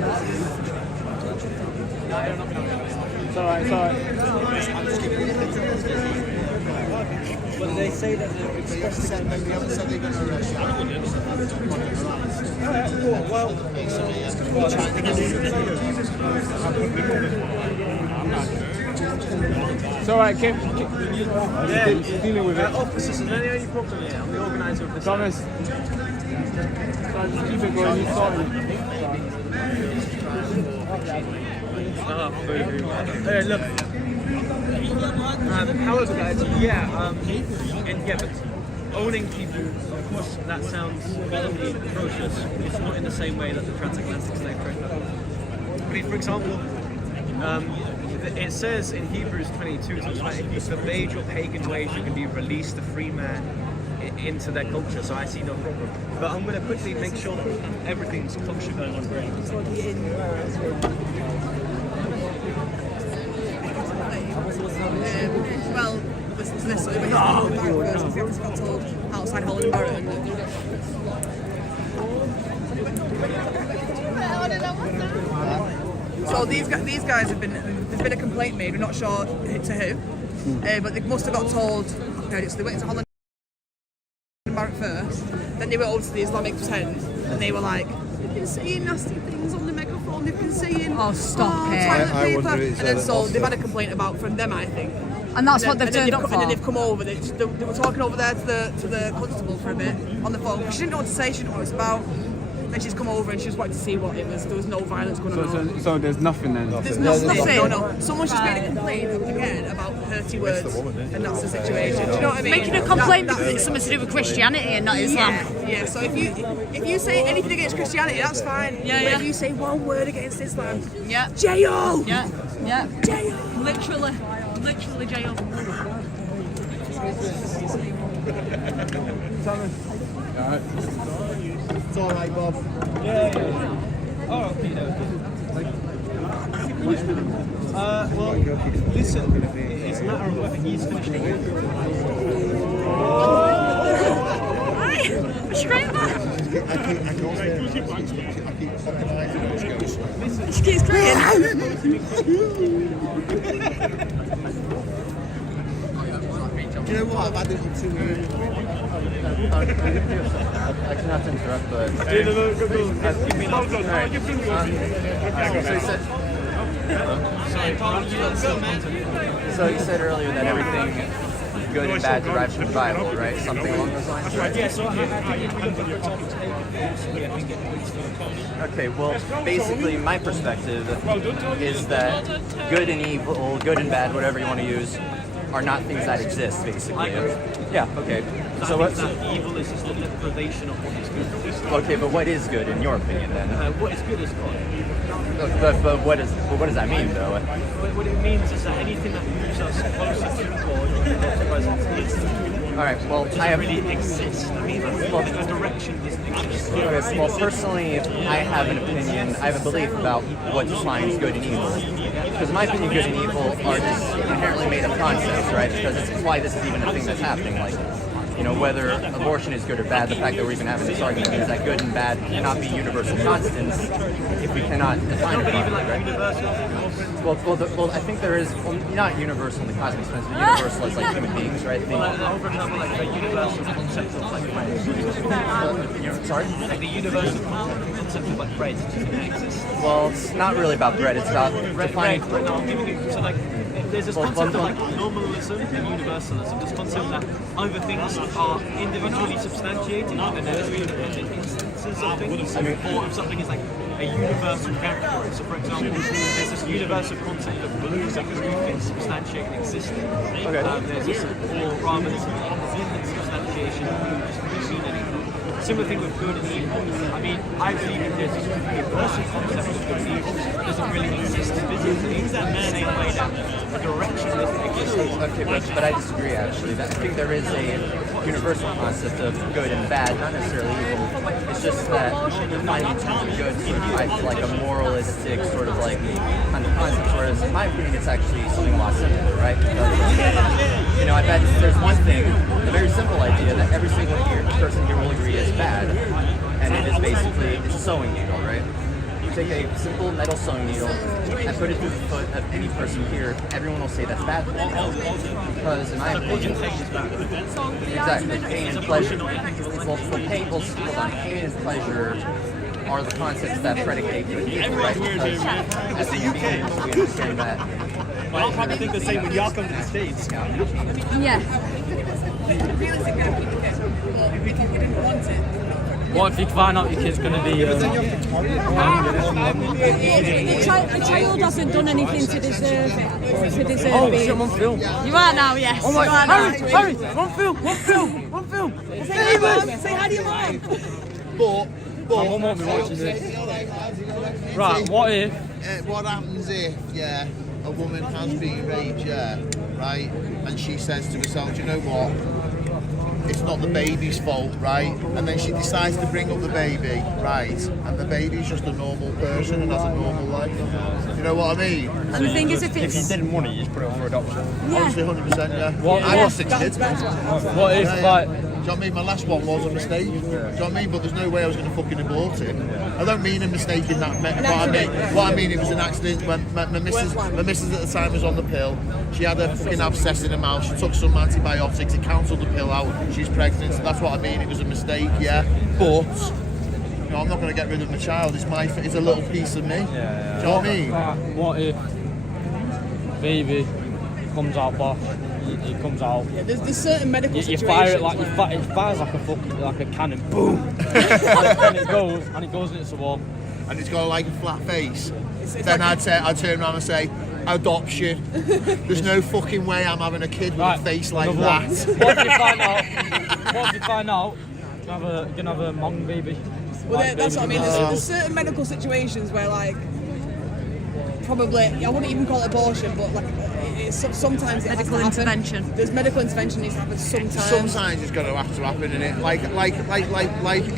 It's alright, it's alright. But they say that they're expressing that we haven't said they're going to arrest It's alright, keep dealing with it. Officers, is there any problem here? I'm the organiser of this. Thomas. So just keep it going, you sorted. Look. However, guys, but owning people, of course, that sounds incredibly atrocious. It's not in the same way that the transatlantic slave trade happened. But for example, it says in Hebrews 22, if you forbade your pagan ways, you can be released a free man into their culture, so I see no problem. But I'm going to quickly make sure that everything's kosher going on. Well, listen to this. So we got told outside Holland Barrett. So these guys have been. There's been a complaint made. We're not sure to who, but they must have got told. Okay, so they went to Holland Barrett first. Then they went over to the Islamic tent, and they were like, "They've been saying nasty things on the megaphone. They've been saying, oh, stop it." Toilet paper." And then so they've had a complaint about from them, I think. And that's what they've turned up for. And then they've come over. They were talking over there to the constable for a bit on the phone. She didn't know what to say. She didn't know what it was about. Then she's come over and she just wanted to see what it was. There was no violence going on. So there's nothing then? There's nothing. No. Someone's just made a complaint again about hurty words, and that's the situation. Do you know what I mean? Making a complaint because it's something to do with Christianity and not Islam. Yeah. So if you say anything against Christianity, that's fine. Yeah. But if you say one word against Islam, yeah, jail. Yeah. Jail. Literally jail. It's all right, Bob. Oh, okay. Well, listen, it's a matter of whether he's finished the work. Straight back. She keeps crying. Do you know what? I've had it on 2 minutes. I can have to interrupt, but... So you said earlier that everything good and bad derived from the Bible, right? Something along those lines. Right? Yeah, so how do you kind of put your topic table and get the stuff? Okay, well, basically, my perspective is that good and evil, good and bad, whatever you want to use, are not things that exist, basically. Yeah, okay. So what's evil is just the deprivation of what is good. Okay, but what is good in your opinion then? What is good is God. But what does that mean though? What it means is that anything that moves us closer to God or God's presence is all right. Well, I have really exist. I mean, the direction doesn't exist. Okay, well, personally, I have an opinion. I have a belief about what defines good and evil. Because in my opinion, good and evil are just inherently made up concepts, right? Because it's why this is even a thing that's happening. Like, you know, whether abortion is good or bad, the fact that we're even having this argument means that good and bad cannot be universal constants if we cannot define it properly, right? Well, I think there is, well, not universal in the cosmic sense, but universal as like human beings, right? For example, like the universal concept of like bread. Sorry? Like the universal concept of like bread doesn't exist. Well, it's not really about bread, it's about defining. No, I'm giving you, so like, there's this concept of like normalism and universalism. This concept that either things are individually substantiated and there's independent instances of things, or if something is like a universal category. So for example, there's this universal concept of blue that everything substantiating existing. There's this, or rather this independent substantiation of blue just not seen anything. Similar thing with good and evil. I mean, I believe that there's this universal concept of good and evil doesn't really exist physically. It means that man ain't laid out a direction doesn't exist. Okay, but I disagree actually. I think there is a universal concept of good and bad, not necessarily evil. It's just that defining good sort of ties to like a moralistic sort of like kind of concept, whereas in my opinion it's actually something a lot simpler, right? Because, you know, I bet there's one thing, a very simple idea that every single person here will agree is bad, and it is basically it's a sewing needle, right? You take a simple metal sewing needle and put it through the foot of any person here, everyone will say that's bad for you. Because in my opinion, exactly, pain and pleasure. Well, pain and pleasure are the concepts that predicate good and evil, right? Because as human beings, we understand that. Well, I'll probably think the same when y'all come to the States. Yeah. What if you find out your kid's going to be... The child hasn't done anything to deserve it. I'm on film. You are now, yes. Oh my, you are now. Harry, one film. Say hi to your mum. But my mum won't be watching this. Right, what if... what happens if, a woman has been raped, right, and she says to herself, do you know what, it's not the baby's fault, right, and then she decides to bring up the baby, right, and the baby's just a normal person and has a normal life, you know what I mean? And the thing is, if you didn't want it, you just put it up for adoption. Honestly, 100%, yeah. I have 6 kids, man. What if, like... Do you know what I mean? My last one was a mistake. Do you know what I mean? But there's no way I was going to fucking abort it. I don't mean a mistake in that. What I mean, it was an accident. When my missus at the time was on the pill. She had a fucking abscess in her mouth. She took some antibiotics. It cancelled the pill out. She's pregnant. So that's what I mean. It was a mistake, yeah. But you know, I'm not going to get rid of my child. It's a little piece of me. Do you know what I mean? What if baby comes out bosh? It comes out. Yeah, there's certain medical situations. You fire it like it fires like a cannon, boom, and it goes into the wall. And it's got like a flat face. Then I'd turn around and say, adoption. There's no fucking way I'm having a kid with a face like that. What if you find out? You're gonna have a Hmong baby. Well, that's what I mean. There's certain medical situations where, like, probably I wouldn't even call it abortion, but like sometimes medical intervention. There's medical intervention needs to happen sometimes. Sometimes it's going to have to happen, innit? Like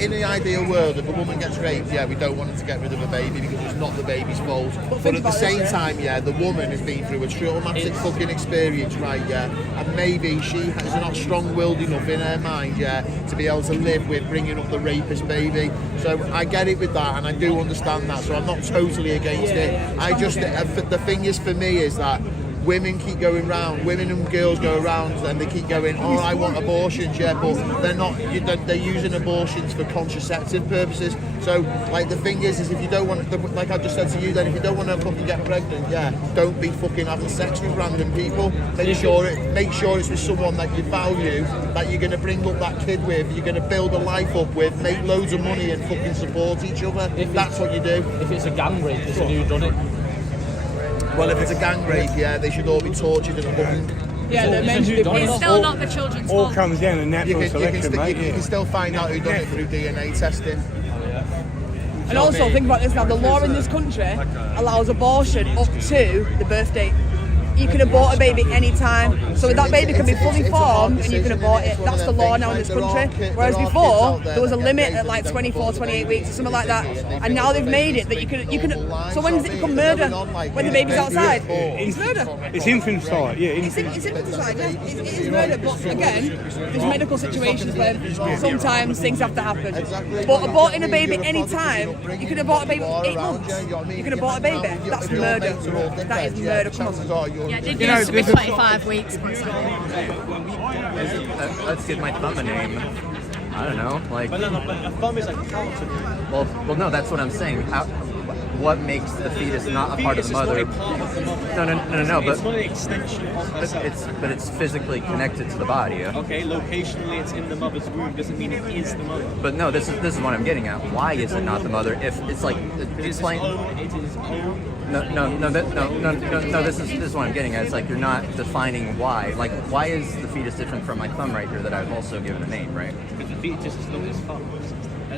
in the ideal world, if a woman gets raped, we don't want her to get rid of a baby because it's not the baby's fault. But at the same time, the woman has been through a traumatic fucking experience, right? And maybe she is not strong-willed enough in her mind, to be able to live with bringing up the rapist baby. So I get it with that, and I do understand that. So I'm not totally against it. I just the thing is for me is that women keep going round, women and girls go around and they keep going, oh, I want abortions, yeah, but they're not, they're using abortions for contraceptive purposes. So, like, the thing is if you don't want, like I just said to you then, if you don't want to fucking get pregnant, yeah, don't be fucking having sex with random people. Make sure it's with someone that you value, that you're going to bring up that kid with, you're going to build a life up with, make loads of money and fucking support each other. That's what you do. If it's a gang rape, it's who done it. Well, if it's a gang rape, yeah, they should all be tortured and hung. Yeah, it's still not the children's fault. All comes down to natural selection, mate. You can still find out who done it through DNA testing. And also, think about this now, the law in this country allows abortion up to the birth date. You can abort a baby any time, so that baby can be fully formed and you can abort it. That's the law now in this country. Whereas before, there was a limit at like 24, 28 weeks or something like that. And now they've made it that you can. So when does it become murder? When the baby's outside? It's murder. It's infanticide, yeah. It's infanticide, yeah. It is murder, but again, there's medical situations where sometimes things have to happen. But aborting a baby any time, you can abort a baby for 8 months. You can abort a baby. That's murder. That is murder. Come on. Yeah, it used to be 25 weeks. Let's give my thumb a name. I don't know, like. But a thumb is like part of you. Well, no, that's what I'm saying. What makes the fetus not a part of the mother? No, but it's not an extension of herself. But it's physically connected to the body. Okay, locationally it's in the mother's womb, doesn't mean it is the mother. But no, this is what I'm getting at. Why is it not the mother? If it's like explain. It is own. No. This is what I'm getting at. It's like you're not defining why. Like, why is the fetus different from my thumb right here that I've also given a name, right? Because the fetus is not his thumb.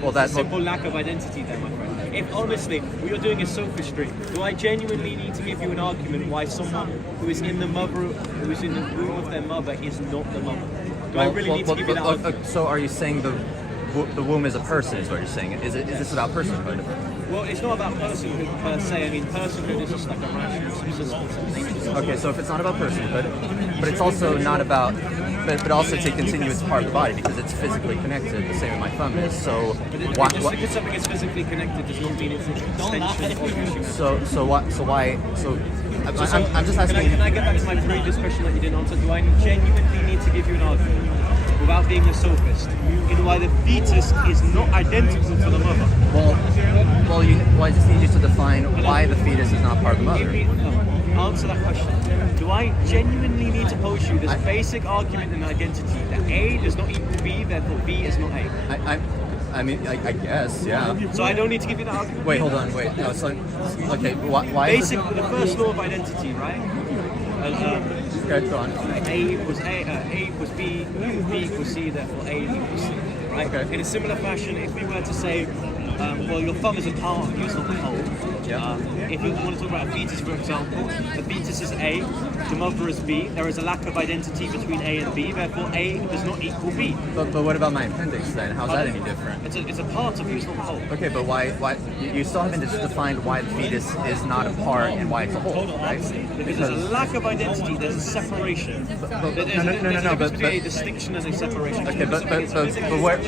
Well, that's a simple lack of identity there, my friend. If honestly we are doing a sophistry, do I genuinely need to give you an argument why someone who is in the womb of their mother is not the mother? Do I really need to give you that argument? So are you saying the womb is a person? Is what you're saying? Is this about personhood? Well, it's not about personhood per se. I mean, personhood is just like a rational subsistence of nature. Okay, so if it's not about personhood, but it's also not about, but also to continue it's part of the body because it's physically connected, the same as my thumb is. So just because something is physically connected does not mean it's an extension of you. So why? I'm just asking. Can I get back to my previous question that you didn't answer? Do I genuinely need to give you an argument without being a sophist in why the fetus is not identical to the mother? Well, I just need you to define why the fetus is not part of the mother. Answer that question. Do I genuinely need to pose you this basic argument in identity that A does not equal B, therefore B is not A? I mean, I guess, yeah. So I don't need to give you that argument? Wait, hold on, wait. No, so, okay, why Basically, the first law of identity, right? Okay, go on. A equals A equals B, B equals C, therefore A equals C, right? Okay. In a similar fashion, if we were to say, well, your thumb is a part of you, it's not the whole. If you want to talk about a fetus, for example, the fetus is A, the mother is B. There is a lack of identity between A and B, therefore A does not equal B. But what about my appendix then? How's that any different? It's a part of you, it's not the whole. Okay, but why you still haven't defined why the fetus is not a part and why it's a whole, right? Because there's a lack of identity, there's a separation. No, but a distinction and a separation. Okay, but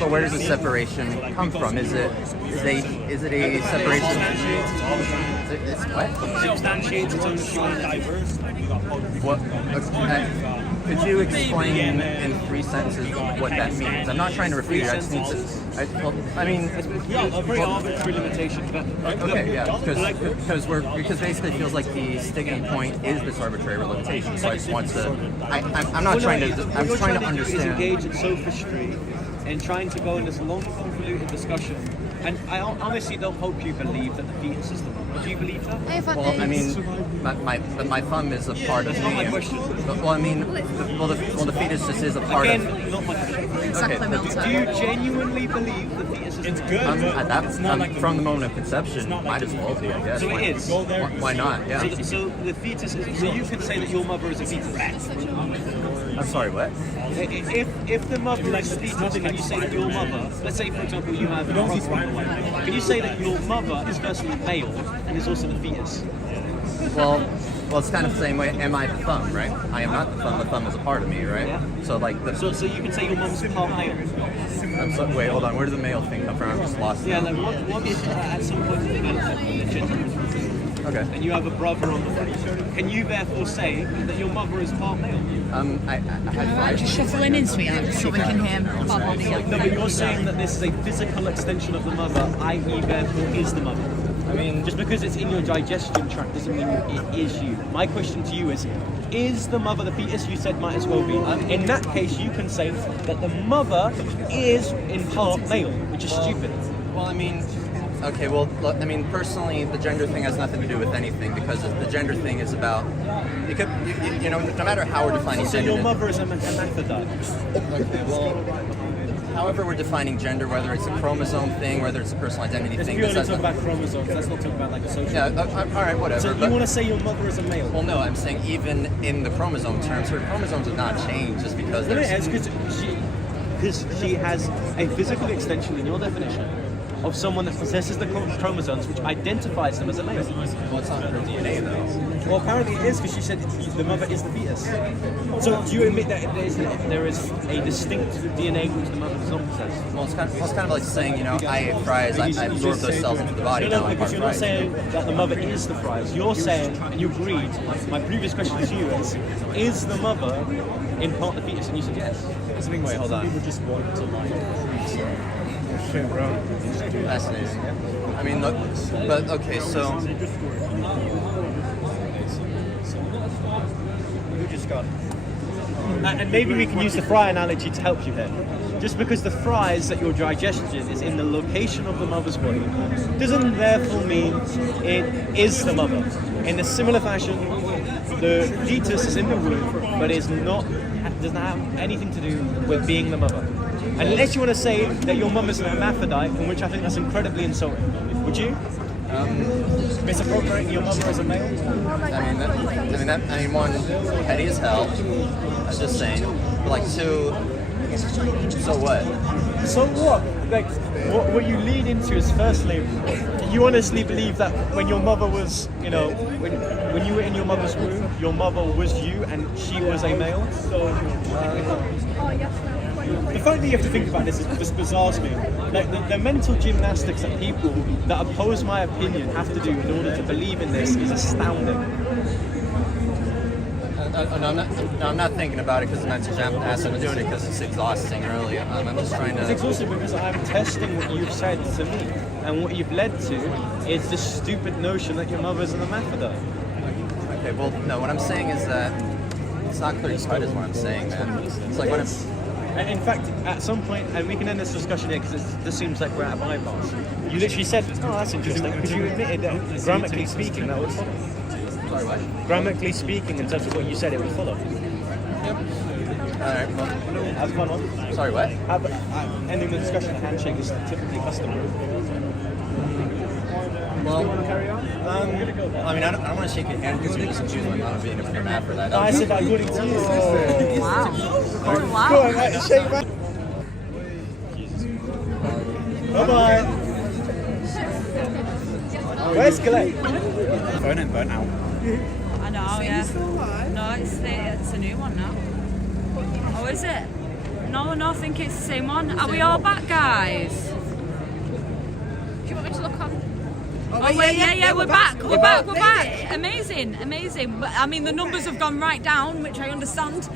where does the separation come from? Is it a separation? It's what? Substantiates its own human diverse. What? Could you explain in 3 sentences what that means? I'm not trying to refute it. I just need to. A very arbitrary limitation. Okay, yeah, because basically it feels like the sticking point is this arbitrary limitation. So I just want to. I'm not trying to. I'm trying to understand. Engage in sophistry and trying to go in this long, convoluted discussion. And I honestly don't hope you believe that the fetus is the mother. Do you believe that? Well, I mean, my thumb is a part of me. Not my question. Well, I mean, the fetus just is a part of. Again, not my question. Okay, do you genuinely believe the fetus is the mother? From the moment of conception, might as well be, I guess. So it is. Why not? Yeah. So the fetus is. So you could say that your mother is a fetus. I'm sorry, what? If the mother is a fetus, can you say that your mother, let's say for example you have a brother, can you say that your mother is firstly male and is also the fetus? Well, it's kind of the same way. Am I the thumb, right? I am not the thumb. The thumb is a part of me, right? Yeah. So like So you can say your mom's part male. Wait, hold on. Where did the male thing come from? I'm just lost. Yeah, like what is at some point in development the gender? Okay. and you have a brother on the way, can you therefore say that your mother is part male? I had five. Just shuffle in, sweetheart, just so we can hear our body. No, but you're saying that this is a physical extension of the mother, i.e. therefore is the mother. I mean, just because it's in your digestion tract doesn't mean it is you. My question to you is the mother the fetus? You said might as well be. In that case, you can say that the mother is in part male, which is stupid. Well, I mean, okay, well, look, I mean, personally, the gender thing has nothing to do with anything because the gender thing is about, it could, you know, no matter how we're defining So gender. your mother is a hermaphrodite. Okay, well, however we're defining gender, whether it's a chromosome thing, whether it's a personal identity Let's thing. purely that's talk about chromosomes. Let's not talk about like a social. Yeah, all right, whatever. So you want to say your mother is a male? Well, no, I'm saying even in the chromosome terms, her chromosomes have not changed just because No, there's... it is because she has a physical extension in your definition of someone that possesses the chromosomes which identifies them as a male. Well, it's not her DNA though. Well, apparently it is because she said the mother is the fetus. So do you admit that there is a distinct DNA which the mother does not possess? Well, it's kind of like saying, you know, I ate fries, I absorbed those cells into the body, No, now I'm because part you're not fries. saying that the mother is the fries. You're saying, and you agreed, my previous question to you is the mother in part the fetus? And you said yes. Wait, hold on. People just want to like... Fascinating. I mean, look, but okay, so... We just got... And maybe we can use the fry analogy to help you here. Just because the fries that your digestion is in the location of the mother's body doesn't therefore mean it is the mother. In a similar fashion, the fetus is in the womb, but doesn't have anything to do with being the mother. Unless you want to say that your mum is an hermaphrodite, in which I think that's incredibly insulting. Would you? Misappropriating your mother as a male? I mean, one, petty as hell. I was just saying. But like, two, so what? So what? Like, what you lead into is firstly, you honestly believe that when your mother was, you know, when you were in your mother's womb, your mother was you and she was a male? The fact that you have to think about this just bizarres me. Like the mental gymnastics that people that oppose my opinion have to do in order to believe in this is astounding. I'm not thinking about it because it's mental gymnastics. I'm doing it because it's exhausting, really. I'm just trying to... It's exhausting because I'm testing what you've said to me, and what you've led to is this stupid notion that your mother's an hermaphrodite. Okay, well, no, what I'm saying is that it's not clear cut is what I'm saying, man. It's like when it's... And in fact, at some point, and we can end this discussion here because this seems like we're at a bypass. You literally said, "Oh, that's interesting," because you admitted that grammatically speaking, that would follow. Sorry, what? Grammatically speaking, in terms of what you said, it would follow. Yep. All right. Well, have fun on. Sorry, what? Ending the discussion, a handshake is typically customary. Well, carry on? I mean, I don't want to shake your hand because you're just accusing my mom of being a hermaphrodite. No, I said that according to you. Wow. Oh, wow. Go on, mate, shake my... Bye-bye. Where's Colette? Phone ain't burnt out. I know, yeah. No, it's a new one now. Oh, is it? No, I think it's the same one. Are we all back, guys? Do you want me to look on? Oh, wait, yeah, we're back. We're back. Amazing. But I mean, the numbers have gone right down, which I understand.